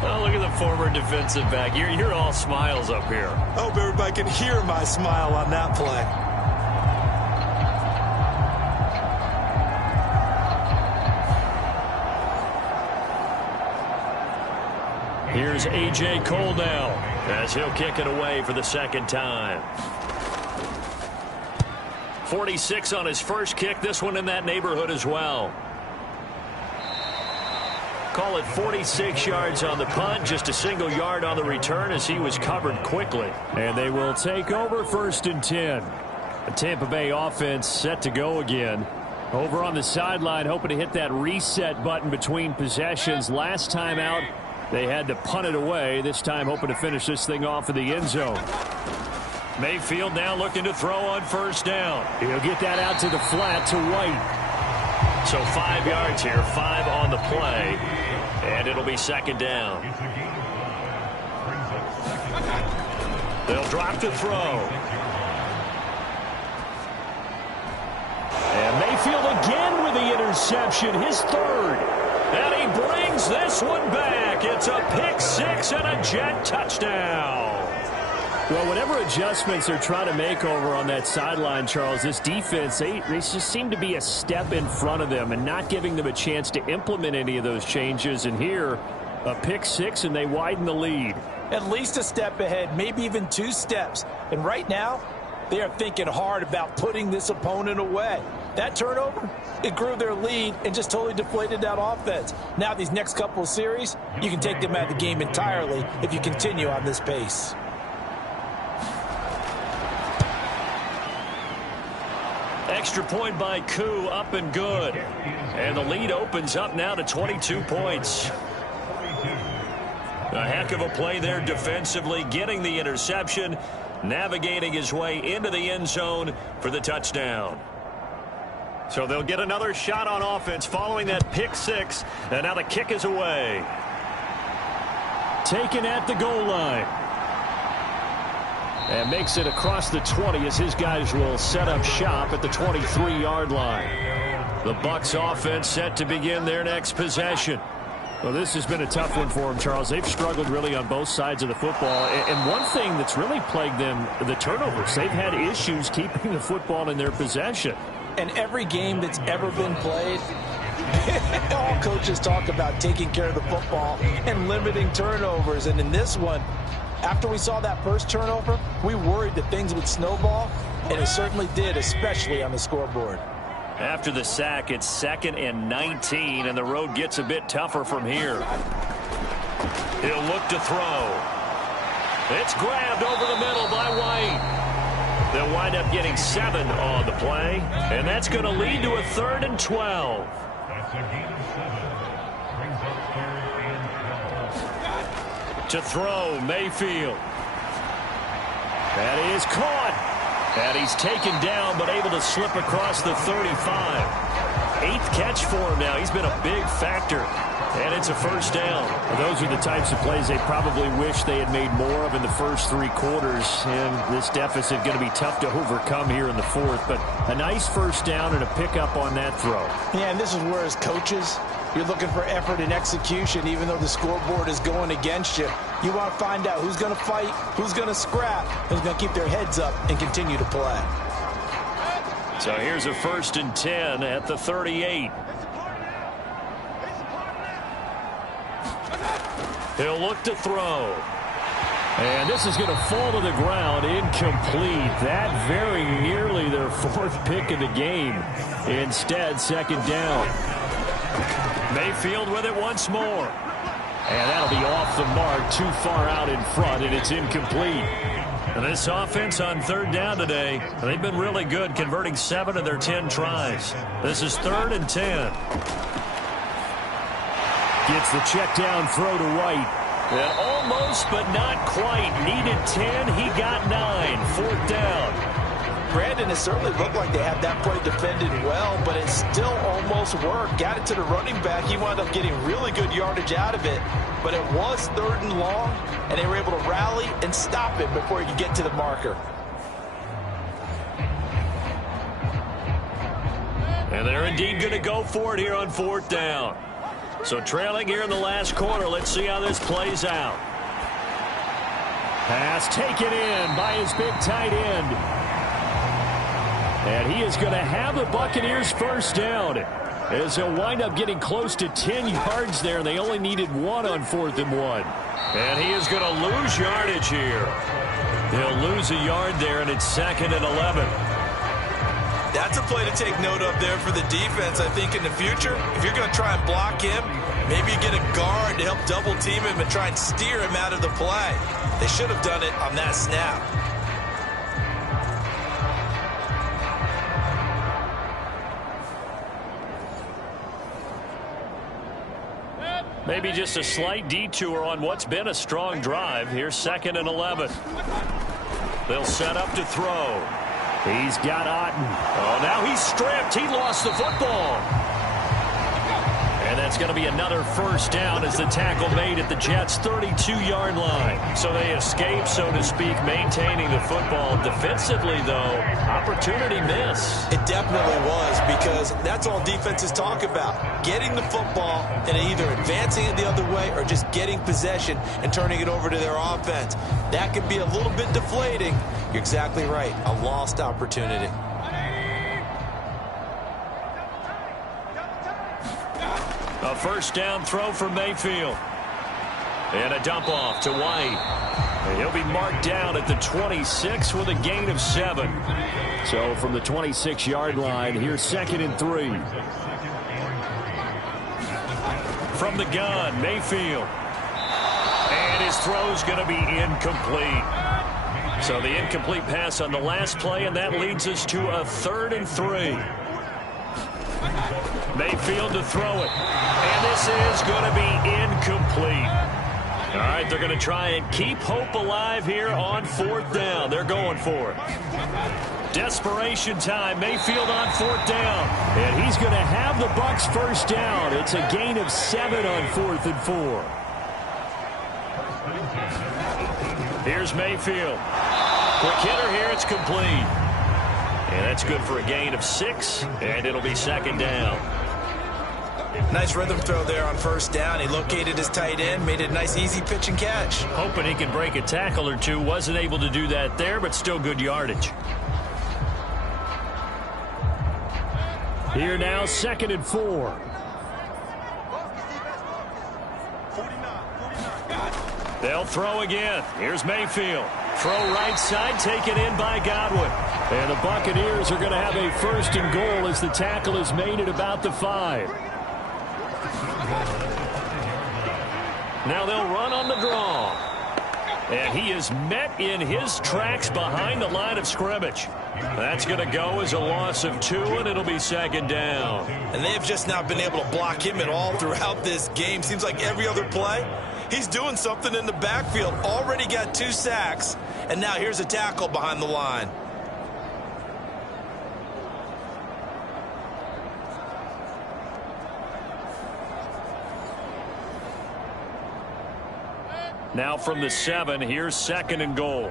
Oh, look at the former defensive back. You're all smiles up here. I hope everybody can hear my smile on that play. Here's A.J. Cole now as he'll kick it away for the 2nd time. 46 on his first kick. This one in that neighborhood as well. Call it 46 yards on the punt. Just a single yard on the return as he was covered quickly. And they will take over 1st and 10. The Tampa Bay offense set to go again. Over on the sideline, hoping to hit that reset button between possessions. Last time out, they had to punt it away. This time hoping to finish this thing off in the end zone. Mayfield now looking to throw on 1st down. He'll get that out to the flat to White. So 5 yards here, 5 on the play. And it'll be 2nd down. They'll drop to throw. And Mayfield again with the interception, his 3rd. And he brings this one back. It's a pick 6 and a Jet touchdown. Well, whatever adjustments they're trying to make over on that sideline, Charles, this defense, they just seem to be a step in front of them and not giving them a chance to implement any of those changes. And here, a pick 6, and they widen the lead. At least a step ahead, maybe even 2 steps. And right now, they are thinking hard about putting this opponent away. That turnover, it grew their lead and just totally deflated that offense. Now these next couple of series, you can take them out of the game entirely if you continue on this pace. Extra point by Koo, up and good. And the lead opens up now to 22 points. A heck of a play there defensively, getting the interception, navigating his way into the end zone for the touchdown. So they'll get another shot on offense following that pick 6, and now the kick is away. Taken at the goal line. And makes it across the 20 as his guys will set up shop at the 23-yard line. The Bucs offense set to begin their next possession. Well, this has been a tough one for them, Charles. They've struggled really on both sides of the football. And one thing that's really plagued them, the turnovers. They've had issues keeping the football in their possession. And every game that's ever been played, all coaches talk about taking care of the football and limiting turnovers. And in this one, after we saw that first turnover, we worried that things would snowball, and it certainly did, especially on the scoreboard. After the sack, it's 2nd and 19, and the road gets a bit tougher from here. He'll look to throw. It's grabbed over the middle by White. They'll wind up getting 7 on the play, and that's going to lead to a 3rd and 12. That's a gain of 7. Brings up 3rd and 12. To throw, Mayfield. That is caught. And he's taken down, but able to slip across the 35. 8th catch for him now. He's been a big factor. And it's a first down. Well, those are the types of plays they probably wish they had made more of in the first 3 quarters. And this deficit going to be tough to overcome here in the 4th. But a nice first down and a pickup on that throw. Yeah, and this is where, as coaches, you're looking for effort and execution, even though the scoreboard is going against you. You want to find out who's going to fight, who's going to scrap, who's going to keep their heads up and continue to play. So here's a 1st and 10 at the 38. He'll look to throw. And this is going to fall to the ground, incomplete. That very nearly their 4th pick of the game. Instead, 2nd down. Mayfield with it once more. And that'll be off the mark, too far out in front, and it's incomplete. And this offense on 3rd down today, they've been really good, converting 7 of their 10 tries. This is 3rd and 10. Gets the check down throw to White. And almost, but not quite. Needed 10, he got 9. 4th down. Brandon, it certainly looked like they had that play defended well, but it still almost worked. Got it to the running back. He wound up getting really good yardage out of it, but it was 3rd and long, and they were able to rally and stop it before he could get to the marker. And they're indeed going to go for it here on 4th down. So trailing here in the last quarter, let's see how this plays out. Pass taken in by his big tight end. And he is going to have the Buccaneers first down, as they'll wind up getting close to 10 yards there. They only needed 1 on 4th and 1. And he is going to lose yardage here. He'll lose a yard there, and it's 2nd and 11. That's a play to take note of there for the defense. I think in the future, if you're going to try and block him, maybe you get a guard to help double team him and try and steer him out of the play. They should have done it on that snap. Maybe just a slight detour on what's been a strong drive. Here's 2nd and 11. They'll set up to throw. He's got Otten. Oh, now he's stripped. He lost the football. And that's going to be another first down as the tackle made at the Jets' 32-yard line. So they escape, so to speak, maintaining the football. Defensively, though, opportunity miss. It definitely was, because that's all defenses talk about. Getting the football and either advancing it the other way or just getting possession and turning it over to their offense. That can be a little bit deflating. You're exactly right. A lost opportunity. A first down throw for Mayfield. And a dump off to White. And he'll be marked down at the 26 with a gain of 7. So from the 26-yard line, here's 2nd and 3. From the gun, Mayfield. And his throw's going to be incomplete. So the incomplete pass on the last play, and that leads us to a 3rd and 3. Mayfield to throw it. And this is going to be incomplete. All right, they're going to try and keep hope alive here on 4th down. They're going for it. Desperation time. Mayfield on 4th down. And he's going to have the Bucs first down. It's a gain of 7 on 4th and 4. Here's Mayfield. Quick hitter here, it's complete. And that's good for a gain of 6, and it'll be second down. Nice rhythm throw there on first down. He located his tight end, made it a nice, easy pitch and catch. Hoping he can break a tackle or two. Wasn't able to do that there, but still good yardage. Here now, 2nd and 4. They'll throw again. Here's Mayfield. Throw right side, taken in by Godwin. And the Buccaneers are going to have a 1st and goal as the tackle is made at about the 5. Now they'll run on the draw. And he is met in his tracks behind the line of scrimmage. That's going to go as a loss of 2, and it'll be second down. And they've just not been able to block him at all throughout this game. Seems like every other play, he's doing something in the backfield. Already got 2 sacks, and now here's a tackle behind the line. Now from the 7, here's 2nd and goal.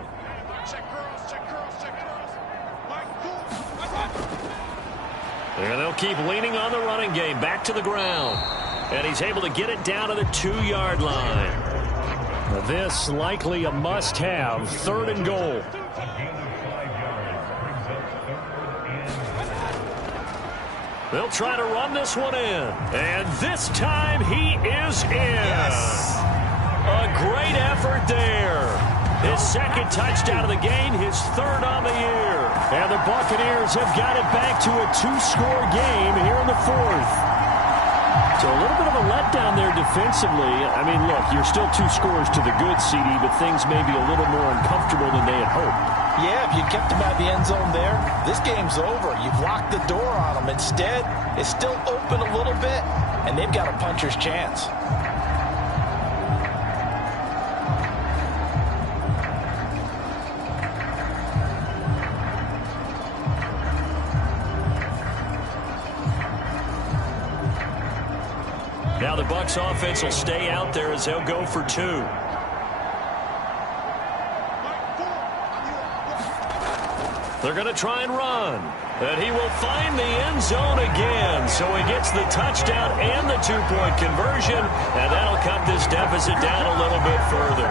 And they'll keep leaning on the running game. Back to the ground. And he's able to get it down to the 2-yard line. Now this likely a must-have. 3rd and goal. They'll try to run this one in. And this time he is in. Yes. A great effort there. His 2nd touchdown of the game, his 3rd on the year. And the Buccaneers have got it back to a 2-score game here in the 4th. So a little bit of a letdown there defensively. I mean, look, you're still 2 scores to the good, CD, but things may be a little more uncomfortable than they had hoped. Yeah, if you kept him out of the end zone there, this game's over. You've locked the door on him. Instead, it's still open a little bit, and they've got a puncher's chance. Now the Bucs offense will stay out there as they'll go for 2. They're going to try and run. And he will find the end zone again. So he gets the touchdown and the 2-point conversion. And that'll cut this deficit down a little bit further.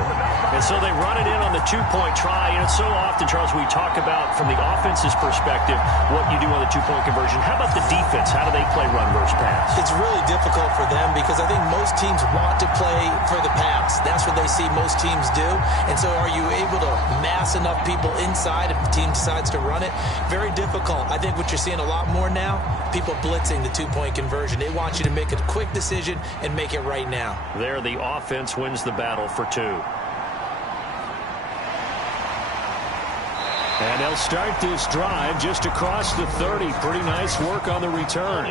And so they run it in on the 2-point try. And so often, Charles, we talk about from the offense's perspective what you do on the 2-point conversion. How about the defense? How do they play run versus pass? It's really difficult for them because I think most teams want to play for the pass. That's what they see most teams do. And so are you able to mass enough people inside if the team decides to run it? Very difficult. I think what you're seeing a lot more now, people blitzing the 2-point conversion. They want you to make a quick decision and make it right now. There, the offense wins the battle for 2. And they'll start this drive just across the 30. Pretty nice work on the return.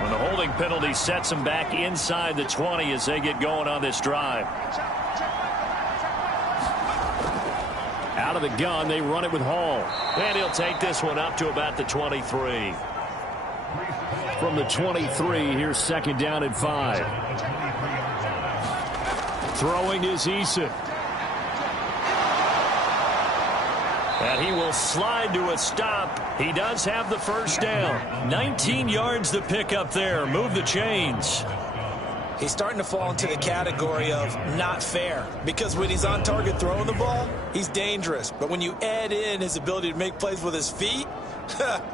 When the holding penalty sets them back inside the 20 as they get going on this drive. Out of the gun, they run it with Hall. And he'll take this one up to about the 23. From the 23, here's 2nd down and 5. Throwing is Eason. And he will slide to a stop. He does have the 1st down. 19 yards to pick up there. Move the chains. He's starting to fall into the category of not fair because when he's on target throwing the ball, he's dangerous. But when you add in his ability to make plays with his feet,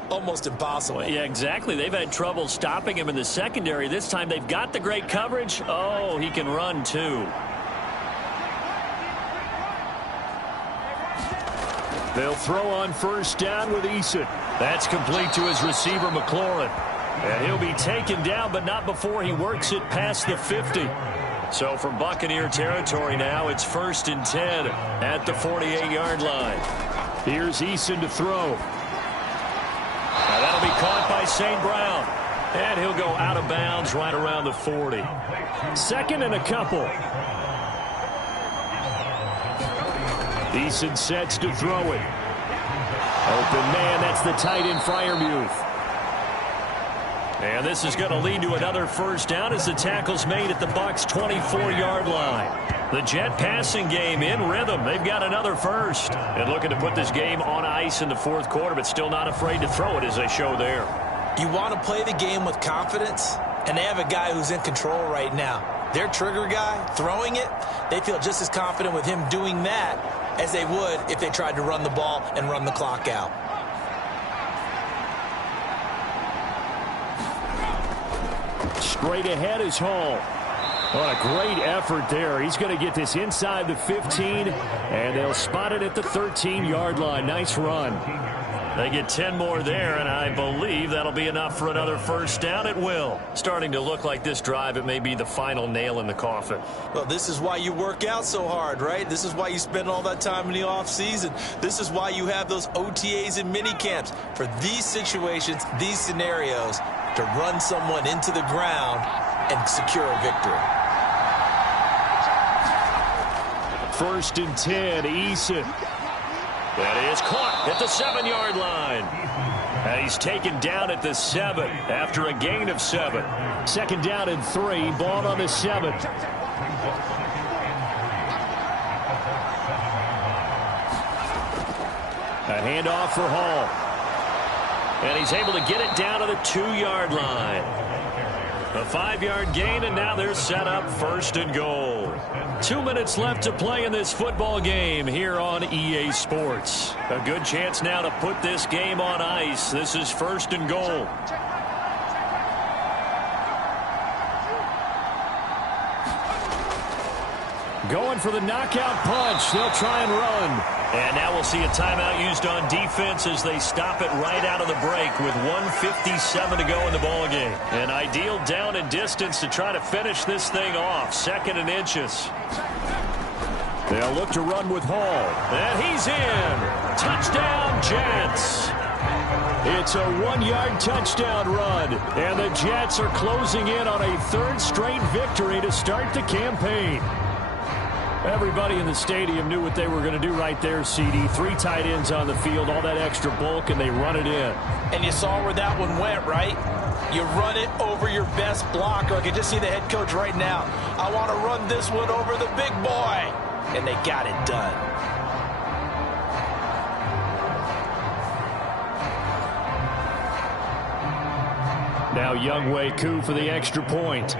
almost impossible. Well, yeah, exactly. They've had trouble stopping him in the secondary. This time they've got the great coverage. Oh, he can run too. They'll throw on 1st down with Eason. That's complete to his receiver, McLaurin. And he'll be taken down, but not before he works it past the 50. So from Buccaneer territory now, it's 1st and 10 at the 48-yard line. Here's Eason to throw. Now that'll be caught by St. Brown. And he'll go out of bounds right around the 40. 2nd and a couple. Eason sets to throw it. Open man, that's the tight end Freiermuth. And this is going to lead to another first down as the tackle's made at the Bucs' 24-yard line. The Jet passing game in rhythm. They've got another first. And looking to put this game on ice in the fourth quarter, but still not afraid to throw it as they show there. You want to play the game with confidence, and they have a guy who's in control right now. Their trigger guy, throwing it, they feel just as confident with him doing that as they would if they tried to run the ball and run the clock out. Straight ahead is Hall. What a great effort there. He's going to get this inside the 15, and they'll spot it at the 13-yard line. Nice run. They get 10 more there, and I believe that'll be enough for another first down. It will. Starting to look like this drive, it may be the final nail in the coffin. Well, this is why you work out so hard, right? This is why you spend all that time in the offseason. This is why you have those OTAs and mini camps for these situations, these scenarios, to run someone into the ground and secure a victory. First and 10, Eason. That is caught at the 7-yard line. And he's taken down at the 7 after a gain of 7. Second down and 3, ball on the 7. A handoff for Hall. And he's able to get it down to the 2-yard line. A 5-yard gain, and now they're set up first and goal. 2 minutes left to play in this football game here on EA Sports. A good chance now to put this game on ice. This is first and goal. Going for the knockout punch. They'll try and run. And now we'll see a timeout used on defense as they stop it right out of the break with 1:57 to go in the ballgame. An ideal down and distance to try to finish this thing off. 2nd and inches. They'll look to run with Hall. And he's in. Touchdown, Jets. It's a 1-yard touchdown run. And the Jets are closing in on a 3rd straight victory to start the campaign. Everybody in the stadium knew what they were going to do right there, CD. 3 tight ends on the field, all that extra bulk, and they run it in. And you saw where that one went, right? You run it over your best blocker. I can just see the head coach right now. I want to run this one over the big boy. And they got it done. Now Younghoe Koo for the extra point.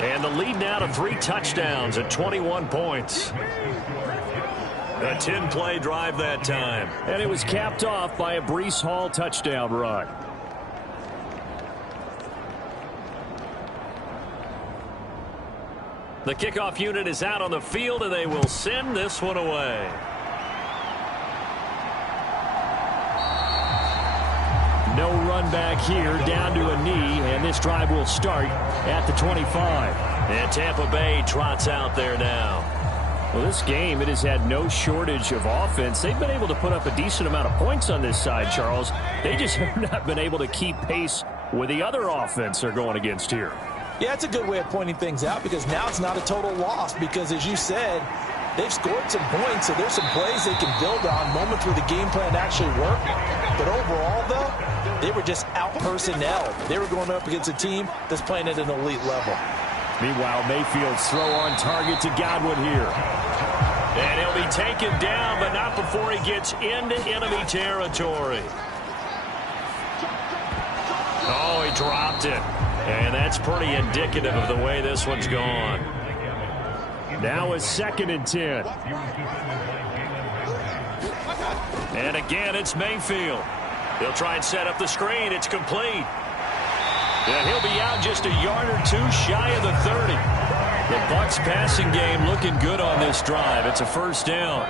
And the lead now to 3 touchdowns at 21 points. A 10-play drive that time. And it was capped off by a Breece Hall touchdown run. The kickoff unit is out on the field, and they will send this one away. No run back here, down to a knee, and this drive will start at the 25. And Tampa Bay trots out there now. Well, this game, it has had no shortage of offense. They've been able to put up a decent amount of points on this side, Charles. They just have not been able to keep pace with the other offense they're going against here. Yeah, it's a good way of pointing things out because now it's not a total loss because, as you said, they've scored some points, so there's some plays they can build on, moments where the game plan actually worked. But overall, though, they were just out-personnel. They were going up against a team that's playing at an elite level. Meanwhile, Mayfield's throw on target to Godwin here. And he'll be taken down, but not before he gets into enemy territory. Oh, he dropped it. And that's pretty indicative of the way this one's gone. Now a 2nd and 10. And again, it's Mayfield. He'll try and set up the screen. It's complete. And he'll be out just a yard or 2 shy of the 30. The Bucs passing game looking good on this drive. It's a first down.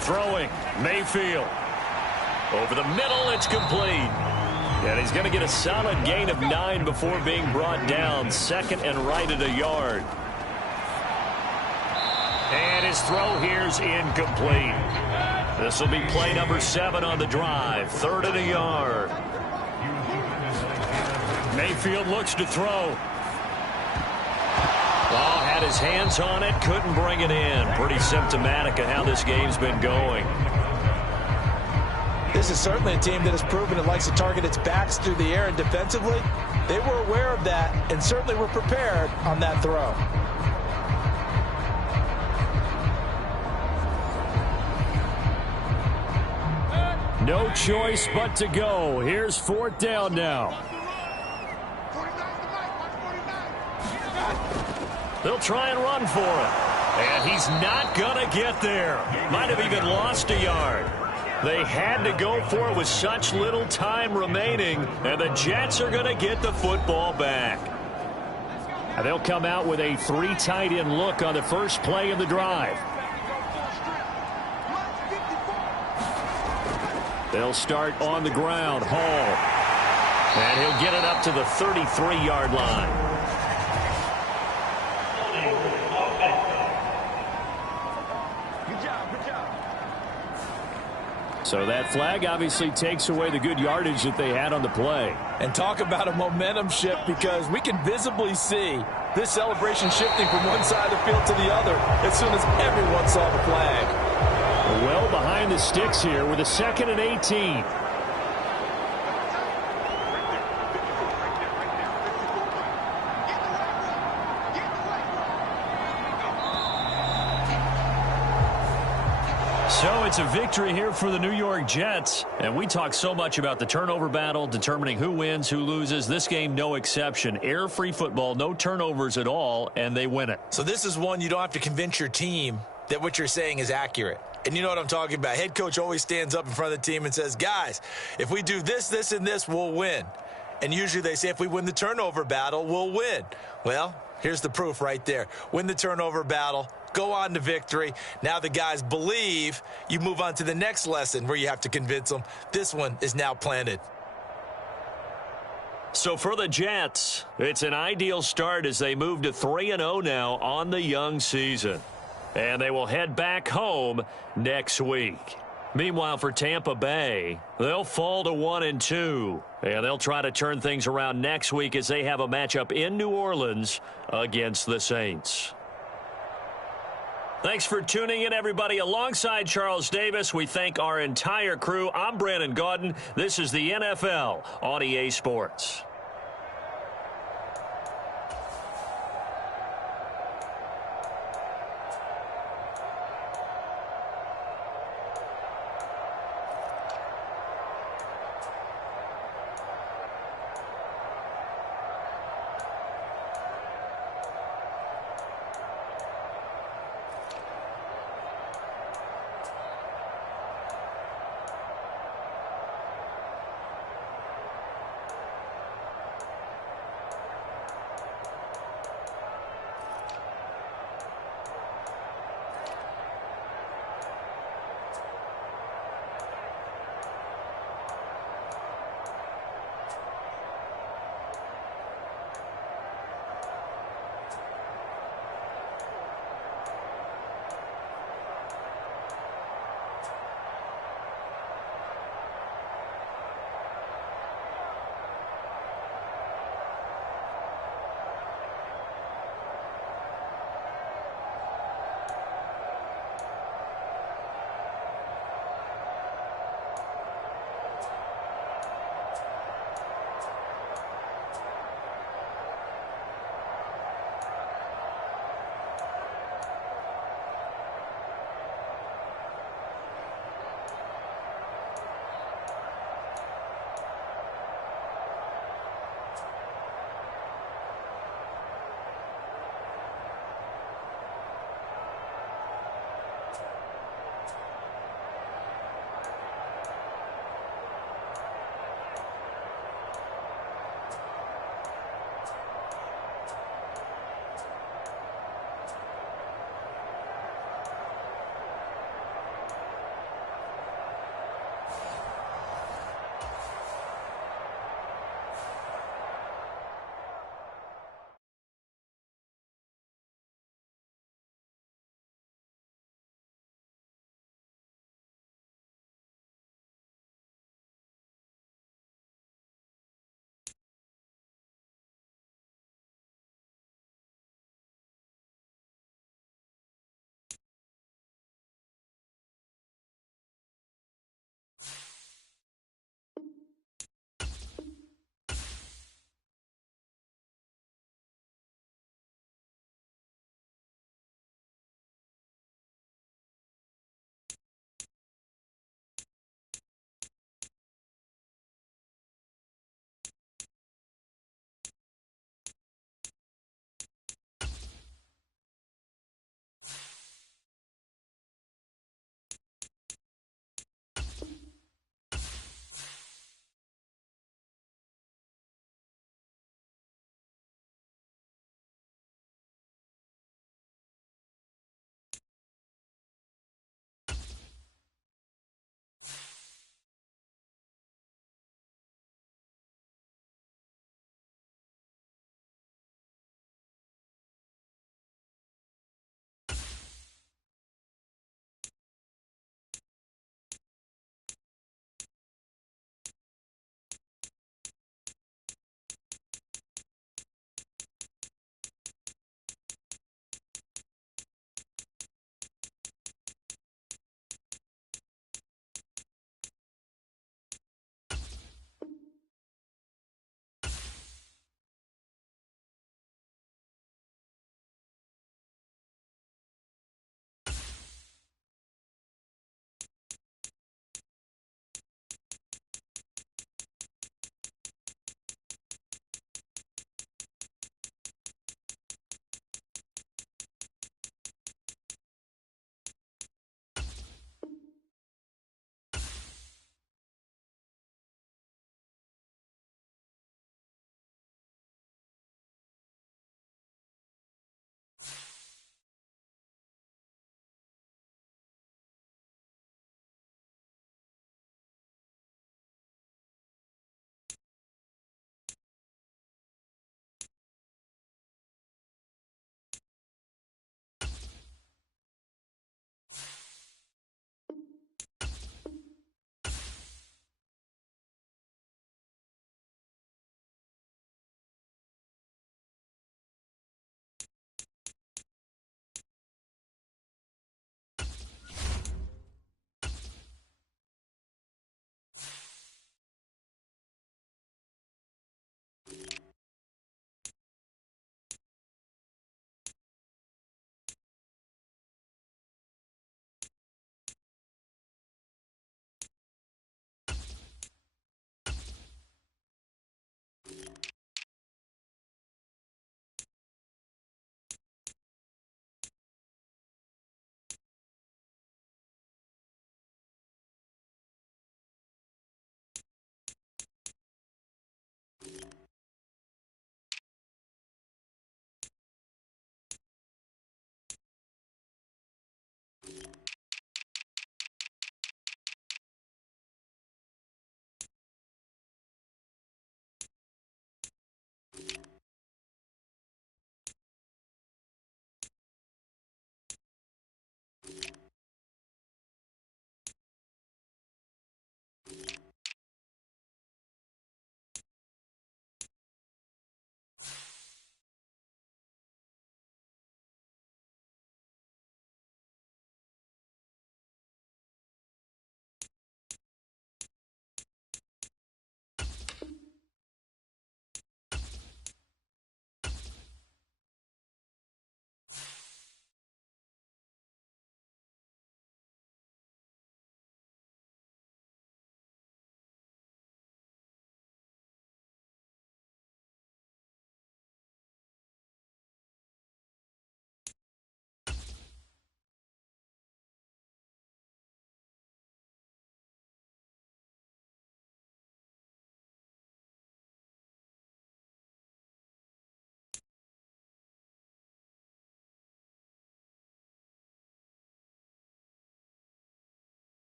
Throwing, Mayfield. Over the middle, it's complete. And he's going to get a solid gain of 9 before being brought down. 2nd and right at a yard. And his throw here's incomplete. This will be play number 7 on the drive. 3rd and a yard. Mayfield looks to throw. Oh, Had his hands on it, couldn't bring it in. Pretty symptomatic of how this game's been going. This is certainly a team that has proven it likes to target its backs through the air, and defensively, they were aware of that and certainly were prepared on that throw. No choice but to go. Here's fourth down now. They'll try and run for it. And he's not going to get there. Might have even lost a yard. They had to go for it with such little time remaining, and the Jets are going to get the football back. And they'll come out with a 3 tight end look on the first play of the drive. They'll start on the ground. Hall. And he'll get it up to the 33-yard line. So that flag obviously takes away the good yardage that they had on the play. And talk about a momentum shift, because we can visibly see this celebration shifting from one side of the field to the other as soon as everyone saw the flag. Well behind the sticks here with a 2nd and 18. So it's a victory here for the New York Jets. And we talk so much about the turnover battle, determining who wins, who loses. This game, no exception. Error-free football, no turnovers at all, and they win it. So this is one you don't have to convince your team that what you're saying is accurate. And you know what I'm talking about. Head coach always stands up in front of the team and says, guys, if we do this, this, and this, we'll win. And usually they say if we win the turnover battle, we'll win. Well, here's the proof right there. Win the turnover battle, go on to victory. Now the guys believe. You move on to the next lesson where you have to convince them. This one is now planted. So for the Jets, it's an ideal start as they move to 3-0 now on the young season. And they will head back home next week. Meanwhile, for Tampa Bay, they'll fall to 1-2. And they'll try to turn things around next week as they have a matchup in New Orleans against the Saints. Thanks for tuning in, everybody. Alongside Charles Davis, we thank our entire crew. I'm Brandon Gaudin. This is the NFL on EA Sports.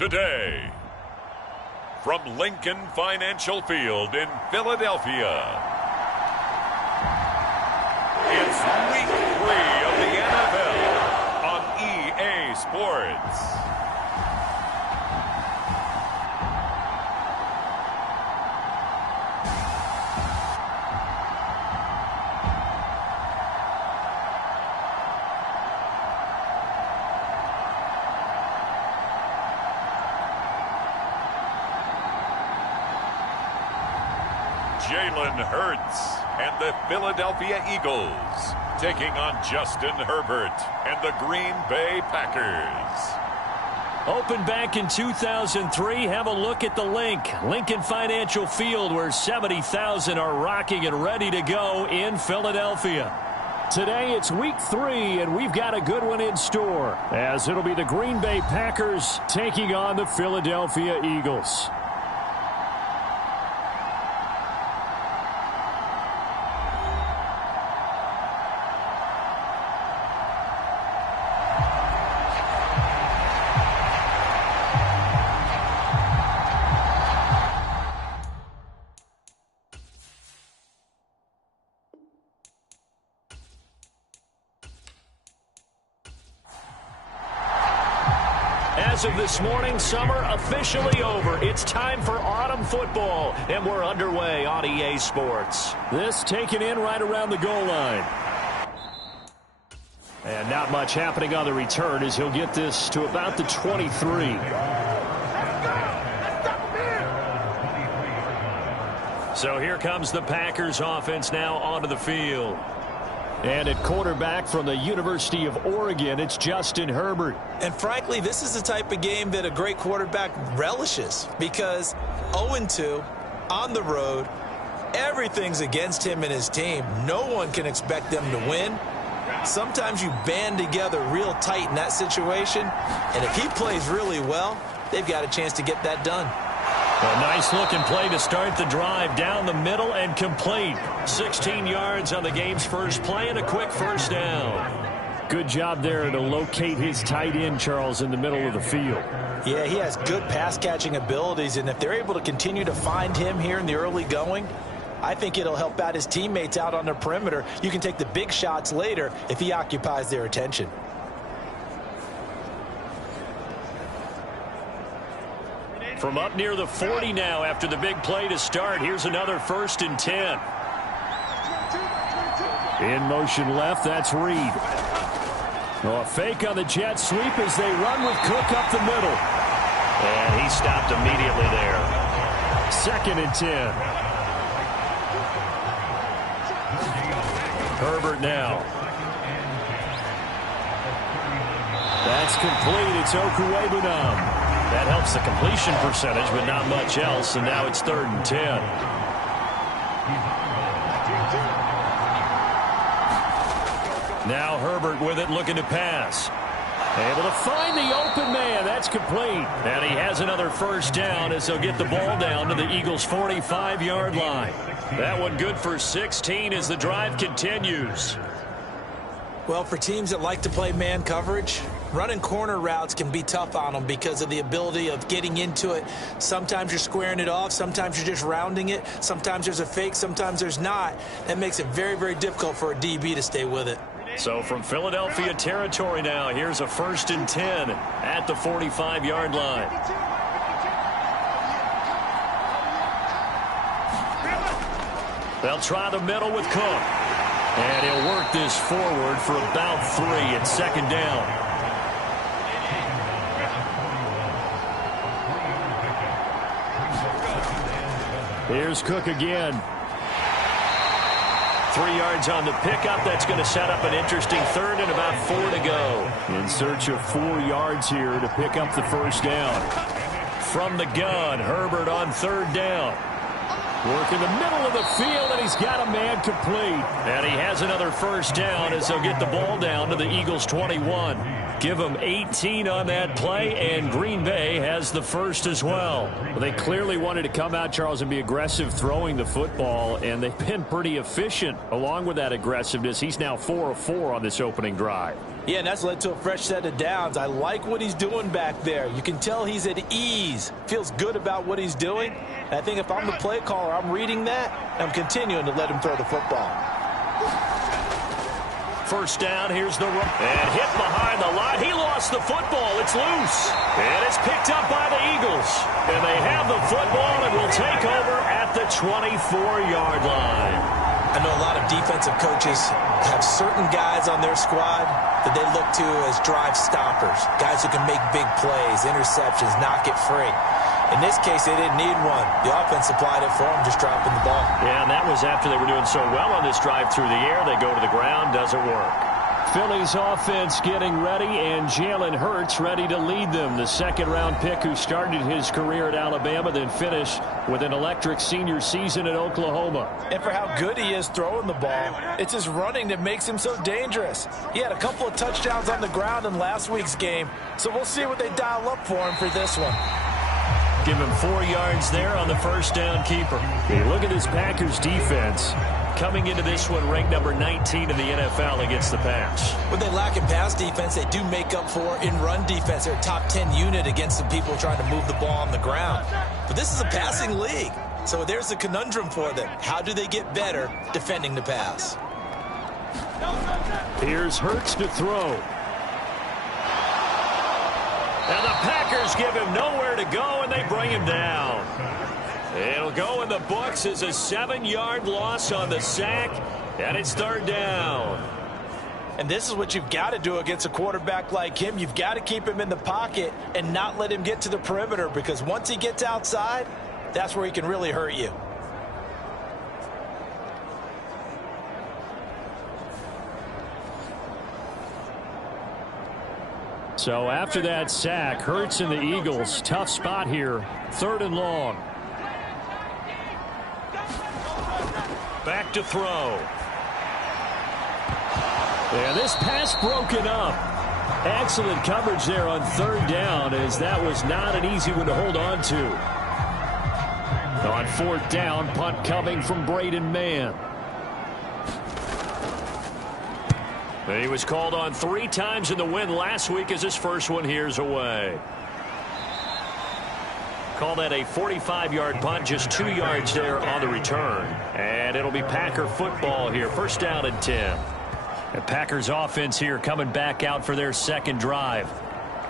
today. From Lincoln Financial Field in Philadelphia, it's Week 3 of the NFL on EA Sports. Jalen Hurts and the Philadelphia Eagles taking on Justin Herbert and the Green Bay Packers. Opened back in 2003, have a look at the link. Lincoln Financial Field, where 70,000 are rocking and ready to go in Philadelphia. Today it's Week 3, and we've got a good one in store, as it'll be the Green Bay Packers taking on the Philadelphia Eagles. As of this morning, summer officially over. It's time for autumn football, and we're underway on EA Sports. This taken in right around the goal line. And not much happening on the return as he'll get this to about the 23. So here comes the Packers offense now onto the field. And at quarterback from the University of Oregon, it's Justin Herbert. And frankly, this is the type of game that a great quarterback relishes, because 0-2 on the road, everything's against him and his team. No one can expect them to win. Sometimes you band together real tight in that situation, and if he plays really well, they've got a chance to get that done. A nice-looking play to start the drive down the middle and complete. 16 yards on the game's first play and a quick first down. Good job there to locate his tight end, Charles, in the middle of the field. Yeah, he has good pass-catching abilities, and if they're able to continue to find him here in the early going, I think it'll help out his teammates out on the perimeter. You can take the big shots later if he occupies their attention. From up near the 40 now after the big play to start. Here's another 1st and 10. In motion left, that's Reed. Oh, a fake on the jet sweep as they run with Cook up the middle. And he stopped immediately there. 2nd and 10. Herbert now. That's complete. It's Okuwebunam. That helps the completion percentage, but not much else, and now it's 3rd and 10. Now Herbert with it, looking to pass. Able to find the open man. That's complete. And he has another first down as he'll get the ball down to the Eagles' 45-yard line. That one good for 16 as the drive continues. Well, for teams that like to play man coverage, running corner routes can be tough on them because of the ability of getting into it. Sometimes you're squaring it off. Sometimes you're just rounding it. Sometimes there's a fake. Sometimes there's not. That makes it very, very difficult for a DB to stay with it. So from Philadelphia territory now, here's a 1st and 10 at the 45-yard line. They'll try the middle with Cook. And he'll work this forward for about 3 at 2nd down. Here's Cook again. 3 yards on the pickup. That's going to set up an interesting 3rd and about 4 to go. In search of 4 yards here to pick up the first down. From the gun, Herbert on 3rd down. Work in the middle of the field, and he's got a man complete. And he has another first down as they'll get the ball down to the Eagles' 21. Give them 18 on that play, and Green Bay has the first as well. Well, they clearly wanted to come out, Charles, and be aggressive throwing the football, and they've been pretty efficient along with that aggressiveness. He's now 4 of 4 on this opening drive. Yeah, and that's led to a fresh set of downs. I like what he's doing back there. You can tell he's at ease, feels good about what he's doing. And I think if I'm the play caller, I'm reading that, and I'm continuing to let him throw the football. First down, here's the run. And hit behind the line. He lost the football. It's loose. And it's picked up by the Eagles. And they have the football and will take over at the 24-yard line. I know a lot of defensive coaches have certain guys on their squad that they look to as drive stoppers, guys who can make big plays, interceptions, knock it free. In this case, they didn't need one. The offense supplied it for them, just dropping the ball. Yeah, and that was after they were doing so well on this drive through the air. They go to the ground, doesn't work. Philly's offense getting ready, and Jalen Hurts ready to lead them. The second-round pick who started his career at Alabama, then finished with an electric senior season at Oklahoma. And for how good he is throwing the ball, it's his running that makes him so dangerous. He had a couple of touchdowns on the ground in last week's game, so we'll see what they dial up for him for this one. Give him 4 yards there on the first down keeper. Hey, look at this Packers defense. Coming into this one, ranked number 19 in the NFL against the pass. When they lack in pass defense, they do make up for in run defense. They're a top 10 unit against the people trying to move the ball on the ground. But this is a passing league, so there's the conundrum for them. How do they get better defending the pass? Here's Hurts to throw. And the Packers give him nowhere to go, and they bring him down. It'll go in the books as a 7-yard loss on the sack, and it's third down. And this is what you've got to do against a quarterback like him. You've got to keep him in the pocket and not let him get to the perimeter, because once he gets outside, that's where he can really hurt you. So after that sack, Hurts and the Eagles, tough spot here, 3rd and long. Back to throw. Yeah, this pass broken up. Excellent coverage there on 3rd down, as that was not an easy one to hold on to. On 4th down, punt coming from Braden Mann. He was called on 3 times in the win last week as his first one here's away. Call that a 45-yard punt, just 2 yards there on the return. And it'll be Packer football here, first down and 10. The Packers offense here coming back out for their second drive.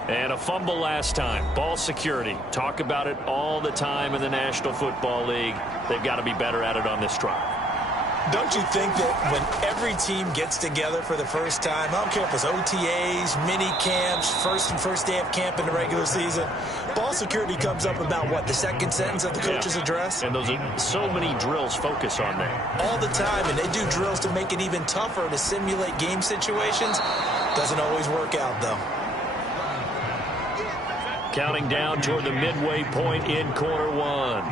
And a fumble last time. Ball security. Talk about it all the time in the National Football League. They've got to be better at it on this drive. Don't you think that when every team gets together for the first time, I don't care if it's OTAs, mini camps, first day of camp in the regular season, ball security comes up about what, the second sentence of the coach's address? And those are so many drills focus on that. All the time, and they do drills to make it even tougher to simulate game situations. Doesn't always work out, though. Counting down toward the midway point in quarter 1.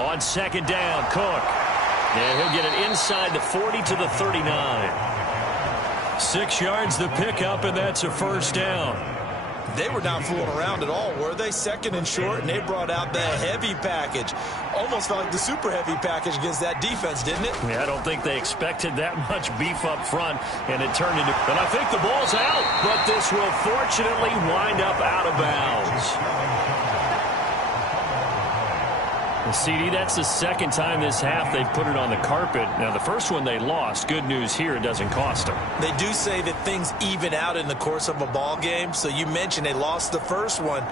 On 2nd down, Cook. And he'll get it inside the 40 to the 39. 6 yards the pickup, and that's a first down. They were not fooling around at all, were they? 2nd and short, and they brought out the heavy package. Almost felt like the super heavy package against that defense, didn't it? Yeah, I don't think they expected that much beef up front, and it turned into... And I think the ball's out, but this will fortunately wind up out of bounds. CD, that's the second time this half they've put it on the carpet. Now, the first one they lost. Good news here, it doesn't cost them. They do say that things even out in the course of a ball game. So you mentioned they lost the first one.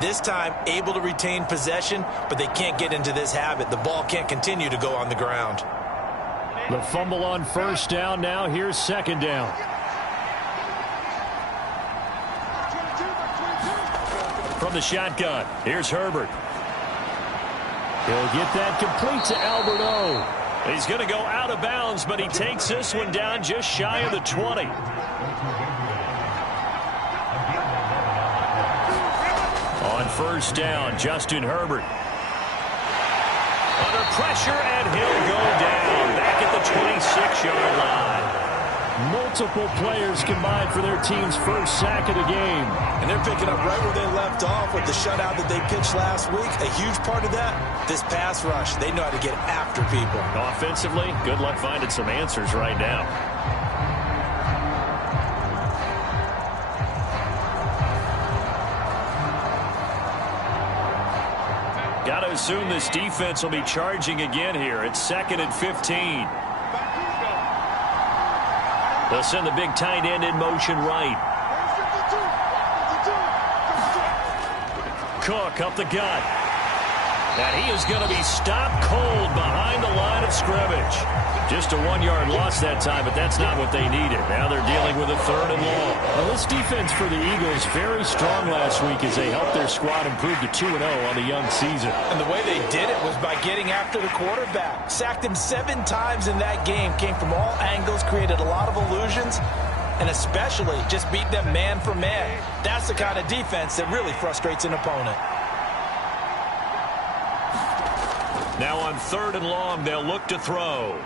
This time, able to retain possession, but they can't get into this habit. The ball can't continue to go on the ground. The fumble on first down. Now here's 2nd down. From the shotgun, here's Herbert. He'll get that complete to Albert O. He's going to go out of bounds, but he takes this one down just shy of the 20. On first down, Justin Herbert. Under pressure, and he'll go down back at the 26-yard line. Multiple players combined for their team's first sack of the game. And they're picking up right where they left off with the shutout that they pitched last week, a huge part of that, this pass rush. They know how to get after people. Offensively, good luck finding some answers right now. Got to assume this defense will be charging again here. It's 2nd and 15. They'll send the big tight end in motion right. Cook up the gut. And he is going to be stopped cold behind the line of scrimmage. Just a 1-yard loss that time, but that's not what they needed. Now they're dealing with a 3rd and long. Well, this defense for the Eagles very strong last week as they helped their squad improve to 2-0 on the young season. And the way they did it was by getting after the quarterback. Sacked him 7 times in that game. Came from all angles, created a lot of illusions, and especially just beat them man for man. That's the kind of defense that really frustrates an opponent. Now on 3rd and long, they'll look to throw.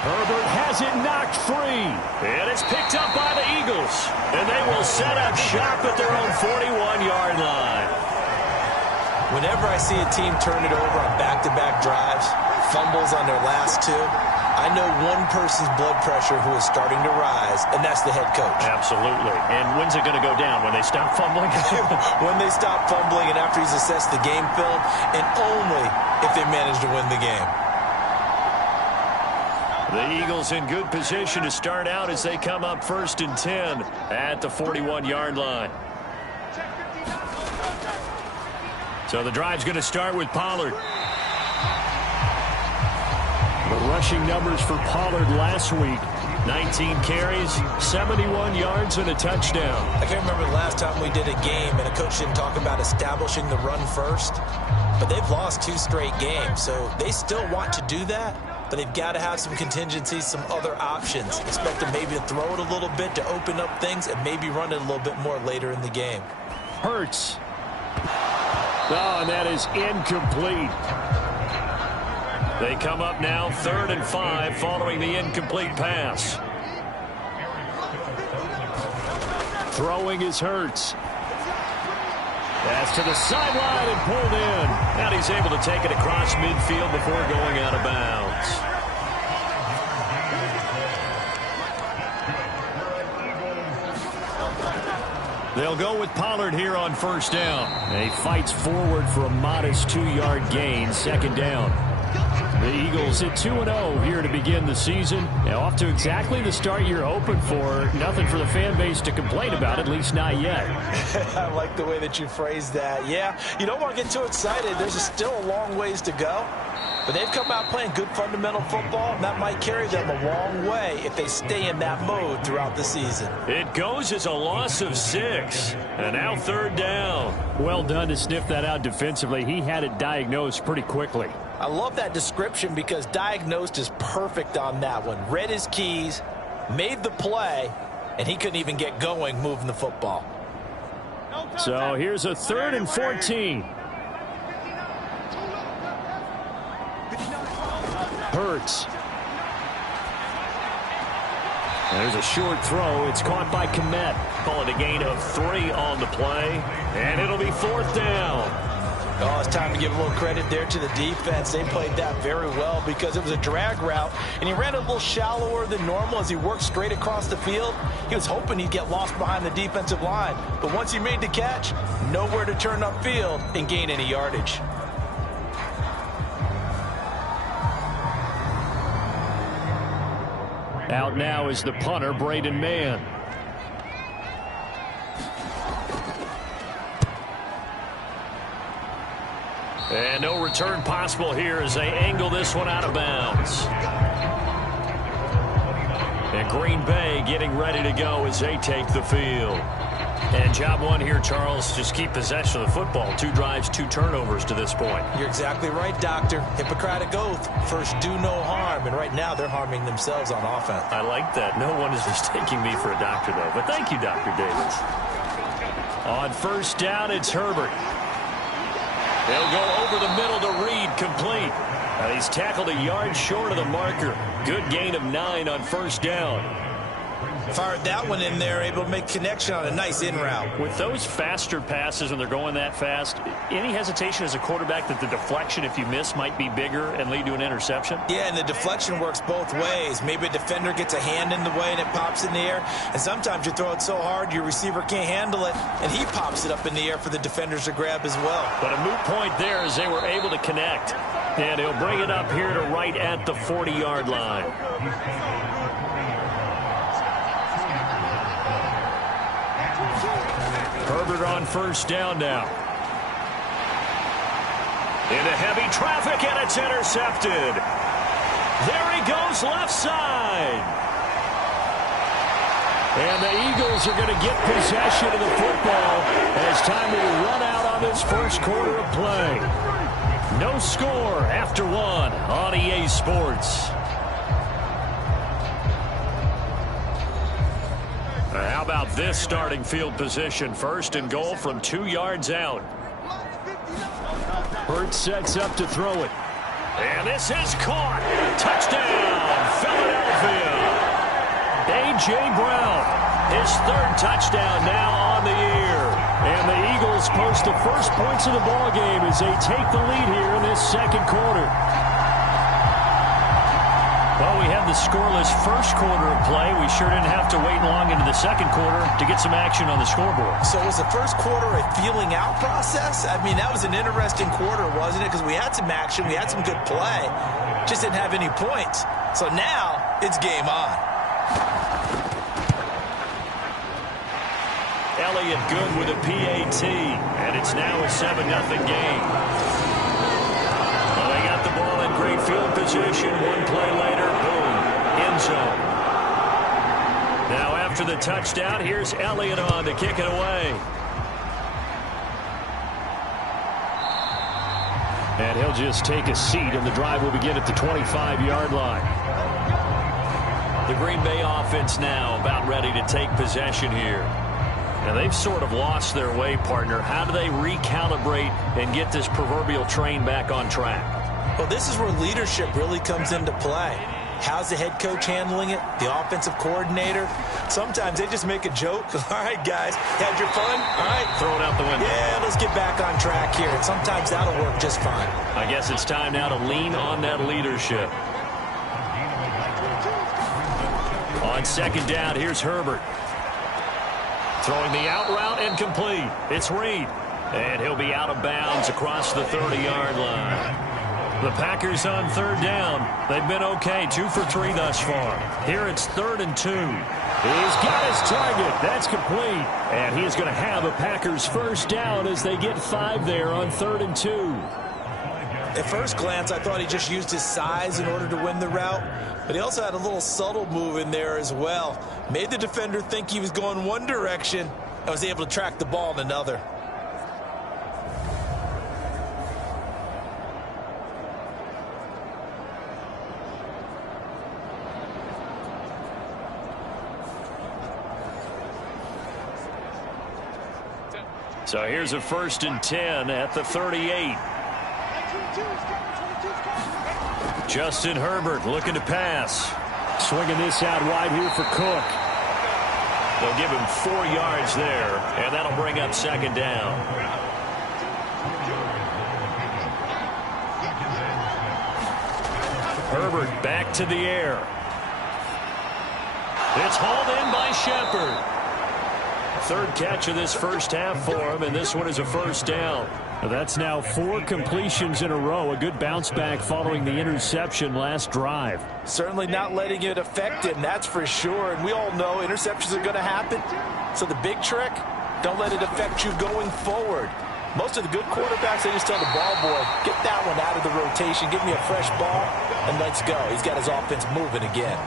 Herbert has it knocked free. And it's picked up by the Eagles. And they will set up shop at their own 41-yard line. Whenever I see a team turn it over on back-to-back drives, fumbles on their last 2, I know one person's blood pressure who is starting to rise, and that's the head coach. Absolutely. And when's it going to go down? When they stop fumbling? When they stop fumbling and after he's assessed the game film, and only if they manage to win the game. The Eagles in good position to start out as they come up 1st and 10 at the 41-yard line. So the drive's going to start with Pollard. The rushing numbers for Pollard last week. 19 carries, 71 yards, and a touchdown. I can't remember the last time we did a game and a coach didn't talk about establishing the run first. But they've lost 2 straight games, so they still want to do that. But they've got to have some contingencies, some other options. Expect them maybe to throw it a little bit to open up things and maybe run it a little bit more later in the game. Hurts. Oh, and that is incomplete. They come up now 3rd and 5 following the incomplete pass. Throwing is Hurts. Pass to the sideline and pulled in. And he's able to take it across midfield before going out of bounds. They'll go with Pollard here on 1st down. He fights forward for a modest 2-yard gain, 2nd down. The Eagles at 2-0 here to begin the season. Now off to exactly the start you're hoping for. Nothing for the fan base to complain about, at least not yet. I like the way that you phrased that. Yeah, you don't want to get too excited. There's still a long ways to go. But they've come out playing good fundamental football, and that might carry them a long way if they stay in that mode throughout the season. It goes as a loss of 6. And now 3rd down. Well done to sniff that out defensively. He had it diagnosed pretty quickly. I love that description because diagnosed is perfect on that one. Read his keys, made the play, and he couldn't even get going moving the football. So here's a 3rd and 14. Hurts. There's a short throw. It's caught by Kmet. Call it a gain of 3 on the play. And it'll be 4th down. Oh, it's time to give a little credit there to the defense. They played that very well because it was a drag route, and he ran a little shallower than normal as he worked straight across the field. He was hoping he'd get lost behind the defensive line, but once he made the catch, nowhere to turn upfield and gain any yardage. Out now is the punter, Braden Mann. And no return possible here as they angle this one out of bounds. And Green Bay getting ready to go as they take the field. And job 1 here, Charles, just keep possession of the football. 2 drives, 2 turnovers to this point. You're exactly right, Doctor. Hippocratic oath. First, do no harm. And right now, they're harming themselves on offense. I like that. No one is mistaking me for a doctor, though. But thank you, Dr. Davis. On 1st down, it's Herbert. They'll go over the middle to Reed, complete. He's tackled a yard short of the marker. Good gain of 9 on 1st down. Fired that one in there, able to make connection on a nice in route. With those faster passes when they're going that fast, any hesitation as a quarterback that the deflection, if you miss, might be bigger and lead to an interception? Yeah, and the deflection works both ways. Maybe a defender gets a hand in the way and it pops in the air. And sometimes you throw it so hard your receiver can't handle it, and he pops it up in the air for the defenders to grab as well. But a moot point there as they were able to connect. And he'll bring it up here to right at the 40-yard line. Herbert on first down now. Into heavy traffic, and it's intercepted. There he goes, left side. And the Eagles are going to get possession of the football as time will run out on this first quarter of play. No score after one on EA Sports. How about this starting field position? First and goal from 2 yards out. Hurts sets up to throw it. And this is caught. Touchdown, Philadelphia. A.J. Brown, his third touchdown now on the year. And the Eagles post the first points of the ball game as they take the lead here in this second quarter. Well, we had the scoreless first quarter of play. We sure didn't have to wait long into the second quarter to get some action on the scoreboard. So was the first quarter a feeling out process? I mean, that was an interesting quarter, wasn't it? Because we had some action, we had some good play, just didn't have any points. So now it's game on. Elliott good with a PAT, and it's now a 7-0 game. Well, they got the ball in great field position. One play later, boom, end zone. Now after the touchdown, here's Elliott on to kick it away. And he'll just take a seat, and the drive will begin at the 25-yard line. The Green Bay offense now about ready to take possession here. Now, they've sort of lost their way, partner. How do they recalibrate and get this proverbial train back on track? Well, this is where leadership really comes into play. How's the head coach handling it? The offensive coordinator? Sometimes they just make a joke. All right, guys, had your fun? All right. Throw it out the window. Yeah, let's get back on track here. And sometimes that'll work just fine. I guess it's time now to lean on that leadership. On second down, here's Herbert. Throwing the out route and complete. It's Reed. And he'll be out of bounds across the 30-yard line. The Packers on third down. They've been okay, 2 for 3 thus far. Here it's 3rd and 2. He's got his target. That's complete. And he is going to have a Packers first down as they get 5 there on 3rd and 2. At first glance, I thought he just used his size in order to win the route, but he also had a little subtle move in there as well. Made the defender think he was going one direction and was able to track the ball in another. So here's a 1st and 10 at the 38. Justin Herbert looking to pass. Swinging this out wide here for Cook. They'll give him 4 yards there, and that'll bring up 2nd down. Herbert back to the air. It's hauled in by Shepard. 3rd catch of this first half for him, and this one is a first down. That's now 4 completions in a row. A good bounce back following the interception last drive. Certainly not letting it affect him, that's for sure. And we all know interceptions are going to happen. So the big trick, don't let it affect you going forward. Most of the good quarterbacks, they just tell the ball boy, get that one out of the rotation, give me a fresh ball, and let's go. He's got his offense moving again.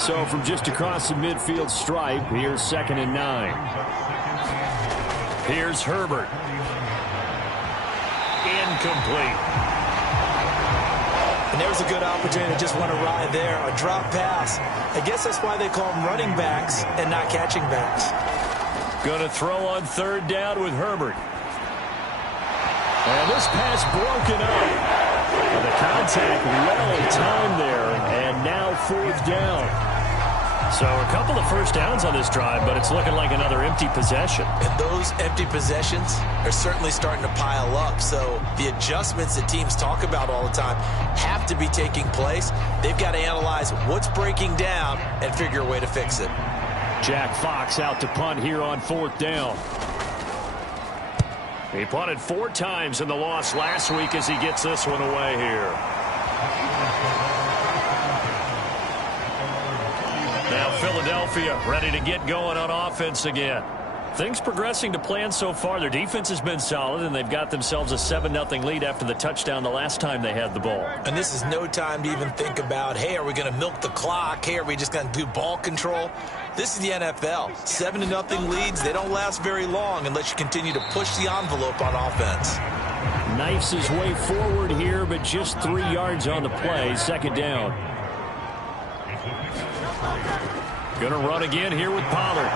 So from just across the midfield stripe, here's 2nd and 9. Here's Herbert. Incomplete. And there's a good opportunity to just want to ride there. A drop pass. I guess that's why they call them running backs and not catching backs. Going to throw on 3rd down with Herbert. And this pass broken up. And the contact well timed there. And now 4th down. So a couple of first downs on this drive, but it's looking like another empty possession. And those empty possessions are certainly starting to pile up. So the adjustments that teams talk about all the time have to be taking place. They've got to analyze what's breaking down and figure a way to fix it. Jack Fox out to punt here on 4th down. He punted 4 times in the loss last week as he gets this one away here. Now Philadelphia ready to get going on offense again. Things progressing to plan so far. Their defense has been solid, and they've got themselves a 7-0 lead after the touchdown the last time they had the ball. And this is no time to even think about, hey, are we going to milk the clock? Hey, are we just going to do ball control? This is the NFL. 7-0 leads, they don't last very long unless you continue to push the envelope on offense. Knifes his way forward here, but just 3 yards on the play. 2nd down. Going to run again here with Pollard.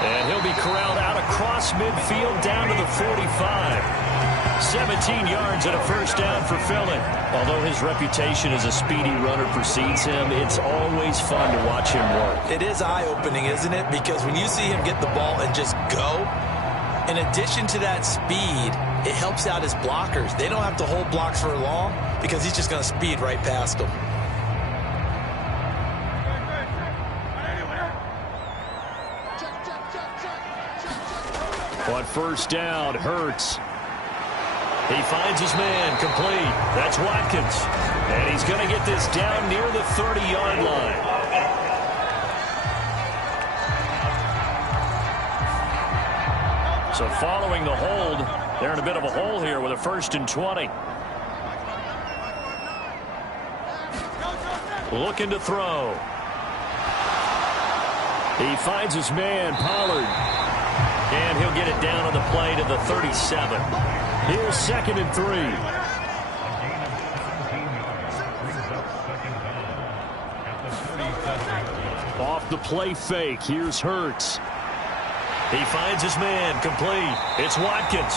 And he'll be corralled out across midfield down to the 45. 17 yards and a first down for Philly. Although his reputation as a speedy runner precedes him, it's always fun to watch him work. It is eye-opening, isn't it? Because when you see him get the ball and just go, in addition to that speed, it helps out his blockers. They don't have to hold blocks for long because he's just going to speed right past them. On 1st down, Hurts. He finds his man complete. That's Watkins. And he's going to get this down near the 30-yard line. So following the hold, they're in a bit of a hole here with a 1st and 20. Looking to throw. He finds his man, Pollard. And he'll get it down on the play to the 37. Here's 2nd and 3. Off the play fake. Here's Hurts. He finds his man complete. It's Watkins.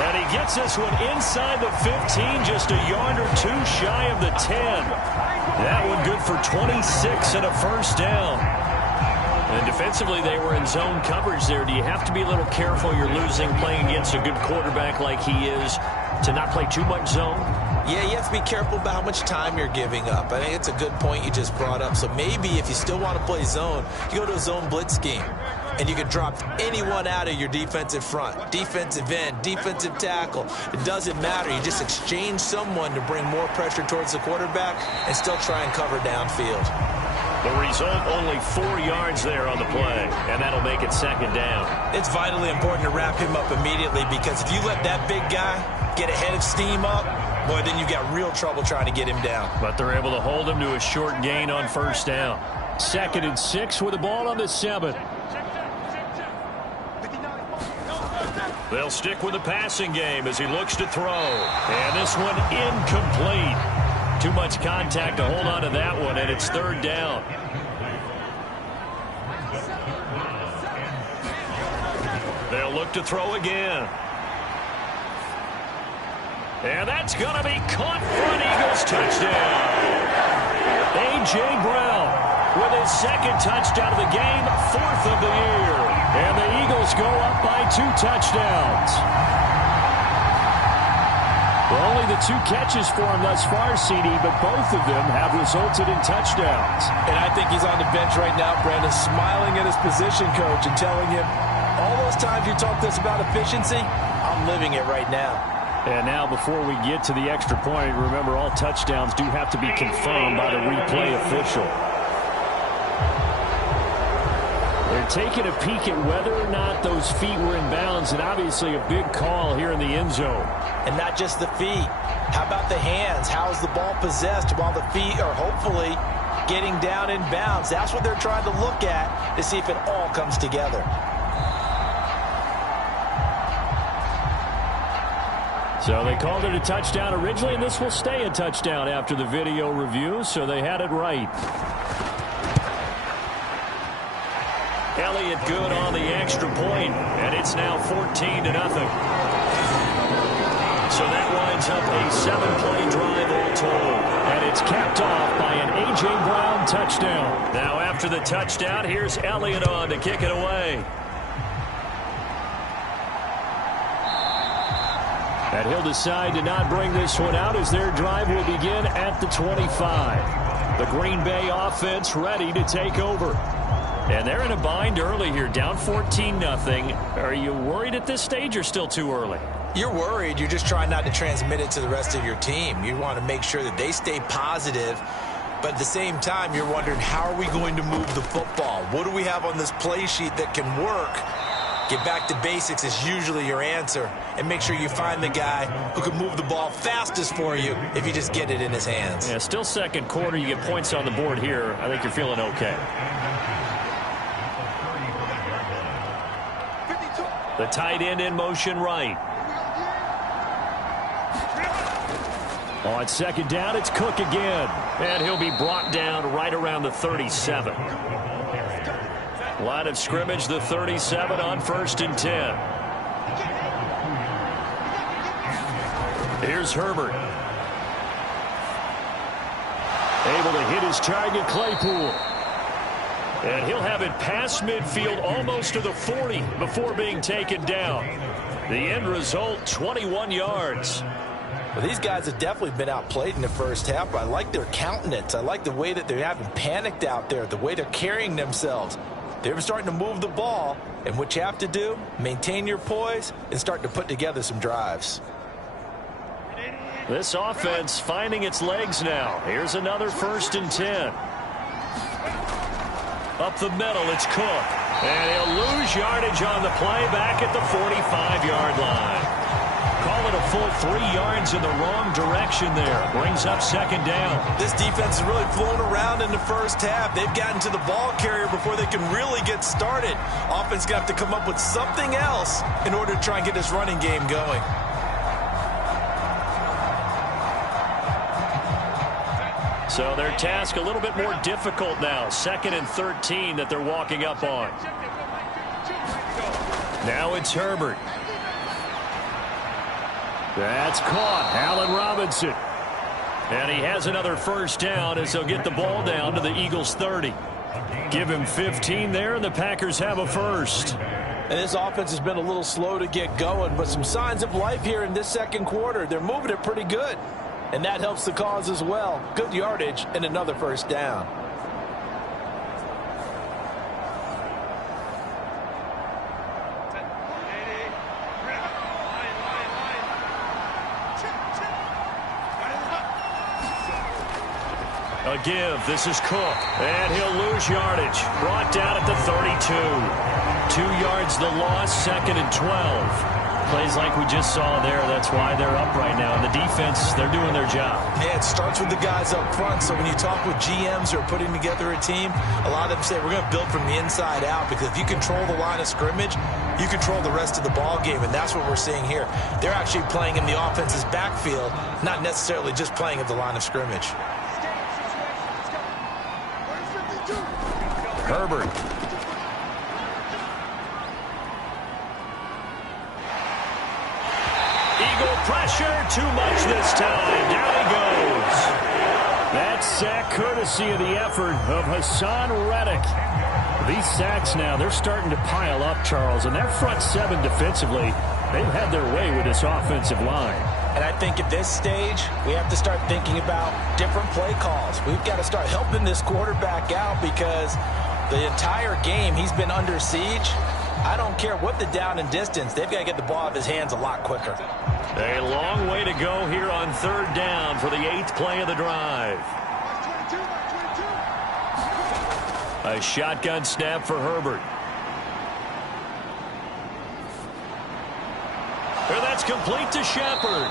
And he gets this one inside the 15, just a yard or 2 shy of the 10. That one good for 26 and a first down. And defensively, they were in zone coverage there. Do you have to be a little careful? You're losing playing against a good quarterback like he is to not play too much zone? Yeah, you have to be careful about how much time you're giving up. I think it's a good point you just brought up. So maybe if you still want to play zone, you go to a zone blitz scheme. And you can drop anyone out of your defensive front. Defensive end, defensive tackle. It doesn't matter. You just exchange someone to bring more pressure towards the quarterback and still try and cover downfield. The result, only 4 yards there on the play, and that'll make it 2nd down. It's vitally important to wrap him up immediately because if you let that big guy get a head of steam up, boy, then you've got real trouble trying to get him down. But they're able to hold him to a short gain on 1st down. 2nd and 6 with the ball on the 7. They'll stick with the passing game as he looks to throw. And this one incomplete. Too much contact to hold on to that one, and it's 3rd down. They'll look to throw again. And that's going to be caught for an Eagles touchdown. A.J. Brown with his 2nd touchdown of the game, 4th of the year. And the Eagles go up by 2 touchdowns. Well, only the 2 catches for him thus far, CD, but both of them have resulted in touchdowns. And I think he's on the bench right now, Brandon, smiling at his position coach and telling him, all those times you talked to us about efficiency, I'm living it right now. And now before we get to the extra point, remember all touchdowns do have to be confirmed by the replay official. They're taking a peek at whether or not those feet were in bounds, and obviously a big call here in the end zone. And not just the feet. How about the hands? How is the ball possessed while the feet are hopefully getting down in bounds? That's what they're trying to look at to see if it all comes together. So they called it a touchdown originally, and this will stay a touchdown after the video review, so they had it right. Elliott good on the extra point, and it's now 14-0. So that winds up a 7-play drive all told. And it's capped off by an A.J. Brown touchdown. Now after the touchdown, here's Elliott on to kick it away. And he'll decide to not bring this one out as their drive will begin at the 25. The Green Bay offense ready to take over. And they're in a bind early here, down 14-0. Are you worried at this stage or still too early? You're worried. You're just trying not to transmit it to the rest of your team. You want to make sure that they stay positive. But at the same time, you're wondering, how are we going to move the football? What do we have on this play sheet that can work? Get back to basics is usually your answer. And make sure you find the guy who can move the ball fastest for you if you just get it in his hands. Yeah, still second quarter. You get points on the board here. I think you're feeling okay. The tight end in motion right. On second down, it's Cook again. And he'll be brought down right around the 37. Line of scrimmage, the 37 on 1st and 10. Here's Herbert. Able to hit his target, Claypool. And he'll have it past midfield almost to the 40 before being taken down. The end result, 21 yards. Well, these guys have definitely been outplayed in the first half, but I like their countenance. I like the way that they haven't panicked out there, the way they're carrying themselves. They're starting to move the ball, and what you have to do, maintain your poise and start to put together some drives. This offense finding its legs now. Here's another 1st and 10. Up the middle, it's Cook. And he'll lose yardage on the play back at the 45-yard line. Call it a full 3 yards in the wrong direction there. Brings up second down. This defense has really flown around in the first half. They've gotten to the ball carrier before they can really get started. Offense got to come up with something else in order to try and get this running game going. So their task a little bit more difficult now. 2nd and 13 that they're walking up on. Now it's Herbert. That's caught. Allen Robinson. And he has another 1st down as they'll get the ball down to the Eagles' 30. Give him 15 there, and the Packers have a 1st. And this offense has been a little slow to get going, but some signs of life here in this second quarter. They're moving it pretty good. And that helps the cause as well. Good yardage and another 1st down. A give. This is Cook. And he'll lose yardage. Brought down at the 32. 2 yards the loss. 2nd and 12. Plays like we just saw there. That's why they're up right now. And the defense, they're doing their job. Yeah, it starts with the guys up front. So when you talk with GMs who are putting together a team, a lot of them say we're going to build from the inside out, because if you control the line of scrimmage, you control the rest of the ball game, and that's what we're seeing here. They're actually playing in the offense's backfield, not necessarily just playing at the line of scrimmage. Herbert. Eagle pressure, too much this time. Down he goes. That sack courtesy of the effort of Hassan Reddick. These sacks now, they're starting to pile up, Charles, and that front 7 defensively, they've had their way with this offensive line. And I think at this stage, we have to start thinking about different play calls. We've got to start helping this quarterback out, because the entire game he's been under siege. I don't care what the down and distance. They've got to get the ball out of his hands a lot quicker. A long way to go here on 3rd down for the 8th play of the drive. A shotgun snap for Herbert. And that's complete to Shepard.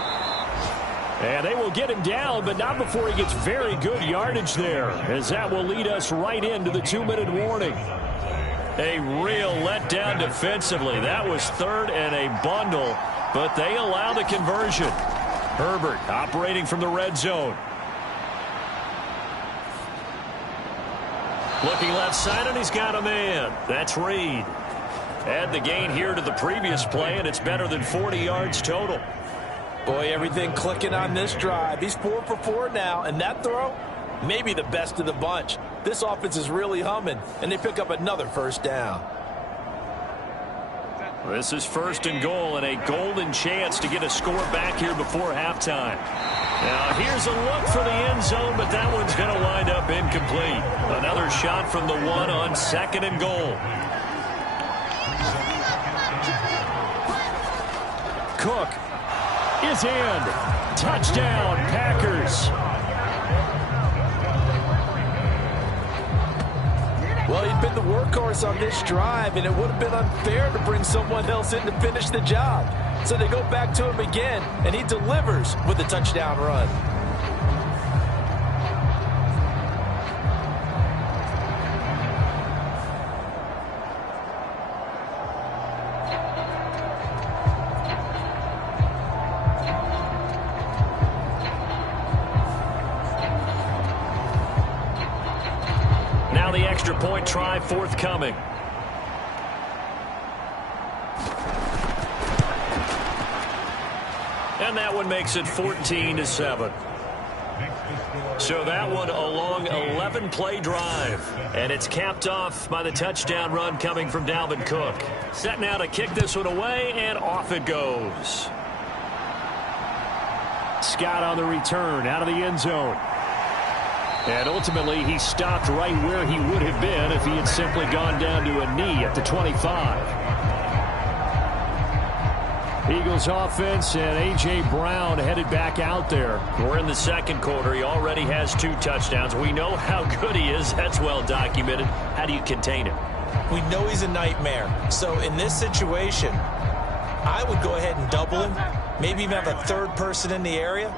And they will get him down, but not before he gets very good yardage there, as that will lead us right into the 2-minute warning. A real letdown defensively. That was 3rd and a bundle, but they allow the conversion. Herbert operating from the red zone. Looking left side, and he's got a man. That's Reed. Add the gain here to the previous play, and it's better than 40 yards total. Boy, everything clicking on this drive. He's 4 for 4 now, and that throw, maybe the best of the bunch. This offense is really humming, and they pick up another first down. This is 1st and goal, and a golden chance to get a score back here before halftime. Now, here's a look for the end zone, but that one's going to wind up incomplete. Another shot from the 1 on 2nd and goal. Cook is in. Touchdown, Packers. Well, he'd been the workhorse on this drive, and it would have been unfair to bring someone else in to finish the job. So they go back to him again, and he delivers with a touchdown run. Now the extra point try forthcoming. And that one makes it 14-7. So that one a long 11-play drive. And it's capped off by the touchdown run coming from Dalvin Cook. Set now to kick this one away, and off it goes. Scott on the return out of the end zone. And ultimately, he stopped right where he would have been if he had simply gone down to a knee at the 25. Eagles offense and A.J. Brown headed back out there. We're in the second quarter. He already has 2 touchdowns. We know how good he is. That's well documented. How do you contain him? We know he's a nightmare. So in this situation, I would go ahead and double him, maybe even have a 3rd person in the area,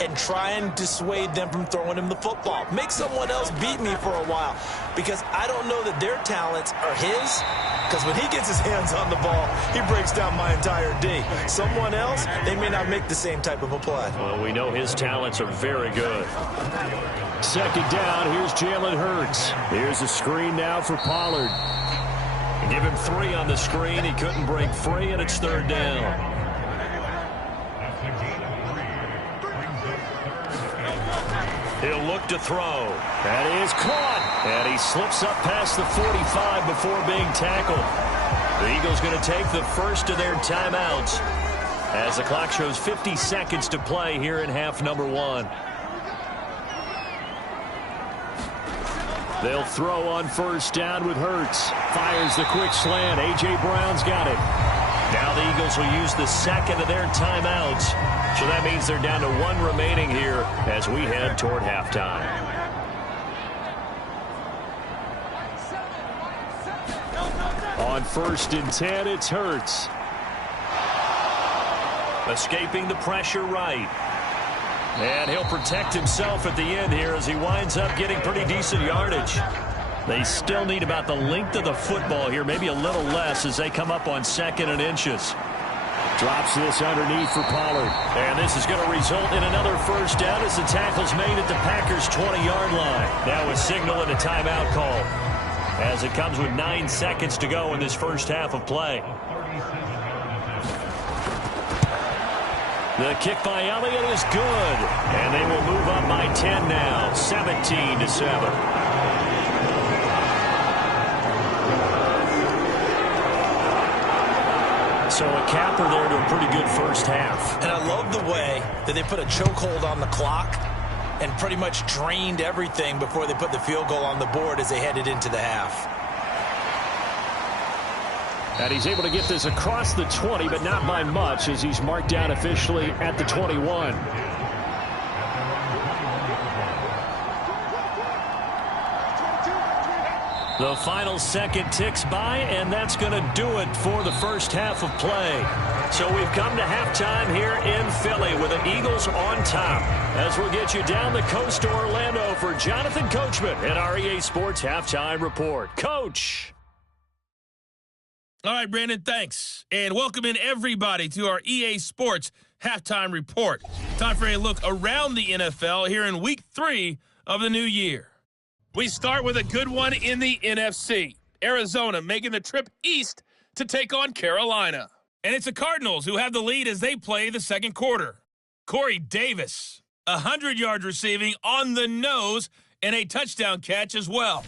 and try and dissuade them from throwing him the football. Make someone else beat me for a while, because I don't know that their talents are his, because when he gets his hands on the ball, he breaks down my entire D. Someone else, they may not make the same type of a play. Well, we know his talents are very good. 2nd down, here's Jalen Hurts. Here's a screen now for Pollard. Give him 3 on the screen. He couldn't break free, and it's 3rd down. He'll look to throw. That is caught. And he slips up past the 45 before being tackled. The Eagles going to take the first of their timeouts as the clock shows 50 seconds to play here in half number 1. They'll throw on 1st down with Hurts. Fires the quick slant. A.J. Brown's got it. Now the Eagles will use the second of their timeouts. So that means they're down to 1 remaining here as we head toward halftime. On 1st and 10, it's Hurts. Escaping the pressure right. And he'll protect himself at the end here as he winds up getting pretty decent yardage. They still need about the length of the football here, maybe a little less as they come up on 2nd and inches. Drops this underneath for Pollard. And this is going to result in another first down as the tackle's made at the Packers' 20-yard line. Now a signal and a timeout call as it comes with 9 seconds to go in this first half of play. The kick by Elliott is good. And they will move up by 10 now, 17-7. So a capper there to a pretty good first half. And I love the way that they put a chokehold on the clock and pretty much drained everything before they put the field goal on the board as they headed into the half. And he's able to get this across the 20, but not by much as he's marked down officially at the 21. The final second ticks by, and that's going to do it for the first half of play. So we've come to halftime here in Philly with the Eagles on top. As we'll get you down the coast to Orlando for Jonathan Coachman in our EA Sports Halftime Report. Coach. All right, Brandon, thanks. And welcome in everybody to our EA Sports Halftime Report. Time for a look around the NFL here in Week 3 of the new year. We start with a good one in the NFC. Arizona making the trip east to take on Carolina. And it's the Cardinals who have the lead as they play the second quarter. Corey Davis, 100 yards receiving on the nose and a touchdown catch as well.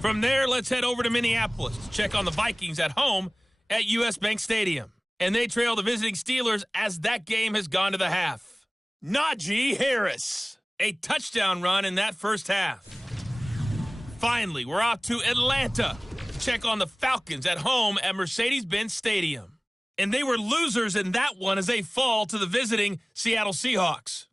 From there, let's head over to Minneapolis to check on the Vikings at home at U.S. Bank Stadium. And they trail the visiting Steelers as that game has gone to the half. Najee Harris, a touchdown run in that first half. Finally, we're off to Atlanta to check on the Falcons at home at Mercedes-Benz Stadium. And they were losers in that one as they fall to the visiting Seattle Seahawks.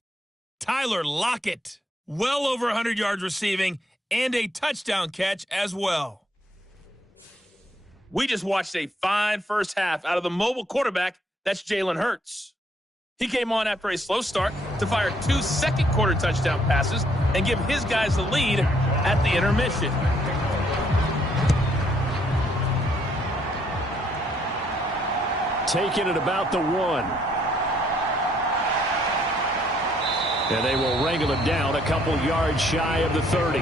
Tyler Lockett, well over 100 yards receiving and a touchdown catch as well. We just watched a fine first half out of the mobile quarterback, that's Jalen Hurts. He came on after a slow start to fire 2 second-quarter touchdown passes and give his guys the lead at the intermission. Taking it about the 1. And they will wrangle him down a couple yards shy of the 30.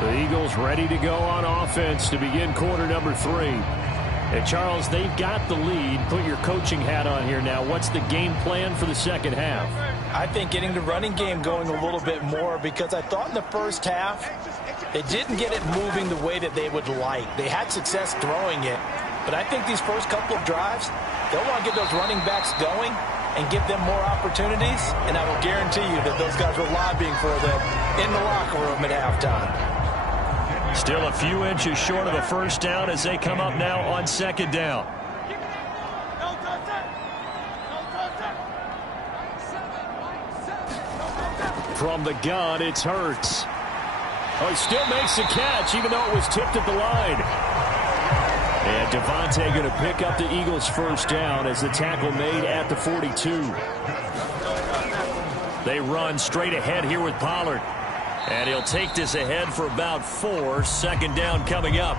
The Eagles ready to go on offense to begin quarter number 3. And Charles, they've got the lead. Put your coaching hat on here now. What's the game plan for the second half? I think getting the running game going a little bit more, because I thought in the first half they didn't get it moving the way that they would like. They had success throwing it, but I think these first couple of drives, they'll want to get those running backs going and give them more opportunities, and I will guarantee you that those guys were lobbying for them in the locker room at halftime. Still a few inches short of a first down as they come up now on second down. From the gun, it's Hurts. Oh, he still makes the catch, even though it was tipped at the line. And Devontae going to pick up the Eagles' first down as the tackle made at the 42. They run straight ahead here with Pollard. And he'll take this ahead for about 4. Second down coming up.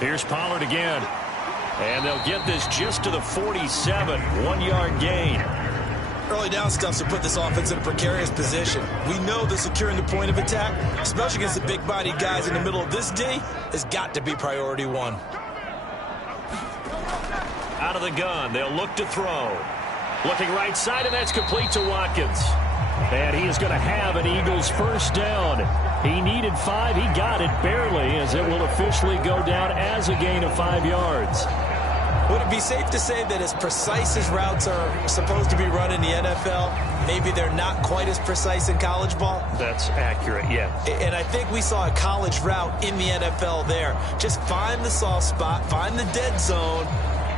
Here's Pollard again. And they'll get this just to the 47. 1-yard gain. Early down stuff to put this offense in a precarious position. We know that securing the point of attack, especially against the big-bodied guys in the middle of this D, has got to be priority 1. Out of the gun, they'll look to throw. Looking right side, and that's complete to Watkins. And he is going to have an Eagles first down. He needed 5. He got it barely, as it will officially go down as a gain of 5 yards. Would it be safe to say that as precise as routes are supposed to be run in the NFL, maybe they're not quite as precise in college ball? That's accurate, yeah. And I think we saw a college route in the NFL there. Just find the soft spot, find the dead zone,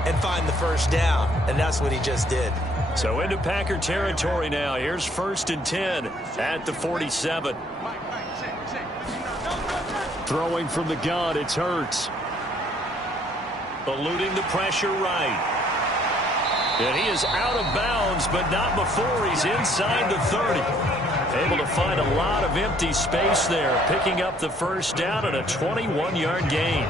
and find the first down. And that's what he just did. So into Packer territory now. Here's 1st and 10 at the 47. Throwing from the gun, it's Hurts. Eluding the pressure right. And he is out of bounds, but not before he's inside the 30. Able to find a lot of empty space there, picking up the first down and a 21-yard gain.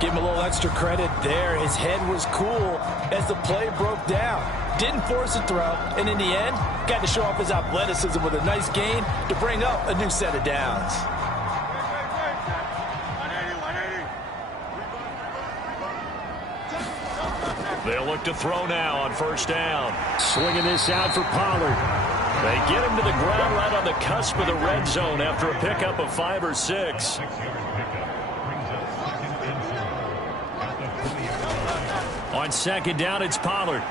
Give him a little extra credit there. His head was cool as the play broke down. Didn't force a throw, and in the end, got to show off his athleticism with a nice gain to bring up a new set of downs. They'll look to throw now on first down. Swinging this out for Pollard. They get him to the ground right on the cusp of the red zone after a pickup of 5 or 6. On second down, it's Pollard.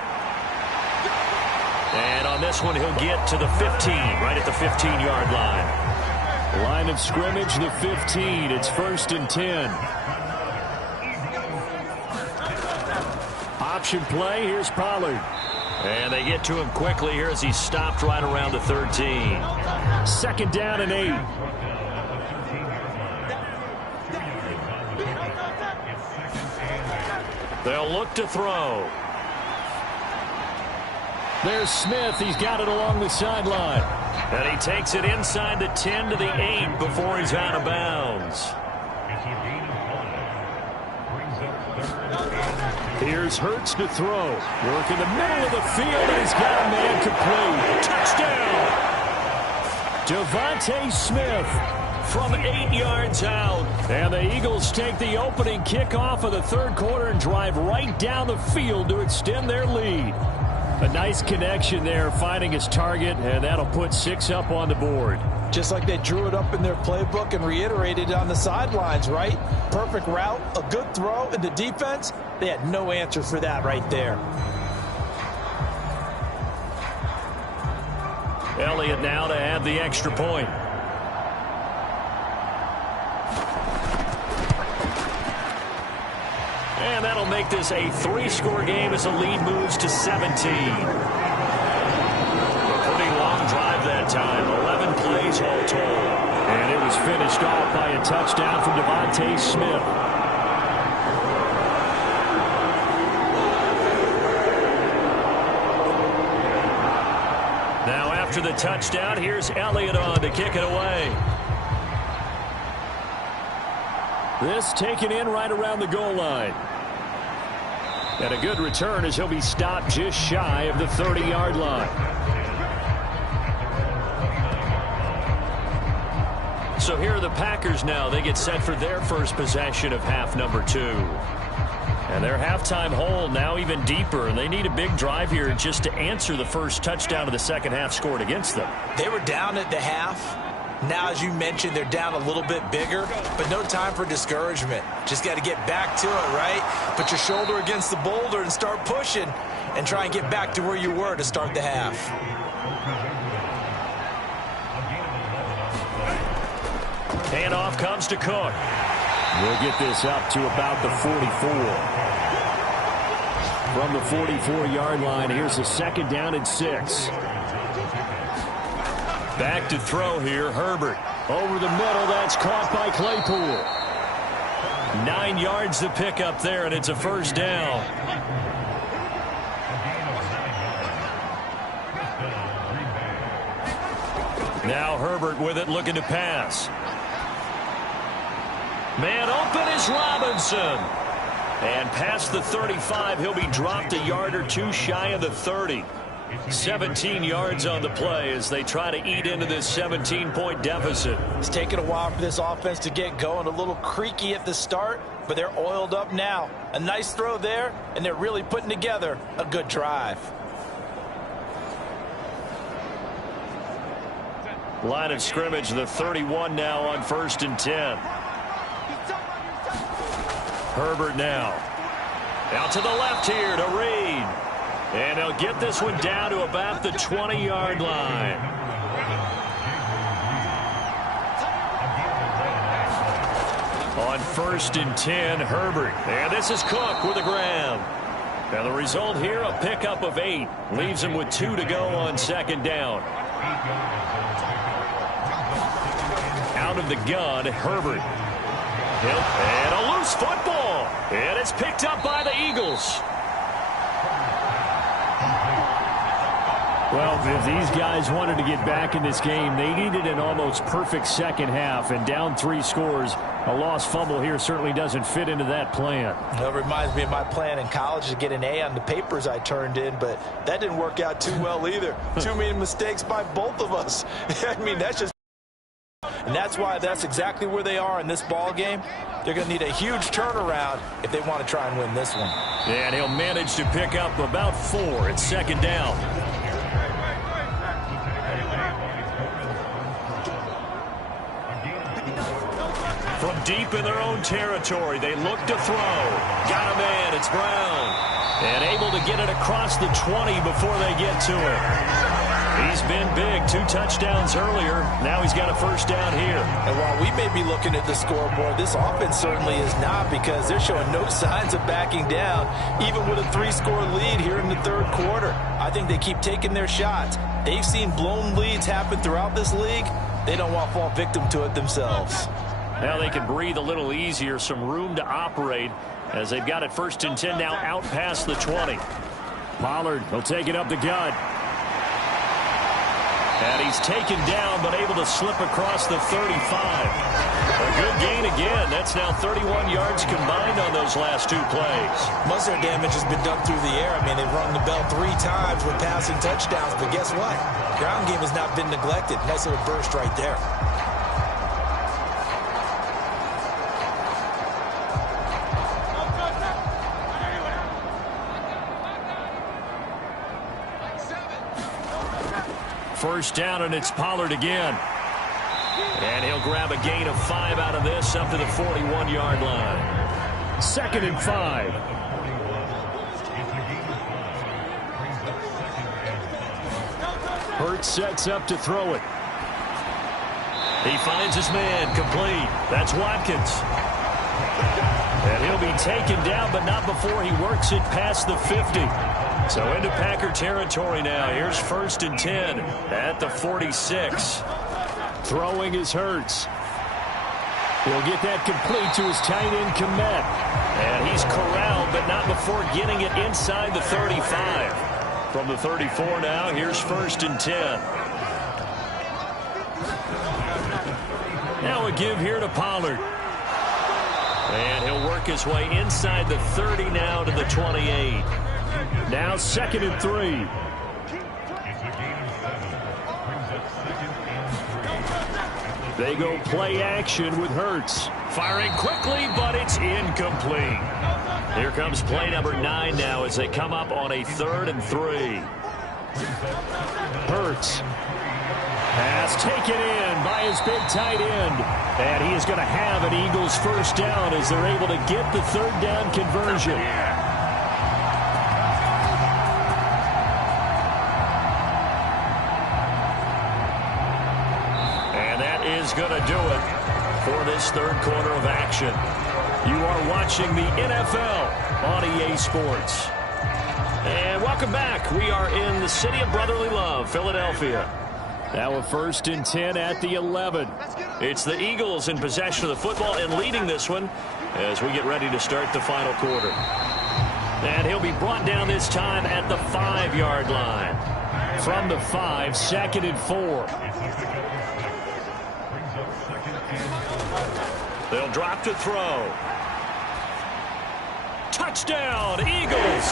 And on this one, he'll get to the 15, right at the 15-yard line. Line of scrimmage, the 15. It's 1st and 10. Option play, here's Pollard. And they get to him quickly here as he stopped right around the 13. Second down and 8. They'll look to throw. There's Smith. He's got it along the sideline. And he takes it inside the 10 to the 8 before he's out of bounds. Here's Hurts to throw. Work in the middle of the field, and he's got a man complete. Touchdown! Devontae Smith from 8 yards out. And the Eagles take the opening kickoff of the third quarter and drive right down the field to extend their lead. A nice connection there, finding his target, and that'll put 6 up on the board. Just like they drew it up in their playbook and reiterated it on the sidelines, right? Perfect route, a good throw, and the defense, they had no answer for that right there. Elliott now to add the extra point. And that'll make this a 3-score game as the lead moves to 17. A pretty long drive that time, 11 plays all told. And it was finished off by a touchdown from Devontae Smith. Now after the touchdown, here's Elliott on to kick it away. This taken in right around the goal line. And a good return as he'll be stopped just shy of the 30-yard line. So here are the Packers now. They get set for their first possession of half number 2. And their halftime hole now even deeper, and they need a big drive here just to answer the first touchdown of the second half scored against them. They were down at the half. Now, as you mentioned, they're down a little bit bigger, but no time for discouragement. Just got to get back to it, right? Put your shoulder against the boulder and start pushing and try and get back to where you were to start the half. Handoff comes to Cook. We'll get this up to about the 44. From the 44-yard line, here's a second down and 6. Back to throw here, Herbert. Over the middle, that's caught by Claypool. 9 yards to pick up there, and it's a first down. Now Herbert with it, looking to pass. Man open is Robinson. And past the 35, he'll be dropped a yard or two shy of the 30. 17 yards on the play as they try to eat into this 17-point deficit. It's taken a while for this offense to get going. A little creaky at the start, but they're oiled up now. A nice throw there, and they're really putting together a good drive. Line of scrimmage, the 31 now on 1st and 10. Herbert now. Out to the left here to Reed. And they'll get this one down to about the 20-yard line. On 1st and 10, Herbert. And this is Cook with a grab. Now the result here, a pickup of 8. Leaves him with 2 to go on 2nd down. Out of the gun, Herbert. And a loose football. And it's picked up by the Eagles. Well, if these guys wanted to get back in this game, they needed an almost perfect second half, and down 3 scores. A lost fumble here certainly doesn't fit into that plan. Well, it reminds me of my plan in college to get an A on the papers I turned in, but that didn't work out too well either. Too many mistakes by both of us. I mean, that's just... And that's why that's exactly where they are in this ball game. They're going to need a huge turnaround if they want to try and win this one. And he'll manage to pick up about 4 at 2nd down. From deep in their own territory, they look to throw. Got a man, it's Brown. And able to get it across the 20 before they get to him. He's been big, 2 touchdowns earlier. Now he's got a first down here. And while we may be looking at the scoreboard, this offense certainly is not, because they're showing no signs of backing down, even with a 3-score lead here in the third quarter. I think they keep taking their shots. They've seen blown leads happen throughout this league. They don't want to fall victim to it themselves. Now they can breathe a little easier, some room to operate as they've got it 1st and 10 now out past the 20. Pollard will take it up the gut. And he's taken down, but able to slip across the 35. A good gain again. That's now 31 yards combined on those last 2 plays. Most of their damage has been done through the air. I mean, they've rung the bell 3 times with passing touchdowns, but guess what? Ground game has not been neglected. Nice little burst right there. First down, and it's Pollard again. And he'll grab a gain of 5 out of this up to the 41-yard line. 2nd and 5. Hurts sets up to throw it. He finds his man complete. That's Watkins. And he'll be taken down, but not before he works it past the 50. So into Packer territory now. Here's 1st and 10 at the 46. Throwing is Hurts. He'll get that complete to his tight end, Kmet. And he's corralled, but not before getting it inside the 35. From the 34 now, here's 1st and 10. Now a give here to Pollard. And he'll work his way inside the 30 now to the 28. Now 2nd and 3. They go play action with Hurts. Firing quickly, but it's incomplete. Here comes play number 9 now as they come up on a 3rd and 3. Hurts. Pass taken in by his big tight end. And he is going to have an Eagles first down as they're able to get the 3rd down conversion. Going to do it for this 3rd quarter of action. You are watching the NFL on EA Sports. And welcome back. We are in the city of brotherly love, Philadelphia. Now a 1st and 10 at the 11. It's the Eagles in possession of the football and leading this one as we get ready to start the final quarter. And he'll be brought down this time at the 5-yard line. From the 5, 2nd and 4. They'll drop to throw. Touchdown, Eagles!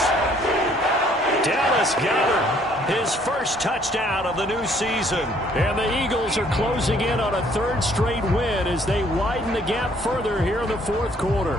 Dallas Goedert, his first touchdown of the new season. And the Eagles are closing in on a 3rd straight win as they widen the gap further here in the 4th quarter.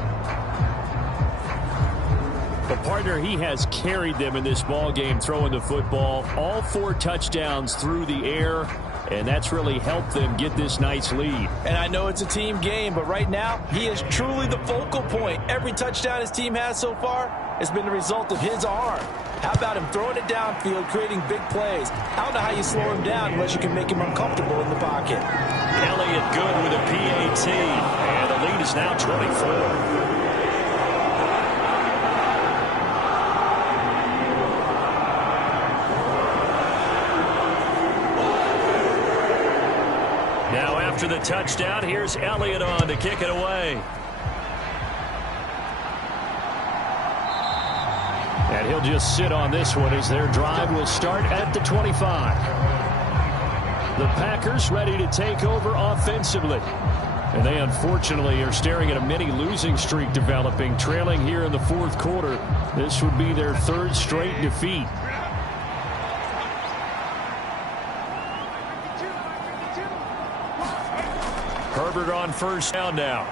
The partner, he has carried them in this ball game throwing the football. All 4 touchdowns through the air. And that's really helped them get this nice lead. And I know it's a team game, but right now, he is truly the focal point. Every touchdown his team has so far has been the result of his arm. How about him throwing it downfield, creating big plays? I don't know how you slow him down unless you can make him uncomfortable in the pocket. Elliott good with a PAT. And the lead is now 24. After the touchdown, here's Elliott on to kick it away. And he'll just sit on this one as their drive will start at the 25. The Packers ready to take over offensively. And they unfortunately are staring at a mini losing streak developing, trailing here in the 4th quarter. This would be their 3rd straight defeat. Herbert on first down now.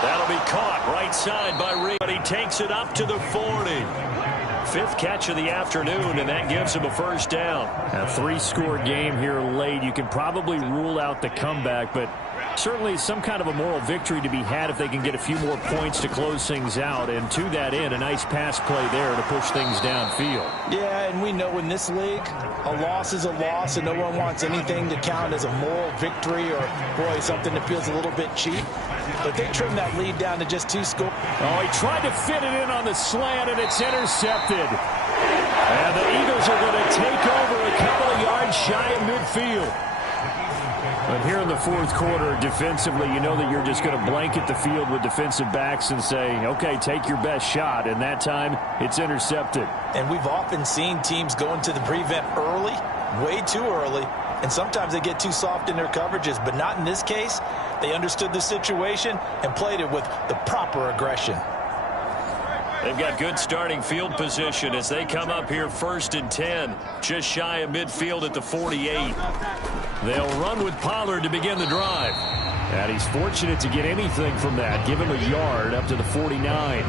That'll be caught right side by Reed. But he takes it up to the 40. 5th catch of the afternoon, and that gives him a first down. A 3-score game here late. You can probably rule out the comeback, but certainly some kind of a moral victory to be had if they can get a few more points to close things out. And to that end, a nice pass play there to push things downfield. Yeah, and we know in this league, a loss is a loss, and no one wants anything to count as a moral victory or, boy, something that feels a little bit cheap. But they trim that lead down to just 2 scores. Oh, he tried to fit it in on the slant, and it's intercepted. And the Eagles are going to take over a couple of yards shy of midfield. But here in the fourth quarter, defensively, you know that you're just going to blanket the field with defensive backs and say, okay, take your best shot. And that time, it's intercepted. And we've often seen teams go into the prevent early, way too early, and sometimes they get too soft in their coverages. But not in this case. They understood the situation and played it with the proper aggression. They've got good starting field position as they come up here 1st and 10, just shy of midfield at the 48. They'll run with Pollard to begin the drive. And he's fortunate to get anything from that. Give him a yard up to the 49.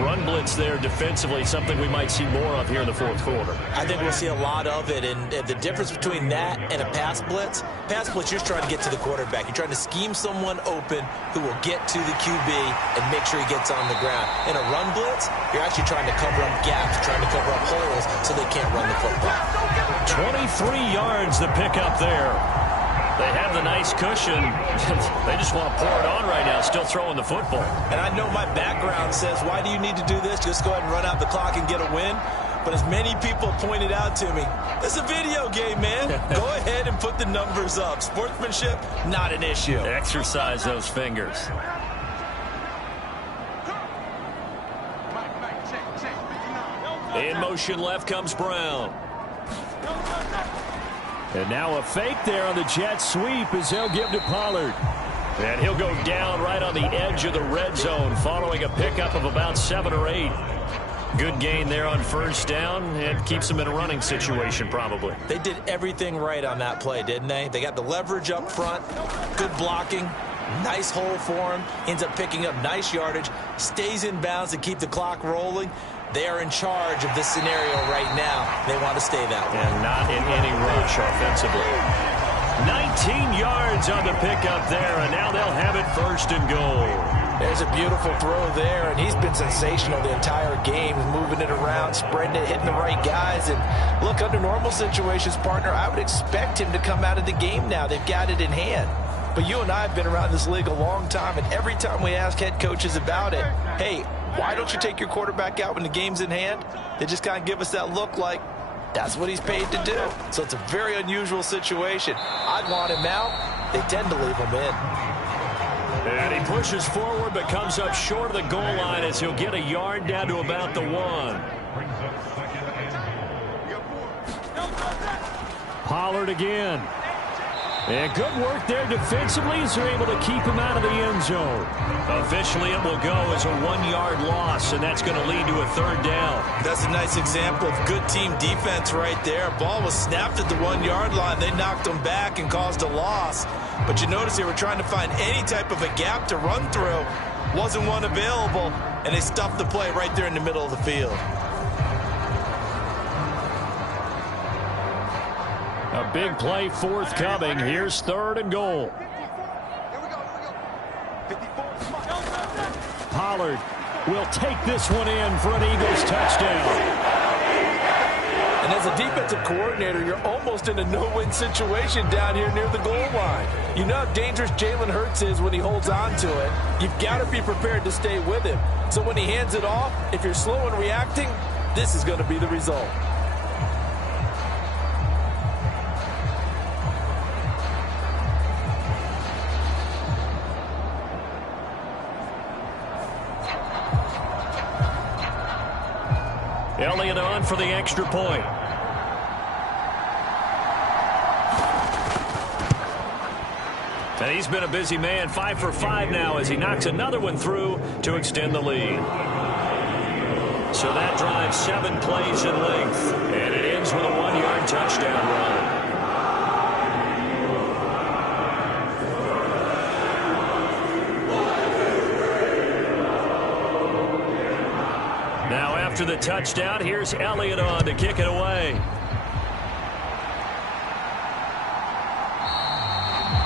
Run blitz there defensively, something we might see more of here in the fourth quarter. I think we'll see a lot of it, and the difference between that and a pass blitz, you're just trying to get to the quarterback. You're trying to scheme someone open who will get to the QB and make sure he gets on the ground. In a run blitz, you're actually trying to cover up gaps, trying to cover up holes so they can't run the football. 23 yards the pickup there. They have the nice cushion. They just want to pour it on right now, still throwing the football. And I know my background says, why do you need to do this? Just go ahead and run out the clock and get a win. But as many people pointed out to me, it's a video game, man. Go ahead and put the numbers up. Sportsmanship, not an issue. Exercise those fingers. In motion left comes Brown. And now a fake there on the jet sweep as they'll give to Pollard. And he'll go down right on the edge of the red zone following a pickup of about 7 or 8. Good gain there on first down. It keeps them in a running situation probably. They did everything right on that play, didn't they? They got the leverage up front, good blocking, nice hole for him, ends up picking up nice yardage, stays in bounds to keep the clock rolling. They are in charge of this scenario right now. They want to stay that way. And not in any rush offensively. 19 yards on the pickup there, and now they'll have it 1st and goal. There's a beautiful throw there, and he's been sensational the entire game, moving it around, spreading it, hitting the right guys. And look, under normal situations, partner, I would expect him to come out of the game now. They've got it in hand. But you and I have been around this league a long time, and every time we ask head coaches about it, hey, why don't you take your quarterback out when the game's in hand? They just kind of give us that look like that's what he's paid to do. So it's a very unusual situation. I'd want him out. They tend to leave him in. And he pushes forward but comes up short of the goal line as he'll get a yard down to about the 1. Pollard again. And good work there defensively as they're able to keep him out of the end zone. Officially, it will go as a 1-yard loss, and that's going to lead to a 3rd down. That's a nice example of good team defense right there. Ball was snapped at the 1-yard line. They knocked him back and caused a loss. But you notice they were trying to find any type of a gap to run through. Wasn't one available, and they stuffed the play right there in the middle of the field. A big play forthcoming. Here's 3rd and goal. Pollard will take this one in for an Eagles touchdown. And as a defensive coordinator, you're almost in a no-win situation down here near the goal line. You know how dangerous Jalen Hurts is when he holds on to it. You've got to be prepared to stay with him. So when he hands it off, if you're slow in reacting, this is going to be the result. Elliott on for the extra point. And he's been a busy man, 5 for 5 now as he knocks another one through to extend the lead. So that drives 7 plays in length, and it ends with a 1-yard touchdown run. Now after the touchdown, here's Elliott on to kick it away.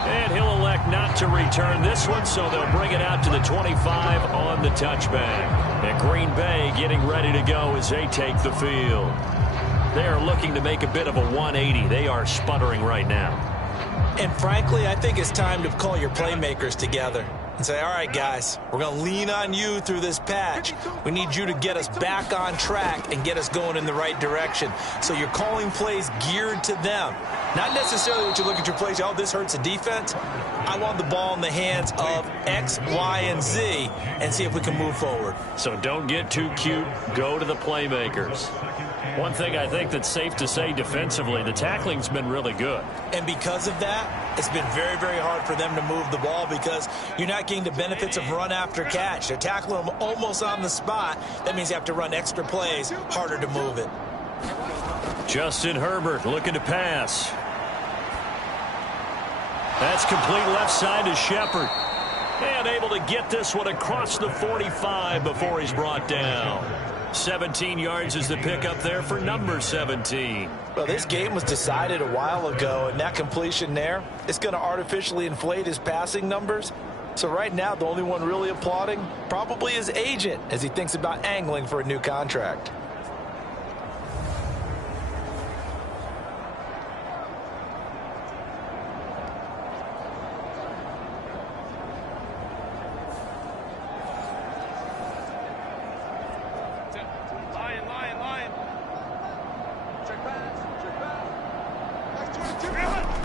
And he'll elect not to return this one, so they'll bring it out to the 25 on the touchback. And Green Bay getting ready to go as they take the field. They are looking to make a bit of a 180. They are sputtering right now. And frankly, I think it's time to call your playmakers together and say, all right, guys, we're going to lean on you through this patch. We need you to get us back on track and get us going in the right direction. So you're calling plays geared to them. Not necessarily what you look at your plays, oh, this hurts the defense. I want the ball in the hands of X, Y, and Z and see if we can move forward. So don't get too cute. Go to the playmakers. One thing I think that's safe to say defensively, the tackling's been really good. And because of that, it's been very, very hard for them to move the ball because you're not getting the benefits of run after catch. They're tackling them almost on the spot. That means you have to run extra plays, harder to move it. Justin Herbert looking to pass. That's complete left side to Shepard. And able to get this one across the 45 before he's brought down. 17 yards is the pickup there for number 17. Well, this game was decided a while ago, and that completion there is going to artificially inflate his passing numbers. So right now, the only one really applauding probably his agent as he thinks about angling for a new contract.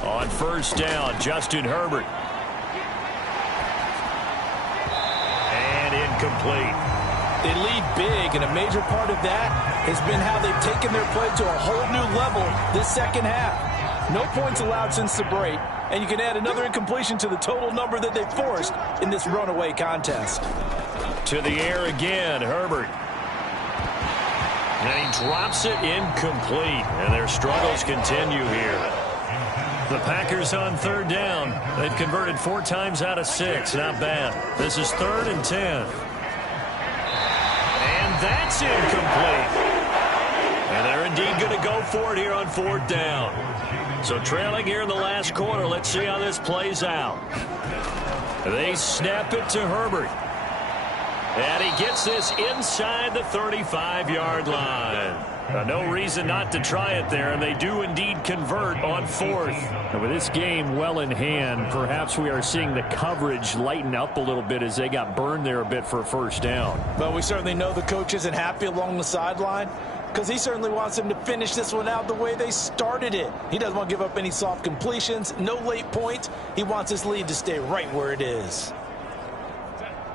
On first down, Justin Herbert. And incomplete. They lead big, and a major part of that has been how they've taken their play to a whole new level this second half. No points allowed since the break, and you can add another incompletion to the total number that they forced in this runaway contest. To the air again, Herbert. And he drops it incomplete, and their struggles continue here. The Packers on third down. They've converted 4 times out of 6. Not bad. This is 3rd and 10. And that's incomplete. And they're indeed going to go for it here on 4th down. So trailing here in the last quarter. Let's see how this plays out. They snap it to Herbert. And he gets this inside the 35-yard line. No reason not to try it there, and they do indeed convert on 4th. And with this game well in hand, perhaps we are seeing the coverage lighten up a little bit as they got burned there a bit for a first down. But we certainly know the coach isn't happy along the sideline because he certainly wants them to finish this one out the way they started it. He doesn't want to give up any soft completions, no late points. He wants his lead to stay right where it is.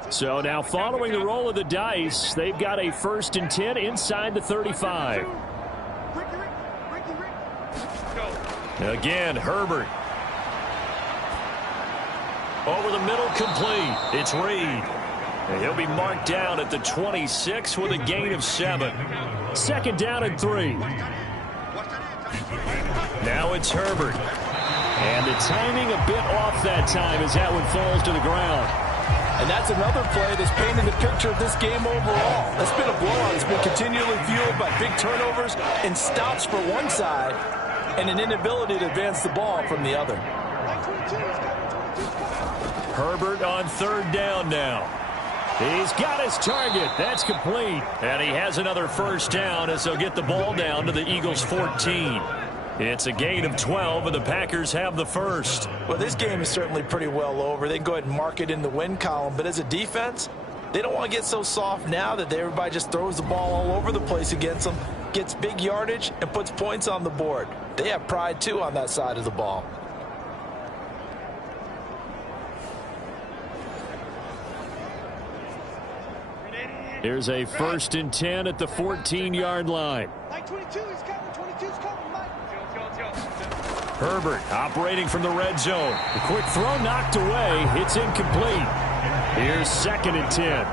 So now following the roll of the dice, they've got a 1st and 10 inside the 35. Again, Herbert. Over the middle, complete. It's Reed. And he'll be marked down at the 26 with a gain of 7. 2nd down and 3. Now it's Herbert. And the timing a bit off that time as that one falls to the ground. And that's another play that's painted a picture of this game overall. That's been a blowout. It's been continually fueled by big turnovers and stops for one side and an inability to advance the ball from the other. Herbert on 3rd down now. He's got his target. That's complete. And he has another first down as they'll get the ball down to the Eagles' 14. It's a gain of 12, and the Packers have the first. Well, this game is certainly pretty well over. They can go ahead and mark it in the win column. But as a defense, they don't want to get so soft now that everybody just throws the ball all over the place against them, gets big yardage, and puts points on the board. They have pride, too, on that side of the ball. Here's a 1st and 10 at the 14-yard line. Herbert operating from the red zone. A quick throw knocked away. It's incomplete. Here's 2nd and 10.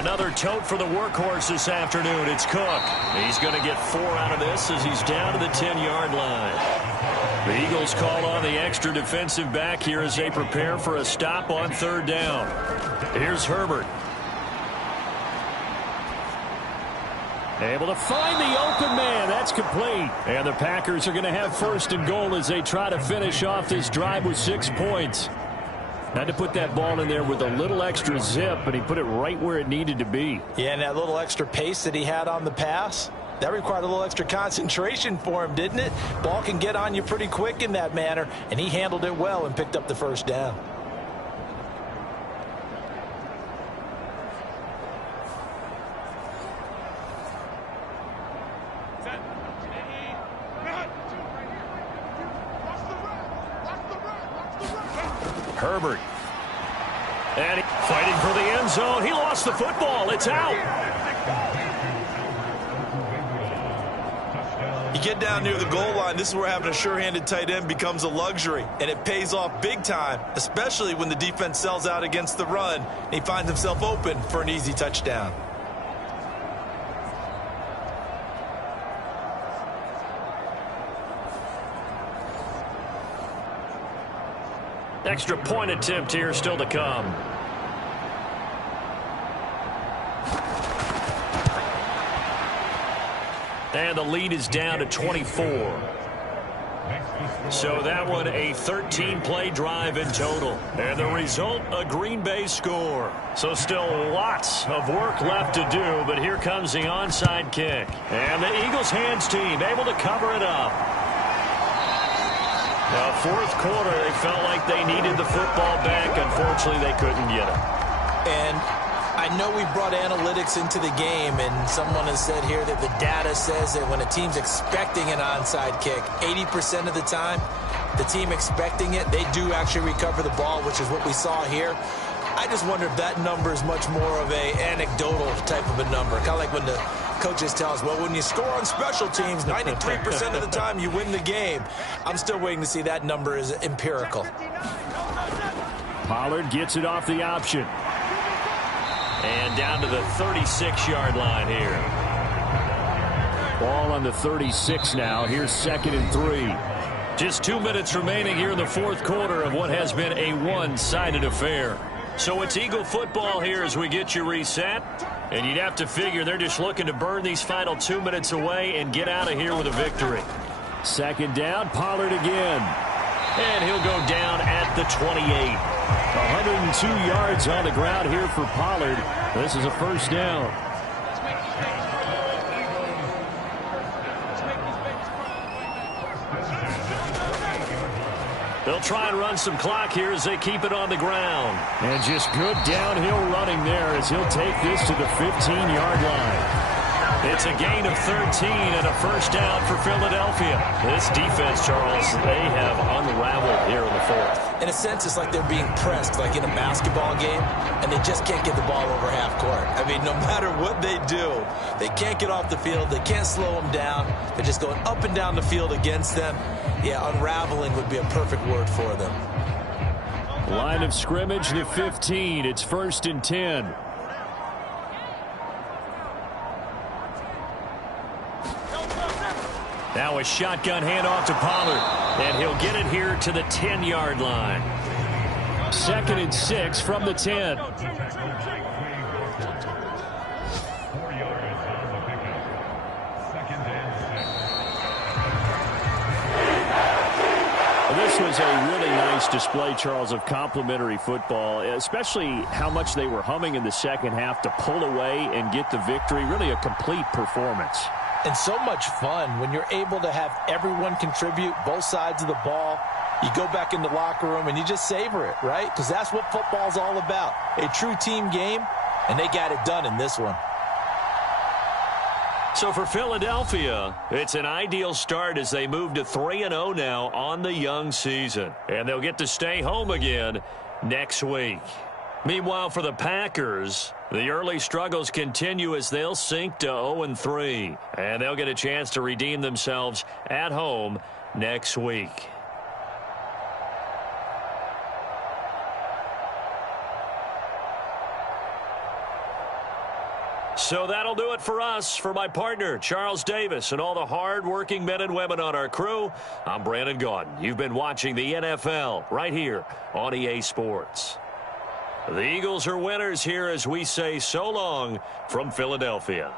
Another tote for the workhorse this afternoon. It's Cook. He's going to get 4 out of this as he's down to the 10-yard line. The Eagles call on the extra defensive back here as they prepare for a stop on 3rd down. Here's Herbert. Able to find the open man. That's complete. And the Packers are going to have 1st and goal as they try to finish off this drive with 6 points. Had to put that ball in there with a little extra zip, and he put it right where it needed to be. Yeah, and that little extra pace that he had on the pass, that required a little extra concentration for him, didn't it? Ball can get on you pretty quick in that manner, and he handled it well and picked up the first down. Herbert. And fighting for the end zone. He lost the football. It's out. You get down near the goal line, this is where having a sure-handed tight end becomes a luxury, and it pays off big time, especially when the defense sells out against the run, and he finds himself open for an easy touchdown. Extra point attempt here still to come. And the lead is down to 24. So that one a 13-play drive in total. And the result, a Green Bay score. So still lots of work left to do, but here comes the onside kick. And the Eagles hands team able to cover it up. Now, fourth quarter, they felt like they needed the football back. Unfortunately, they couldn't get it. And I know we brought analytics into the game, and someone has said here that the data says that when a team's expecting an onside kick, 80% of the time, the team expecting it, they do actually recover the ball, which is what we saw here. I just wonder if that number is much more of a anecdotal type of a number. Kind of like when the coaches tell us, well, when you score on special teams, 93% of the time you win the game. I'm still waiting to see that number is empirical. Pollard gets it off the option. And down to the 36-yard line here. Ball on the 36 now. Here's 2nd and 3. Just 2 minutes remaining here in the fourth quarter of what has been a one-sided affair. So it's Eagle football here as we get you reset. And you'd have to figure they're just looking to burn these final 2 minutes away and get out of here with a victory. 2nd down, Pollard again. And he'll go down at the 28. 102 yards on the ground here for Pollard. This is a first down. They'll try and run some clock here as they keep it on the ground. And just good downhill running there as he'll take this to the 15-yard line. It's a gain of 13 and a first down for Philadelphia. This defense, Charles, they have unraveled here in the fourth. In a sense, it's like they're being pressed, like in a basketball game, and they just can't get the ball over half court. I mean, no matter what they do, they can't get off the field. They can't slow them down. They're just going up and down the field against them. Yeah, unraveling would be a perfect word for them. Line of scrimmage, the 15. It's 1st and 10. Now a shotgun handoff to Pollard, and he'll get it here to the 10-yard line. 2nd and 6 from the 10. 4 yards on the pickup. 2nd and 6. This was a really nice display, Charles, of complimentary football, especially how much they were humming in the second half to pull away and get the victory. Really a complete performance. And so much fun when you're able to have everyone contribute, both sides of the ball. You go back in the locker room and you just savor it, right? Because that's what football's all about. A true team game, and they got it done in this one. So for Philadelphia, it's an ideal start as they move to 3-0 now on the young season. And they'll get to stay home again next week. Meanwhile, for the Packers, the early struggles continue as they'll sink to 0-3. And they'll get a chance to redeem themselves at home next week. So that'll do it for us. For my partner, Charles Davis, and all the hard-working men and women on our crew, I'm Brandon Gaudin. You've been watching the NFL right here on EA Sports. The Eagles are winners here as we say so long from Philadelphia.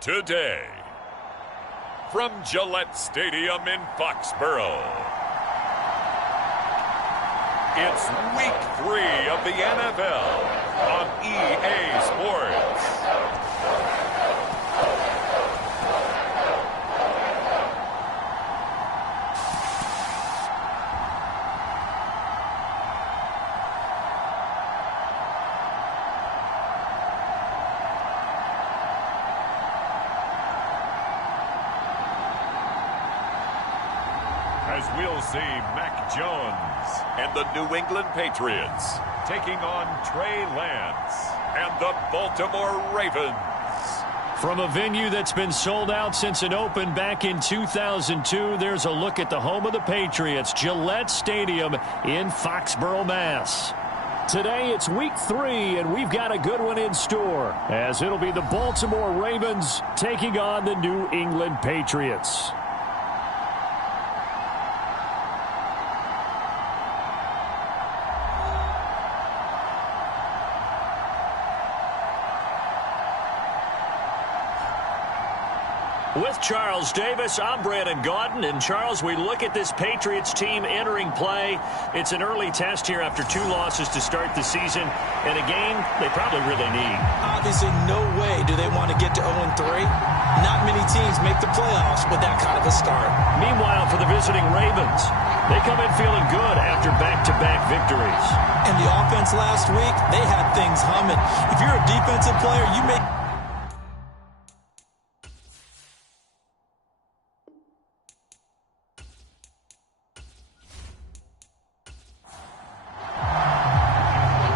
today. From Gillette Stadium in Foxborough, it's Week 3 of the NFL on EA Sports. As we'll see Mac Jones and the New England Patriots taking on Trey Lance and the Baltimore Ravens. From a venue that's been sold out since it opened back in 2002, there's a look at the home of the Patriots, Gillette Stadium in Foxborough, Mass. Today it's Week 3, and we've got a good one in store, as it'll be the Baltimore Ravens taking on the New England Patriots. With Charles Davis, I'm Brandon Gaudin. And, Charles, we look at this Patriots team entering play. It's an early test here after 2 losses to start the season, and a game they probably really need. Obviously, no way do they want to get to 0-3. Not many teams make the playoffs with that kind of a start. Meanwhile, for the visiting Ravens, they come in feeling good after back-to-back victories. And the offense last week, they had things humming. If you're a defensive player, you make...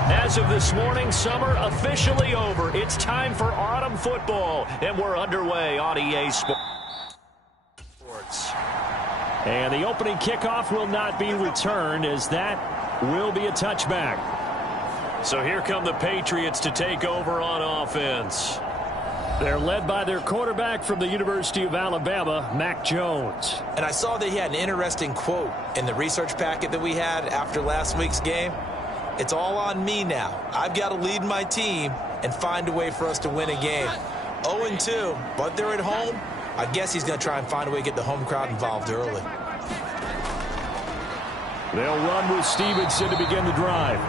As of this morning, summer officially over. It's time for autumn football, and we're underway on EA Sports. And the opening kickoff will not be returned, as that will be a touchback. So here come the Patriots to take over on offense. They're led by their quarterback from the University of Alabama, Mac Jones. And I saw that he had an interesting quote in the research packet that we had after last week's game. It's all on me now. I've got to lead my team and find a way for us to win a game. 0-2, but they're at home. I guess he's going to try and find a way to get the home crowd involved early. They'll run with Stevenson to begin the drive.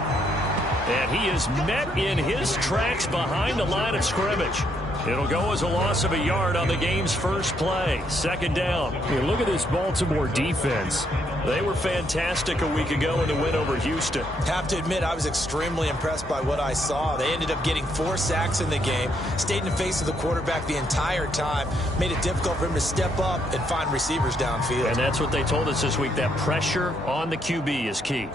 And he is met in his tracks behind the line of scrimmage. It'll go as a loss of a yard on the game's first play. Second down. Hey, look at this Baltimore defense. They were fantastic a week ago in the win over Houston. Have to admit, I was extremely impressed by what I saw. They ended up getting 4 sacks in the game, stayed in the face of the quarterback the entire time, made it difficult for him to step up and find receivers downfield. And that's what they told us this week, that pressure on the QB is key.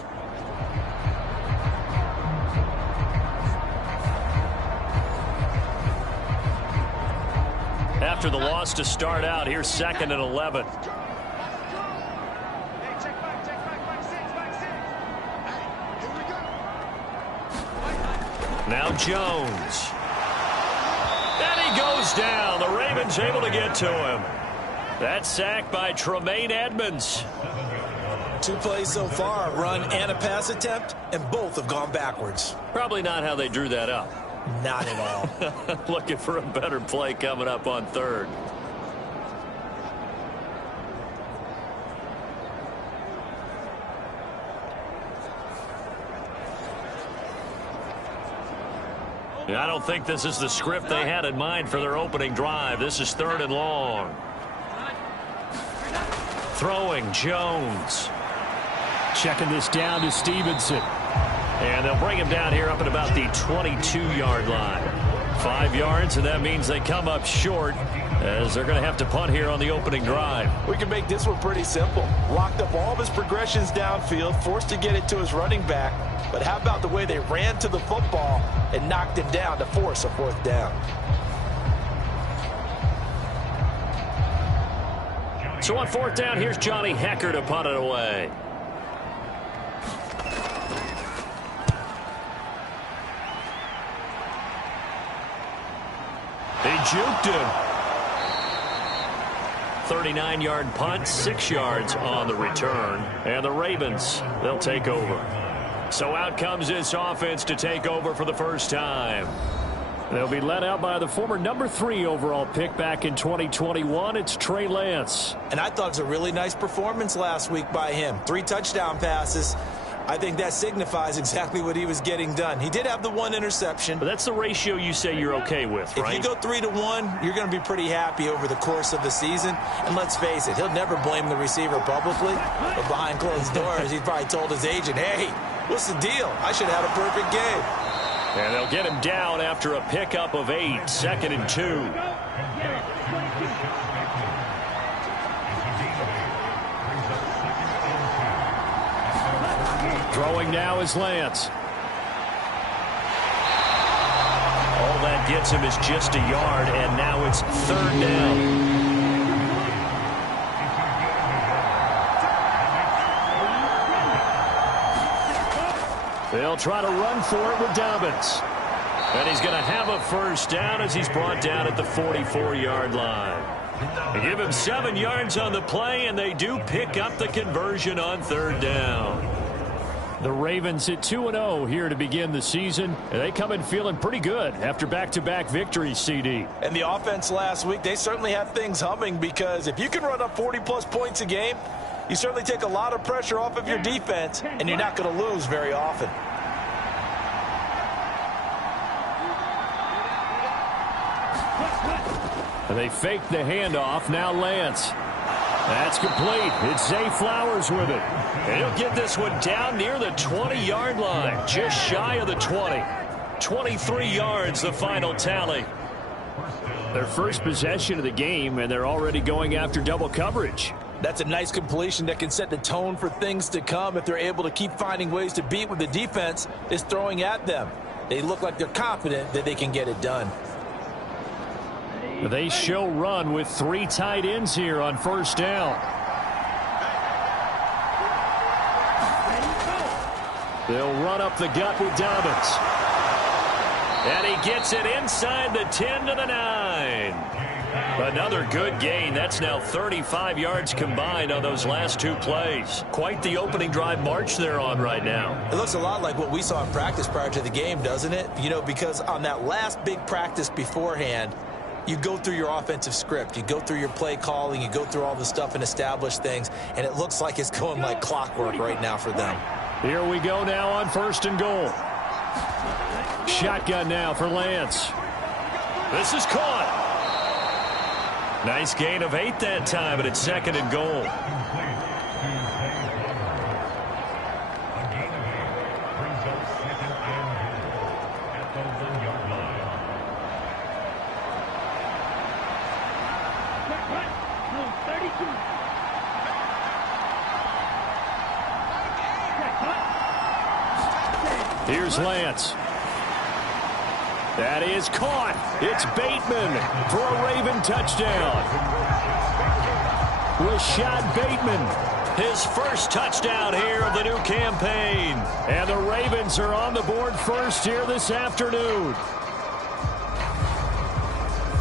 After the loss to start out, here's 2nd and 11. Now Jones. And he goes down. The Ravens able to get to him. That sack by Tremaine Edmonds. 2 plays so far, a run and a pass attempt, and both have gone backwards. Probably not how they drew that up. Not at all. Looking for a better play coming up on 3rd. I don't think this is the script they had in mind for their opening drive. This is 3rd and long. Throwing Jones. Checking this down to Stevenson. And they'll bring him down here up at about the 22-yard line. 5 yards, and that means they come up short, as they're going to have to punt here on the opening drive. We can make this one pretty simple. Locked up all of his progressions downfield, forced to get it to his running back. But how about the way they ran to the football and knocked him down to force a 4th down? So on 4th down, here's Johnny Hecker to punt it away. He juked him. 39-yard punt, 6 yards on the return. And the Ravens, they'll take over. So out comes this offense to take over for the first time. They'll be led out by the former number 3 overall pick back in 2021. It's Trey Lance. And I thought it was a really nice performance last week by him. 3 touchdown passes. I think that signifies exactly what he was getting done. He did have the 1 interception. But that's the ratio you say you're okay with, right? If you go 3-1, you're going to be pretty happy over the course of the season. And let's face it, he'll never blame the receiver publicly. But behind closed doors, he probably told his agent, hey, what's the deal? I should have had a perfect game. And they'll get him down after a pickup of 8, 2nd and 2. Throwing now is Lance. All that gets him is just a yard, and now it's 3rd down. They'll try to run for it with Dobbins. And he's going to have a first down as he's brought down at the 44-yard line. They give him 7 yards on the play, and they do pick up the conversion on 3rd down. The Ravens at 2-0 here to begin the season. And they come in feeling pretty good after back-to-back victories, CD. And the offense last week, they certainly have things humming, because if you can run up 40-plus points a game, you certainly take a lot of pressure off of your defense, and you're not going to lose very often. And they fake the handoff. Now Lance. That's complete. It's Zay Flowers with it. And he'll get this one down near the 20-yard line, just shy of the 20. 23 yards, the final tally. Their first possession of the game, and they're already going after double coverage. That's a nice completion that can set the tone for things to come if they're able to keep finding ways to beat what the defense is throwing at them. They look like they're confident that they can get it done. They show run with 3 tight ends here on 1st down. They'll run up the gut with Dobbins. And he gets it inside the 10 to the 9. Another good gain. That's now 35 yards combined on those last 2 plays. Quite the opening drive march they're on right now. It looks a lot like what we saw in practice prior to the game, doesn't it? You know, because on that last big practice beforehand, you go through your offensive script. You go through your play calling. You go through all the stuff and establish things. And it looks like it's going like clockwork right now for them. Here we go now on 1st and goal. Shotgun now for Lance. This is caught. Nice gain of 8 that time, but it's 2nd and goal. Here's Lance. That is caught. It's Bateman for a Raven touchdown. Rashad Bateman. His first touchdown here of the new campaign. And the Ravens are on the board first here this afternoon.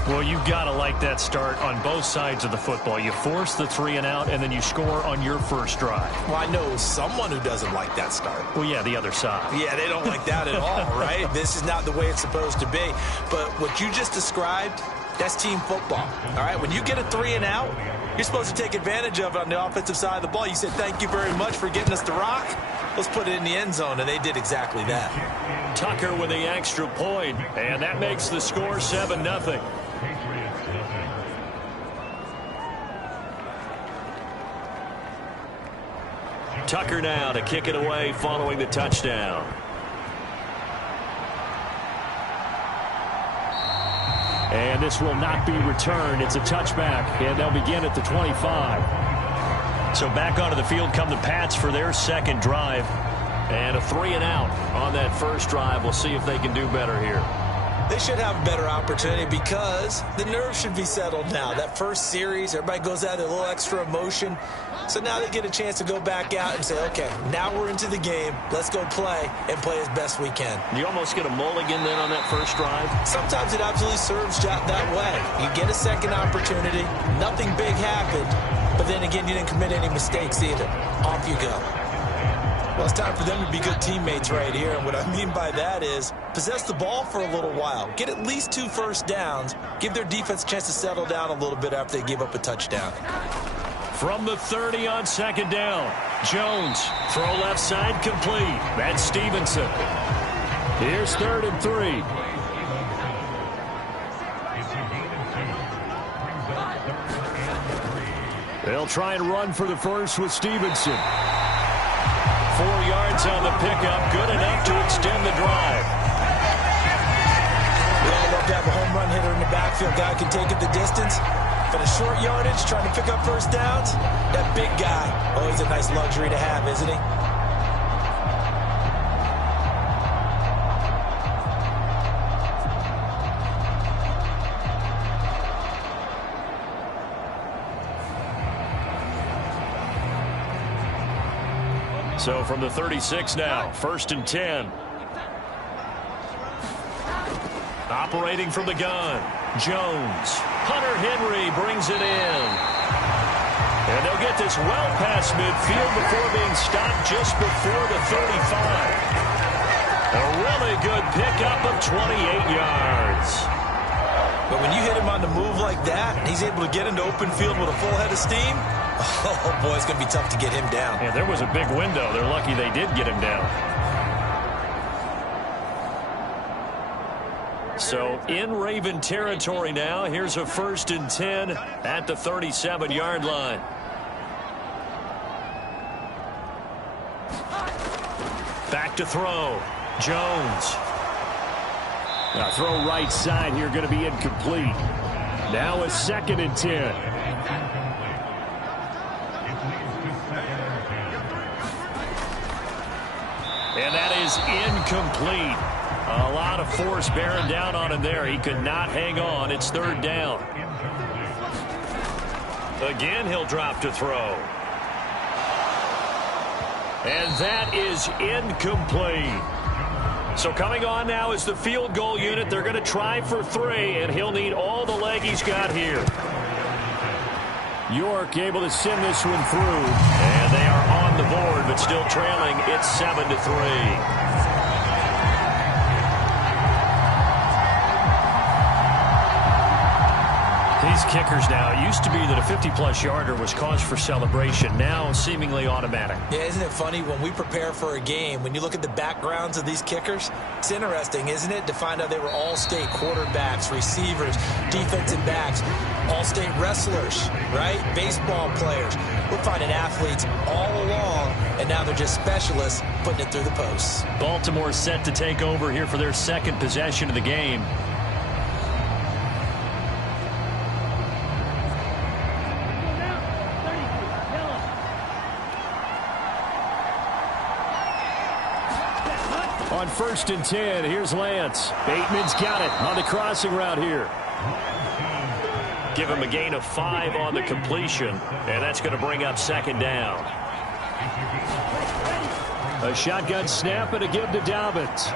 Well, you've got to like that start on both sides of the football. You force the 3 and out, and then you score on your first drive. Well, I know someone who doesn't like that start. Well, yeah, the other side. Yeah, they don't like that at all, right? This is not the way it's supposed to be. But what you just described, that's team football, all right? When you get a 3 and out, you're supposed to take advantage of it on the offensive side of the ball. You said, thank you very much for getting us the rock. Let's put it in the end zone, and they did exactly that. Tucker with the extra point, and that makes the score 7-0. Tucker now to kick it away following the touchdown. And this will not be returned. It's a touchback, and they'll begin at the 25. So back onto the field come the Pats for their second drive. And a 3 and out on that first drive. We'll see if they can do better here. They should have a better opportunity because the nerves should be settled now. That first series, everybody goes out with a little extra emotion. So now they get a chance to go back out and say, okay, now we're into the game. Let's go play and play as best we can. You almost get a mulligan then on that first drive? Sometimes it absolutely serves that way. You get a second opportunity. Nothing big happened. But then again, you didn't commit any mistakes either. Off you go. Well, it's time for them to be good teammates right here. And what I mean by that is possess the ball for a little while. Get at least 2 first downs. Give their defense a chance to settle down a little bit after they give up a touchdown. From the 30 on second down, Jones, throw left side complete. That's Stevenson. Here's 3rd and 3. They'll try and run for the first with Stevenson. 4 yards on the pickup, good enough to extend the drive. We all love to have a home run hitter in the backfield. Guy can take it the distance. But a short yardage, trying to pick up first downs, that big guy, always a nice luxury to have, isn't he? So from the 36 now, 1st and 10. Operating from the gun, Jones. Hunter Henry brings it in. And they'll get this well past midfield before being stopped just before the 35. A really good pickup of 28 yards. But when you hit him on the move like that, and he's able to get into open field with a full head of steam, oh boy, it's going to be tough to get him down. Yeah, there was a big window. They're lucky they did get him down. So in Raven territory now. Here's a 1st and 10 at the 37-yard line. Back to throw. Jones. Now throw right side here, going to be incomplete. Now a 2nd and 10. And that is incomplete. A lot of force bearing down on him there. He could not hang on. It's 3rd down. Again, he'll drop to throw. And that is incomplete. So coming on now is the field goal unit. They're going to try for 3, and he'll need all the leg he's got here. York able to send this one through. And they are on the board, but still trailing. It's 7-3. These kickers now, it used to be that a 50-plus yarder was cause for celebration. Now seemingly automatic. Yeah, isn't it funny when we prepare for a game, when you look at the backgrounds of these kickers, it's interesting, isn't it, to find out they were all-state quarterbacks, receivers, defensive backs, all-state wrestlers, right? Baseball players. We're finding athletes all along, and now they're just specialists putting it through the posts. Baltimore set to take over here for their 2nd possession of the game. On 1st and 10, here's Lance. Bateman's got it on the crossing route here. Give him a gain of 5 on the completion, and that's going to bring up 2nd down. A shotgun snap and a give to Dobbins.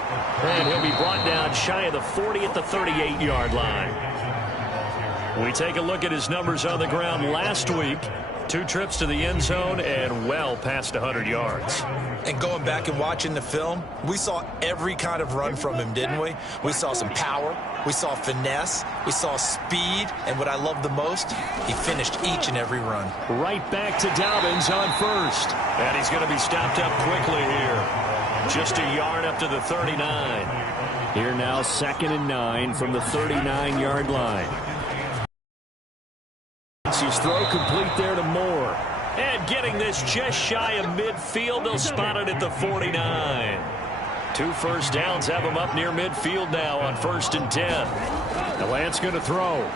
And he'll be brought down shy of the 40 at the 38-yard line. We take a look at his numbers on the ground last week. 2 trips to the end zone and well past 100 yards. And going back and watching the film, we saw every kind of run from him, didn't we? We saw some power. We saw finesse. We saw speed. And what I love the most, he finished each and every run. Right back to Dobbins on 1st. And he's going to be stopped up quickly here. Just a yard up to the 39. Here now 2nd and 9 from the 39-yard line. His throw complete there to Moore. And getting this just shy of midfield. They'll spot it at the 49. 2 first downs have him up near midfield now on 1st and 10. The Lance going to throw.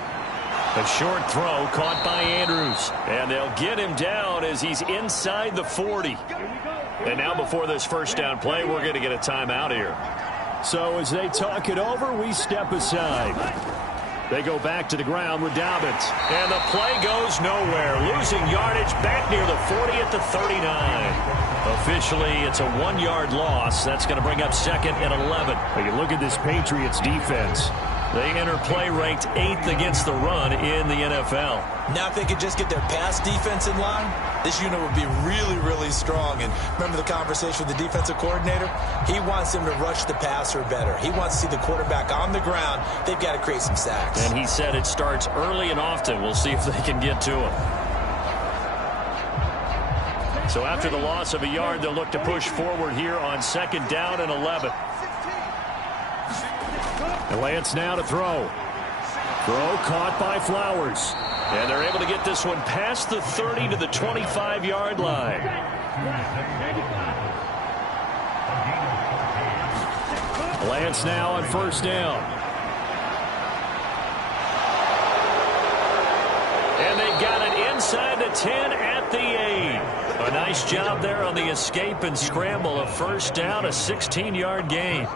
A short throw caught by Andrews. And they'll get him down as he's inside the 40. And now before this first down play, we're going to get a timeout here. So as they talk it over, we step aside. They go back to the ground with Dobbins. And the play goes nowhere. Losing yardage back near the 40 at the 39. Officially, it's a 1-yard loss. That's going to bring up 2nd and 11. But you look at this Patriots defense. They enter play ranked 8th against the run in the NFL. Now if they could just get their pass defense in line, this unit would be really, really strong. And remember the conversation with the defensive coordinator? He wants them to rush the passer better. He wants to see the quarterback on the ground. They've got to create some sacks. And he said it starts early and often. We'll see if they can get to him. So after the loss of a yard, they'll look to push forward here on 2nd down and 11. And Lance now to throw. Throw caught by Flowers. And they're able to get this one past the 30 to the 25-yard line. Lance now on 1st down. And they got it inside the 10 at the 8. A nice job there on the escape and scramble. A 1st down, a 16-yard gain.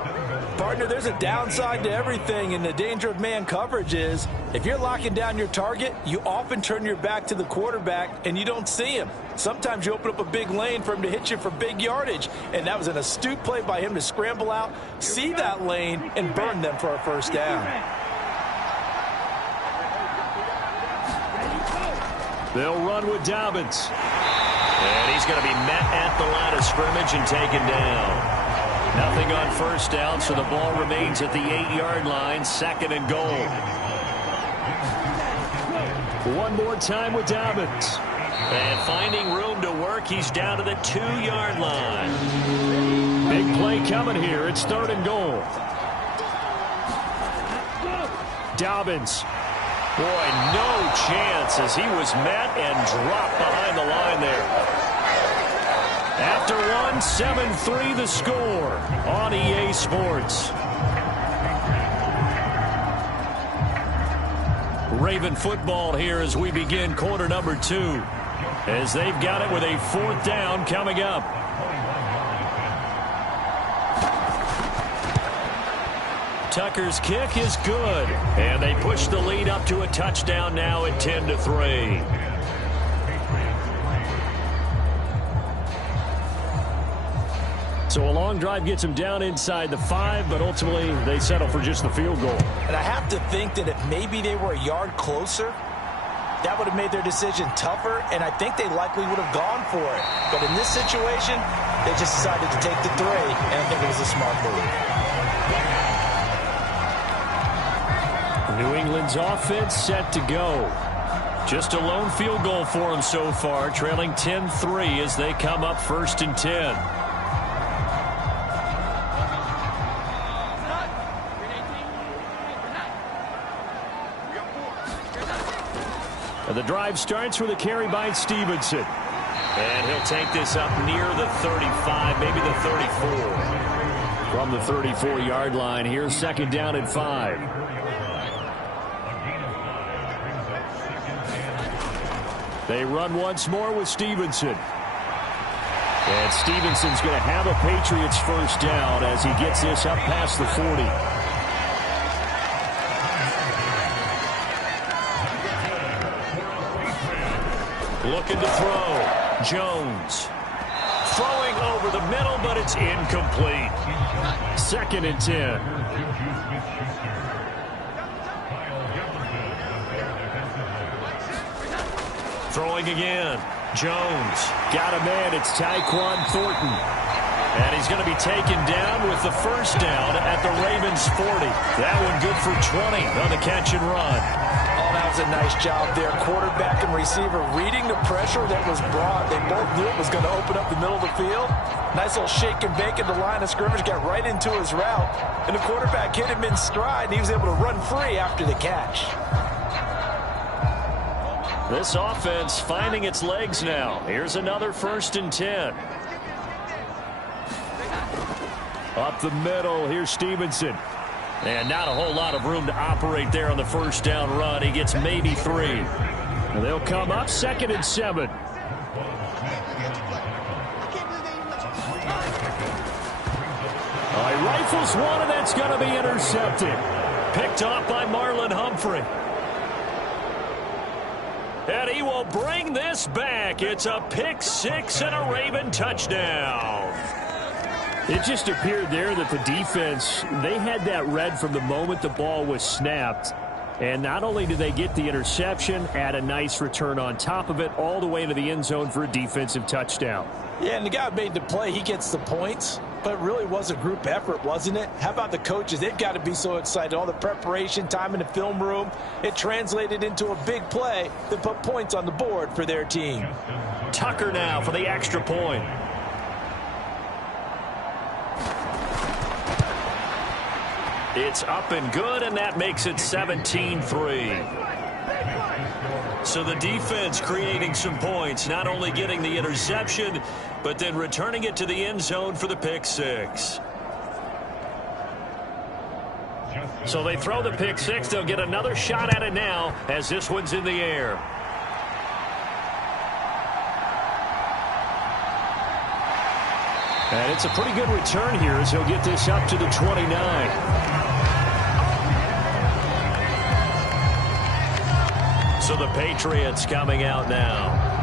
Partner, there's a downside to everything, and the danger of man coverage is if you're locking down your target, you often turn your back to the quarterback and you don't see him. Sometimes you open up a big lane for him to hit you for big yardage, and that was an astute play by him to scramble out, see that lane, and burn them for a 1st down. They'll run with Dobbins. And he's going to be met at the line of scrimmage and taken down. Nothing on 1st down, so the ball remains at the 8-yard line, 2nd and goal. One more time with Dobbins. And finding room to work, he's down to the 2-yard line. Big play coming here. It's 3rd and goal. Dobbins. Boy, no chance as he was met and dropped behind the line there. After one, 7-3 the score on EA Sports. Raven football here as we begin quarter number 2. As they've got it with a 4th down coming up. Tucker's kick is good. And they push the lead up to a touchdown now at 10-3. So a long drive gets them down inside the 5, but ultimately they settle for just the field goal. And I have to think that if maybe they were a yard closer, that would have made their decision tougher, and I think they likely would have gone for it. But in this situation, they just decided to take the 3, and I think it was a smart move. New England's offense set to go. Just a lone field goal for them so far, trailing 10-3 as they come up 1st and 10. And the drive starts with a carry by Stevenson. And he'll take this up near the 35, maybe the 34. From the 34-yard line, here's 2nd down and 5. They run once more with Stevenson. And Stevenson's going to have a Patriots 1st down as he gets this up past the 40. Looking to throw. Jones. Throwing over the middle, but it's incomplete. 2nd and 10. Throwing again. Jones. Got a man. It's Tyquan Thornton. And he's going to be taken down with the 1st down at the Ravens 40. That one good for 20 on the catch and run. Oh, that was a nice job there. Quarterback and receiver reading the pressure that was brought. They both knew it was going to open up the middle of the field. Nice little shake and bake at the line of scrimmage. Got right into his route. And the quarterback hit him in stride, and he was able to run free after the catch. This offense finding its legs now. Here's another 1st and 10. Up the middle, here's Stevenson. And not a whole lot of room to operate there on the 1st down run. He gets maybe 3. And they'll come up 2nd and 7. He rifles one, and that's going to be intercepted. Picked off by Marlon Humphrey. And he will bring this back. It's a pick 6 and a Raven touchdown. It just appeared there that the defense, they had that read from the moment the ball was snapped. And not only did they get the interception, add a nice return on top of it, all the way into the end zone for a defensive touchdown. Yeah, and the guy made the play. He gets the points. But it really was a group effort, wasn't it? How about the coaches? They've got to be so excited. All the preparation, time in the film room, it translated into a big play that put points on the board for their team. Tucker now for the extra point. It's up and good, and that makes it 17-3. So the defense creating some points, not only getting the interception, but then returning it to the end zone for the pick six. So they throw the pick six. They'll get another shot at it now as this one's in the air. And it's a pretty good return here as he'll get this up to the 29. So the Patriots coming out now.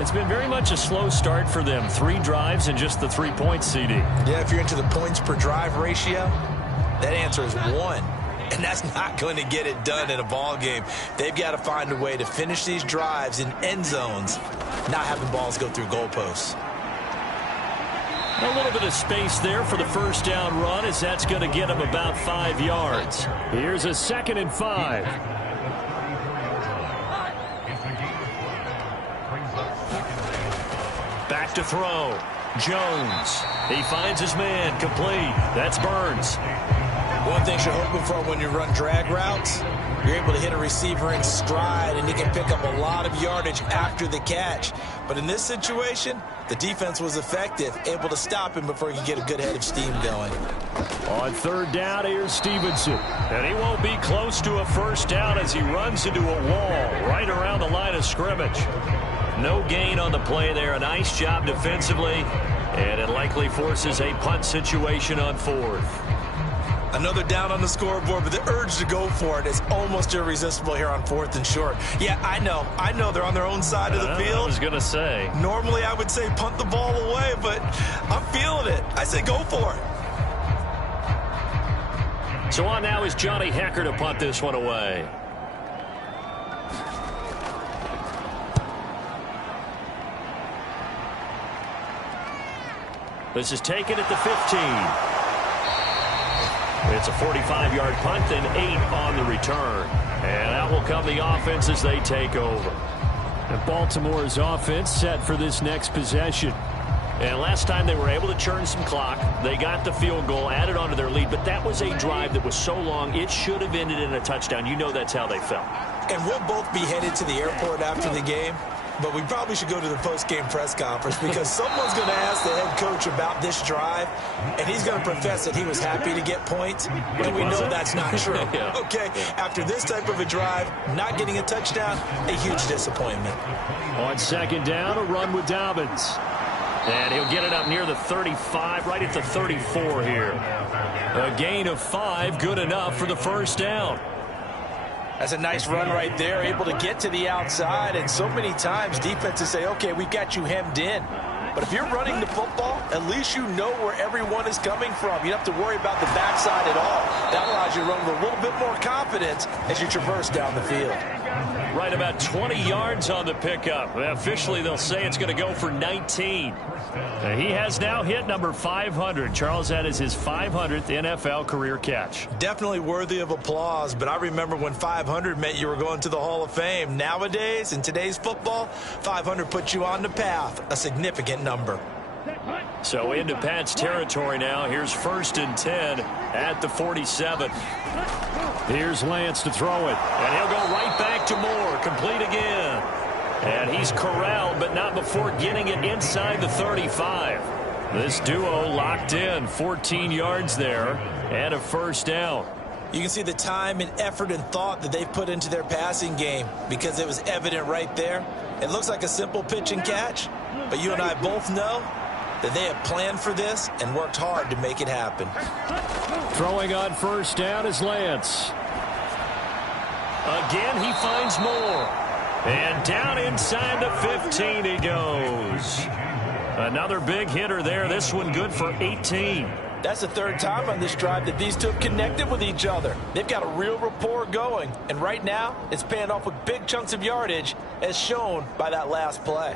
It's been very much a slow start for them. 3 drives and just the 3 points, CD. Yeah, if you're into the points per drive ratio, that answer is 1. And that's not going to get it done in a ball game. They've got to find a way to finish these drives in end zones, not having balls go through goalposts. A little bit of space there for the first down run, as that's going to get them about 5 yards. Here's a 2nd and 5. Back to throw. Jones. He finds his man. Complete. That's Burns. One thing you're hoping for when you run drag routes, you're able to hit a receiver in stride, and he can pick up a lot of yardage after the catch. But in this situation, the defense was effective, able to stop him before he could get a good head of steam going. On 3rd down, here's Stevenson. And he won't be close to a first down as he runs into a wall right around the line of scrimmage. No gain on the play there. A nice job defensively, and it likely forces a punt situation on 4th. Another down on the scoreboard, but the urge to go for it is almost irresistible here on 4th and short. Yeah, I know they're on their own side of the field. I was going to say. Normally I would say punt the ball away, but I'm feeling it. I say go for it. So on now is Johnny Hecker to punt this one away. This is taken at the 15. It's a 45-yard punt and 8 on the return. And out will come the offense as they take over. And Baltimore's offense set for this next possession. And last time they were able to churn some clock. They got the field goal, added on to their lead. But that was a drive that was so long, it should have ended in a touchdown. You know that's how they felt. And we'll both be headed to the airport after the game. But we probably should go to the post-game press conference because someone's going to ask the head coach about this drive, and he's going to profess that he was happy to get points, and we know that's not true. Yeah. Okay, after this type of a drive, not getting a touchdown, a huge disappointment. On 2nd down, a run with Dobbins. And he'll get it up near the 35, right at the 34 here. A gain of 5, good enough for the first down. That's a nice run right there, able to get to the outside, and so many times defenses say, okay, we've got you hemmed in. But if you're running the football, at least you know where everyone is coming from. You don't have to worry about the backside at all. That allows you to run with a little bit more confidence as you traverse down the field. Right about 20 yards on the pickup. Officially, they'll say it's going to go for 19. He has now hit number 500. Charles, that is his 500th NFL career catch. Definitely worthy of applause, but I remember when 500 meant you were going to the Hall of Fame. Nowadays, in today's football, 500 puts you on the path, a significant number. So into Pat's territory now. Here's 1st and 10 at the 47. Here's Lance to throw it. And he'll go right back to Moore. Complete again. And he's corralled, but not before getting it inside the 35. This duo locked in. 14 yards there and a first down. You can see the time and effort and thought that they've put into their passing game because it was evident right there. It looks like a simple pitch and catch, but you and I both know that they have planned for this and worked hard to make it happen. Throwing on 1st down is Lance. Again, he finds Moore. And down inside the 15 he goes. Another big hitter there. This one good for 18. That's the third time on this drive that these two have connected with each other. They've got a real rapport going, and right now it's paying off with big chunks of yardage, as shown by that last play.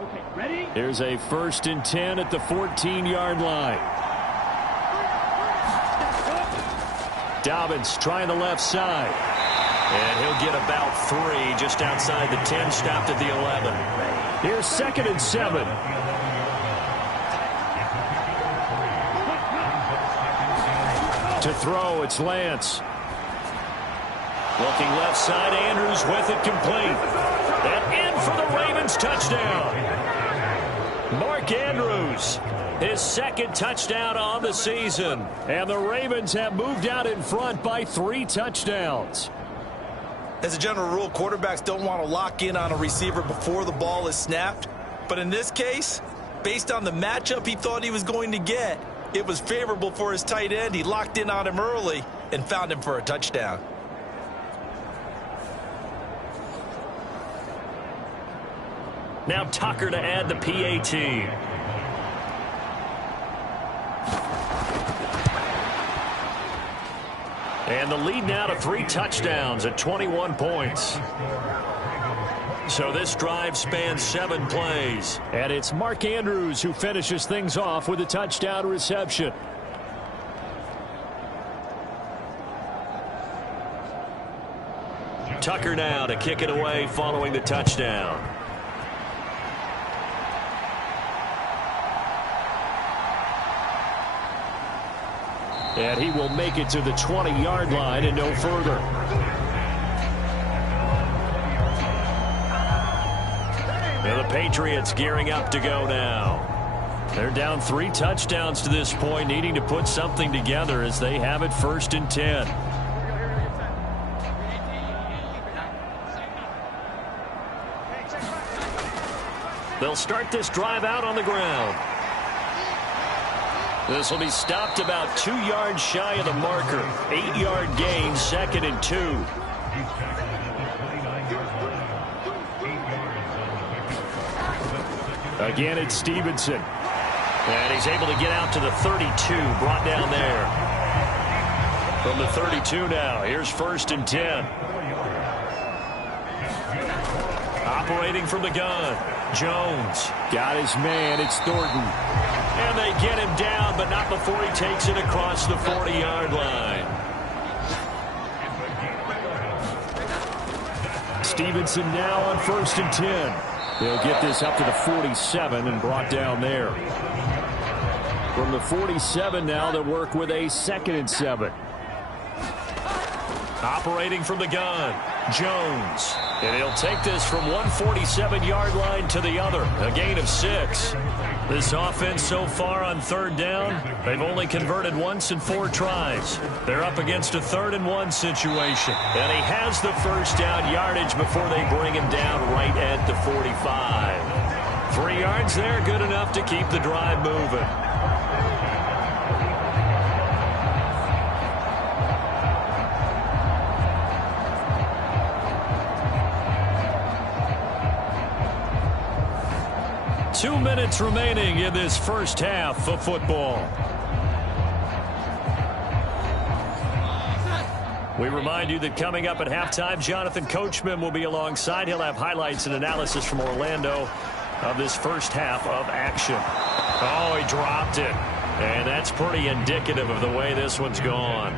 Okay, ready? Here's a 1st and 10 at the 14-yard line. Dobbins trying the left side. And he'll get about 3 just outside the 10, stopped at the 11. Here's 2nd and 7. To throw, it's Lance. Looking left side, Andrews with it complete. And in for the Ravens touchdown. Mark Andrews, his 2nd touchdown on the season. And the Ravens have moved out in front by 3 touchdowns. As a general rule, quarterbacks don't want to lock in on a receiver before the ball is snapped. But in this case, based on the matchup he thought he was going to get, it was favorable for his tight end. He locked in on him early and found him for a touchdown. Now Tucker to add the PAT. And the lead now to 3 touchdowns at 21 points. So this drive spans 7 plays. And it's Mark Andrews who finishes things off with a touchdown reception. Tucker now to kick it away following the touchdown. And he will make it to the 20-yard line and no further. And the Patriots gearing up to go now. They're down 3 touchdowns to this point, needing to put something together as they have it 1st and 10. They'll start this drive out on the ground. This will be stopped about 2 yards shy of the marker. 8-yard gain, 2nd and 2. Again, it's Stevenson. And he's able to get out to the 32, brought down there. From the 32 now, here's 1st and 10. Operating from the gun, Jones. Got his man, it's Thornton. And they get him down, but not before he takes it across the 40-yard line. Stevenson now on 1st and 10. They'll get this up to the 47 and brought down there. From the 47 now, they'll work with a 2nd and 7. Operating from the gun, Jones. And he'll take this from 147-yard line to the other, a gain of 6. This offense so far on 3rd down, they've only converted once in 4 tries. They're up against a 3rd and 1 situation. And he has the 1st down yardage before they bring him down right at the 45. 3 yards there, good enough to keep the drive moving. Two minutes remaining in this first half of football. We remind you that coming up at halftime, Jonathan Coachman will be alongside. He'll have highlights and analysis from Orlando of this first half of action. Oh, he dropped it. And that's pretty indicative of the way this one's gone.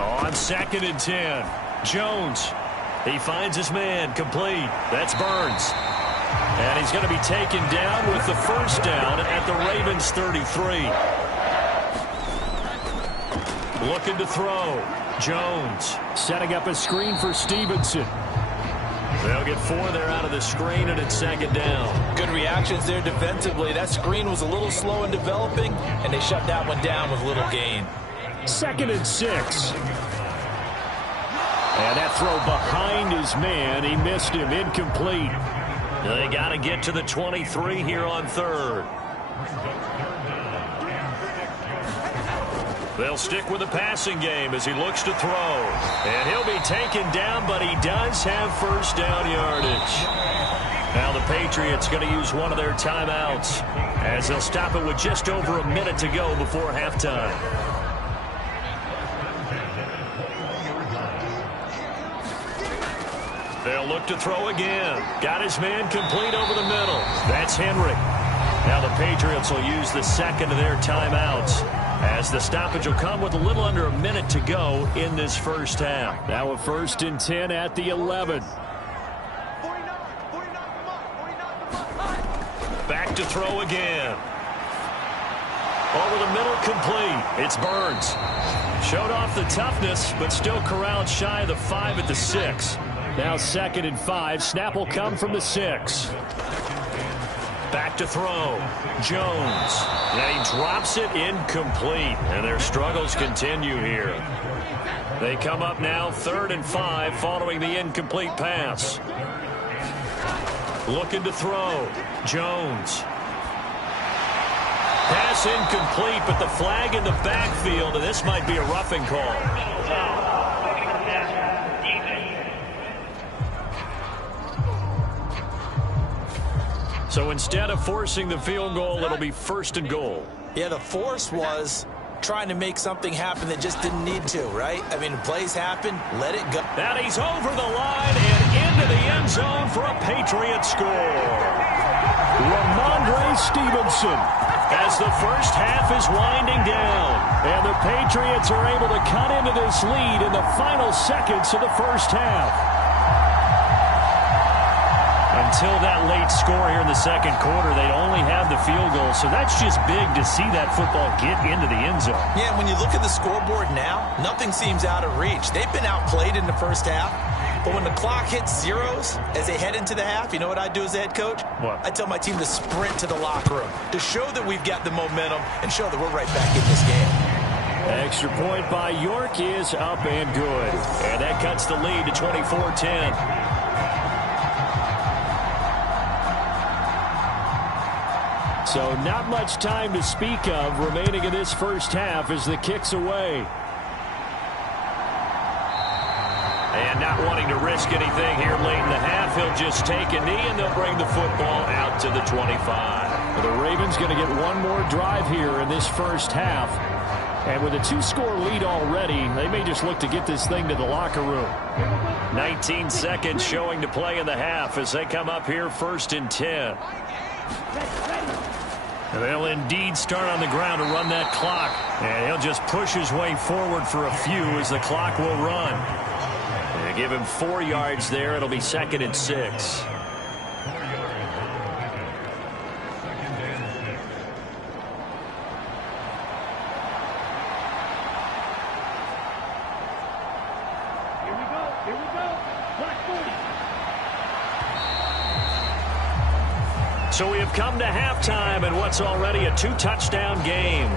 On 2nd and 10. Jones, he finds his man, complete. That's Burns. And he's going to be taken down with the 1st down at the Ravens 33. Looking to throw. Jones. Setting up a screen for Stevenson. They'll get 4 there out of the screen, and it's 2nd down. Good reactions there defensively. That screen was a little slow in developing, and they shut that one down with little gain. 2nd and 6. And that throw behind his man. He missed him. Incomplete. They got to get to the 23 here on 3rd. They'll stick with the passing game as he looks to throw. And he'll be taken down, but he does have first down yardage. Now the Patriots going to use one of their timeouts as they'll stop it with just over a minute to go before halftime. They'll look to throw again. Got his man complete over the middle. That's Henry. Now the Patriots will use the second of their timeouts as the stoppage will come with a little under a minute to go in this first half. Now a 1st and 10 at the 11. Back to throw again. Over the middle, complete. It's Burns. Showed off the toughness, but still corralled shy of the 5 at the 6. Now 2nd and 5. Snap will come from the 6. Back to throw. Jones. And he drops it incomplete. And their struggles continue here. They come up now 3rd and 5 following the incomplete pass. Looking to throw. Jones. Pass incomplete, but the flag in the backfield, and this might be a roughing call. So instead of forcing the field goal, it'll be 1st and goal. Yeah, the force was trying to make something happen that just didn't need to, right? I mean, plays happen, let it go. And he's over the line and into the end zone for a Patriot score. Ramondre Stevenson. As the first half is winding down. And the Patriots are able to cut into this lead in the final seconds of the first half. Until that late score here in the second quarter, they'd only have the field goal. So that's just big to see that football get into the end zone. Yeah, when you look at the scoreboard now, nothing seems out of reach. They've been outplayed in the first half. But when the clock hits zeros as they head into the half, you know what I do as the head coach? What? I tell my team to sprint to the locker room to show that we've got the momentum and show that we're right back in this game. Extra point by York is up and good. And that cuts the lead to 24-10. So not much time to speak of remaining in this first half as the kick's away. And not wanting to risk anything here late in the half, he'll just take a knee and they'll bring the football out to the 25. The Ravens going to get one more drive here in this first half. And with a 2-score lead already, they may just look to get this thing to the locker room. 19 seconds showing to play in the half as they come up here 1st and 10. They'll indeed start on the ground to run that clock. And he'll just push his way forward for a few as the clock will run. And give him 4 yards there. It'll be 2nd and 6. So we have come to halftime in what's already a 2-touchdown game.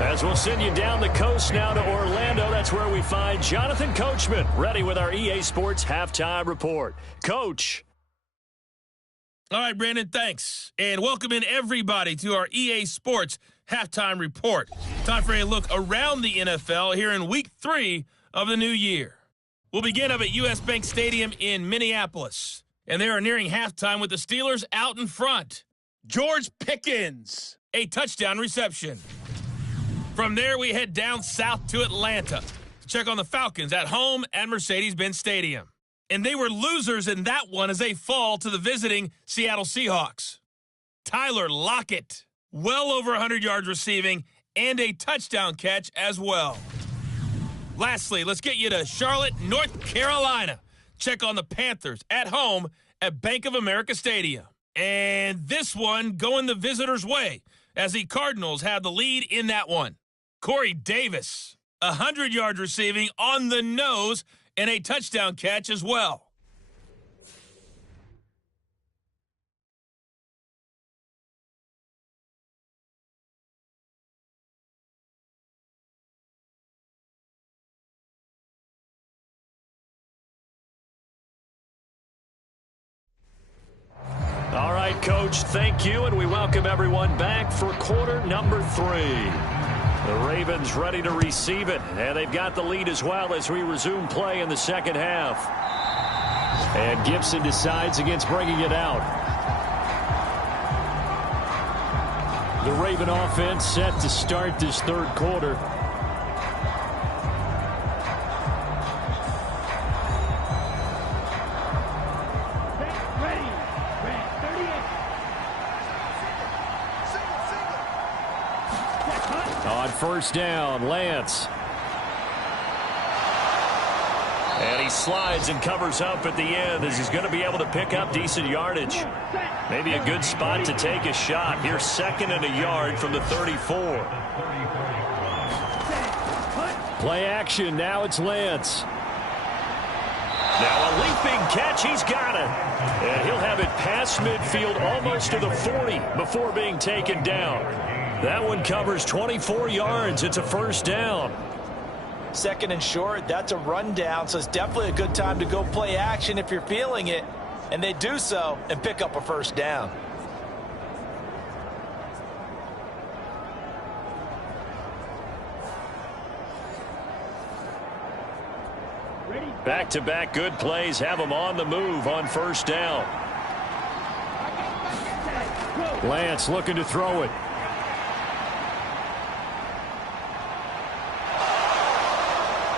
As we'll send you down the coast now to Orlando, that's where we find Jonathan Coachman, ready with our EA Sports Halftime Report. Coach. All right, Brandon, thanks. And welcome in everybody to our EA Sports Halftime Report. Time for a look around the NFL here in Week 3 of the new year. We'll begin up at U.S. Bank Stadium in Minneapolis. And they are nearing halftime with the Steelers out in front. George Pickens, a touchdown reception. From there, we head down south to Atlanta to check on the Falcons at home at Mercedes-Benz Stadium. And they were losers in that one as they fall to the visiting Seattle Seahawks. Tyler Lockett, well over 100 yards receiving and a touchdown catch as well. Lastly, let's get you to Charlotte, North Carolina. Check on the Panthers at home at Bank of America Stadium. And this one going the visitors' way as the Cardinals have the lead in that one. Corey Davis, 100 yards receiving on the nose and a touchdown catch as well. All right, Coach, thank you, and we welcome everyone back for quarter number 3. The Ravens ready to receive it, and they've got the lead as well as we resume play in the second half. And Gibson decides against bringing it out. The Raven offense set to start this third quarter. On first down, Lance. And he slides and covers up at the end as he's going to be able to pick up decent yardage. Maybe a good spot to take a shot. Here's 2nd and a yard from the 34. Play action. Now it's Lance. Now a leaping catch. He's got it. And he'll have it past midfield almost to the 40 before being taken down. That one covers 24 yards. It's a first down. 2nd and short, that's a rundown, so it's definitely a good time to go play action if you're feeling it. And they do so and pick up a first down. Back-to-back good plays have them on the move on first down. Lance looking to throw it.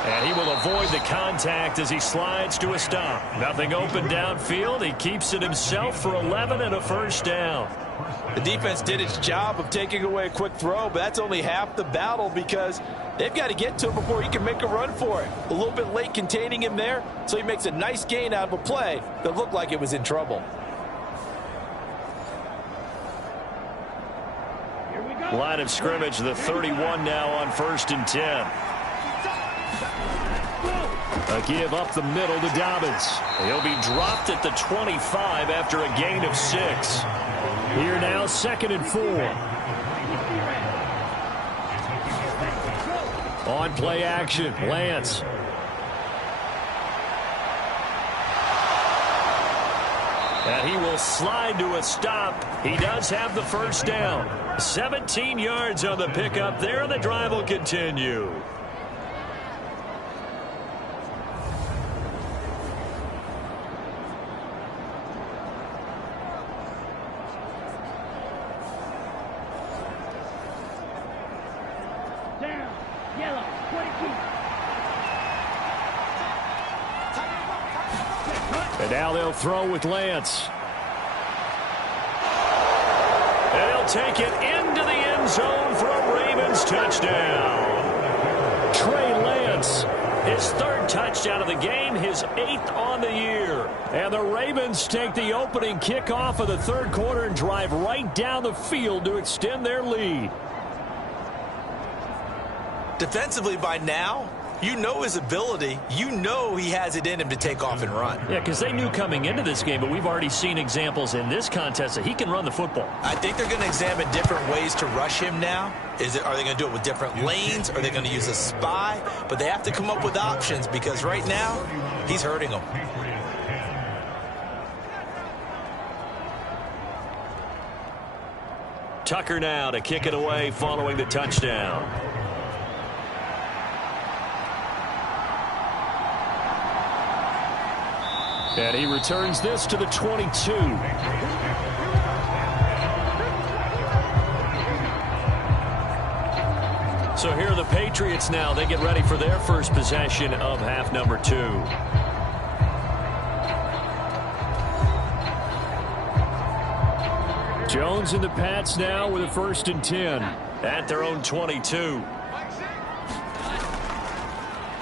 And he will avoid the contact as he slides to a stop. Nothing open downfield. He keeps it himself for 11 and a first down. The defense did its job of taking away a quick throw, but that's only half the battle because they've got to get to him before he can make a run for it. A little bit late containing him there, so he makes a nice gain out of a play that looked like it was in trouble. Line of scrimmage, the 31 now on 1st and 10. A give up the middle to Dobbins. He'll be dropped at the 25 after a gain of 6. Here now, 2nd and 4. On play action, Lance. And he will slide to a stop. He does have the first down. 17 yards on the pickup there, and the drive will continue. And now they'll throw with Lance. And he'll take it into the end zone for a Ravens touchdown. Trey Lance. His 3rd touchdown of the game, his 8th on the year. And the Ravens take the opening kickoff of the third quarter and drive right down the field to extend their lead. Defensively by now, you know his ability. You know he has it in him to take off and run. Yeah, because they knew coming into this game, but we've already seen examples in this contest that he can run the football. I think they're going to examine different ways to rush him now. Are they going to do it with different lanes? Are they going to use a spy? But they have to come up with options because right now, he's hurting them. Tucker now to kick it away following the touchdown. And he returns this to the 22. So here are the Patriots now. They get ready for their first possession of half number 2. Jones and the Pats now with a 1st and 10. At their own 22.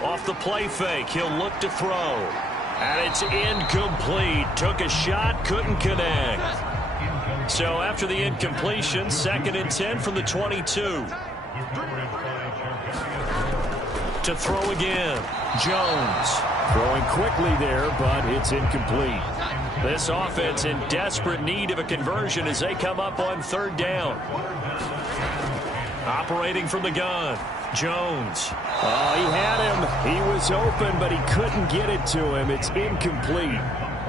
Off the play fake, he'll look to throw. And it's incomplete. Took a shot, couldn't connect. So after the incompletion, 2nd and 10 from the 22. To throw again. Jones. Throwing quickly there, but it's incomplete. This offense in desperate need of a conversion as they come up on 3rd down. Operating from the gun. Jones. Oh, he had him. He was open, but he couldn't get it to him. It's incomplete.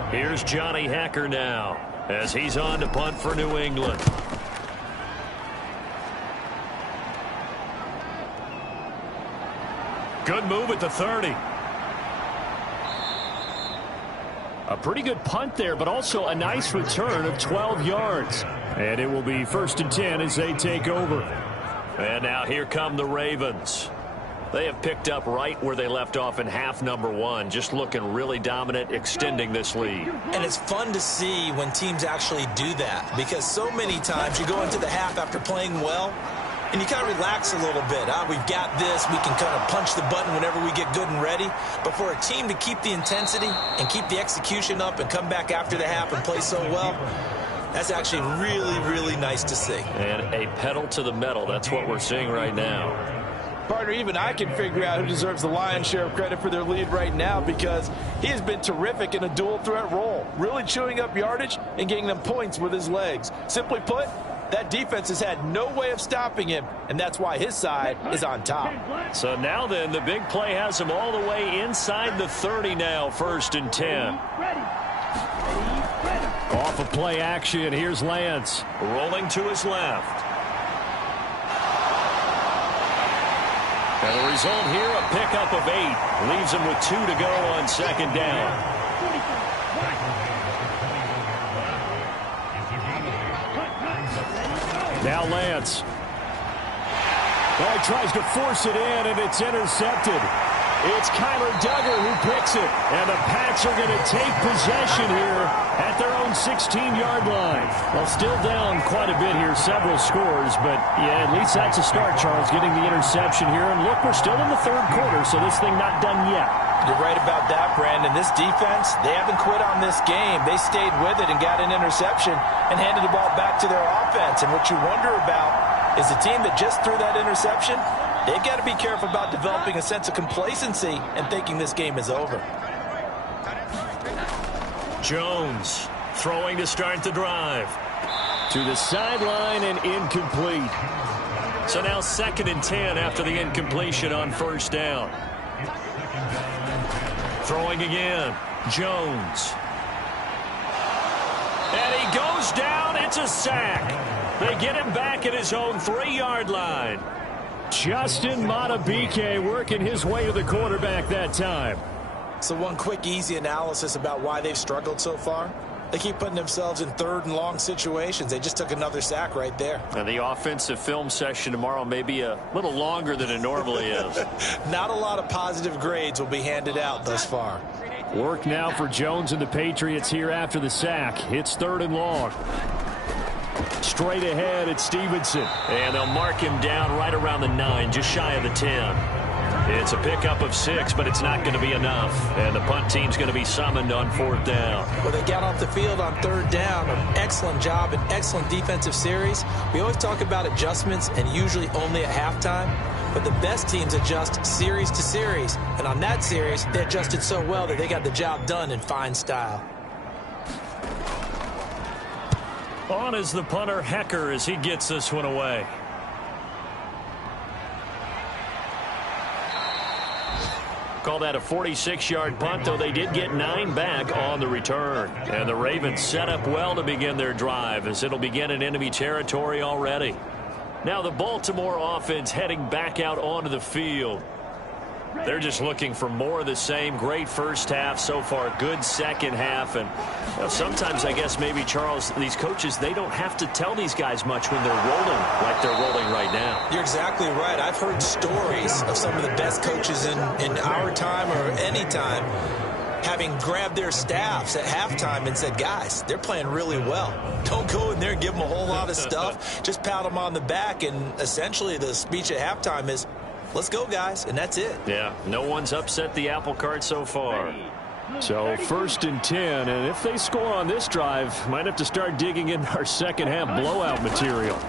Here's Johnny Hacker now as he's on to punt for New England. Good move at the 30. A pretty good punt there, but also a nice return of 12 yards. And it will be 1st and 10 as they take over. And now here come the Ravens. They have picked up right where they left off in half number 1, just looking really dominant, extending this lead. And it's fun to see when teams actually do that, because so many times you go into the half after playing well, and you kind of relax a little bit. We've got this. We can kind of punch the button whenever we get good and ready. But for a team to keep the intensity and keep the execution up and come back after the half and play so well, that's actually really, really nice to see. And a pedal to the metal. That's what we're seeing right now. Partner, even I can figure out who deserves the lion's share of credit for their lead right now, because he has been terrific in a dual threat role, really chewing up yardage and getting them points with his legs. Simply put, that defense has had no way of stopping him, and that's why his side is on top. So now then, the big play has him all the way inside the 30 now, 1st and 10. Off of play action, here's Lance. Rolling to his left. And the result here, a pickup of 8. Leaves him with 2 to go on 2nd down. Now Lance. Well, he tries to force it in, and it's intercepted. It's Kyler Duggar who picks it. And the Pats are going to take possession here at their own 16-yard line. Well, still down quite a bit here, several scores. But, yeah, at least that's a start, Charles, getting the interception here. And, look, we're still in the 3rd quarter, so this thing not done yet. You're right about that, Brandon. This defense, they haven't quit on this game. They stayed with it and got an interception and handed the ball back to their offense. And what you wonder about is the team that just threw that interception, they've got to be careful about developing a sense of complacency and thinking this game is over. Jones throwing to start the drive. To the sideline and incomplete. So now 2nd and 10 after the incompletion on 1st down. Throwing again. Jones. And he goes down. It's a sack. They get him back at his own 3-yard line. Justin Matabike working his way to the quarterback that time. So one quick, easy analysis about why they've struggled so far. They keep putting themselves in 3rd and long situations. They just took another sack right there. And the offensive film session tomorrow may be a little longer than it normally is. Not a lot of positive grades will be handed out thus far. Work now for Jones and the Patriots here after the sack. It's 3rd and long. Straight ahead, it's Stevenson. And they'll mark him down right around the 9, just shy of the 10. It's a pickup of 6, but it's not going to be enough. And the punt team's going to be summoned on 4th down. Well, they got off the field on 3rd down. An excellent job, an excellent defensive series. We always talk about adjustments, and usually only at halftime. But the best teams adjust series to series. And on that series, they adjusted so well that they got the job done in fine style. On is the punter, Hecker, as he gets this one away. Call that a 46-yard punt, though they did get 9 back on the return. And the Ravens set up well to begin their drive, as it'll begin in enemy territory already. Now the Baltimore offense heading back out onto the field. They're just looking for more of the same. Great first half so far. Good 2nd half. And sometimes, I guess, maybe, Charles, these coaches, they don't have to tell these guys much when they're rolling like they're rolling right now. You're exactly right. I've heard stories of some of the best coaches in our time or any time having grabbed their staffs at halftime and said, guys, they're playing really well. Don't go in there and give them a whole lot of stuff. Just pat them on the back. And essentially the speech at halftime is, let's go, guys, and that's it. Yeah, no one's upset the apple cart so far. So 1st and 10, and if they score on this drive, might have to start digging in our 2nd half blowout material.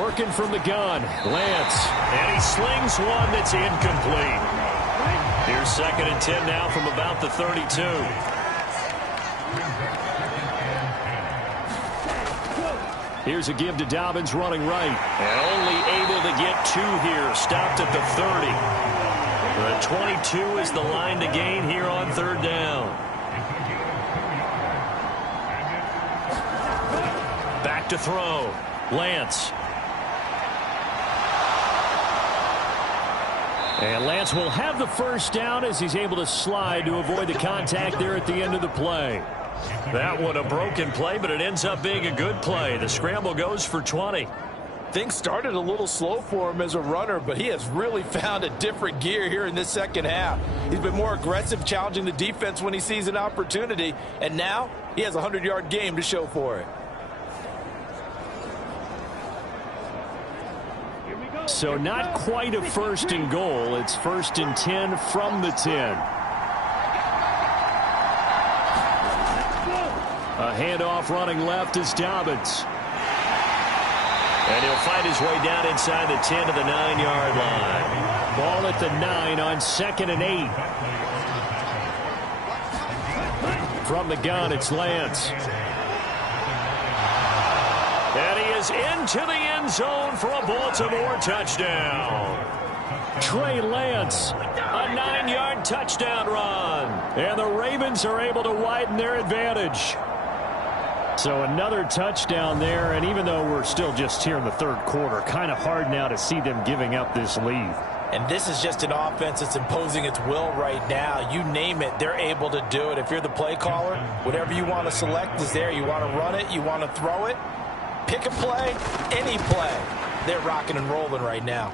Working from the gun, Lance. And he slings one that's incomplete. Here's 2nd and 10 now from about the 32. Here's a give to Dobbins running right. And only able to get 2 here. Stopped at the 30. The 22 is the line to gain here on 3rd down. Back to throw. Lance. And Lance will have the first down as he's able to slide to avoid the contact there at the end of the play. That one a broken play, but it ends up being a good play. The scramble goes for 20. Things started a little slow for him as a runner, but he has really found a different gear here in this second half. He's been more aggressive, challenging the defense when he sees an opportunity, and now he has a 100-yard game to show for it. So not quite a first and goal. It's 1st and 10 from the 10. A handoff running left is Dobbins. And he'll find his way down inside the 10 to the 9-yard line. Ball at the 9 on 2nd and 8. From the gun, it's Lance. And he is into the end zone for a Baltimore touchdown. Trey Lance, a 9-yard touchdown run. And the Ravens are able to widen their advantage. So another touchdown there, and even though we're still just here in the third quarter, kind of hard now to see them giving up this lead. And this is just an offense that's imposing its will right now. You name it, they're able to do it. If you're the play caller, whatever you want to select is there. You want to run it, you want to throw it, pick a play, any play. They're rocking and rolling right now.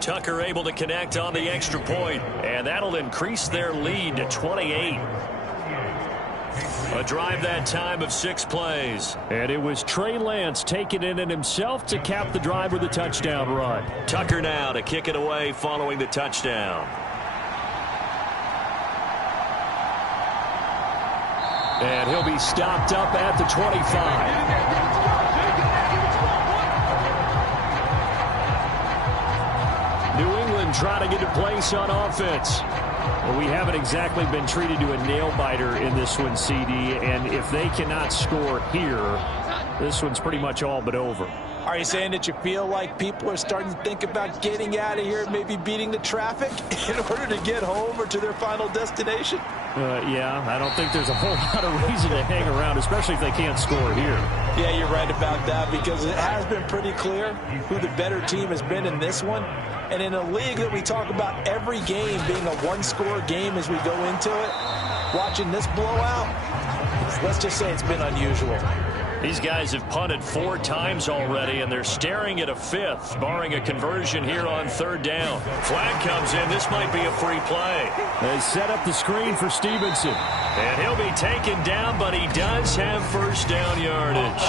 Tucker able to connect on the extra point, and that'll increase their lead to 28. A drive that time of 6 plays. And it was Trey Lance taking it in himself to cap the drive with a touchdown run. Tucker now to kick it away following the touchdown. And he'll be stopped up at the 25. New England trying to get a place on offense. Well, we haven't exactly been treated to a nail-biter in this one, CD, and if they cannot score here, this one's pretty much all but over. Are you saying that you feel like people are starting to think about getting out of here, maybe beating the traffic in order to get home or to their final destination? Yeah, I don't think there's a whole lot of reason to hang around, especially if they can't score here. Yeah, you're right about that, because it has been pretty clear who the better team has been in this one. And in a league that we talk about every game being a one-score game as we go into it, watching this blowout, let's just say it's been unusual. These guys have punted 4 times already, and they're staring at a 5th, barring a conversion here on 3rd down. Flag comes in. This might be a free play. They set up the screen for Stevenson. And he'll be taken down, but he does have first down yardage.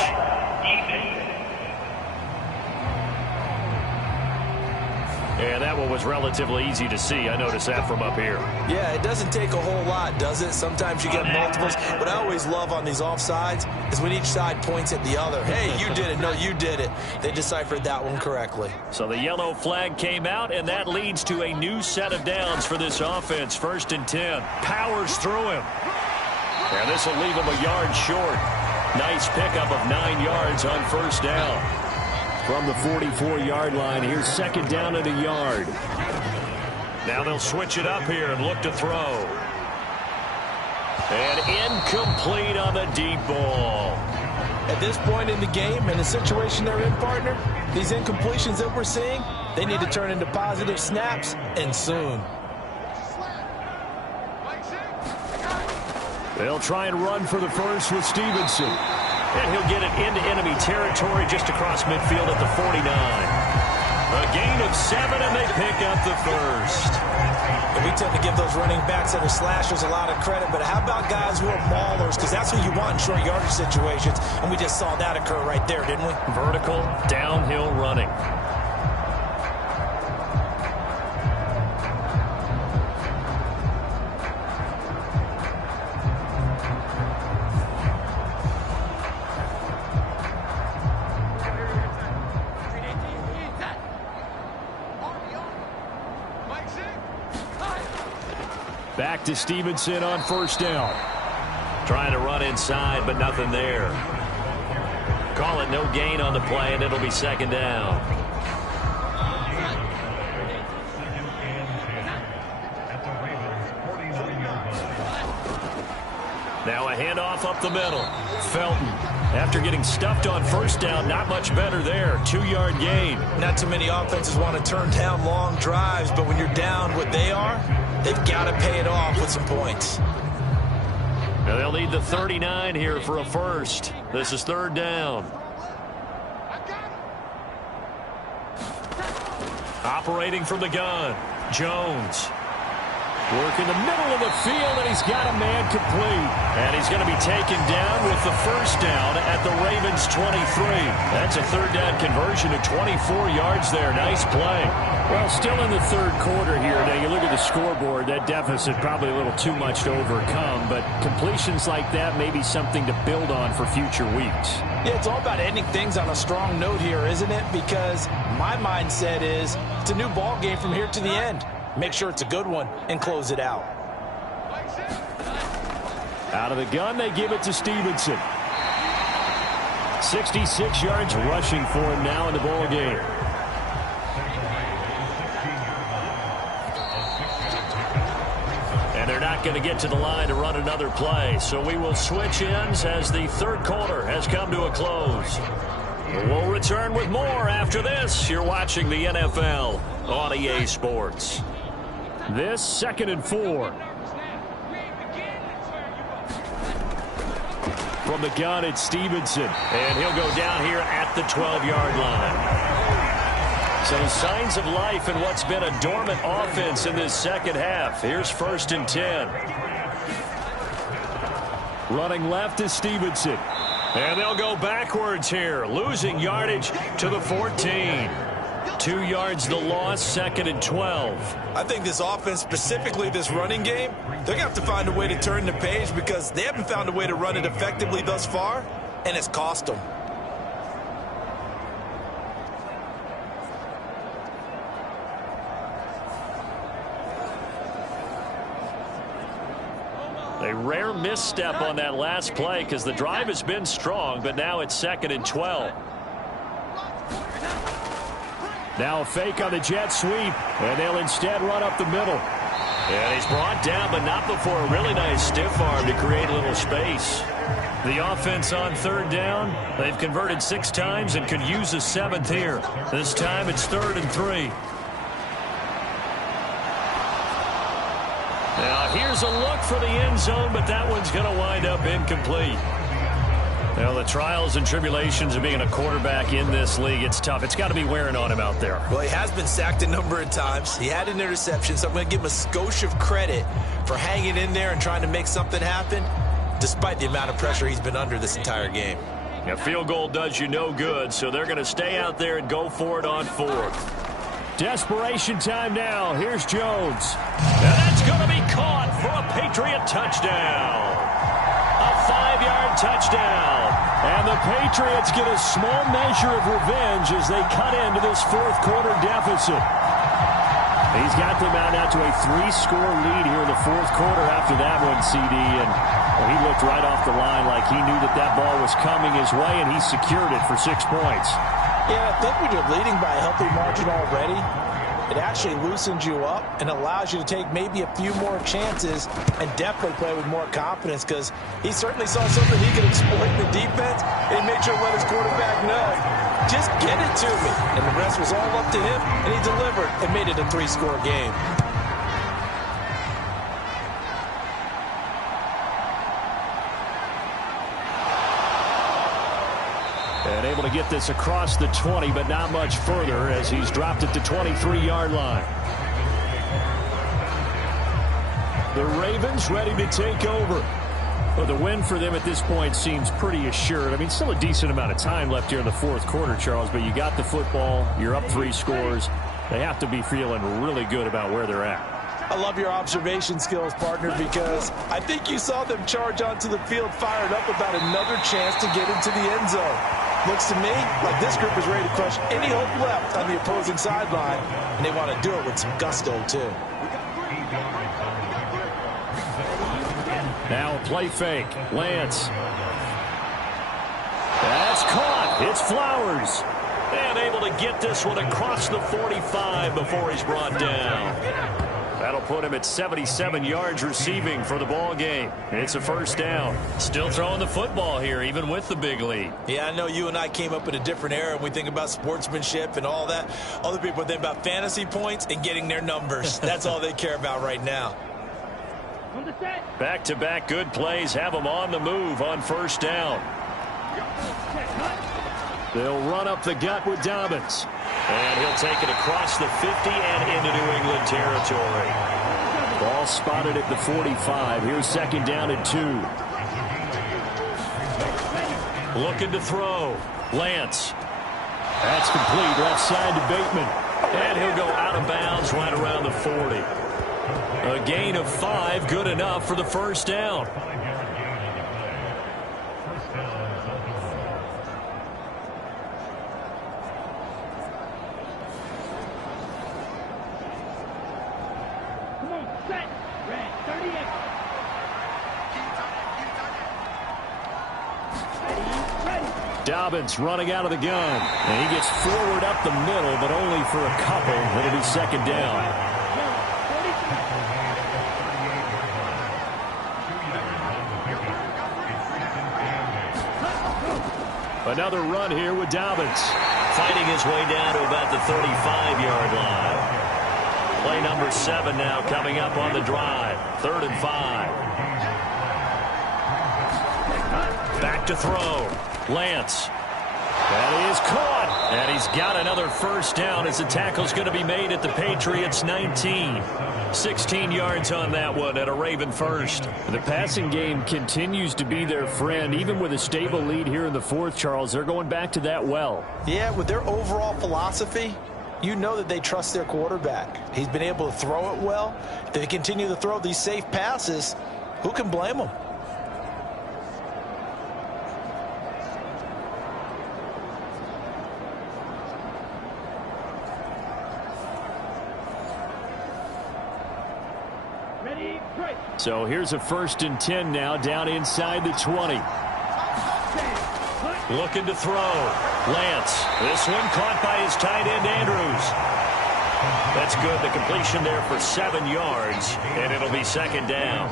And that one was relatively easy to see. I noticed that from up here. Yeah, it doesn't take a whole lot, does it? Sometimes you get multiples. What I always love on these offsides is when each side points at the other. Hey, you did it. No, you did it. They deciphered that one correctly. So the yellow flag came out, and that leads to a new set of downs for this offense. 1st and 10. Powers through him. And this will leave him a yard short. Nice pickup of 9 yards on 1st down. From the 44-yard line, here's 2nd down and a yard. Now they'll switch it up here and look to throw. And incomplete on the deep ball. At this point in the game and the situation they're in, partner, these incompletions that we're seeing, they need to turn into positive snaps, and soon. They'll try and run for the first with Stevenson. And he'll get it into enemy territory just across midfield at the 49. A gain of 7, and they pick up the first. And we tend to give those running backs that are slashers a lot of credit, but how about guys who are maulers? Because that's who you want in short yardage situations, and we just saw that occur right there, didn't we? Vertical, downhill running. Back to Stevenson on 1st down. Trying to run inside, but nothing there. Call it no gain on the play, and it'll be 2nd down. Now a handoff up the middle. Felton After getting stuffed on first down, not much better there. 2-yard gain. Not too many offenses want to turn down long drives, but when you're down what they are, they've got to pay it off with some points. Now they'll need the 39 here for a first. This is 3rd down. Operating from the gun, Jones. Working the middle of the field, and he's got a man complete. And he's going to be taken down with the first down at the Ravens' 23. That's a 3rd down conversion of 24 yards there. Nice play. Well, still in the 3rd quarter here. Now, you look at the scoreboard, that deficit probably a little too much to overcome, but completions like that may be something to build on for future weeks. Yeah, it's all about ending things on a strong note here, isn't it? Because my mindset is it's a new ball game from here to the end. Make sure it's a good one and close it out. Out of the gun, they give it to Stevenson. 66 yards rushing for him now in the ball game. And they're not going to get to the line to run another play, so we will switch ends as the 3rd quarter has come to a close. We'll return with more after this. You're watching the NFL on EA Sports. This 2nd and 4. From the gun, it's Stevenson. And he'll go down here at the 12-yard line. So signs of life in what's been a dormant offense in this second half. Here's 1st and 10. Running left is Stevenson. And they'll go backwards here, losing yardage to the 14. 2 yards the loss, 2nd and 12. I think this offense, specifically this running game, they're going to have to find a way to turn the page because they haven't found a way to run it effectively thus far, and it's cost them. A rare misstep on that last play because the drive has been strong, but now it's 2nd and 12. Now a fake on the jet sweep, and they'll instead run up the middle. And he's brought down, but not before a really nice stiff arm to create a little space. The offense on 3rd down, they've converted 6 times and could use a 7th here. This time it's 3rd and 3. Now here's a look for the end zone, but that one's going to wind up incomplete. Well, the trials and tribulations of being a quarterback in this league, it's tough. It's got to be wearing on him out there. Well, he has been sacked a number of times. He had an interception, so I'm going to give him a skosh of credit for hanging in there and trying to make something happen, despite the amount of pressure he's been under this entire game. A field goal does you no good, so they're going to stay out there and go for it on 4th. Desperation time now. Here's Jones. And that's going to be caught for a Patriot touchdown. A 5-yard touchdown. And the Patriots get a small measure of revenge as they cut into this 4th quarter deficit. He's got them out now to a 3-score lead here in the 4th quarter after that one, CD. And well, he looked right off the line like he knew that that ball was coming his way, and he secured it for 6 points. Yeah, I think when you're leading by a healthy margin already, it actually loosens you up and allows you to take maybe a few more chances and definitely play with more confidence because he certainly saw something he could exploit in the defense, and he made sure to let his quarterback know, just get it to me. And the rest was all up to him, and he delivered and made it a 3-score game. And able to get this across the 20, but not much further as he's dropped it to 23-yard line. The Ravens ready to take over. Well, the win for them at this point seems pretty assured. I mean, still a decent amount of time left here in the 4th quarter, Charles, but you got the football, you're up 3 scores. They have to be feeling really good about where they're at. I love your observation skills, partner, because I think you saw them charge onto the field fired up about another chance to get into the end zone. Looks to me like this group is ready to crush any hope left on the opposing sideline, and they want to do it with some gusto, too. Now a play fake. Lance. That's caught. It's Flowers. And able to get this one across the 45 before he's brought down. That'll put him at 77 yards receiving for the ball game. It's a first down. Still throwing the football here, even with the big lead. Yeah, I know you and I came up in a different era, and we think about sportsmanship and all that. Other people think about fantasy points and getting their numbers. That's all they care about right now. Back-to-back good plays have them on the move on first down. They'll run up the gut with Dobbins. And he'll take it across the 50 and into New England territory. Ball spotted at the 45. Here's second down and 2. Looking to throw. Lance. That's complete. Left side to Bateman. And he'll go out of bounds right around the 40. A gain of 5, good enough for the first down. Dobbins running out of the gun. And he gets forward up the middle, but only for a couple. It'll be second down. Another run here with Dobbins. Fighting his way down to about the 35-yard line. Play number 7 now coming up on the drive. 3rd and 5. Back to throw. Lance. That is caught. And he's got another first down as the tackle's going to be made at the Patriots 19. 16 yards on that one at a Raven first. The passing game continues to be their friend. Even with a stable lead here in the 4th, Charles, they're going back to that well. Yeah, with their overall philosophy, you know that they trust their quarterback. He's been able to throw it well. If they continue to throw these safe passes, who can blame them? So here's a 1st and 10 now, down inside the 20. Looking to throw. Lance. This one caught by his tight end, Andrews. That's good. The completion there for 7 yards, and it'll be second down.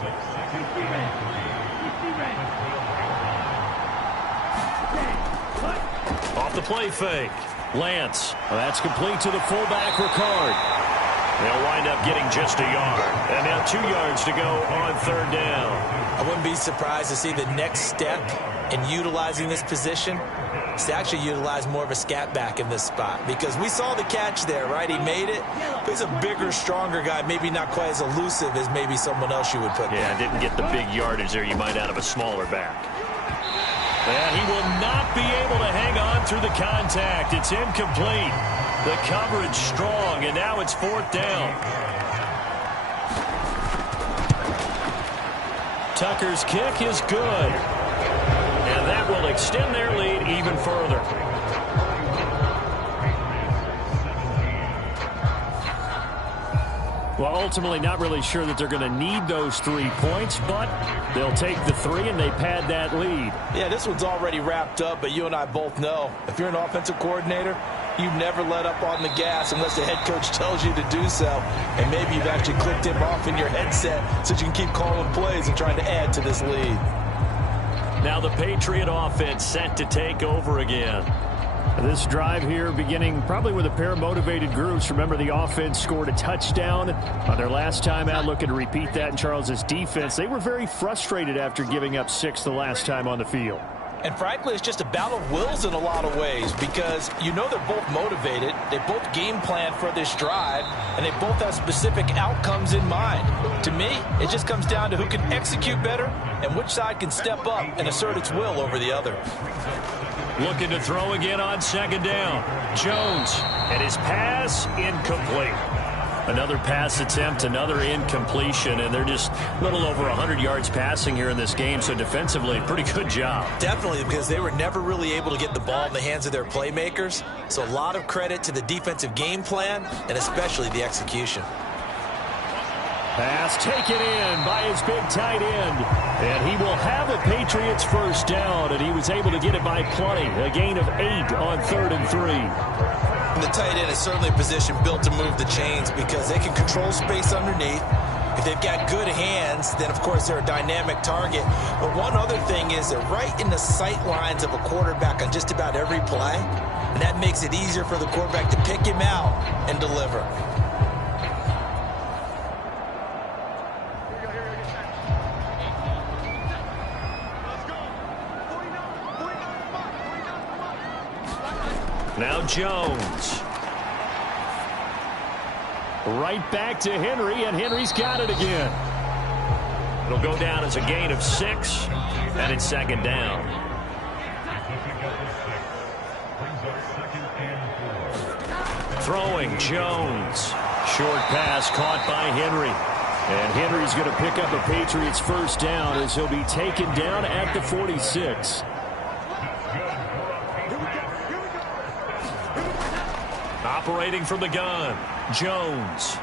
Off the play fake. Lance. Well, that's complete to the fullback, Ricard. They'll wind up getting just a yard. And now 2 yards to go on 3rd down. I wouldn't be surprised to see the next step in utilizing this position is to actually utilize more of a scat back in this spot. Because we saw the catch there, right? He made it. But he's a bigger, stronger guy, maybe not quite as elusive as maybe someone else you would put there. Yeah, didn't get the big yardage there you might out of a smaller back. And he will not be able to hang on through the contact. It's incomplete. The coverage strong, and now it's 4th down. Tucker's kick is good. And that will extend their lead even further. Well, ultimately not really sure that they're going to need those 3 points, but they'll take the 3 and they pad that lead. Yeah, this one's already wrapped up, but you and I both know if you're an offensive coordinator, you never let up on the gas unless the head coach tells you to do so. And maybe you've actually clicked him off in your headset so you can keep calling plays and trying to add to this lead. Now the Patriot offense set to take over again. This drive here beginning probably with a pair of motivated groups. Remember, the offense scored a touchdown on their last time out, looking to repeat that in Charles's defense. They were very frustrated after giving up 6 the last time on the field. And frankly, it's just a battle of wills in a lot of ways because you know they're both motivated, they both game plan for this drive, and they both have specific outcomes in mind. To me, it just comes down to who can execute better and which side can step up and assert its will over the other. Looking to throw again on 2nd down. Jones, and his pass incomplete. Another pass attempt, another incompletion, and they're just a little over 100 yards passing here in this game, so defensively, pretty good job. Definitely, because they were never really able to get the ball in the hands of their playmakers, so a lot of credit to the defensive game plan and especially the execution. Pass taken in by his big tight end. And he will have a Patriots first down, and he was able to get it by plenty. A gain of 8 on 3rd and 3. The tight end is certainly a position built to move the chains because they can control space underneath. If they've got good hands, then, of course, they're a dynamic target. But one other thing is they're right in the sight lines of a quarterback on just about every play, and that makes it easier for the quarterback to pick him out and deliver. Now Jones. Right back to Henry, and Henry's got it again. It'll go down as a gain of 6, and it's 2nd down. Throwing Jones. Short pass caught by Henry. And Henry's going to pick up a Patriots first down as he'll be taken down at the 46. Operating from the gun, Jones.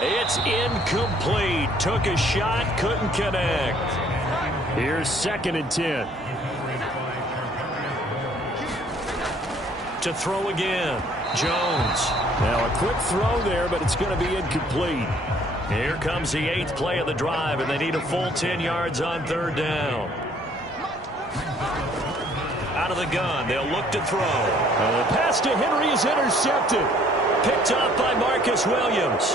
It's incomplete. Took a shot, couldn't connect. Here's 2nd and 10. To throw again, Jones. Now a quick throw there, but it's going to be incomplete. Here comes the 8th play of the drive, and they need a full 10 yards on 3rd down. Out of the gun, they'll look to throw. The pass to Henry is intercepted. Picked up by Marcus Williams.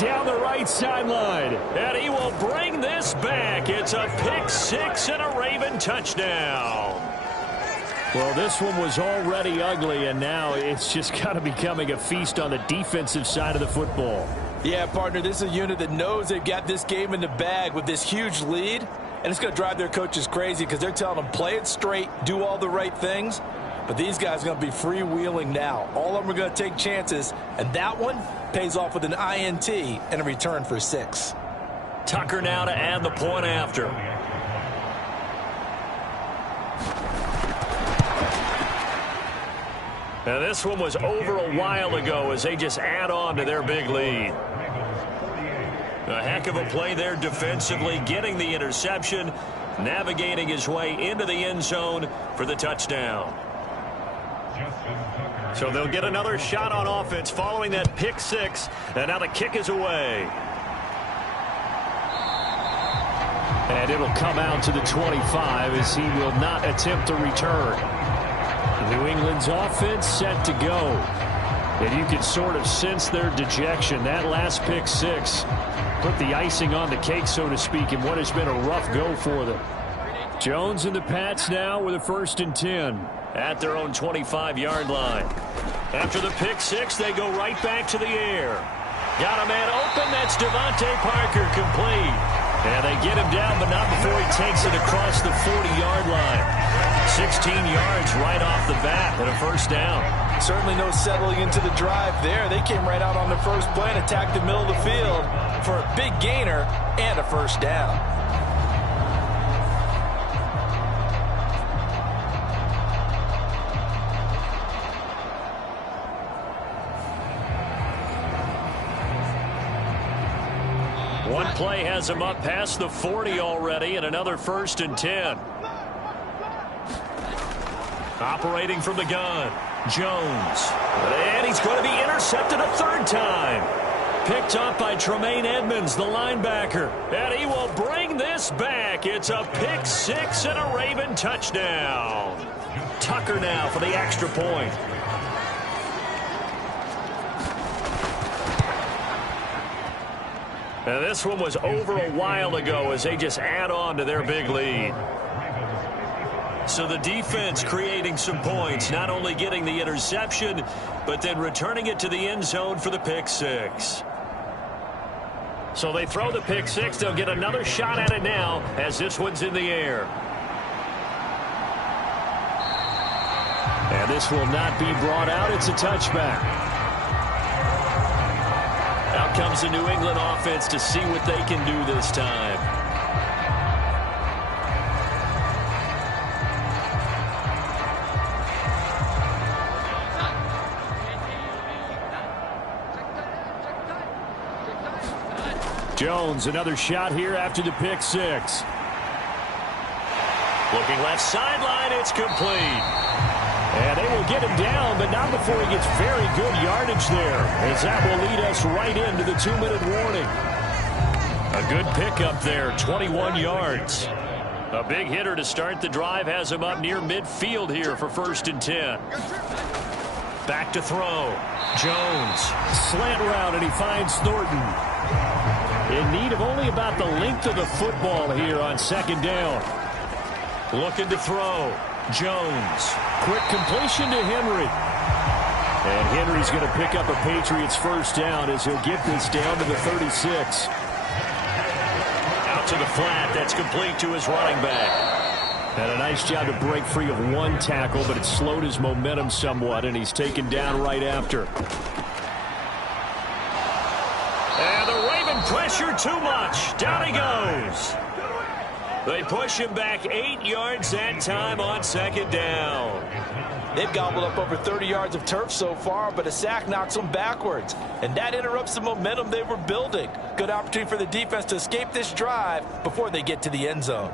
Down the right sideline. And he will bring this back. It's a pick 6 and a Raven touchdown. Well, this one was already ugly, and now it's just kind of becoming a feast on the defensive side of the football. Yeah, partner, this is a unit that knows they've got this game in the bag with this huge lead. And it's going to drive their coaches crazy because they're telling them, play it straight, do all the right things. But these guys are going to be freewheeling now. All of them are going to take chances, and that one pays off with an INT and a return for 6. Tucker now to add the point after. Now this one was over a while ago as they just add on to their big lead. A heck of a play there defensively, getting the interception, navigating his way into the end zone for the touchdown. So they'll get another shot on offense following that pick 6, and now the kick is away. And it'll come out to the 25 as he will not attempt to return. New England's offense set to go. And you can sort of sense their dejection. That last pick 6 put the icing on the cake, so to speak, in what has been a rough go for them. Jones and the Pats now with a 1st and 10. At their own 25-yard line. After the pick 6, they go right back to the air. Got a man open. That's Devontae Parker, complete. And they get him down, but not before he takes it across the 40-yard line. 16 yards right off the bat and a first down. Certainly no settling into the drive there. They came right out on the first play and attacked the middle of the field for a big gainer and a first down. One play has him up past the 40 already, and another 1st and 10. Operating from the gun, Jones. And he's going to be intercepted a 3rd time. Picked up by Tremaine Edmonds, the linebacker. And he will bring this back. It's a pick 6 and a Raven touchdown. Tucker now for the extra point. And this one was over a while ago as they just add on to their big lead. So the defense creating some points, not only getting the interception, but then returning it to the end zone for the pick 6. So they throw the pick 6. They'll get another shot at it now as this one's in the air. And this will not be brought out. It's a touchback. Out comes the New England offense to see what they can do this time. Jones, another shot here after the pick six. Looking left sideline, it's complete. And they will get him down, but not before he gets very good yardage there, as that will lead us right into the 2-minute warning. A good pickup there, 21 yards. A big hitter to start the drive has him up near midfield here for 1st and 10. Back to throw. Jones. Slant route, and he finds Thornton. In need of only about the length of the football here on 2nd down. Looking to throw. Jones. Quick completion to Henry. And Henry's going to pick up a Patriots 1st down as he'll get this down to the 36. Out to the flat. That's complete to his running back. And a nice job to break free of one tackle, but it slowed his momentum somewhat, and he's taken down right after. And the Raven pressure too much. Down he goes. They push him back 8 yards that time on 2nd down. They've gobbled up over 30 yards of turf so far, but a sack knocks them backwards. And that interrupts the momentum they were building. Good opportunity for the defense to escape this drive before they get to the end zone.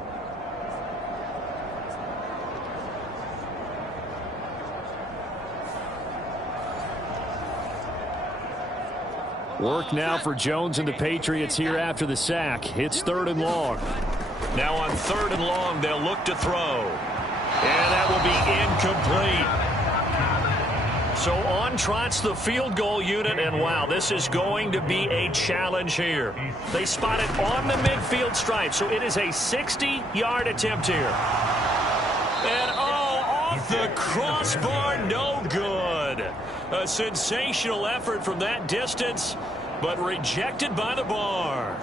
Work now for Jones and the Patriots here after the sack. It's 3rd and long. Now on 3rd and long, they'll look to throw. And that will be incomplete. So on trots the field goal unit, and wow, this is going to be a challenge here. They spot it on the midfield stripe, so it is a 60-yard attempt here. And off the crossbar, no good. A sensational effort from that distance, but rejected by the bar.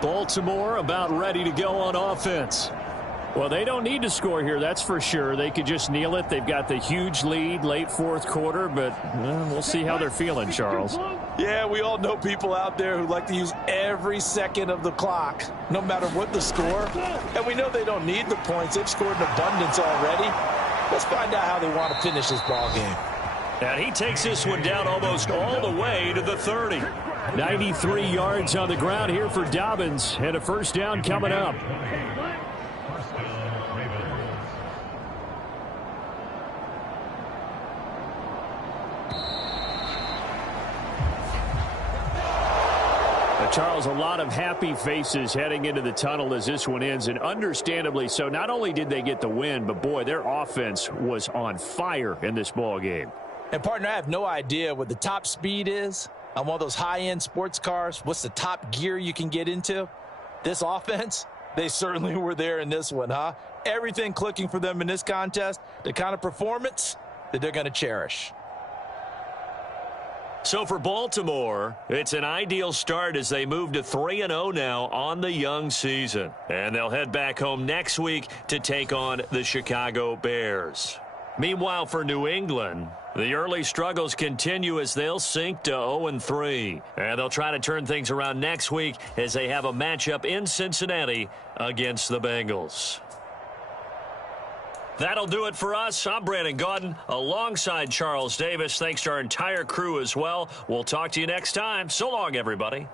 Baltimore about ready to go on offense. Well, they don't need to score here, that's for sure. They could just kneel it. They've got the huge lead late 4th quarter, but we'll see how they're feeling, Charles. Yeah, we all know people out there who like to use every second of the clock, no matter what the score. And we know they don't need the points. They've scored in abundance already. Let's find out how they want to finish this ball game. And he takes this one down almost all the way to the 30. 93 yards on the ground here for Dobbins, and a 1st down coming up. Charles, a lot of happy faces heading into the tunnel as this one ends, and understandably so. Not only did they get the win, but boy, their offense was on fire in this ball game. And partner, I have no idea what the top speed is on one of those high-end sports cars. What's the top gear you can get into? This offense, they certainly were there in this one, huh? Everything clicking for them in this contest, the kind of performance that they're going to cherish. So for Baltimore, it's an ideal start as they move to 3-0 now on the young season. And they'll head back home next week to take on the Chicago Bears. Meanwhile, for New England, the early struggles continue as they'll sink to 0-3. And they'll try to turn things around next week as they have a matchup in Cincinnati against the Bengals. That'll do it for us. I'm Brandon Gaudin alongside Charles Davis. Thanks to our entire crew as well. We'll talk to you next time. So long, everybody.